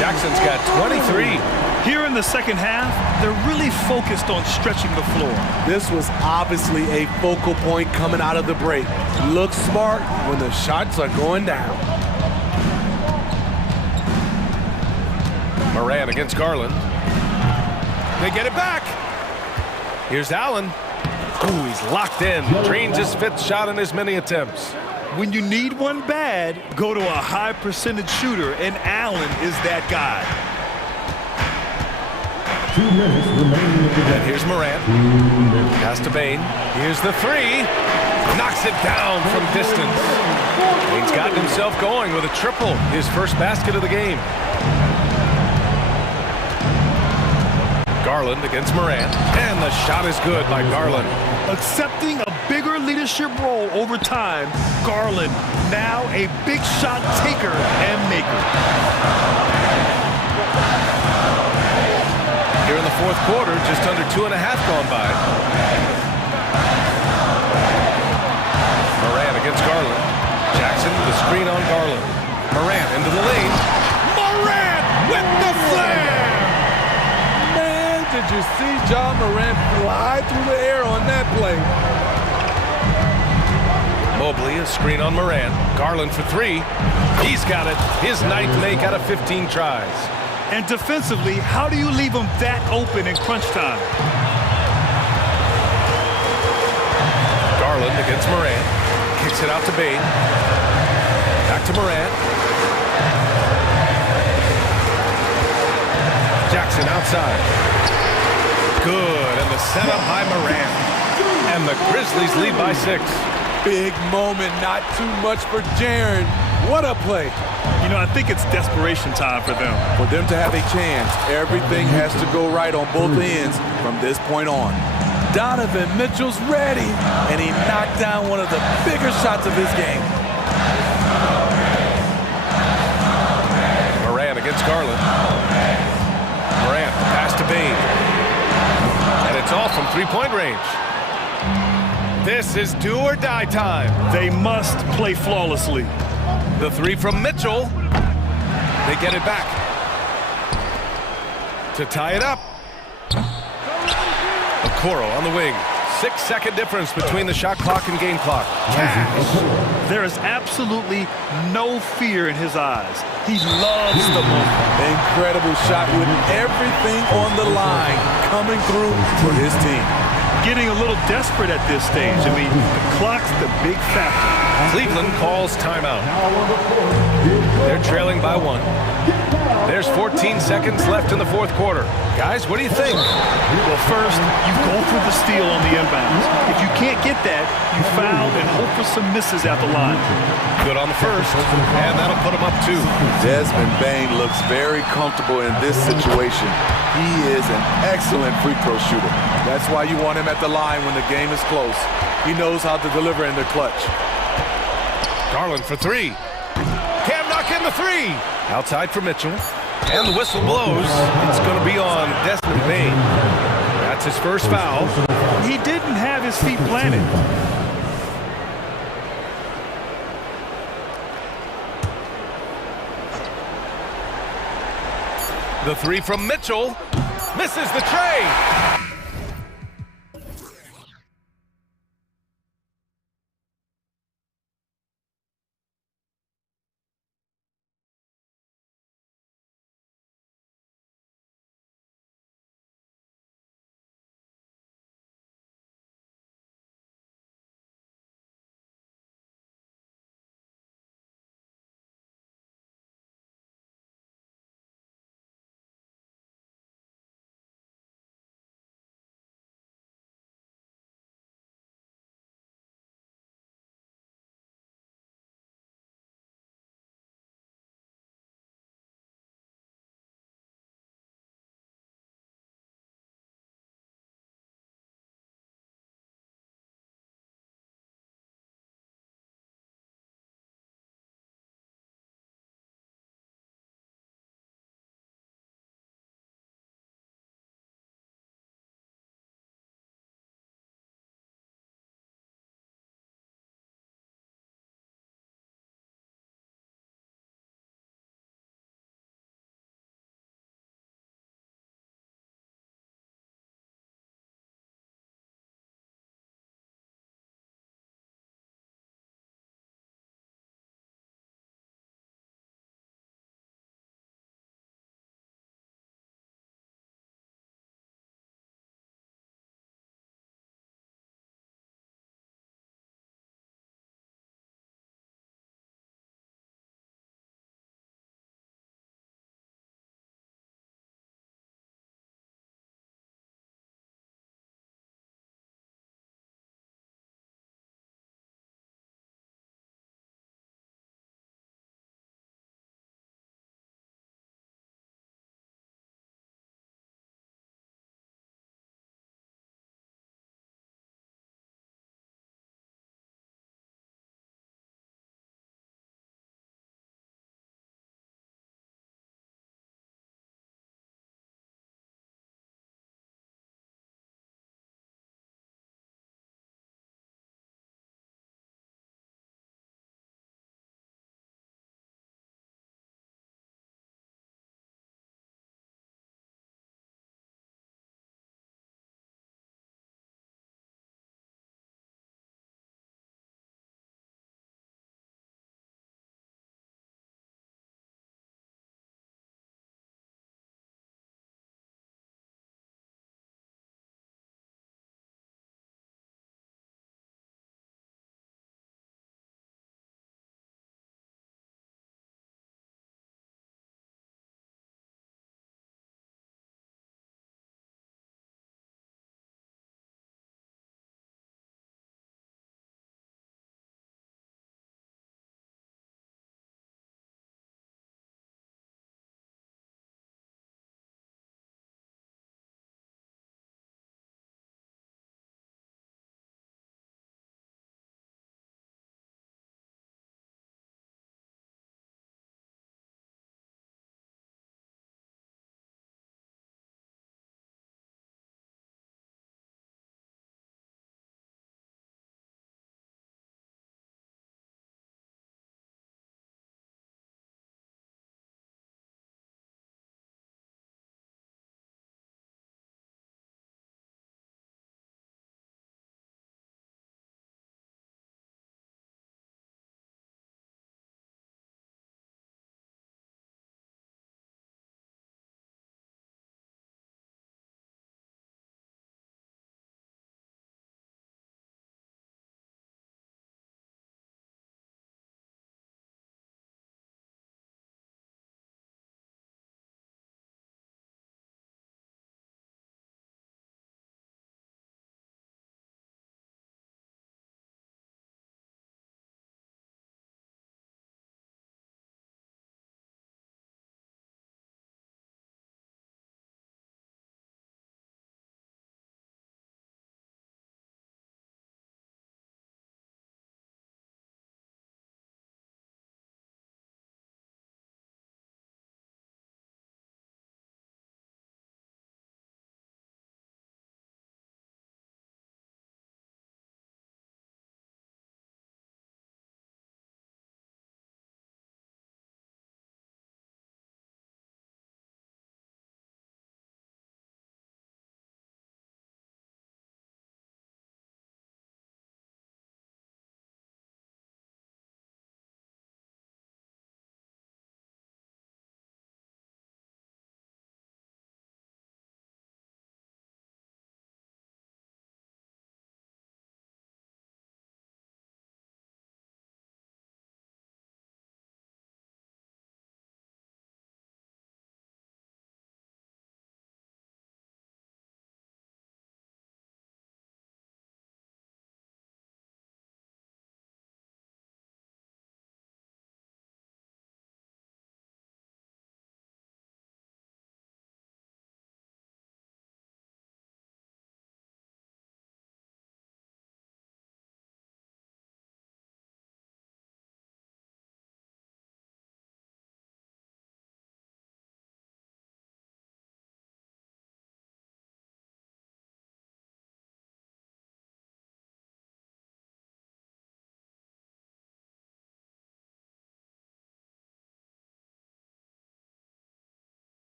Jackson's got 23. Here in the second half, they're really focused on stretching the floor. This was obviously a focal point coming out of the break. Look smart when the shots are going down. Moran against Garland. They get it back. Here's Allen. Ooh, he's locked in. Drains his 5th shot in as many attempts. When you need one bad, go to a high percentage shooter, and Allen is that guy. 2 minutes remaining in the game. And here's Moran. Pass to Bane. Here's the 3. Knocks it down from distance. Bane's gotten himself going with a triple, his first basket of the game. Garland against Moran. And the shot is good by Garland. Accepting a bigger leadership role over time, Garland now a big shot taker and maker. Here in the 4th quarter, just under 2.5 gone by. Moran against Garland. Jackson with the screen on Garland. Moran into the lane. Moran with the slam! Man, did you see John Moran fly through the air on that play? Mobley, a screen on Moran. Garland for 3. He's got it. His 9th make out of 15 tries. And defensively, how do you leave them that open in crunch time? Garland against Moran. Kicks it out to Bane. Back to Moran. Jackson outside. Good, and the setup by Moran. And the Grizzlies lead by 6. Big moment, not too much for Jaren. What a play. You know, I think it's desperation time for them. For them to have a chance, everything has to go right on both ends from this point on. Donovan Mitchell's ready, and he knocked down one of the bigger shots of his game. Moran against Garland. Moran Pass to Bain. And it's all from three-point range. This is do or die time. They must play flawlessly. The three from Mitchell. They get it back. To tie it up. Okoro on the wing. 6-second difference between the shot clock and game clock. Cash. There is absolutely no fear in his eyes. He loves the moment. Incredible shot with everything on the line coming through for his team. Getting a little desperate at this stage. I mean, the clock's the big factor. Cleveland calls timeout. They're trailing by 1. There's 14 seconds left in the fourth quarter. Guys, what do you think? Well, first, you go for the steal on the inbounds. If you can't get that, you foul and hope for some misses at the line. Good on the first, and that'll put him up 2. Desmond Bane looks very comfortable in this situation. He is an excellent free throw shooter. That's why you want him at the line when the game is close. He knows how to deliver in the clutch. Garland for 3. Can't knock in the 3. Outside for Mitchell. And the whistle blows. It's going to be on Desmond Bane. That's his first foul. He didn't have his feet planted. The 3 from Mitchell. Misses the tray.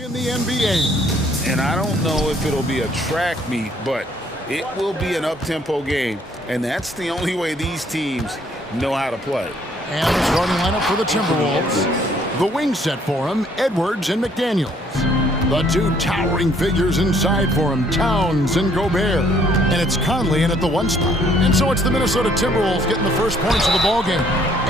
In the NBA. And I don't know if it'll be a track meet, but it will be an up-tempo game. And that's the only way these teams know how to play. And the starting lineup for the Timberwolves. The wing set for him, Edwards and McDaniels. The two towering figures inside for him, Towns and Gobert. And it's Conley in at the one spot. And so it's the Minnesota Timberwolves getting the first points of the ball game.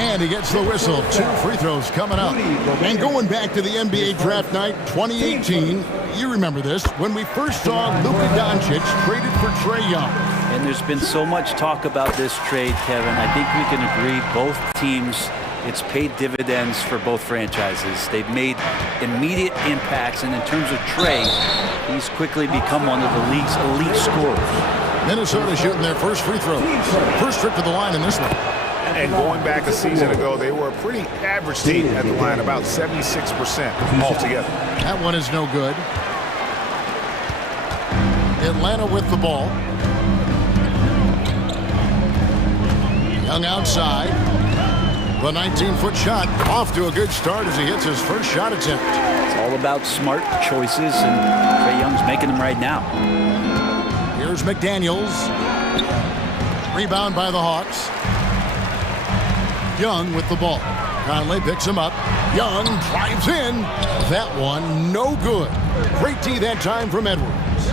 And he gets the whistle. 2 free throws coming up. And going back to the NBA draft night 2018, you remember this, when we first saw Luka Doncic traded for Trae Young. And there's been so much talk about this trade, Kevin. I think we can agree both teams, it's paid dividends for both franchises. They've made immediate impacts, and in terms of Trae, he's quickly become one of the league's elite scorers. Minnesota shooting their first free throw. First trip to the line in this one. And going back a season ago, they were a pretty average team at the line, about 76% altogether. That one is no good. Atlanta with the ball. Young outside. The 19-foot shot off to a good start as he hits his first shot attempt. It's all about smart choices, and Trae Young's making them right now. Here's McDaniels. Rebound by the Hawks. Young with the ball. Conley picks him up. Young drives in. That one no good. Great D that time from Edwards.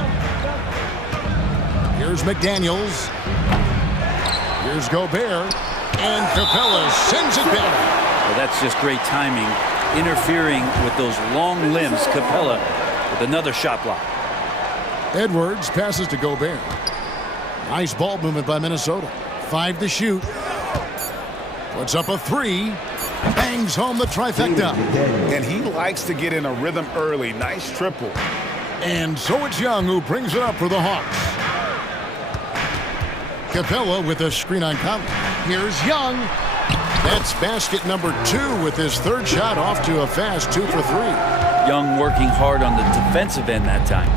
Here's McDaniels. Here's Gobert. And Capella sends it back. Well, that's just great timing. Interfering with those long limbs. Capella with another shot block. Edwards passes to Gobert. Nice ball movement by Minnesota. 5 to shoot. Puts up a 3. Bangs home the trifecta. And he likes to get in a rhythm early. Nice triple. And so it's Young who brings it up for the Hawks. Capella with a screen on Conley. Here's Young. That's basket number 2 with his third shot off to a fast 2 for 3. Young working hard on the defensive end that time.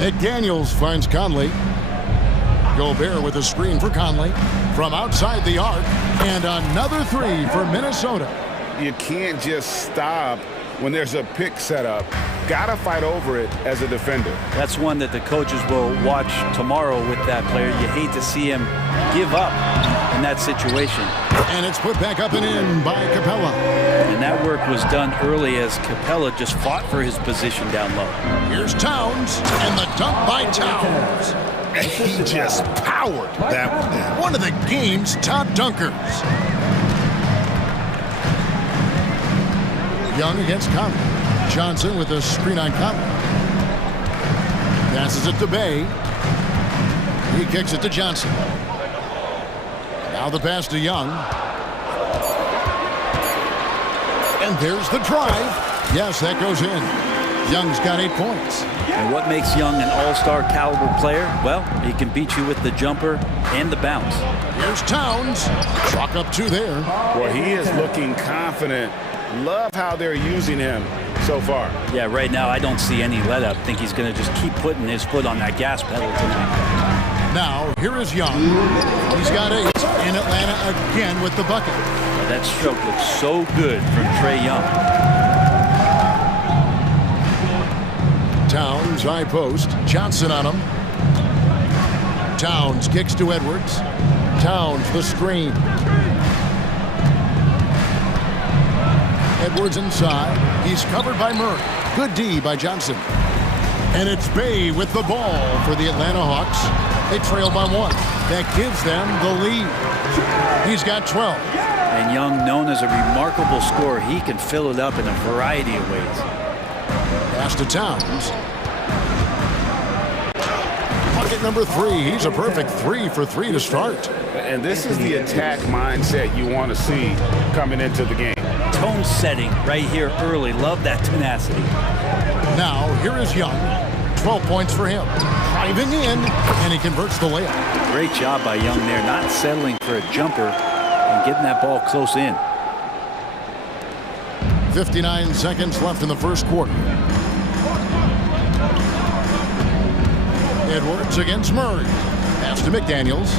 McDaniels finds Conley. Gobert with a screen for Conley from outside the arc, and another 3 for Minnesota. You can't just stop when there's a pick set up. Gotta fight over it as a defender. That's one that the coaches will watch tomorrow with that player. You hate to see him give up in that situation. And it's put back up and in by Capella. And that work was done early as Capella just fought for his position down low. Here's Towns, and the dunk by Towns. He just powered that one down. One of the game's top dunkers. Young against Conley. Johnson with a screen on Conley. Passes it to Bay. He kicks it to Johnson. Now the pass to Young. And there's the drive. Yes, that goes in. Young's got 8 points. And what makes Young an all-star caliber player? Well, he can beat you with the jumper and the bounce. Here's Towns. Chalk up 2 there. Well, he is looking confident. Love how they're using him so far. Yeah, right now I don't see any let up. I think he's going to just keep putting his foot on that gas pedal tonight. Now, here is Young. He's got 8 in Atlanta again with the bucket. Well, that stroke looks so good from Trae Young. Towns, high post. Johnson on him. Towns kicks to Edwards. Towns, the screen. Edwards inside. He's covered by Murray. Good D by Johnson. And it's Bay with the ball for the Atlanta Hawks. They trail by 1. That gives them the lead. He's got 12. And Young, known as a remarkable scorer, he can fill it up in a variety of ways. Pass to Towns. Bucket number 3. He's a perfect 3 for 3 to start. And this is the attack mindset you want to see coming into the game. Tone setting right here early. Love that tenacity. Now, here is Young. 12 points for him. Driving in, and he converts the layup. Great job by Young there, not settling for a jumper and getting that ball close in. 59 seconds left in the first quarter. Edwards against Murray. Pass to McDaniels.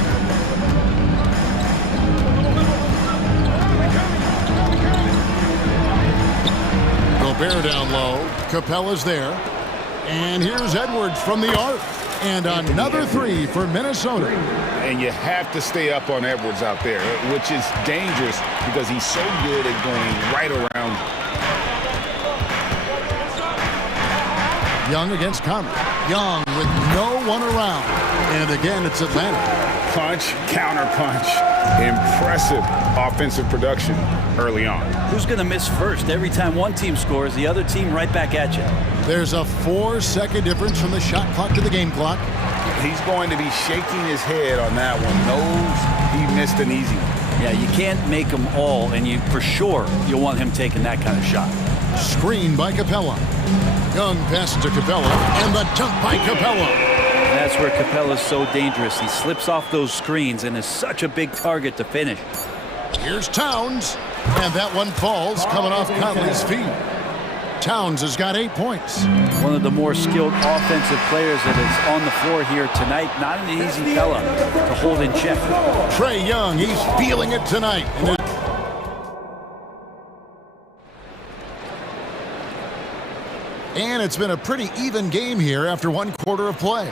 Bear down low. Capella's there. And here's Edwards from the arc. And another three for Minnesota. And you have to stay up on Edwards out there, which is dangerous because he's so good at going right around. Young against Conley. Young with no one around. And again, it's Atlanta. Punch, counter punch. Impressive offensive production early on. Who's going to miss first? Every time one team scores, the other team right back at you. There's a 4-second difference from the shot clock to the game clock. He's going to be shaking his head on that one. Knows he missed an easy one. Yeah, you can't make them all, and you for sure you'll want him taking that kind of shot. Screen by Capella. Young passes to Capella, and the dunk by Capella. That's where Capella's so dangerous. He slips off those screens and is such a big target to finish. Here's Towns, and that one falls coming off Conley's feet. Towns has got 8 points. One of the more skilled offensive players that is on the floor here tonight. Not an easy fella to hold in check. Trae Young, he's feeling it tonight. And it's been a pretty even game here after 1 quarter of play.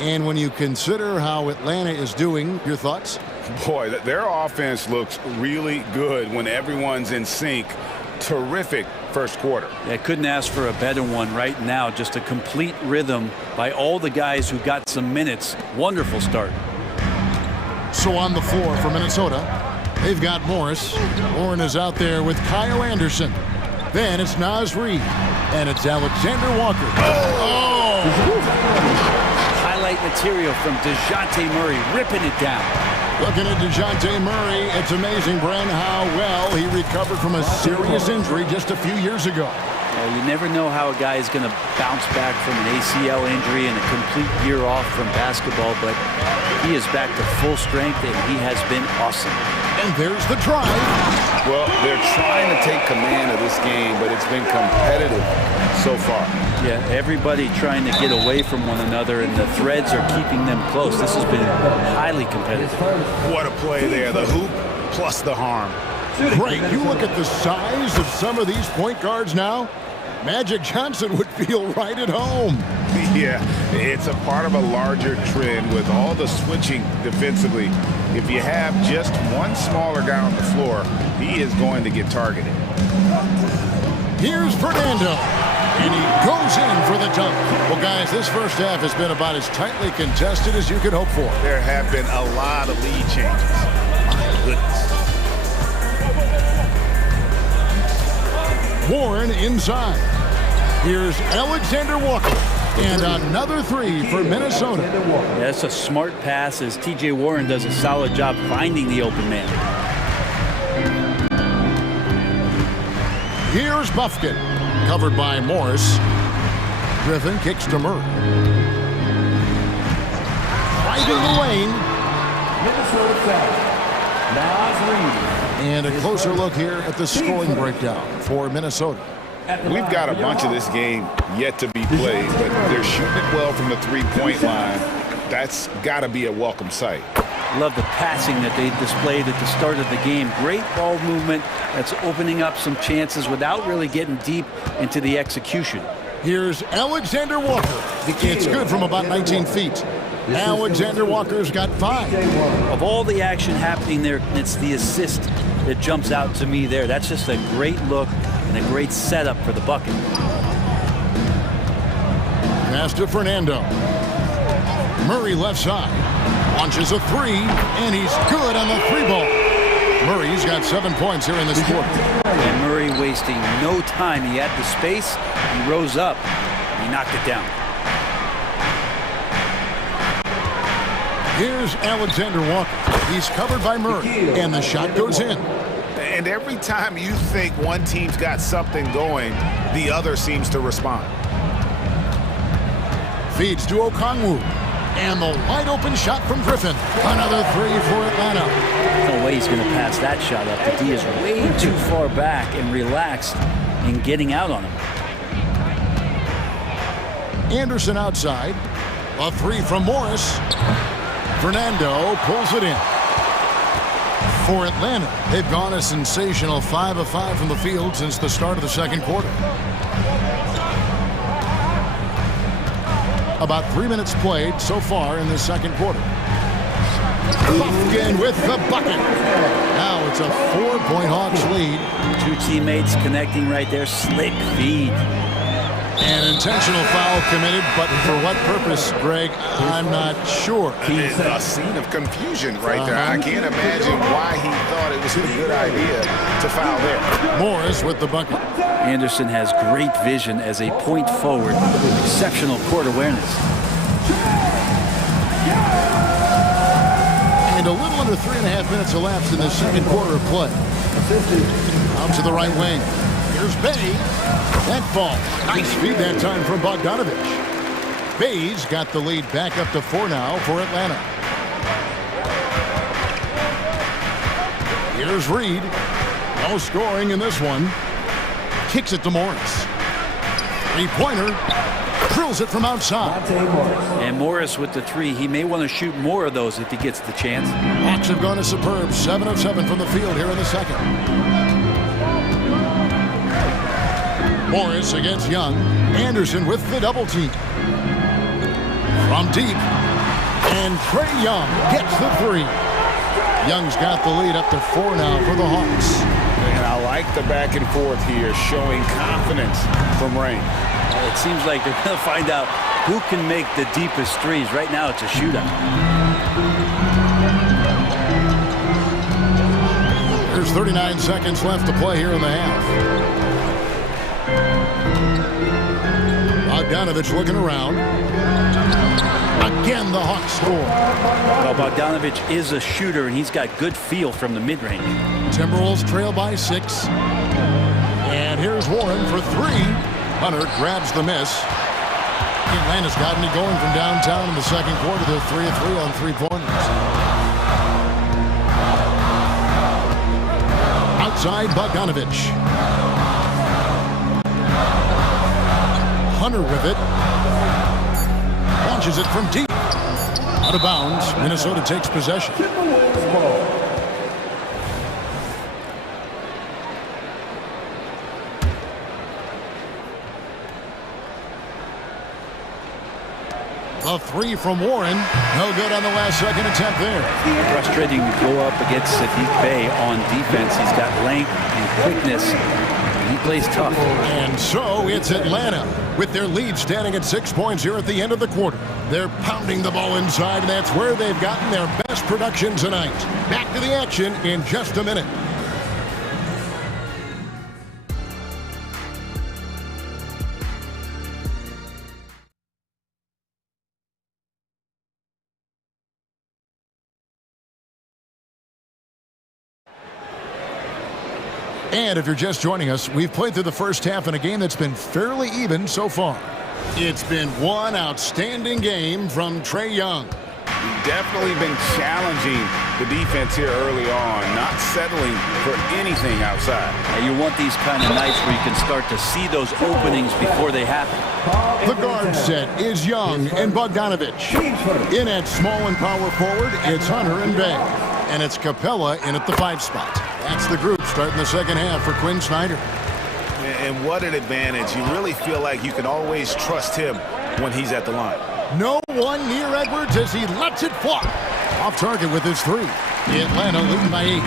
And when you consider how Atlanta is doing, your thoughts? Boy, their offense looks really good when everyone's in sync. Terrific first quarter. Yeah, couldn't ask for a better one right now. Just a complete rhythm by all the guys who got some minutes. Wonderful start. So on the floor for Minnesota, they've got Morris. Warren is out there with Kyle Anderson. Then it's Naz Reid. And it's Alexander Walker. Oh! Highlight material from DeJounte Murray, ripping it down. Looking at DeJounte Murray, it's amazing, Bren, how well he recovered from a serious injury just a few years ago. You never know how a guy is going to bounce back from an ACL injury and a complete year off from basketball, but he is back to full strength, and he has been awesome. And there's the drive. Well, they're trying to take command of this game, but it's been competitive so far. Yeah, everybody trying to get away from one another, and the threads are keeping them close. This has been highly competitive. What a play there. The hoop plus the harm. Great. You look at the size of some of these point guards now. Magic Johnson would feel right at home. Yeah, it's a part of a larger trend with all the switching defensively. If you have just one smaller guy on the floor, he is going to get targeted. Here's Fernando, and he goes in for the dunk. Well, guys, this first half has been about as tightly contested as you could hope for. There have been a lot of lead changes. My goodness. Warren inside. Here's Alexander Walker. And another three for Minnesota. Yeah, that's a smart pass as T.J. Warren does a solid job finding the open man. Here's Buffkin. Covered by Morris. Griffin kicks to Murray. Right in the lane. Minnesota foul. Naz Reid. And a closer look here at the scoring breakdown for Minnesota. We've got a bunch of this game yet to be played, but they're shooting it well from the three-point line. That's got to be a welcome sight. Love the passing that they displayed at the start of the game. Great ball movement that's opening up some chances without really getting deep into the execution. Here's Alexander Walker. It's good from about 19 feet. Alexander Walker's got 5. Of all the action happening there, it's the assist that jumps out to me there. That's just a great look and a great setup for the bucket. Pass to Fernando. Murray left side. Launches a 3, and he's good on the 3-ball. Murray's got 7 points here in this quarter. And Murray wasting no time. He had the space. He rose up. He knocked it down. Here's Alexander Walker. He's covered by Murray, and the shot goes in. And every time you think one team's got something going, the other seems to respond. Feeds to Okongwu. And the wide open shot from Griffin. Another 3 for Atlanta. No way he's going to pass that shot up. The D is way too far back and relaxed in getting out on him. Anderson outside. A 3 from Morris. Fernando pulls it in. For Atlanta, they've gone a sensational 5 of 5 from the field since the start of the second quarter. About 3 minutes played so far in the second quarter. Buffkin with the bucket. Now it's a 4-point Hawks lead. Two teammates connecting right there. Slick feed. An intentional foul committed, but for what purpose, Greg, I'm not sure. It's a scene of confusion right there. I can't imagine why he thought it was a good idea to foul there. Morris with the bucket. Anderson has great vision as a point forward. Exceptional court awareness. And a little under 3.5 minutes elapsed in the second quarter of play. Out to the right wing. Here's Bay. That ball. Nice feed that time from Bogdanovich. Bay's got the lead back up to 4 now for Atlanta. Here's Reed. No scoring in this one. Kicks it to Morris. Three-pointer. Drills it from outside. And Morris with the three. He may want to shoot more of those if he gets the chance. Hawks have gone a superb 7 of 7 from the field here in the second. Morris against Young. Anderson with the double team. From deep. And Trae Young gets the three. Young's got the lead up to 4 now for the Hawks. And I like the back and forth here, showing confidence from Rain. It seems like they're going to find out who can make the deepest threes. Right now it's a shootout. There's 39 seconds left to play here in the half. Bogdanovich looking around. Again, the Hawks score. Well, Bogdanovich is a shooter, and he's got good feel from the mid-range. Timberwolves trail by 6. And here's Warren for 3. Hunter grabs the miss. Atlanta's gotten it going from downtown in the second quarter. They're 3 of 3 on three-pointers. Outside, Bogdanovich. Hunter with it. Launches it from deep. Out of bounds. Minnesota takes possession. A 3 from Warren. No good on the last second attempt there. Frustrating to go up against Saddiq Bey on defense. He's got length and quickness. He plays tough. And so it's Atlanta with their lead standing at 6 points here at the end of the quarter. They're pounding the ball inside, and that's where they've gotten their best production tonight. Back to the action in just a minute. And if you're just joining us, we've played through the first half in a game that's been fairly even so far. It's been one outstanding game from Trae Young. Definitely been challenging the defense here early on, not settling for anything outside. And you want these kind of nights where you can start to see those openings before they happen. The guard set is Young and Bogdanovich. In at small and power forward, it's Hunter and Bey. And it's Capella in at the 5 spot. That's the group starting the second half for Quinn Snyder. And what an advantage. You really feel like you can always trust him when he's at the line. No one near Edwards as he lets it fly. Off target with his 3. Atlanta leading by 8.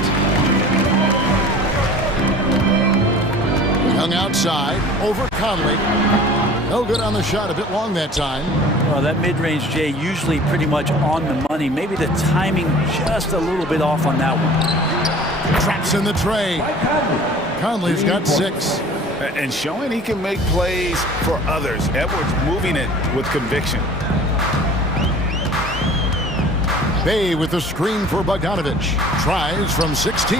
Young outside, over Conley. No good on the shot, a bit long that time. Well, that mid-range, Jay, usually pretty much on the money. Maybe the timing just a little bit off on that one. Traps in the tray. Conley's got 6. And showing he can make plays for others. Edwards moving it with conviction. Bey with the screen for Bogdanovich. Tries from 16.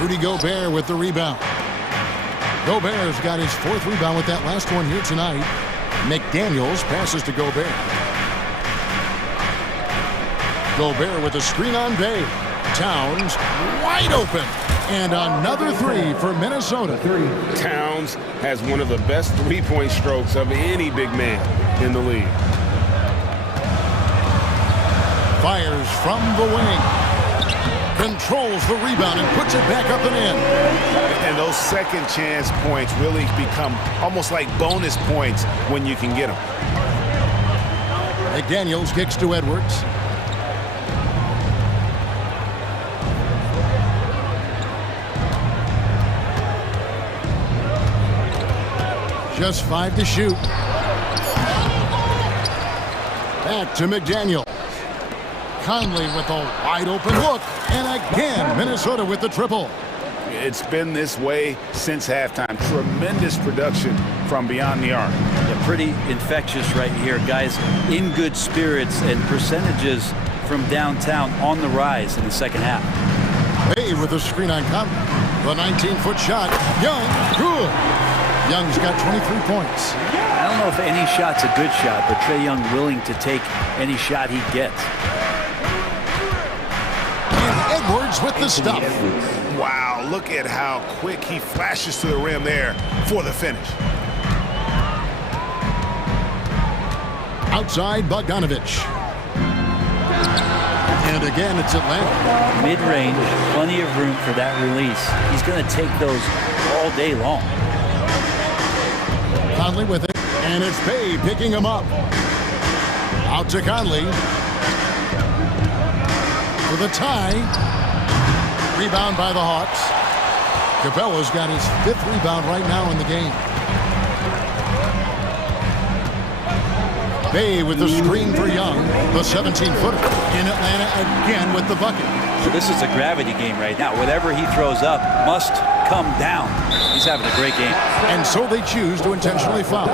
Rudy Gobert with the rebound. Gobert's got his 4th rebound with that last one here tonight. McDaniels passes to Gobert. Gobert with a screen on Bey. Towns wide open. And another 3 for Minnesota. Towns has one of the best three-point strokes of any big man in the league. Fires from the wing. controls the rebound and puts it back up and in. And those second chance points really become almost like bonus points when you can get them. McDaniels kicks to Edwards. Just 5 to shoot. Back to McDaniel. Conley with a wide open look. And again, Minnesota with the triple. It's been this way since halftime. Tremendous production from beyond the arc. Yeah, pretty infectious right here. Guys in good spirits and percentages from downtown on the rise in the second half. Bay with a screen on Conley. The 19-foot shot. Young, good. Young's got 23 points. I don't know if any shot's a good shot, but Trae Young willing to take any shot he gets. And Edwards with the stop. Wow, look at how quick he flashes to the rim there for the finish. Outside Bogdanovich. And again, it's Atlanta. Mid-range, plenty of room for that release. He's going to take those all day long. Conley with it, and it's Bay picking him up. Out to Conley. For the tie. Rebound by the Hawks. Capella's got his 5th rebound right now in the game. Bay with the screen for Young, the 17-footer. In Atlanta again with the bucket. So this is a gravity game right now. Whatever he throws up must come down. He's having a great game. And so they choose to intentionally foul.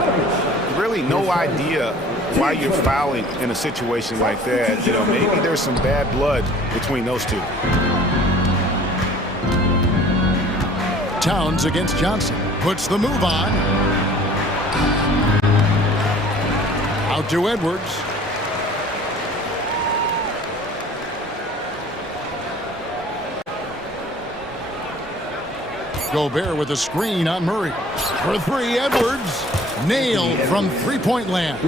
Really no idea why you're fouling in a situation like that. You know, maybe there's some bad blood between those two. Towns against Johnson. Puts the move on. Out to Edwards. Gobert with a screen on Murray. For 3, Edwards. Nailed from three-point land.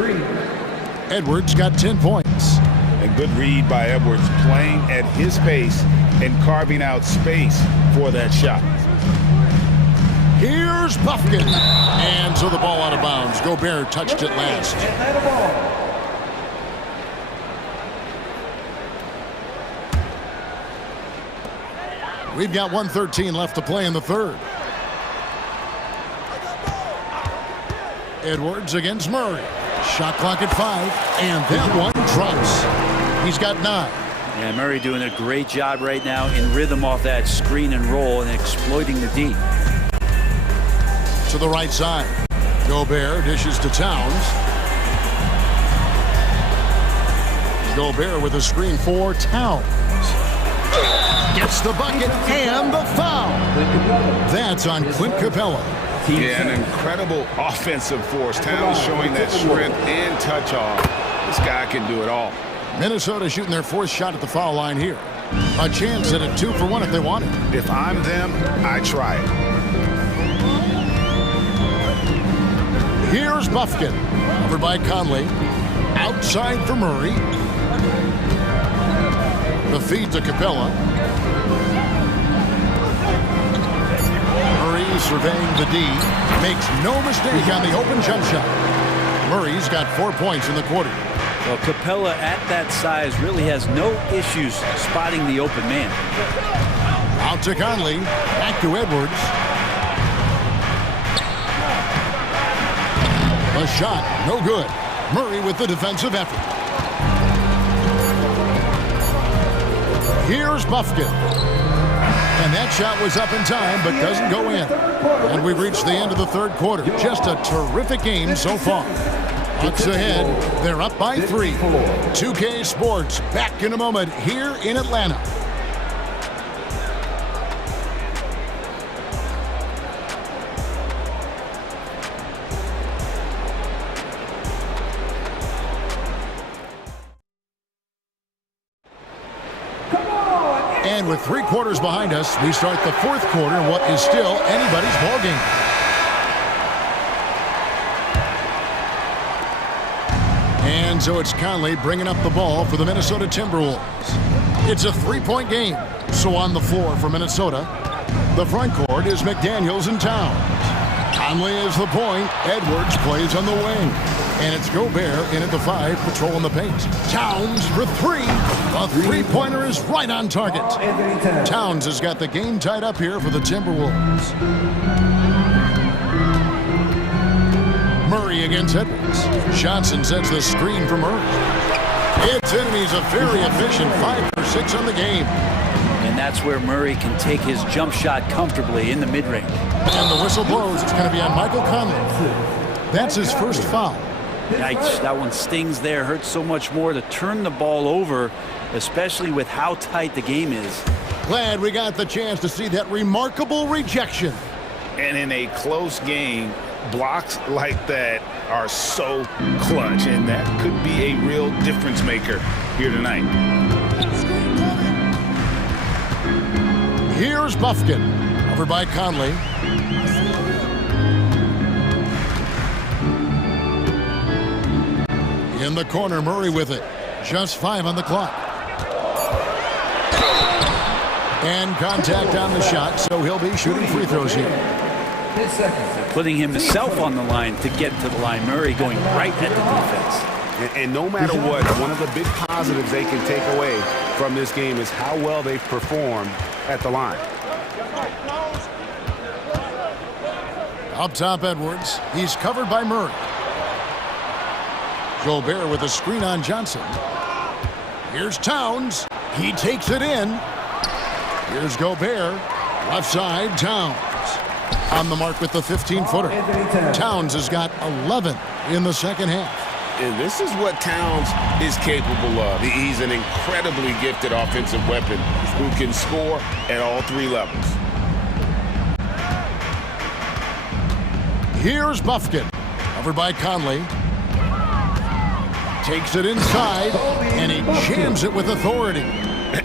Edwards got 10 points. A good read by Edwards, playing at his pace and carving out space for that shot. Here's Buffkin. And so the ball out of bounds. Gobert touched it last. We've got 1:13 left to play in the third. Edwards against Murray. Shot clock at 5, and that one drops. He's got 9. Yeah, Murray doing a great job right now in rhythm off that screen and roll and exploiting the D. To the right side. Gobert dishes to Towns. Gobert with a screen for Towns. Gets the bucket and the foul. That's on Clint Capella. Yeah, an incredible offensive force. Towns showing that strength and touch off. This guy can do it all. Minnesota shooting their 4th shot at the foul line here. A chance at a 2 for 1 if they want it. If I'm them, I try it. Here's Buffkin. Over by Conley. Outside for Murray. The feed to Capella. Murray surveying the D. Makes no mistake on the open jump shot. Murray's got 4 points in the quarter. Well, Capella at that size really has no issues spotting the open man. Out to Conley. Back to Edwards. A shot, no good. Murray with the defensive effort. Here's Buffkin. And that shot was up in time, but doesn't go in. And we've reached the end of the third quarter. Just a terrific game so far. Bucks ahead. They're up by 3. 2K Sports back in a moment here in Atlanta. And with 3 quarters behind us, we start the 4th quarter in what is still anybody's ballgame. And so it's Conley bringing up the ball for the Minnesota Timberwolves. It's a 3-point game. So on the floor for Minnesota, the front court is McDaniels and Towns. Conley is the point. Edwards plays on the wing. And it's Gobert in at the 5, patrolling the paint. Towns for 3. The three-pointer is right on target. Towns has got the game tied up here for the Timberwolves. Murray against Edwards. Johnson sets the screen for Murray. It's in, and he's a very efficient 5 for 6 on the game. And that's where Murray can take his jump shot comfortably in the mid-range. And the whistle blows. It's going to be on Michael Conley. That's his first foul. Yikes, that one stings there. Hurts so much more to turn the ball over, especially with how tight the game is. Glad we got the chance to see that remarkable rejection. And in a close game, blocks like that are so clutch, and that could be a real difference maker here tonight. Here's Buffkin, over by Conley. In the corner, Murray with it. Just 5 on the clock. And contact on the shot, so he'll be shooting free throws here. Putting himself on the line to get to the line. Murray going right at the defense. And no matter what, one of the big positives they can take away from this game is how well they've performed at the line. Up top, Edwards. He's covered by Murray. Gobert with a screen on Johnson. Here's Towns. He takes it in. Here's Gobert. Left side, Towns. On the mark with the 15-footer. Towns has got 11 in the second half. And this is what Towns is capable of. He's an incredibly gifted offensive weapon who can score at all 3 levels. Here's Buffkin. Covered by Conley. Takes it inside, and he jams it with authority.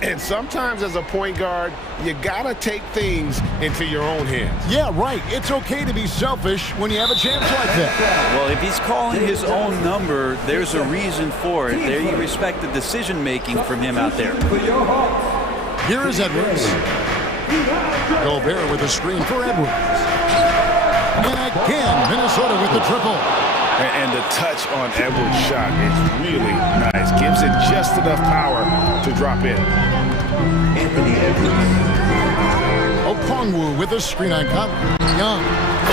And sometimes as a point guard, you gotta take things into your own hands. Yeah, right. It's okay to be selfish when you have a chance like that. Well, if he's calling his own number, there's a reason for it. There you respect the decision-making from him out there. Here is Edwards. Gobert with a screen for Edwards. And again, Minnesota with the triple. And the touch on Edwards' shot is really nice. Gives it just enough power to drop in. Okongwu with a screen on Conley. Young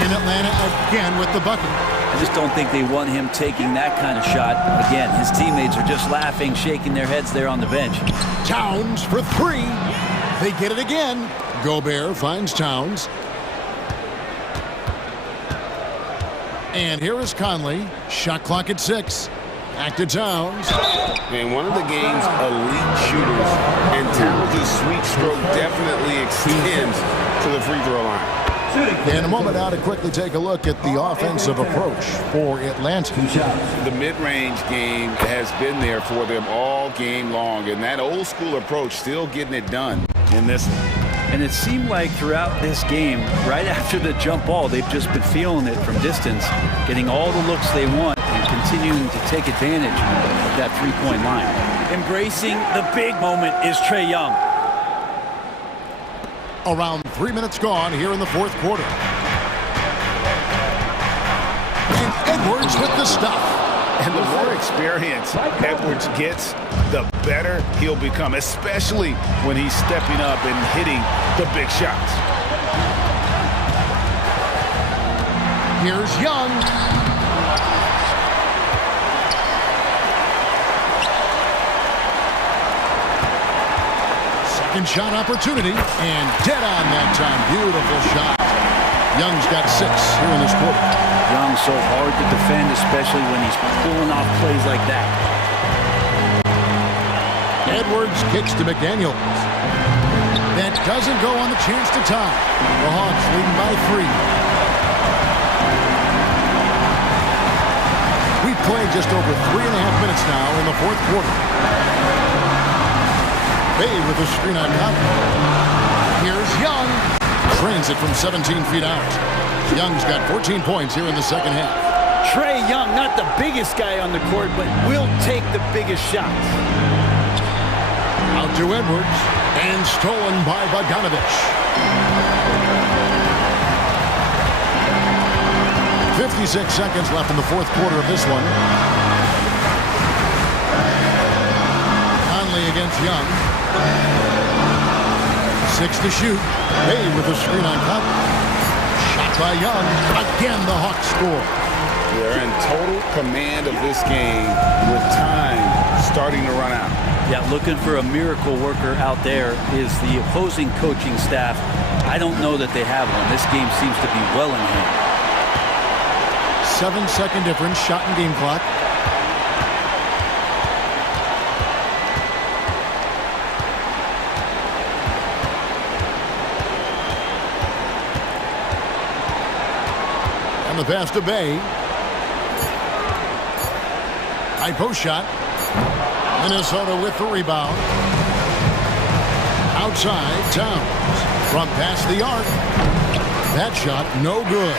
in Atlanta again with the bucket. I just don't think they want him taking that kind of shot. Again, his teammates are just laughing, shaking their heads there on the bench. Towns for 3. They get it again. Gobert finds Towns. And here is Conley. Shot clock at 6. Back to Towns. And one of the game's elite shooters, and Towns' sweet stroke definitely extends to the free throw line. In a moment now to quickly take a look at the offensive approach for Atlanta. The mid-range game has been there for them all game long, and that old school approach still getting it done in this one. And it seemed like throughout this game, right after the jump ball, they've just been feeling it from distance, getting all the looks they want and continuing to take advantage of that three-point line. Embracing the big moment is Trae Young. Around 3 minutes gone here in the fourth quarter. And Edwards with the stop. And the more experience Edwards gets, the better he'll become, especially when he's stepping up and hitting the big shots. Here's Young. Second shot opportunity, and dead on that time. Beautiful shot. Young's got 6 here in this quarter. Young's so hard to defend, especially when he's pulling off plays like that. Edwards kicks to McDaniels. That doesn't go on the chance to tie. The Hawks leading by 3. We've played just over 3.5 minutes now in the fourth quarter. Bay with a screen on Conley. Here's Young. Trains it from 17 feet out. Young's got 14 points here in the second half. Trae Young, not the biggest guy on the court, but will take the biggest shots. Out to Edwards. And stolen by Bogdanovich. 56 seconds left in the fourth quarter of this one. Conley against Young. 6 to shoot. Bay with a screen on top. Shot by Young. Again, the Hawks score. They're in total command of this game with time starting to run out. Yeah, looking for a miracle worker out there is the opposing coaching staff. I don't know that they have one. This game seems to be well in hand. 7-second difference, shot and game clock. And the pass to Bay. High post shot. Minnesota with the rebound. Outside, Towns. From past the arc. That shot, no good.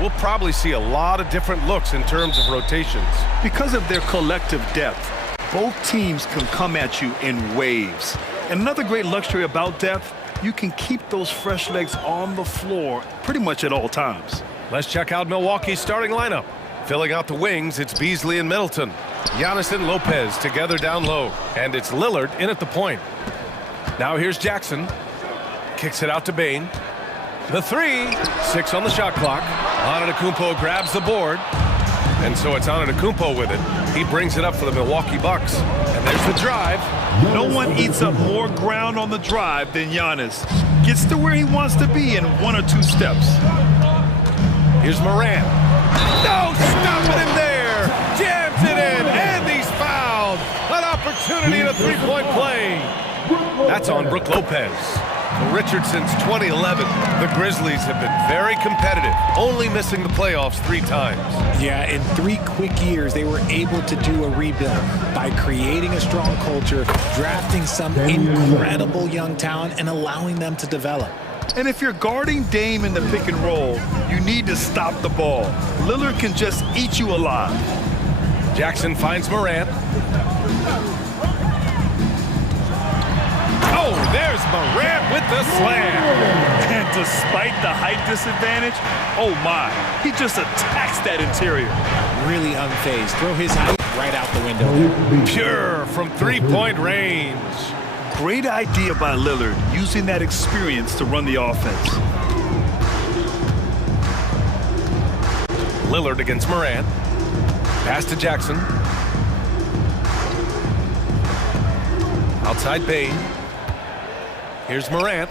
we'll probably see a lot of different looks in terms of rotations. Because of their collective depth, both teams can come at you in waves. And another great luxury about depth, you can keep those fresh legs on the floor pretty much at all times. Let's check out Milwaukee's starting lineup. Filling out the wings, it's Beasley and Middleton. Giannis and Lopez together down low. And it's Lillard in at the point. Now here's Jackson. Kicks it out to Bane. The three. 6 on the shot clock. Antetokounmpo grabs the board. And so it's Antetokounmpo with it. He brings it up for the Milwaukee Bucks. And there's the drive. No one eats up more ground on the drive than Giannis. Gets to where he wants to be in 1 or 2 steps. Here's Morant. No, stopping him there. Jams it in, and he's fouled. An opportunity in a three-point play. That's on Brook Lopez. For Richardson's 2011, the Grizzlies have been very competitive, only missing the playoffs 3 times. Yeah, in 3 quick years, they were able to do a rebuild by creating a strong culture, drafting some incredible young talent, and allowing them to develop. And if you're guarding Dame in the pick and roll, you need to stop the ball. Lillard can just eat you alive. Jackson finds Morant. Oh, there's Morant with the slam. And despite the height disadvantage, oh my, he just attacks that interior. Really unfazed. Throw his height right out the window. Pure from three-point range. Great idea by Lillard, using that experience to run the offense. Lillard against Morant. Pass to Jackson. Outside Bane. Here's Morant.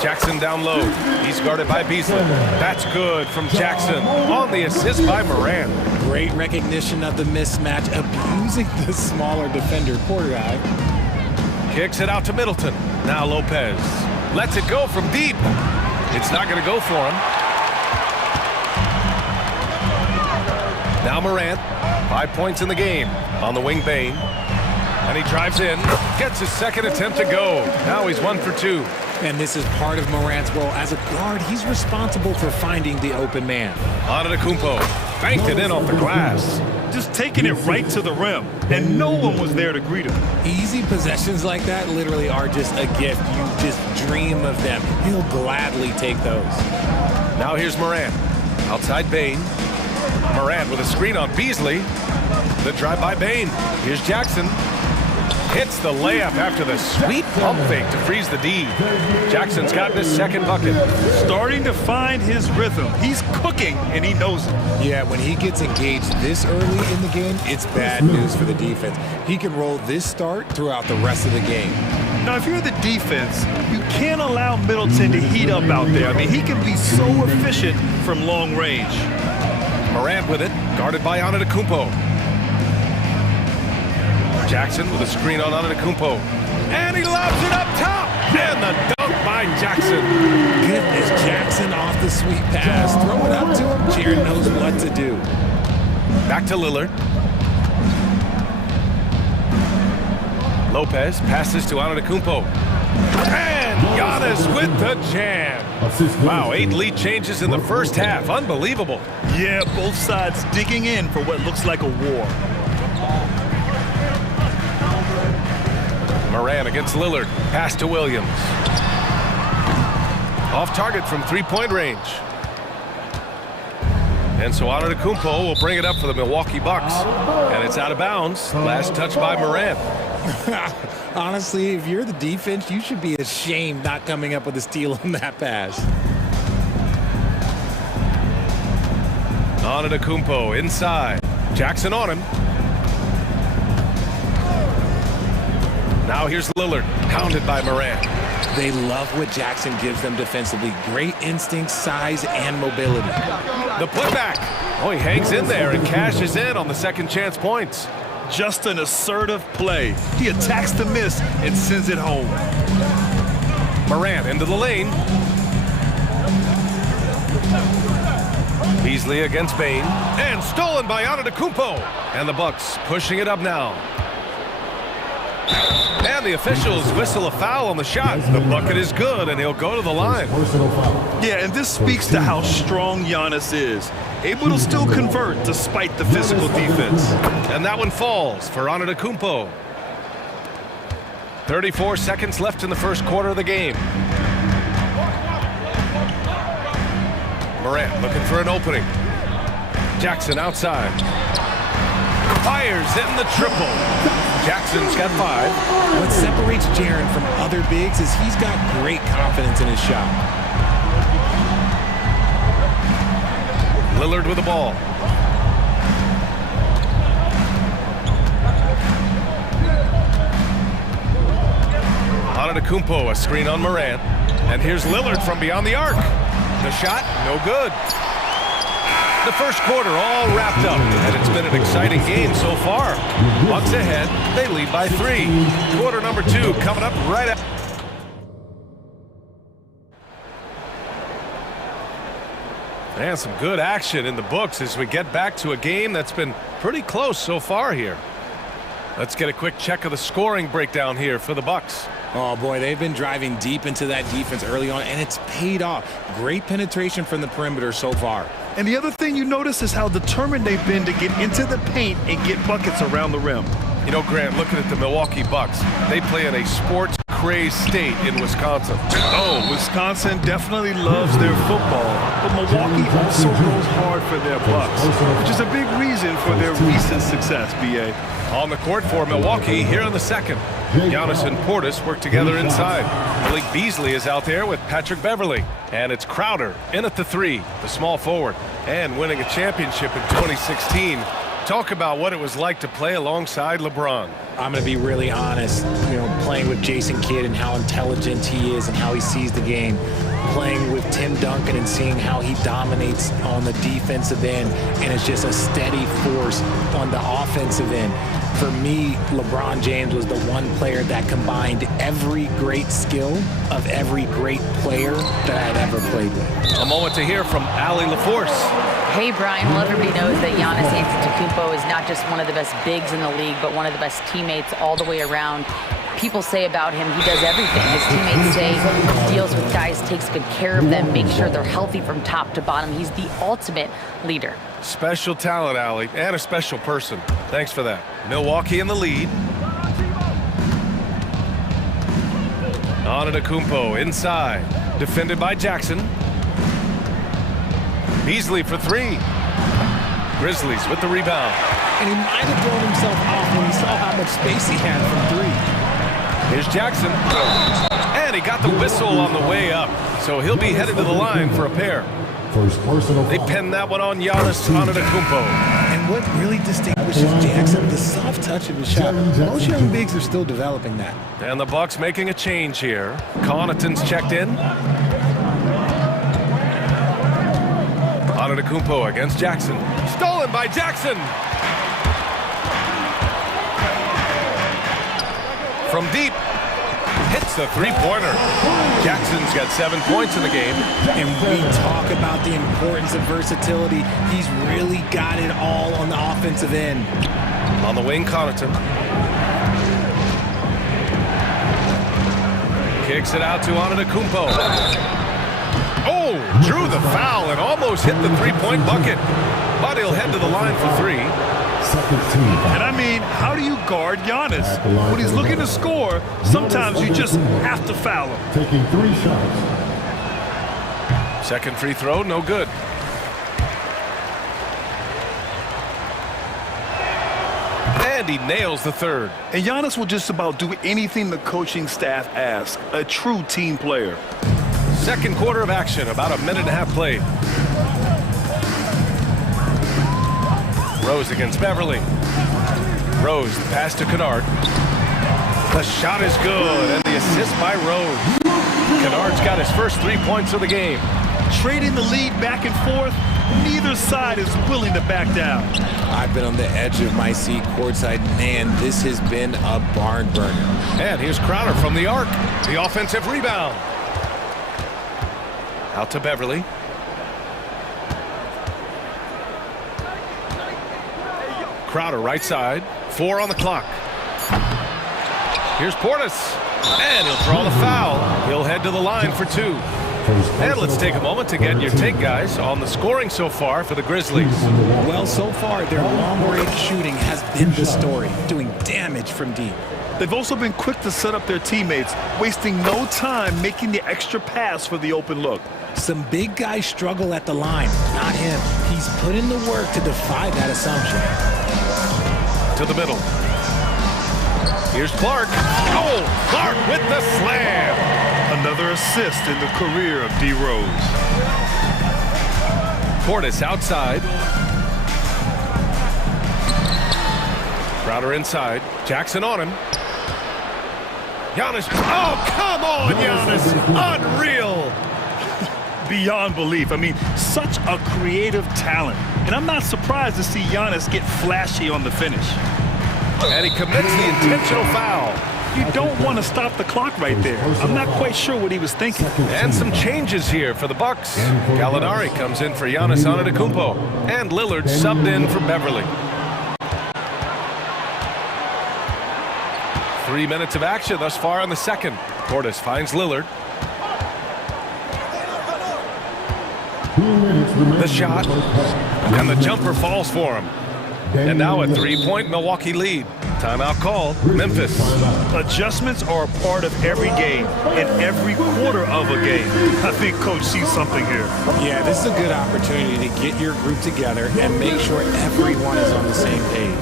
Jackson down low. He's guarded by Beasley. That's good from Jackson on the assist by Morant. Great recognition of the mismatch, abusing the smaller defender quarterback. Kicks it out to Middleton. Now Lopez lets it go from deep. It's not going to go for him. Now Morant, 5 points in the game on the wing Bane. And he drives in, gets his second attempt to go. Now he's 1 for 2. And this is part of Morant's role. As a guard, he's responsible for finding the open man. Antetokounmpo banked it in off the glass. Just taking it right to the rim, and no one was there to greet him. Easy possessions like that literally are just a gift. You just dream of them. He'll gladly take those. Now here's Morant. Outside Bane. Morant with a screen on Beasley. The drive by Bane. Here's Jackson. Hits the layup after the sweet pump fake to freeze the D. Jackson's gotten his second bucket. Starting to find his rhythm. He's cooking, and he knows it. Yeah, when he gets engaged this early in the game, it's bad news for the defense. He can roll this start throughout the rest of the game. Now, if you're the defense, you can't allow Middleton to heat up out there. I mean, he can be so efficient from long range. Morant with it, guarded by Antetokounmpo. Jackson with a screen on Antetokounmpo. And he lobs it up top. And the dunk by Jackson. Goodness, Jackson off the sweet pass. Throw it up to him. Jared knows what to do. Back to Lillard. Lopez passes to Antetokounmpo. And Giannis with the jam. Wow, 8 lead changes in the first half. Unbelievable. Yeah, both sides digging in for what looks like a war. Morant against Lillard. Pass to Williams. Off target from three-point range. And so Antetokounmpo will bring it up for the Milwaukee Bucks. And it's out of bounds. Last touch by Morant. Honestly, if you're the defense, you should be ashamed not coming up with a steal on that pass. Antetokounmpo inside. Jackson on him. Now here's Lillard, pounded by Morant. They love what Jackson gives them defensively. Great instincts, size, and mobility. The putback. Oh, he hangs in there and cashes in on the second chance points. Just an assertive play. He attacks the miss and sends it home. Morant into the lane. Beasley against Bane. And stolen by Antetokounmpo. And the Bucks pushing it up now. And the officials whistle a foul on the shot. The bucket is good, and he'll go to the line. Yeah, and this speaks to how strong Giannis is. Able to still convert despite the physical defense. And that one falls for Antetokounmpo. 34 seconds left in the first quarter of the game. Morant looking for an opening. Jackson outside. Fires in the triple. Jackson's got 5. What separates Jaren from other bigs is he's got great confidence in his shot. Lillard with the ball. Antetokounmpo, a screen on Morant. And here's Lillard from beyond the arc. The shot, no good. The first quarter all wrapped up, and it's been an exciting game so far. Bucks ahead, they lead by 3. Quarter number 2 coming up right after. And some good action in the books as we get back to a game that's been pretty close so far here. Let's get a quick check of the scoring breakdown here for the Bucks. Oh boy, they've been driving deep into that defense early on, and it's paid off. Great penetration from the perimeter so far. And the other thing you notice is how determined they've been to get into the paint and get buckets around the rim. You know, Grant, looking at the Milwaukee Bucks, they play in a sports-crazed state in Wisconsin. Oh, Wisconsin definitely loves their football, but Milwaukee also goes hard for their Bucks, which is a big reason for their recent success, B.A. On the court for Milwaukee here in the second. Giannis and Portis work together inside. Malik Beasley is out there with Patrick Beverly. And it's Crowder in at the 3, the small forward. And winning a championship in 2016. Talk about what it was like to play alongside LeBron. I'm going to be really honest, you know, playing with Jason Kidd and how intelligent he is and how he sees the game. Playing with Tim Duncan and seeing how he dominates on the defensive end and is just a steady force on the offensive end. For me, LeBron James was the one player that combined every great skill of every great player that I had ever played with. A moment to hear from Allie LaForce. Hey, Brian. Well, everybody knows that Giannis Antetokounmpo is not just one of the best bigs in the league, but one of the best teammates all the way around. People say about him, he does everything. His teammates say he deals with guys, takes good care of them, makes sure they're healthy from top to bottom. He's the ultimate leader. Special talent, Allie, and a special person. Thanks for that. Milwaukee in the lead. Antetokounmpo inside. Defended by Jackson. Beasley for 3. Grizzlies with the rebound. And he might have thrown himself off when he saw how much space he had from 3. Here's Jackson. And he got the whistle on the way up. So he'll be headed to the line for a pair. They pinned that one on Giannis Antetokounmpo. And what really distinguishes Jackson, the soft touch of his shot. Most young bigs are still developing that. And the Bucks making a change here. Connaughton's checked in. Antetokounmpo against Jackson. Stolen by Jackson. From deep. Hits the three-pointer. Jackson's got 7 points in the game. And we talk about the importance of versatility. He's really got it all on the offensive end. On the wing, Connaughton. Kicks it out to Antetokounmpo. Oh, drew the foul and almost hit the three-point bucket. But he'll head to the line for 3. And I mean, how do you guard Giannis? When he's looking to score, sometimes you just have to foul him. Taking 3 shots. Second free throw, no good. And he nails the third. And Giannis will just about do anything the coaching staff asks. A true team player. Second quarter of action, about a minute and a half played. Rose against Beverly. Rose, the pass to Kennard. The shot is good, and the assist by Rose. Kennard's got his first 3 points of the game. Trading the lead back and forth, neither side is willing to back down. I've been on the edge of my seat courtside. Man, this has been a barn burner. And here's Crowder from the arc. The offensive rebound. Out to Beverly. Crowder right side. 4 on the clock. Here's Portis, and he'll draw the foul. He'll head to the line for two. And let's take a moment to get your take, guys, on the scoring so far for the Grizzlies. Well, so far, their long-range shooting has been the story, doing damage from deep. They've also been quick to set up their teammates, wasting no time making the extra pass for the open look. Some big guys struggle at the line, not him. He's put in the work to defy that assumption. To the middle. Here's Clark. Oh, Clark with the slam. Another assist in the career of D. Rose. Portis outside. Crowder inside. Jackson on him. Giannis. Oh, come on, Giannis. Unreal. Beyond belief. I mean, such a creative talent. And I'm not surprised to see Giannis get flashy on the finish. And he commits the intentional foul. You don't want to stop the clock right there. I'm not quite sure what he was thinking. And some changes here for the Bucks. Gallinari comes in for Giannis Antetokounmpo. And Lillard subbed in for Beverly. 3 minutes of action thus far in the second. Portis finds Lillard. The shot. And the jumper falls for him. And now a three-point Milwaukee lead. Timeout called. Memphis. Adjustments are a part of every game and every quarter of a game. I think Coach sees something here. Yeah, this is a good opportunity to get your group together and make sure everyone is on the same page.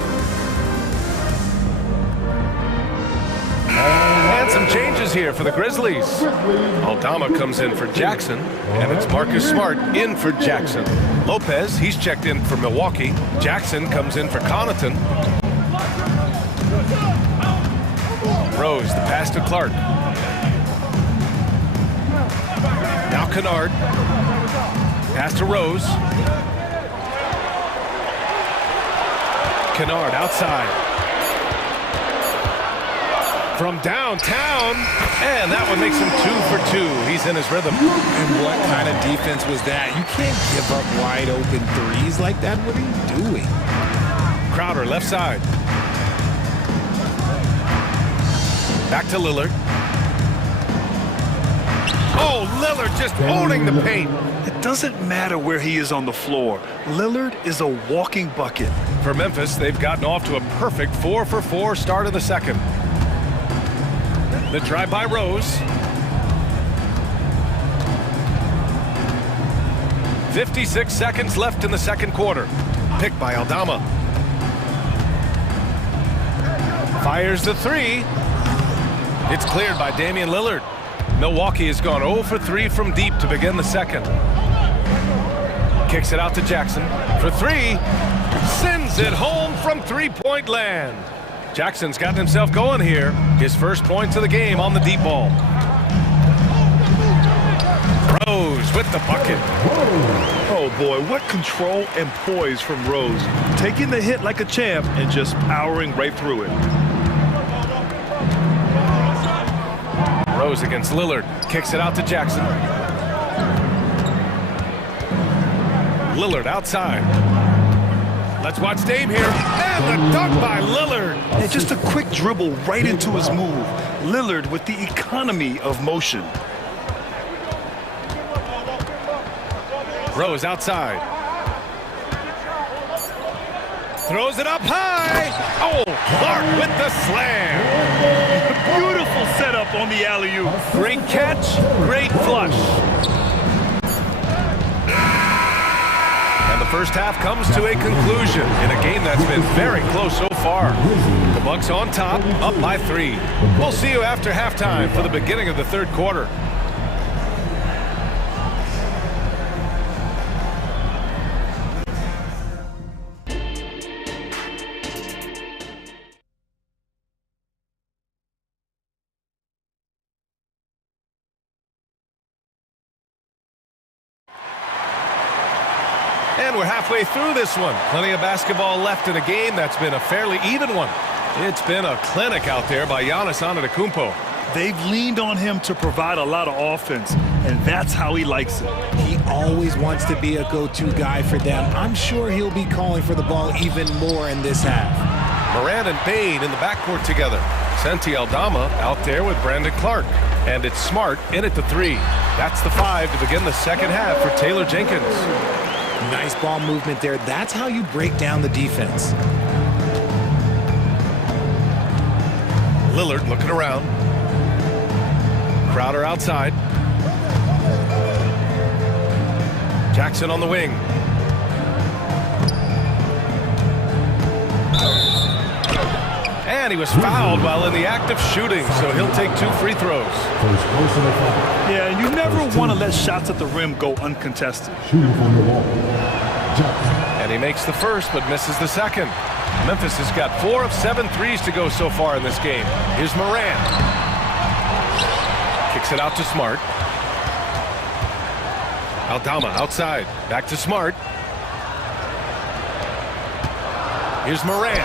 And some changes here for the Grizzlies. Aldama comes in for Jackson, and it's Marcus Smart in for Jackson. Lopez, he's checked in for Milwaukee. Jackson comes in for Connaughton. Rose, the pass to Clark. Now Kennard. Pass to Rose. Kennard outside. From downtown, and that one makes him 2 for 2. He's in his rhythm. And what kind of defense was that? You can't give up wide open threes like that. What are you doing? Crowder left side. Back to Lillard. Oh, Lillard just owning the paint. It doesn't matter where he is on the floor. Lillard is a walking bucket. For Memphis, they've gotten off to a perfect 4 for 4 start of the second. The drive by Rose. 56 seconds left in the second quarter. Picked by Aldama. Fires the three. It's cleared by Damian Lillard. Milwaukee has gone 0 for 3 from deep to begin the second. Kicks it out to Jackson for three. Sends it home from three-point land. Jackson's gotten himself going here. His first points of the game on the deep ball. Rose with the bucket. Oh boy, what control and poise from Rose. Taking the hit like a champ and just powering right through it. Rose against Lillard. Kicks it out to Jackson. Lillard outside. Let's watch Dame here. And the dunk by Lillard. And just a quick dribble right into his move. Lillard with the economy of motion. Rose outside. Throws it up high. Oh, Clark with the slam. Beautiful setup on the alley-oop. Great catch, great flush. And the first half comes to a conclusion in a game that's been very close so far. The Bucks on top, up by 3. We'll see you after halftime for the beginning of the third quarter. And we're halfway through this one. Plenty of basketball left in a game that's been a fairly even one. It's been a clinic out there by Giannis Antetokounmpo. They've leaned on him to provide a lot of offense, and that's how he likes it. He always wants to be a go-to guy for them. I'm sure he'll be calling for the ball even more in this half. Moran and Bain in the backcourt together. Senti Aldama out there with Brandon Clark. And it's Smart in at the 3. That's the 5 to begin the second half for Taylor Jenkins. Nice ball movement there. That's how you break down the defense. Lillard looking around. Crowder outside. Jackson on the wing. And he was fouled while in the act of shooting, so he'll take 2 free throws. Yeah, and you never want to let shots at the rim go uncontested. And he makes the first, but misses the second. Memphis has got 4 of 7 threes to go so far in this game. Here's Moran. Kicks it out to Smart. Aldama outside. Back to Smart. Here's Moran.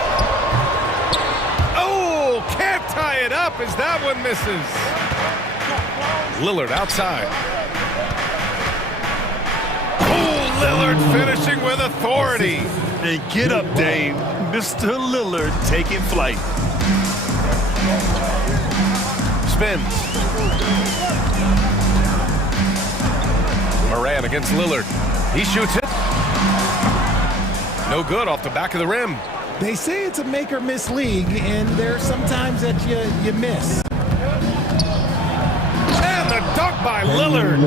Oh, can't tie it up as that one misses. Lillard outside. Oh, Lillard finishing with authority. Hey, get up, Dame. Mr. Lillard taking flight. Spins. Moran against Lillard. He shoots it. No good off the back of the rim. They say it's a make or miss league, and there's sometimes that you miss. And the dunk by Lillard.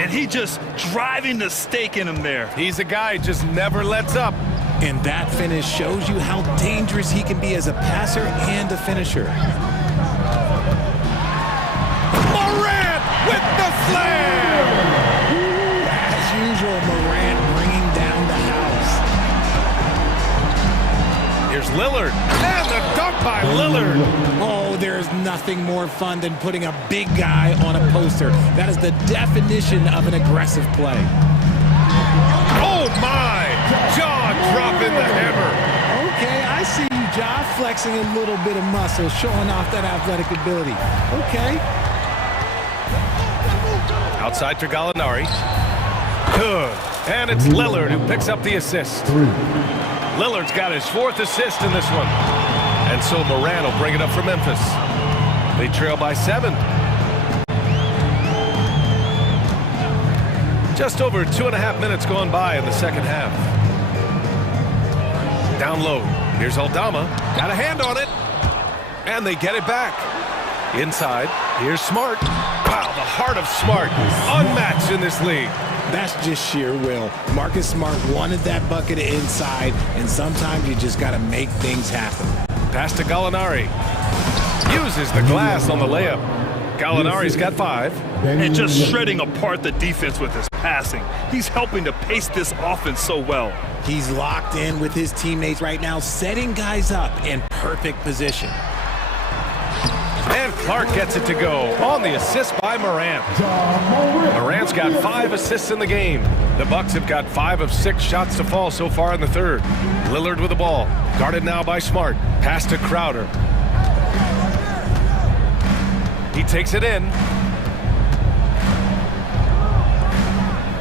And he just driving the stake in him there. He's a guy who just never lets up. And that finish shows you how dangerous he can be as a passer and a finisher. Morant with the slam! As usual, Morant bringing down the house. Here's Lillard, and the dunk by Lillard. Oh, there's nothing more fun than putting a big guy on a poster. That is the definition of an aggressive play. Oh my! Jaw dropping the hammer. Okay, I see you, Jaw, flexing a little bit of muscle, showing off that athletic ability. Okay. Outside for Gallinari. Good. And it's Lillard who picks up the assist. Lillard's got his 4th assist in this one. And so Moran will bring it up for Memphis. They trail by 7. Just over 2.5 minutes gone by in the second half. Down low. Here's Aldama. Got a hand on it. And they get it back. Inside. Here's Smart. Wow, the heart of Smart. Unmatched in this league. That's just sheer will. Marcus Smart wanted that bucket inside, and sometimes you just got to make things happen. Pass to Gallinari. Uses the glass on the layup. Gallinari's got 5. And just shredding apart the defense with his passing. He's helping to pace this offense so well. He's locked in with his teammates right now, setting guys up in perfect position. And Clark gets it to go on the assist by Morant. Morant's got 5 assists in the game. The Bucks have got 5 of 6 shots to fall so far in the third. Lillard with the ball. Guarded now by Smart. Pass to Crowder. He takes it in.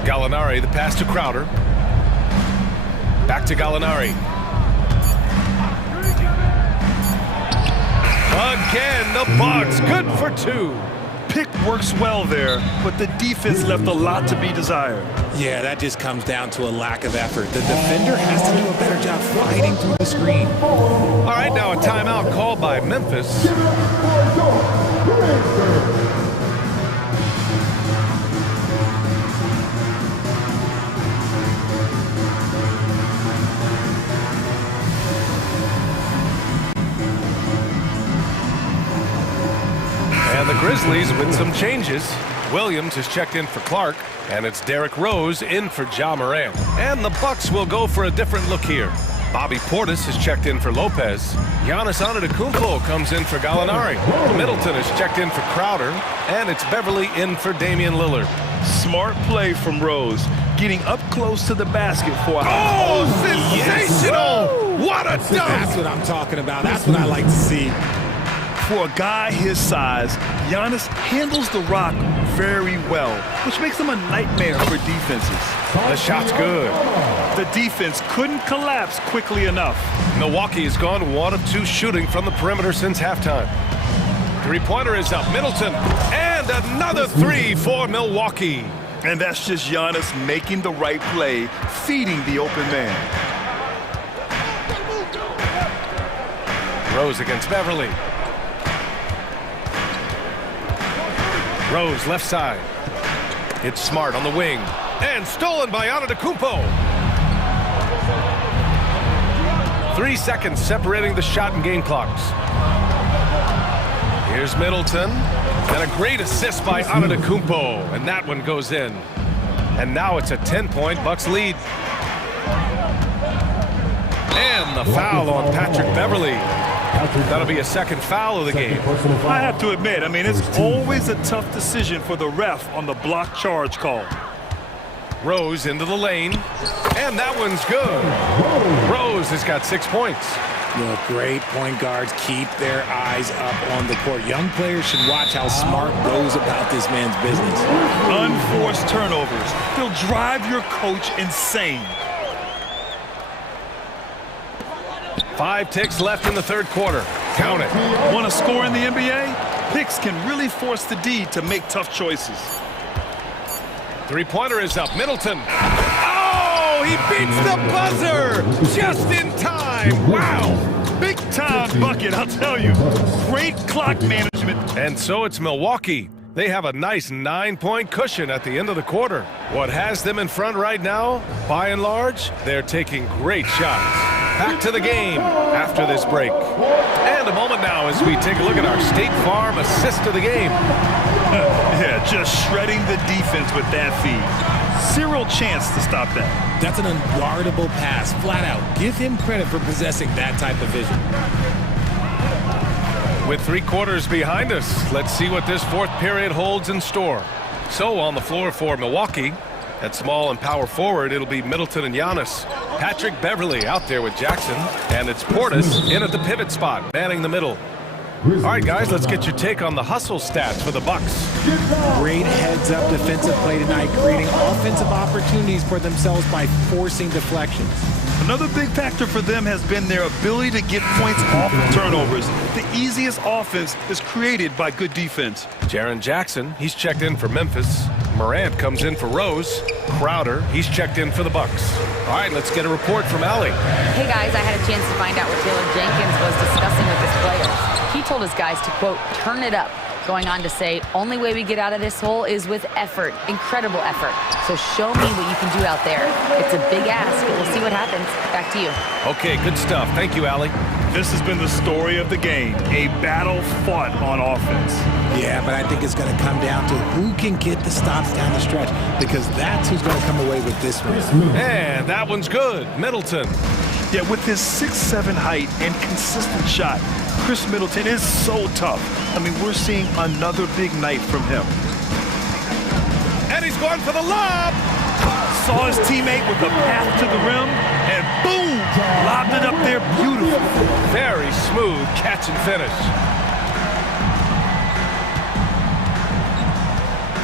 Gallinari, the pass to Crowder. Back to Gallinari. Again, the Bucks, good for 2. Pick works well there, but the defense left a lot to be desired. Yeah, that just comes down to a lack of effort. The defender has to do a better job fighting through the screen. All right, now a timeout called by Memphis. And the Grizzlies with some changes. Williams is checked in for Clark, and it's Derrick Rose in for Ja Morant. And the Bucks will go for a different look here. Bobby Portis is checked in for Lopez. Giannis Antetokounmpo comes in for Gallinari. Middleton is checked in for Crowder, and it's Beverly in for Damian Lillard. Smart play from Rose, getting up close to the basket for a... Oh, sensational! Yes. What a dunk! That's what I'm talking about. That's what I like to see. For a guy his size, Giannis handles the rock very well, which makes him a nightmare for defenses. The shot's good. The defense couldn't collapse quickly enough. Milwaukee has gone 1 of 2 shooting from the perimeter since halftime. Three-pointer is up. Middleton. And another 3 for Milwaukee. And that's just Giannis making the right play, feeding the open man. Rose against Beverly. Rose left side. It's Smart on the wing. And stolen by Antetokounmpo. 3 seconds separating the shot and game clocks. Here's Middleton. And a great assist by Antetokounmpo. And that one goes in. And now it's a 10-point Bucks lead. And the foul on Patrick Beverly. That'll be a second foul of the game. I have to admit, I mean, it's always a tough decision for the ref on the block charge call. Rose into the lane, and that one's good. Rose has got 6 points. Great point guards keep their eyes up on the court. Young players should watch how Smart goes about this man's business. Unforced turnovers. They'll drive your coach insane. 5 ticks left in the third quarter. Count it. Want to score in the NBA? Picks can really force the D to make tough choices. Three-pointer is up. Middleton. Oh, he beats the buzzer just in time. Wow. Big time bucket, I'll tell you. Great clock management. And so it's Milwaukee. They have a nice 9-point cushion at the end of the quarter. What has them in front right now, by and large, they're taking great shots. Back to the game after this break. And a moment now as we take a look at our State Farm assist of the game. Yeah, just shredding the defense with that feed. Zero chance to stop that. That's an unguardable pass, flat out. Give him credit for possessing that type of vision. With 3 quarters behind us, let's see what this fourth period holds in store. So on the floor for Milwaukee, at small and power forward, it'll be Middleton and Giannis. Patrick Beverly out there with Jackson, and it's Portis in at the pivot spot, manning the middle. All right, guys, let's get your take on the hustle stats for the Bucks. Great heads-up defensive play tonight, creating offensive opportunities for themselves by forcing deflections. Another big factor for them has been their ability to get points off of turnovers. The easiest offense is created by good defense. Jaren Jackson, he's checked in for Memphis. Morant comes in for Rose. Crowder, he's checked in for the Bucks. All right, let's get a report from Allie. Hey guys, I had a chance to find out what Taylor Jenkins was discussing with his players. He told his guys to, quote, turn it up. Going on to say, only way we get out of this hole is with effort, incredible effort. So show me what you can do out there. It's a big ask, but we'll see what happens. Back to you. Okay, good stuff. Thank you, Allie. This has been the story of the game, a battle fought on offense. Yeah, but I think it's going to come down to who can get the stops down the stretch, because that's who's going to come away with this one. And that one's good. Middleton. Yeah, with his 6'7" height and consistent shot, Chris Middleton is so tough. I mean, we're seeing another big night from him. And he's going for the lob. Saw his teammate with a path to the rim, and boom, lobbed it up there beautifully. Very smooth catch and finish.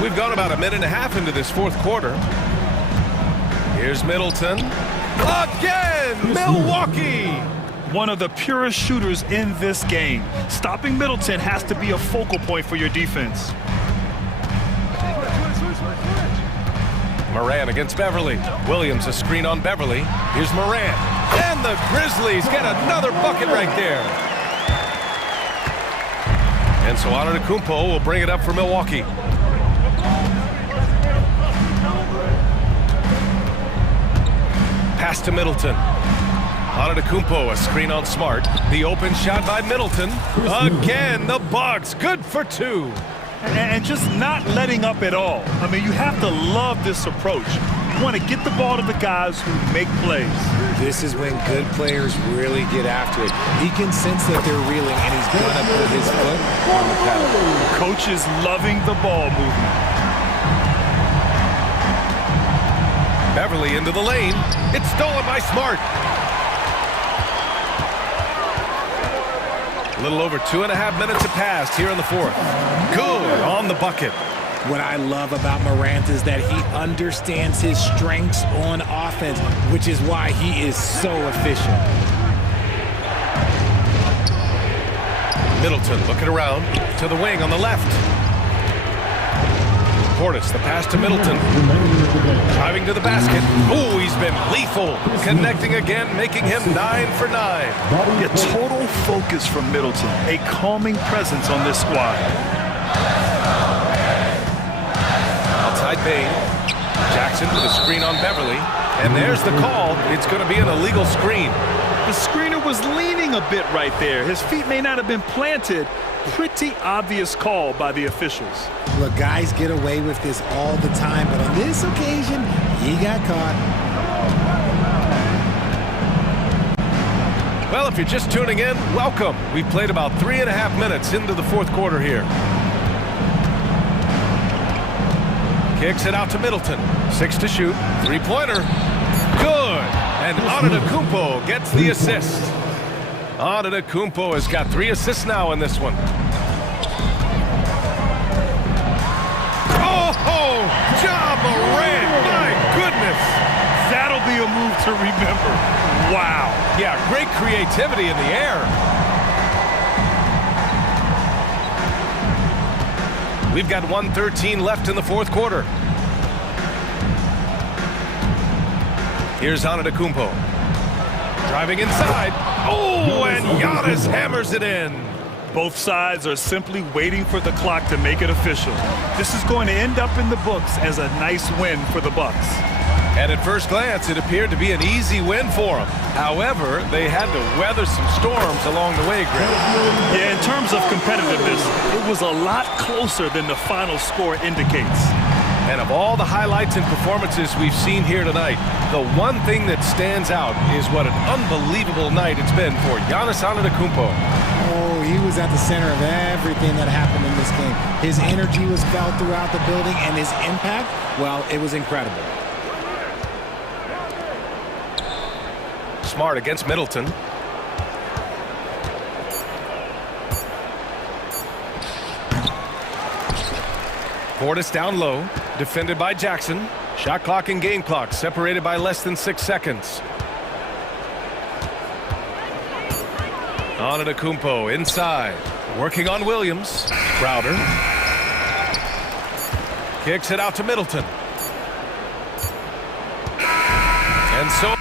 We've gone about a minute and a half into this fourth quarter. Here's Middleton. Again, Milwaukee. One of the purest shooters in this game. Stopping Middleton has to be a focal point for your defense. Morant against Beverly. Williams a screen on Beverly. Here's Morant. And the Grizzlies get another bucket right there. And so Antetokounmpo will bring it up for Milwaukee. Pass to Middleton. Antetokounmpo, a screen on Smart. The open shot by Middleton. Again, the Bucks, good for 2. And just not letting up at all. I mean, you have to love this approach. You want to get the ball to the guys who make plays. This is when good players really get after it. He can sense that they're reeling, and he's going to put his foot on the pedal. Coach is loving the ball movement. Beverly into the lane. It's stolen by Smart. A little over 2.5 minutes have passed here in the fourth. Good on the bucket. What I love about Morant is that he understands his strengths on offense, which is why he is so efficient. Middleton looking around to the wing on the left. Portis, the pass to Middleton. Driving to the basket. Oh, he's been lethal. Connecting again, making him 9 for 9. A total focus from Middleton. A calming presence on this squad. Outside Bain. Jackson with a screen on Beverly. And there's the call. It's going to be an illegal screen. The screener was leaning a bit right there. His feet may not have been planted. Pretty obvious call by the officials. Look, guys get away with this all the time, but on this occasion, he got caught. Well, if you're just tuning in, welcome. We played about 3.5 minutes into the fourth quarter here. Kicks it out to Middleton. 6 to shoot. Three-pointer. Good. And Antetokounmpo gets the assist. Antetokounmpo has got 3 assists now in this one. Oh, Ja Morant, my goodness. That'll be a move to remember. Wow. Yeah, great creativity in the air. We've got 1:13 left in the fourth quarter. Here's Antetokounmpo. Driving inside. Oh, and Giannis hammers it in. Both sides are simply waiting for the clock to make it official. This is going to end up in the books as a nice win for the Bucks. And at first glance, it appeared to be an easy win for them. However, they had to weather some storms along the way, Greg. Yeah, in terms of competitiveness, it was a lot closer than the final score indicates. And of all the highlights and performances we've seen here tonight, the one thing that stands out is what an unbelievable night it's been for Giannis Antetokounmpo. Oh, he was at the center of everything that happened in this game. His energy was felt throughout the building, and his impact, well, it was incredible. Smart against Middleton. Portis down low, defended by Jackson. Shot clock and game clock separated by less than 6 seconds. Antetokounmpo inside, working on Williams. Crowder kicks it out to Middleton. And so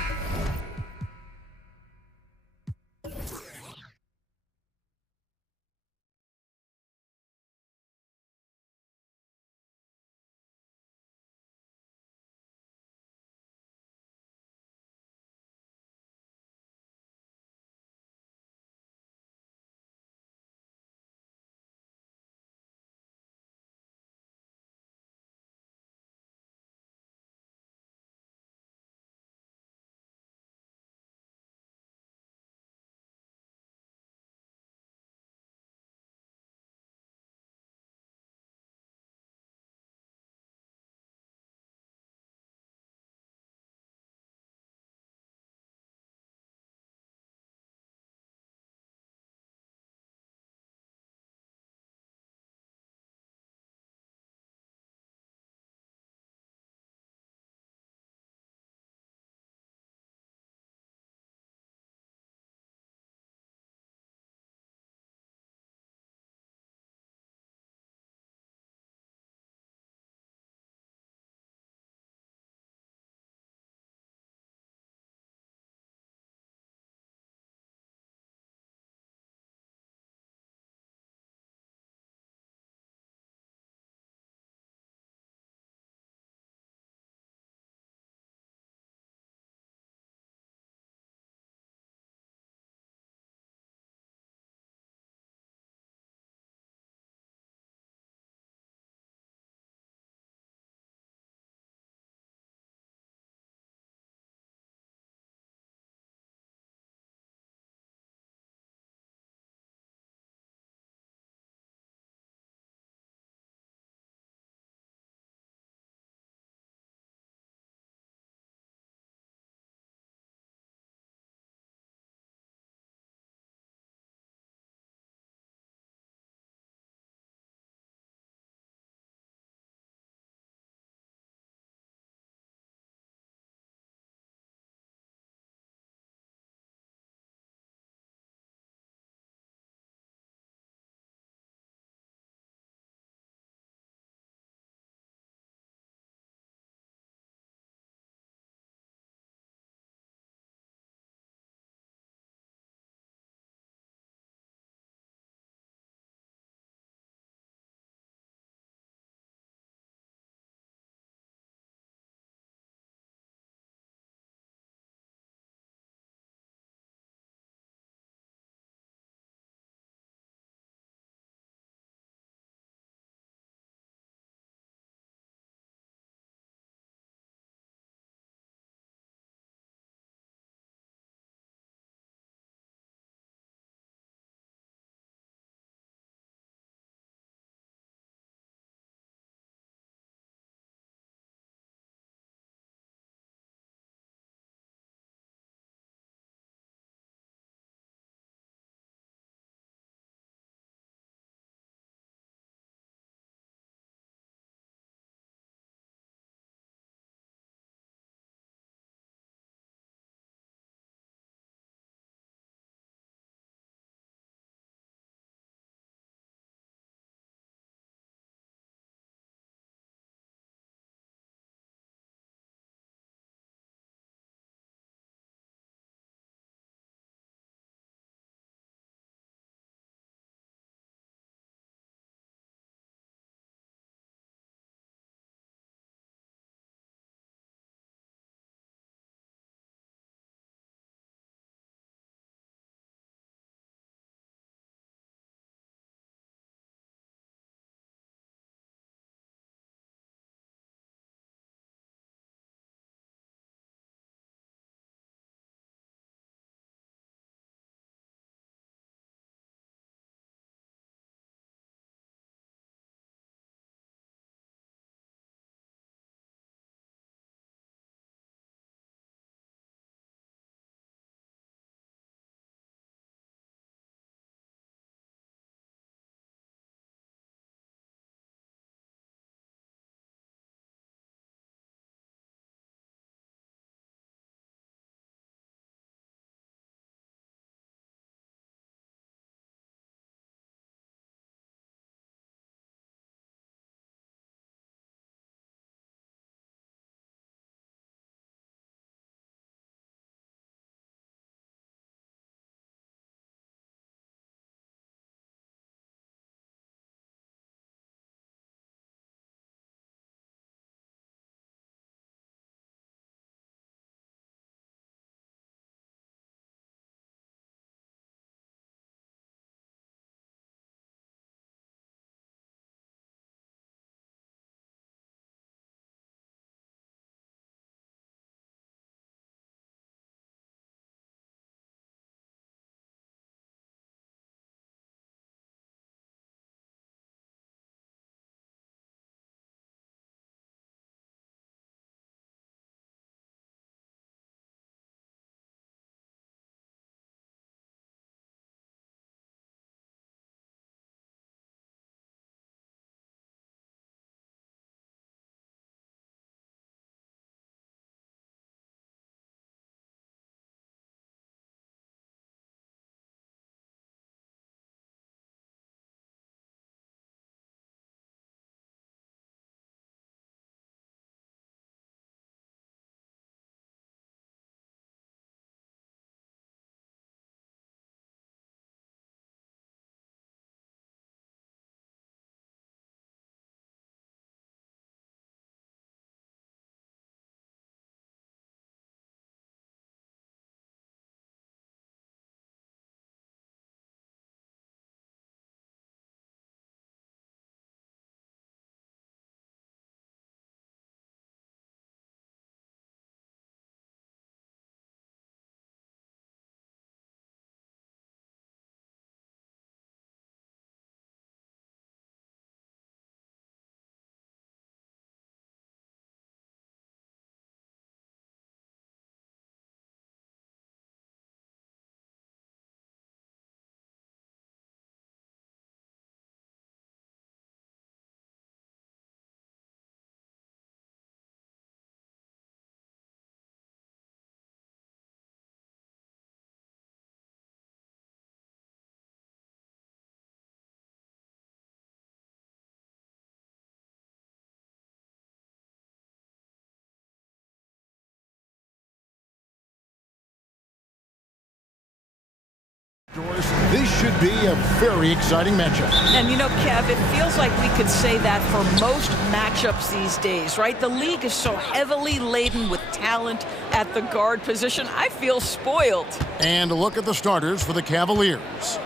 This should be a very exciting matchup. And you know, Kev, it feels like we could say that for most matchups these days, right? The league is so heavily laden with talent at the guard position. I feel spoiled. And a look at the starters for the Cavaliers.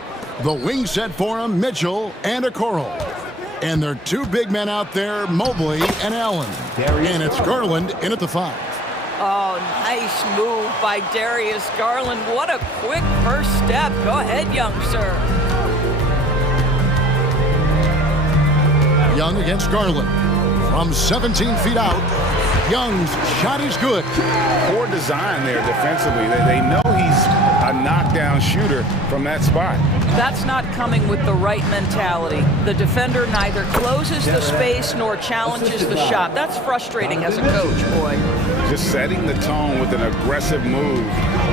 The wing set for them, Mitchell and Okoro. And their two big men out there, Mobley and Allen. And it's Garland in at the 5. Oh, nice move by Darius Garland. What a quick first step. Go ahead, young sir. Young against Garland. From 17 feet out, Young's shot is good. Poor design there defensively. They know he's a knockdown shooter from that spot. That's not coming with the right mentality. The defender neither closes the space nor challenges the shot. That's frustrating as a coach, boy. Just setting the tone with an aggressive move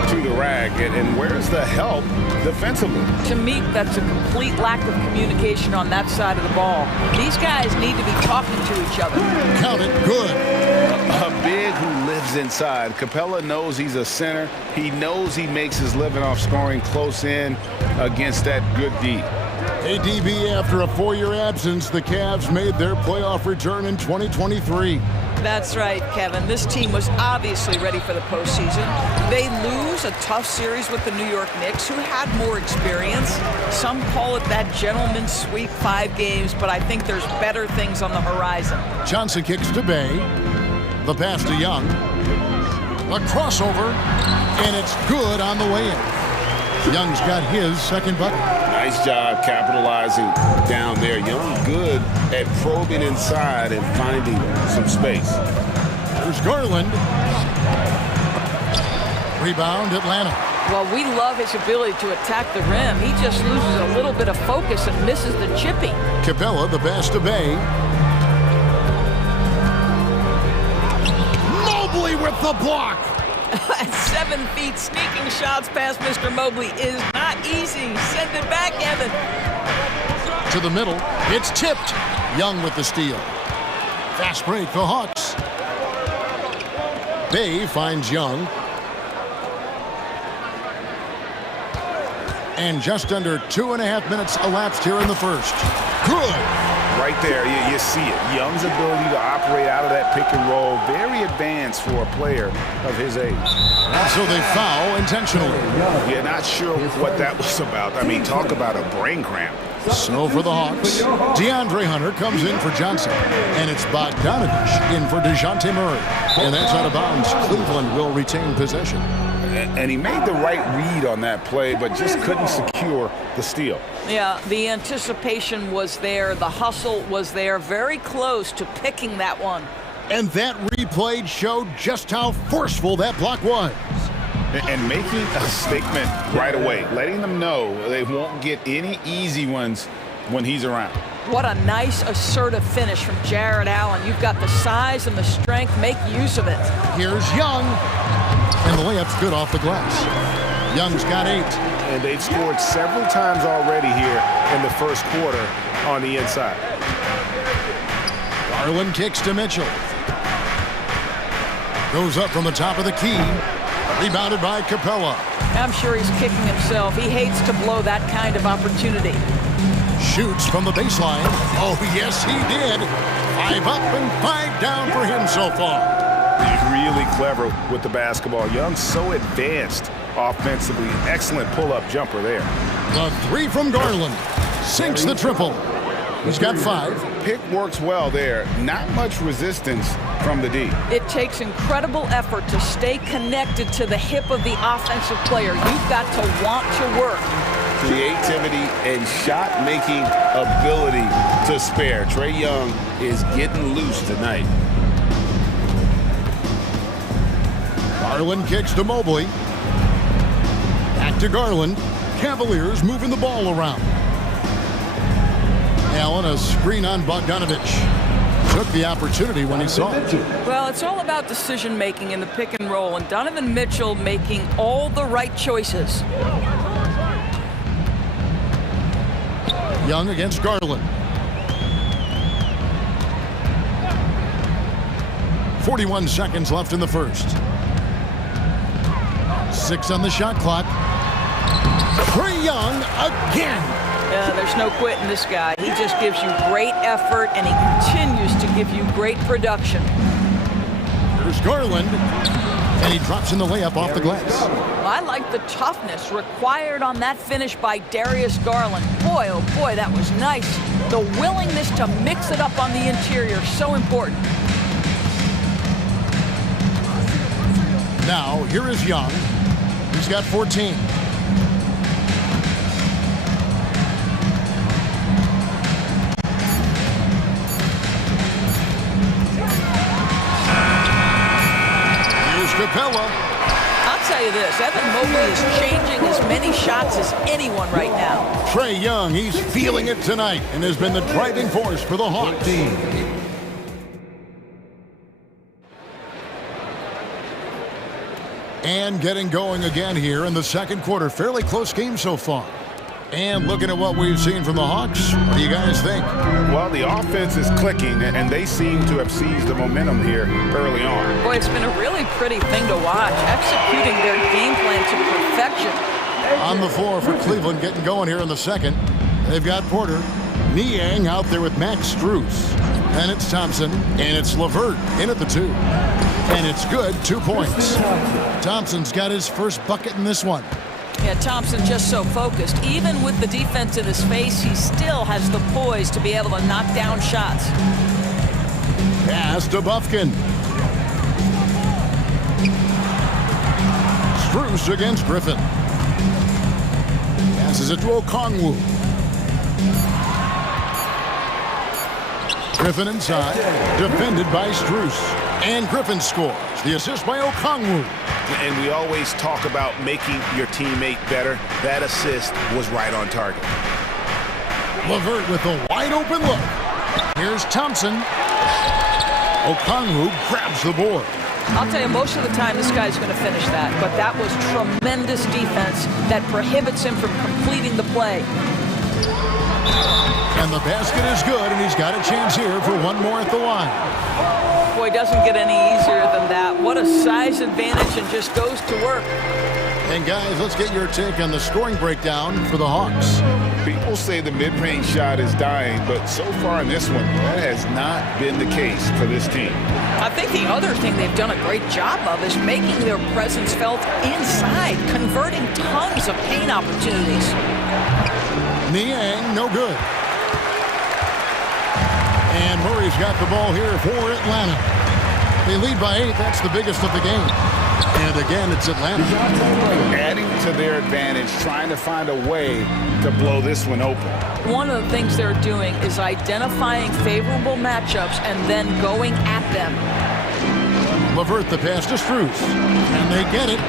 to the rack. And where's the help defensively? To me, that's a complete lack of communication on that side of the ball. These guys need to be talking to each other. Count it, good. A big who lives inside. Capella knows he's a center. He knows he makes his living off scoring close in against that good D. ADB, after a 4-year absence, the Cavs made their playoff return in 2023. That's right, Kevin. This team was obviously ready for the postseason. They lose a tough series with the New York Knicks, who had more experience. Some call it that gentleman's sweep, 5 games, but I think there's better things on the horizon. Johnson kicks to Bay. The pass to Young. A crossover, and it's good on the way in. Young's got his second bucket. Nice job capitalizing down there. Young good at probing inside and finding some space. There's Garland. Rebound, Atlanta. Well, we love his ability to attack the rim. He just loses a little bit of focus and misses the chippy. Capella, the pass to Bay. Mobley with the block. At 7 feet, sneaking shots past Mr. Mobley is not easy. Send it back, Evan. To the middle. It's tipped. Young with the steal. Fast break, the Hawks. Bay finds Young. And just under 2.5 minutes elapsed here in the first. Good. Right there, you see it. Young's ability to operate out of that pick and roll, very advanced for a player of his age. So they foul intentionally. Yeah, not sure what that was about. I mean, talk about a brain cramp. So for the Hawks, DeAndre Hunter comes in for Johnson. And it's Bogdanovich in for DeJounte Murray. And that's out of bounds. Cleveland will retain possession. And he made the right read on that play, but just couldn't secure the steal. Yeah, the anticipation was there. The hustle was there. Very close to picking that one. And that replay showed just how forceful that block was. And making a statement right away, letting them know they won't get any easy ones when he's around. What a nice, assertive finish from Jared Allen. You've got the size and the strength. Make use of it. Here's Young. And the layup's good off the glass. Young's got 8. And they've scored several times already here in the first quarter on the inside. Garland kicks to Mitchell. Goes up from the top of the key. Rebounded by Capella. I'm sure he's kicking himself. He hates to blow that kind of opportunity. Shoots from the baseline. Oh, yes, he did. 5 up and 5 down for him so far. He's really clever with the basketball. Young's so advanced offensively. Excellent pull-up jumper there. The 3 from Garland. Sinks the triple. He's got 5. Pick works well there. Not much resistance from the D. It takes incredible effort to stay connected to the hip of the offensive player. You've got to want to work. Creativity and shot-making ability to spare. Trae Young is getting loose tonight. Garland kicks to Mobley. Back to Garland. Cavaliers moving the ball around. Allen, a screen on Bogdanovich. Took the opportunity when he saw it. Well, it's all about decision-making in the pick and roll, and Donovan Mitchell making all the right choices. Young against Garland. 41 seconds left in the first. 6 on the shot clock. Trae Young again. Yeah, there's no quitting this guy. He just gives you great effort, and he continues to give you great production. Here's Garland, and he drops in the layup off the glass. I like the toughness required on that finish by Darius Garland. Boy, oh boy, that was nice. The willingness to mix it up on the interior, so important. Now, here is Young. He's got 14. Capella. I'll tell you this, Evan Mobley is changing as many shots as anyone right now. Trae Young, he's feeling it tonight and has been the driving force for the Hawks. And getting going again here in the second quarter. Fairly close game so far. And looking at what we've seen from the Hawks, what do you guys think? Well, the offense is clicking, and they seem to have seized the momentum here early on. Boy, it's been a really pretty thing to watch, executing their game plan to perfection. On the floor for Cleveland, getting going here in the second. They've got Porter, Niang out there with Max Strus. And it's Thompson, and it's LeVert in at the 2. And it's good, 2 points. Thompson's got his first bucket in this one. Yeah, Thompson just so focused. Even with the defense in his face, he still has the poise to be able to knock down shots. Pass to Bufkin. Strus against Griffin. Passes it to Okongwu. Griffin inside, defended by Strus. And Griffin scores. The assist by Okongwu. And we always talk about making your teammate better. That assist was right on target. LeVert with a wide open look. Here's Thompson. Okongwu grabs the board. I'll tell you, most of the time this guy's going to finish that, but that was tremendous defense that prohibits him from completing the play. And the basket is good, and he's got a chance here for one more at the line. Boy, doesn't get any easier than that. What a size advantage, and just goes to work. And guys, let's get your take on the scoring breakdown for the Hawks. People say the mid-range shot is dying, but so far in this one, that has not been the case for this team. I think the other thing they've done a great job of is making their presence felt inside, converting tons of paint opportunities. Niang, no good. And Murray's got the ball here for Atlanta. They lead by 8. That's the biggest of the game. And again, it's Atlanta. Adding to their advantage, trying to find a way to blow this one open. One of the things they're doing is identifying favorable matchups and then going at them. LeVert the pass to Strus. And they get it.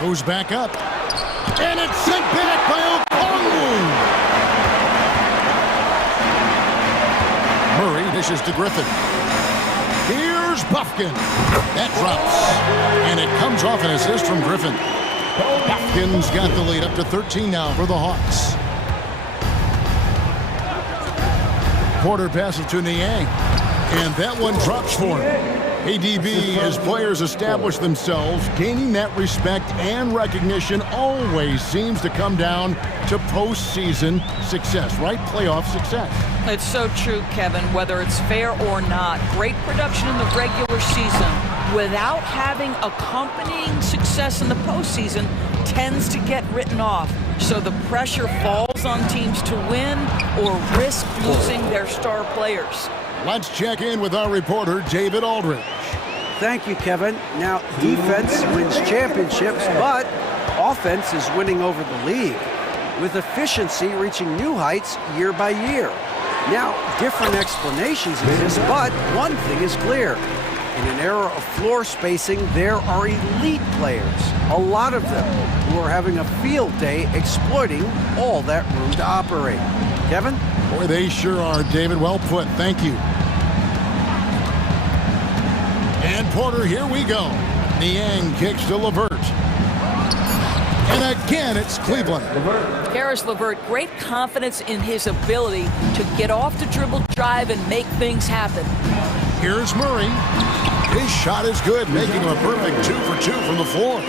Goes back up. And it's sent back by Okongwu. Murray dishes to Griffin. Here's Bufkin. That drops. And it comes off an assist from Griffin. Bufkin's got the lead up to 13 now for the Hawks. Porter passes to Niang. And that one drops for him. ADB, as players establish themselves, gaining that respect and recognition always seems to come down to postseason success, right? Playoff success. It's so true, Kevin, whether it's fair or not. Great production in the regular season without having accompanying success in the postseason tends to get written off. So the pressure falls on teams to win or risk losing their star players. Let's check in with our reporter, David Aldridge. Thank you, Kevin. Now, defense wins championships, but offense is winning over the league, with efficiency reaching new heights year by year. Now, different explanations exist, but one thing is clear. In an era of floor spacing, there are elite players, a lot of them, who are having a field day exploiting all that room to operate. Kevin? Boy, they sure are, David. Well put. Thank you. And Porter, here we go. Niang kicks to LeVert. And again, it's Cleveland. Karis LeVert, great confidence in his ability to get off the dribble drive and make things happen. Here's Murray. His shot is good, making him a perfect 2 for 2 from the floor.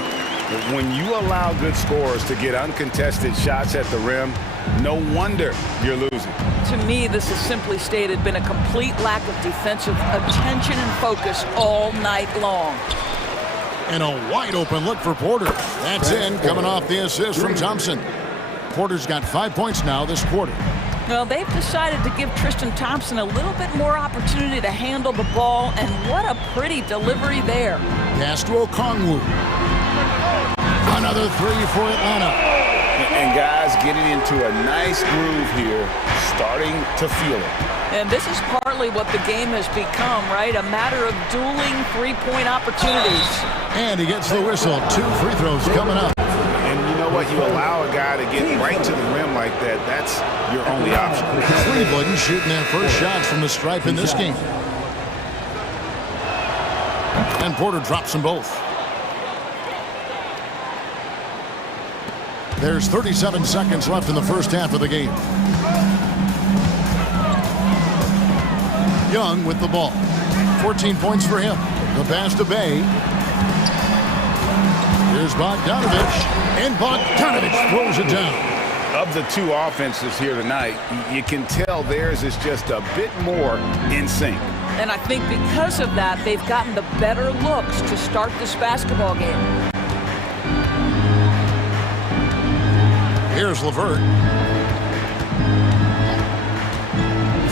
When you allow good scorers to get uncontested shots at the rim, no wonder you're losing. To me, this has simply stated been a complete lack of defensive attention and focus all night long. And a wide open look for Porter. That's in, coming off the assist from Thompson. Porter's got 5 points now this quarter. Well, they've decided to give Tristan Thompson a little bit more opportunity to handle the ball, and what a pretty delivery there. Pass to Okongwu. Another three for Atlanta. And guys getting into a nice groove here, starting to feel it. And this is partly what the game has become, right? A matter of dueling three-point opportunities. And he gets the whistle. 2 free throws coming up. And you know what? You allow a guy to get right to the rim like that, that's your only option. Cleveland shooting their first shots from the stripe in this game. And Porter drops them both. There's 37 seconds left in the first half of the game. Young with the ball. 14 points for him. The pass to Bay. Here's Bogdanovich. And Bogdanovich throws it down. Of the two offenses here tonight, you can tell theirs is just a bit more in sync. And I think because of that, they've gotten the better looks to start this basketball game. Here's LeVert.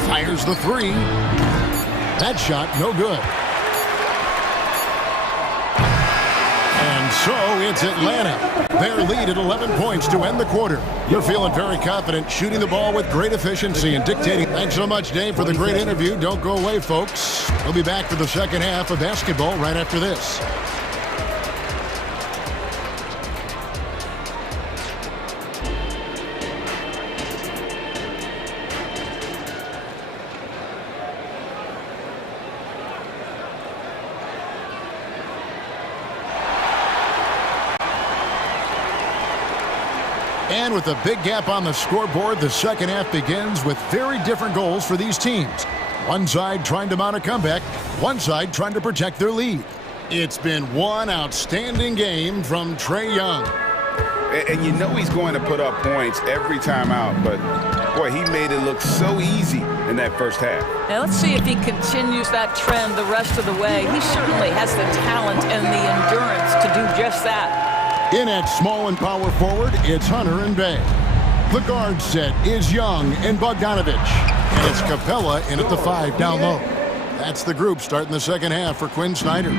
Fires the three. That shot, no good. And so it's Atlanta. Their lead at 11 points to end the quarter. You're feeling very confident, shooting the ball with great efficiency and dictating. Thanks so much, Dave, for the great interview. Don't go away, folks. We'll be back for the second half of basketball right after this. And with a big gap on the scoreboard, the second half begins with very different goals for these teams. One side trying to mount a comeback, one side trying to protect their lead. It's been one outstanding game from Trae Young. And you know he's going to put up points every time out, but boy, he made it look so easy in that first half. Now let's see if he continues that trend the rest of the way. He certainly has the talent and the endurance to do just that. In at small and power forward, it's Hunter and Bay. The guard set is Young and Bogdanovich. And it's Capella in at the 5 down low. That's the group starting the second half for Quinn Snyder.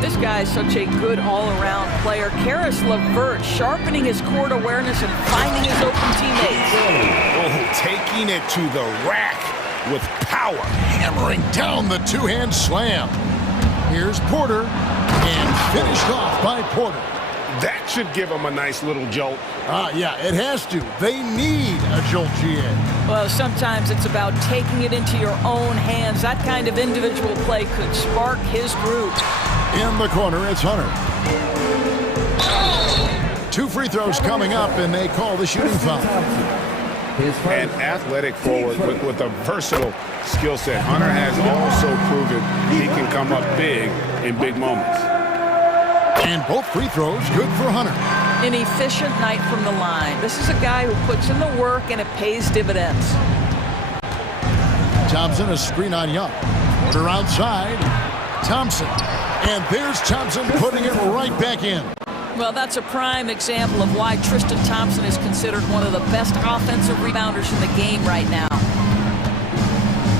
This guy is such a good all-around player. Karis LeVert sharpening his court awareness and finding his open teammates. Oh, taking it to the rack with power. Hammering down the two-hand slam. Here's Porter. And finished off by Porter. That should give them a nice little jolt. Yeah, it has to. They need a jolt, GA. Well, sometimes it's about taking it into your own hands. That kind of individual play could spark his groove. In the corner, it's Hunter. 2 free throws coming up, and they call the shooting foul. An athletic forward with a versatile skill set. Hunter has also proven he can come up big in big moments. And both free throws good for Hunter. An efficient night from the line. This is a guy who puts in the work and it pays dividends. Thompson, a screen on Young. Porter outside. Thompson. And there's Thompson putting it right back in. Well, that's a prime example of why Tristan Thompson is considered one of the best offensive rebounders in the game right now.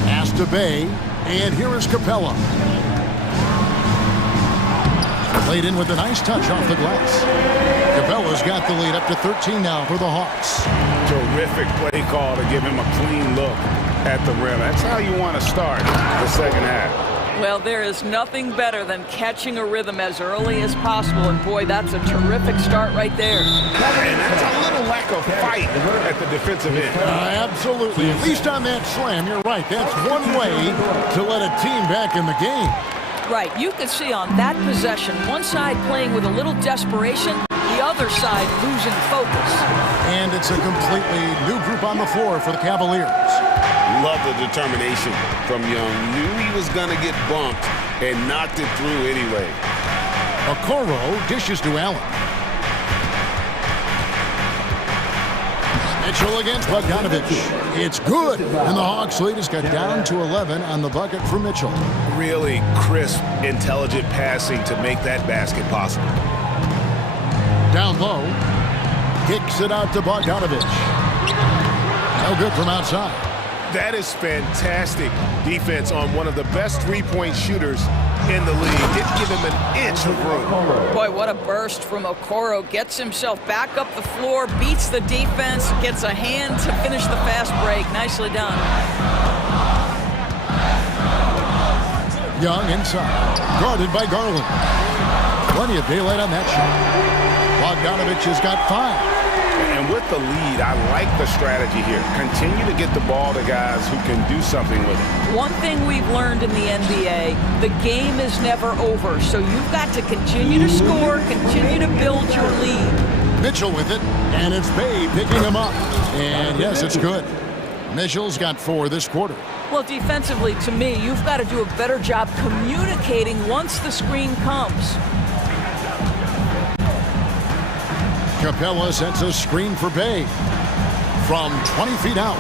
Pass to Bay. And here is Capella. Laid in with a nice touch off the glass. Capella's got the lead up to 13 now for the Hawks. Terrific play call to give him a clean look at the rim. That's how you want to start the second half. Well, there is nothing better than catching a rhythm as early as possible. And boy, that's a terrific start right there. And that's a little lack of fight at the defensive end. Absolutely. At least on that slam, you're right. That's one way to let a team back in the game. Right, you could see on that possession, one side playing with a little desperation, the other side losing focus. And it's a completely new group on the floor for the Cavaliers. Love the determination from Young. Knew he was going to get bumped and knocked it through anyway. Okoro dishes to Allen. Mitchell against Bogdanovich. It's good. And the Hawks lead has got down to 11 on the bucket for Mitchell. Really crisp, intelligent passing to make that basket possible. Down low. Kicks it out to Bogdanovich. No good from outside. That is fantastic defense on one of the best three-point shooters in the league. Didn't give him an inch of room. Boy, what a burst from Okoro. Gets himself back up the floor, beats the defense, gets a hand to finish the fast break. Nicely done. Young inside. Guarded by Garland. Plenty of daylight on that shot. Bogdanovich has got 5. And with the lead, I like the strategy here. Continue to get the ball to guys who can do something with it. One thing we've learned in the NBA, the game is never over. So you've got to continue to score, continue to build your lead. Mitchell with it, and it's Bay picking him up. And yes, it's good. Mitchell's got 4 this quarter. Well, defensively, to me, you've got to do a better job communicating once the screen comes. Capella sets a screen for Bay from 20 feet out.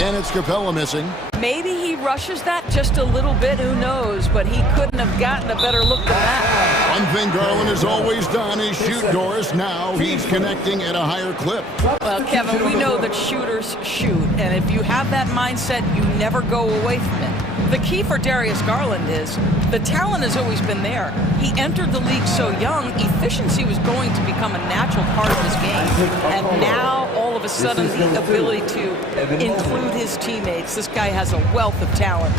And it's Capella missing. Maybe he rushes that just a little bit, who knows, but he couldn't have gotten a better look than that. One thing Garland has always done is shoot doors. Now he's connecting at a higher clip. Well, Kevin, we know that shooters shoot, and if you have that mindset, you never go away from it. The key for Darius Garland is the talent has always been there. He entered the league so young, efficiency was going to become a natural part of his game. And now, all of a sudden, the ability to include his teammates. This guy has a wealth of talent.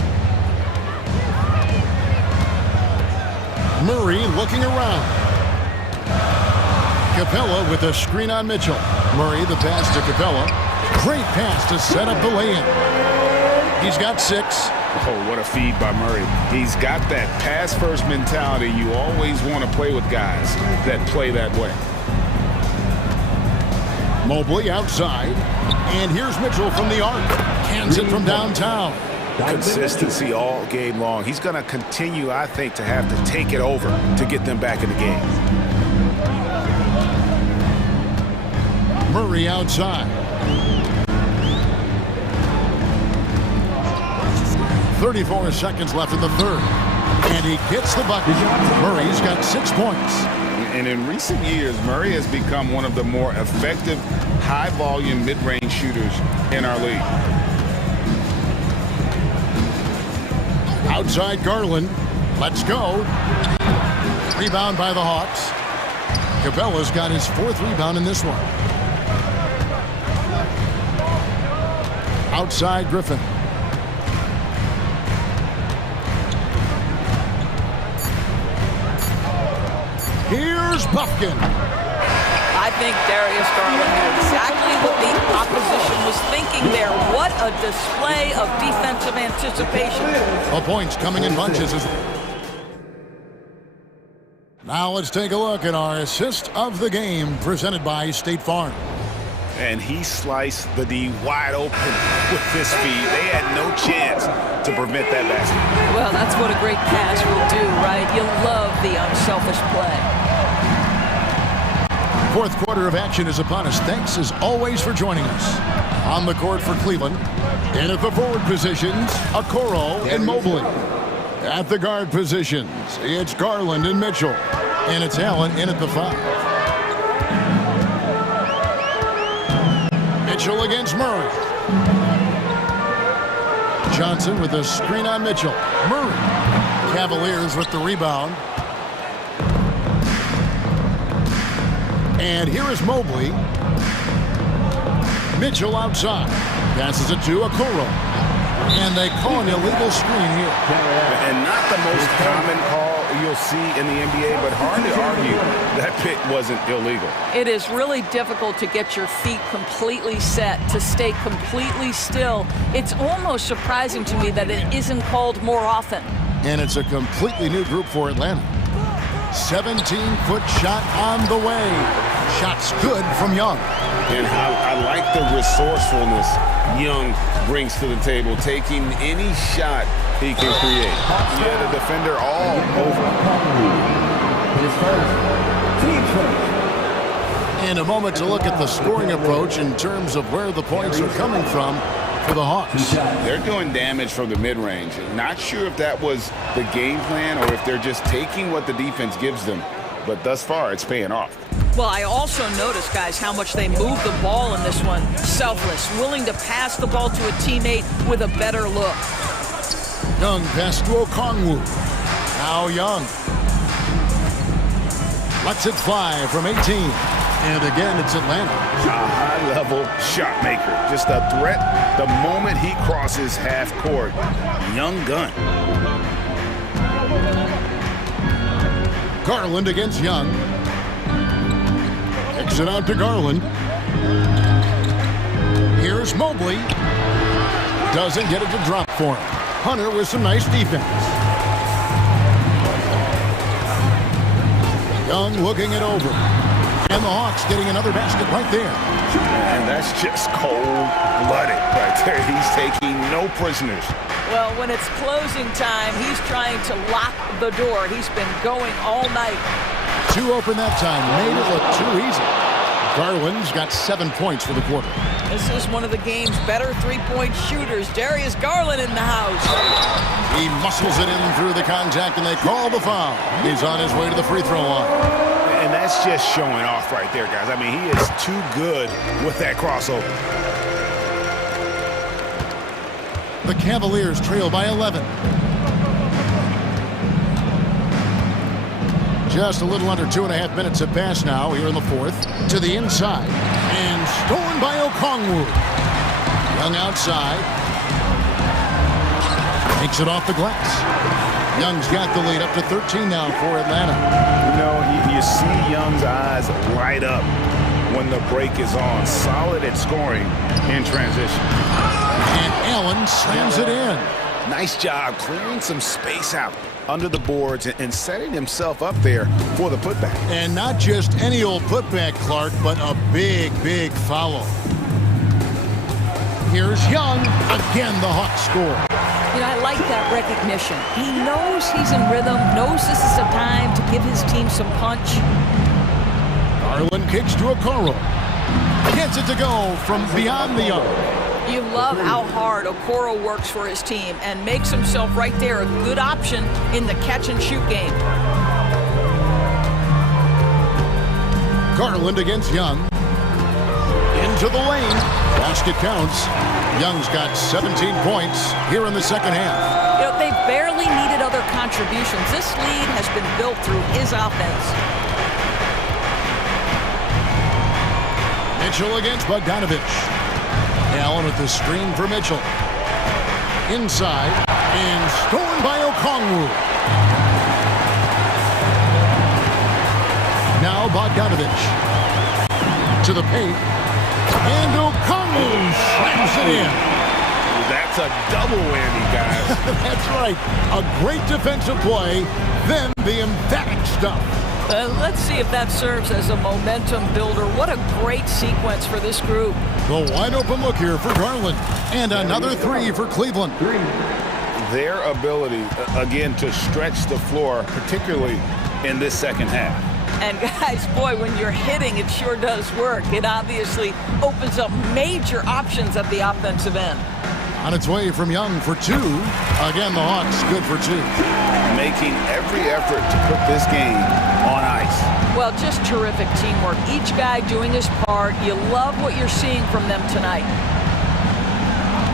Murray looking around. Capella with a screen on Mitchell. Murray the pass to Capella. Great pass to set up the lay-in. He's got 6. Oh, what a feed by Murray. He's got that pass-first mentality. You always want to play with guys that play that way. Mobley outside. And here's Mitchell from the arc. Cans it from downtown. Consistency all game long. He's going to continue, I think, to have to take it over to get them back in the game. Murray outside. 34 seconds left in the third. And he gets the bucket. Murray's got 6 points. And in recent years, Murray has become one of the more effective, high-volume, mid-range shooters in our league. Outside Garland. Let's go. Rebound by the Hawks. Capella's got his 4th rebound in this one. Outside Griffin. Here's Buffkin. I think Darius Garland knew exactly what the opposition was thinking there. What a display of defensive anticipation. The points coming in bunches. Now let's take a look at our assist of the game presented by State Farm. And he sliced the D wide open with this feed. They had no chance to prevent that basket. Well, that's what a great pass will do, right? You love the unselfish play. 4th quarter of action is upon us. Thanks as always for joining us. On the court for Cleveland. And at the forward positions, Okoro and Mobley. At the guard positions, it's Garland and Mitchell. And it's Allen in at the 5. Mitchell against Murray. Johnson with a screen on Mitchell. Murray. Cavaliers with the rebound. And here is Mobley. Mitchell outside. Passes it to Okoro. And they call an illegal screen here. And not the most common call you'll see in the NBA, but hard to argue that pick wasn't illegal. It is really difficult to get your feet completely set, to stay completely still. It's almost surprising to me that it isn't called more often. And it's a completely new group for Atlanta. 17-foot shot on the way. Shot's good from Young. And I like the resourcefulness Young brings to the table, taking any shot he can create. Yeah, the defender all over. And a moment to look at the scoring approach in terms of where the points are coming from for the Hawks. They're doing damage from the mid-range. Not sure if that was the game plan or if they're just taking what the defense gives them. But thus far, it's paying off. Well, I also noticed, guys, how much they move the ball in this one. Selfless, willing to pass the ball to a teammate with a better look. Young pass to Okongwu. Now Young. Lets it fly from 18. And again, it's Atlanta. A high-level shot maker. Just a threat the moment he crosses half court. Young gun. Garland against Young. Kicks it out to Garland. Here's Mobley. Doesn't get it to drop for him. Hunter with some nice defense. Young looking it over. And the Hawks getting another basket right there. And that's just cold-blooded right there. He's taking no prisoners. Well, when it's closing time, he's trying to lock the door. He's been going all night. Two open that time. Made it look too easy. Garland's got 7 points for the quarter. This is one of the game's better three-point shooters. Darius Garland in the house. He muscles it in through the contact, and they call the foul. He's on his way to the free throw line. And that's just showing off right there, guys. I mean, he is too good with that crossover. The Cavaliers trail by 11. Just a little under 2.5 minutes have passed now here in the fourth. To the inside. And stolen by Okongwu. Young outside. Takes it off the glass. Young's got the lead up to 13 now for Atlanta. You know, you see Young's eyes light up when the break is on. Solid at scoring in transition. And Allen slams it in. Nice job clearing some space out under the boards and setting himself up there for the putback. And not just any old putback, Clark, but a big, big follow. Here's Young. Again, the Hawks score. You know, I like that recognition. He knows he's in rhythm, knows this is a time to give his team some punch. Garland kicks to Okoro. Gets it to go from beyond the arc. You love how hard Okoro works for his team and makes himself right there a good option in the catch-and-shoot game. Garland against Young. Into the lane. Basket counts. Young's got 17 points here in the second half. You know, they barely needed other contributions. This lead has been built through his offense. Mitchell against Bogdanovich. Allen with the screen for Mitchell. Inside. And stolen by Okongwu. Now Bogdanovich. To the paint. And Okongwu slams it in. That's a double whammy, guys. That's right. A great defensive play, then the emphatic stuff. Let's see if that serves as a momentum builder. What a great sequence for this group. The wide open look here for Garland. And another three for Cleveland. Their ability, again, to stretch the floor, particularly in this second half. And guys, boy, when you're hitting, it sure does work. It obviously opens up major options at the offensive end. On its way from Young for two. Again, the Hawks good for two. Making every effort to put this game on ice. Well, just terrific teamwork. Each guy doing his part. You love what you're seeing from them tonight.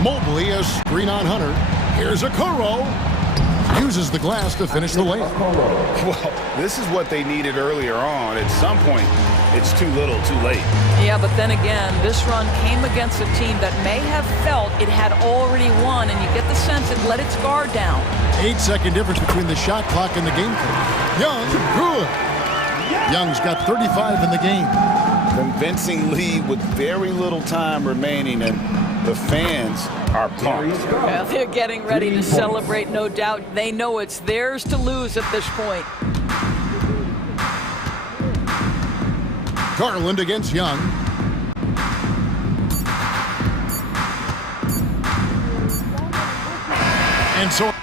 Mobley, a screen on Hunter. Here's Okoro. Uses the glass to finish the layup. Well, this is what they needed earlier on. At some point, it's too little, too late. Yeah, but then again, this run came against a team that may have felt it had already won, and you get the sense it let its guard down. 8-second difference between the shot clock and the game clock. Young, good. Young's got 35 in the game. Convincing lead with very little time remaining, and the fans are pumped. Well, they're getting ready to celebrate, no doubt. They know it's theirs to lose at this point. Garland against Young. And so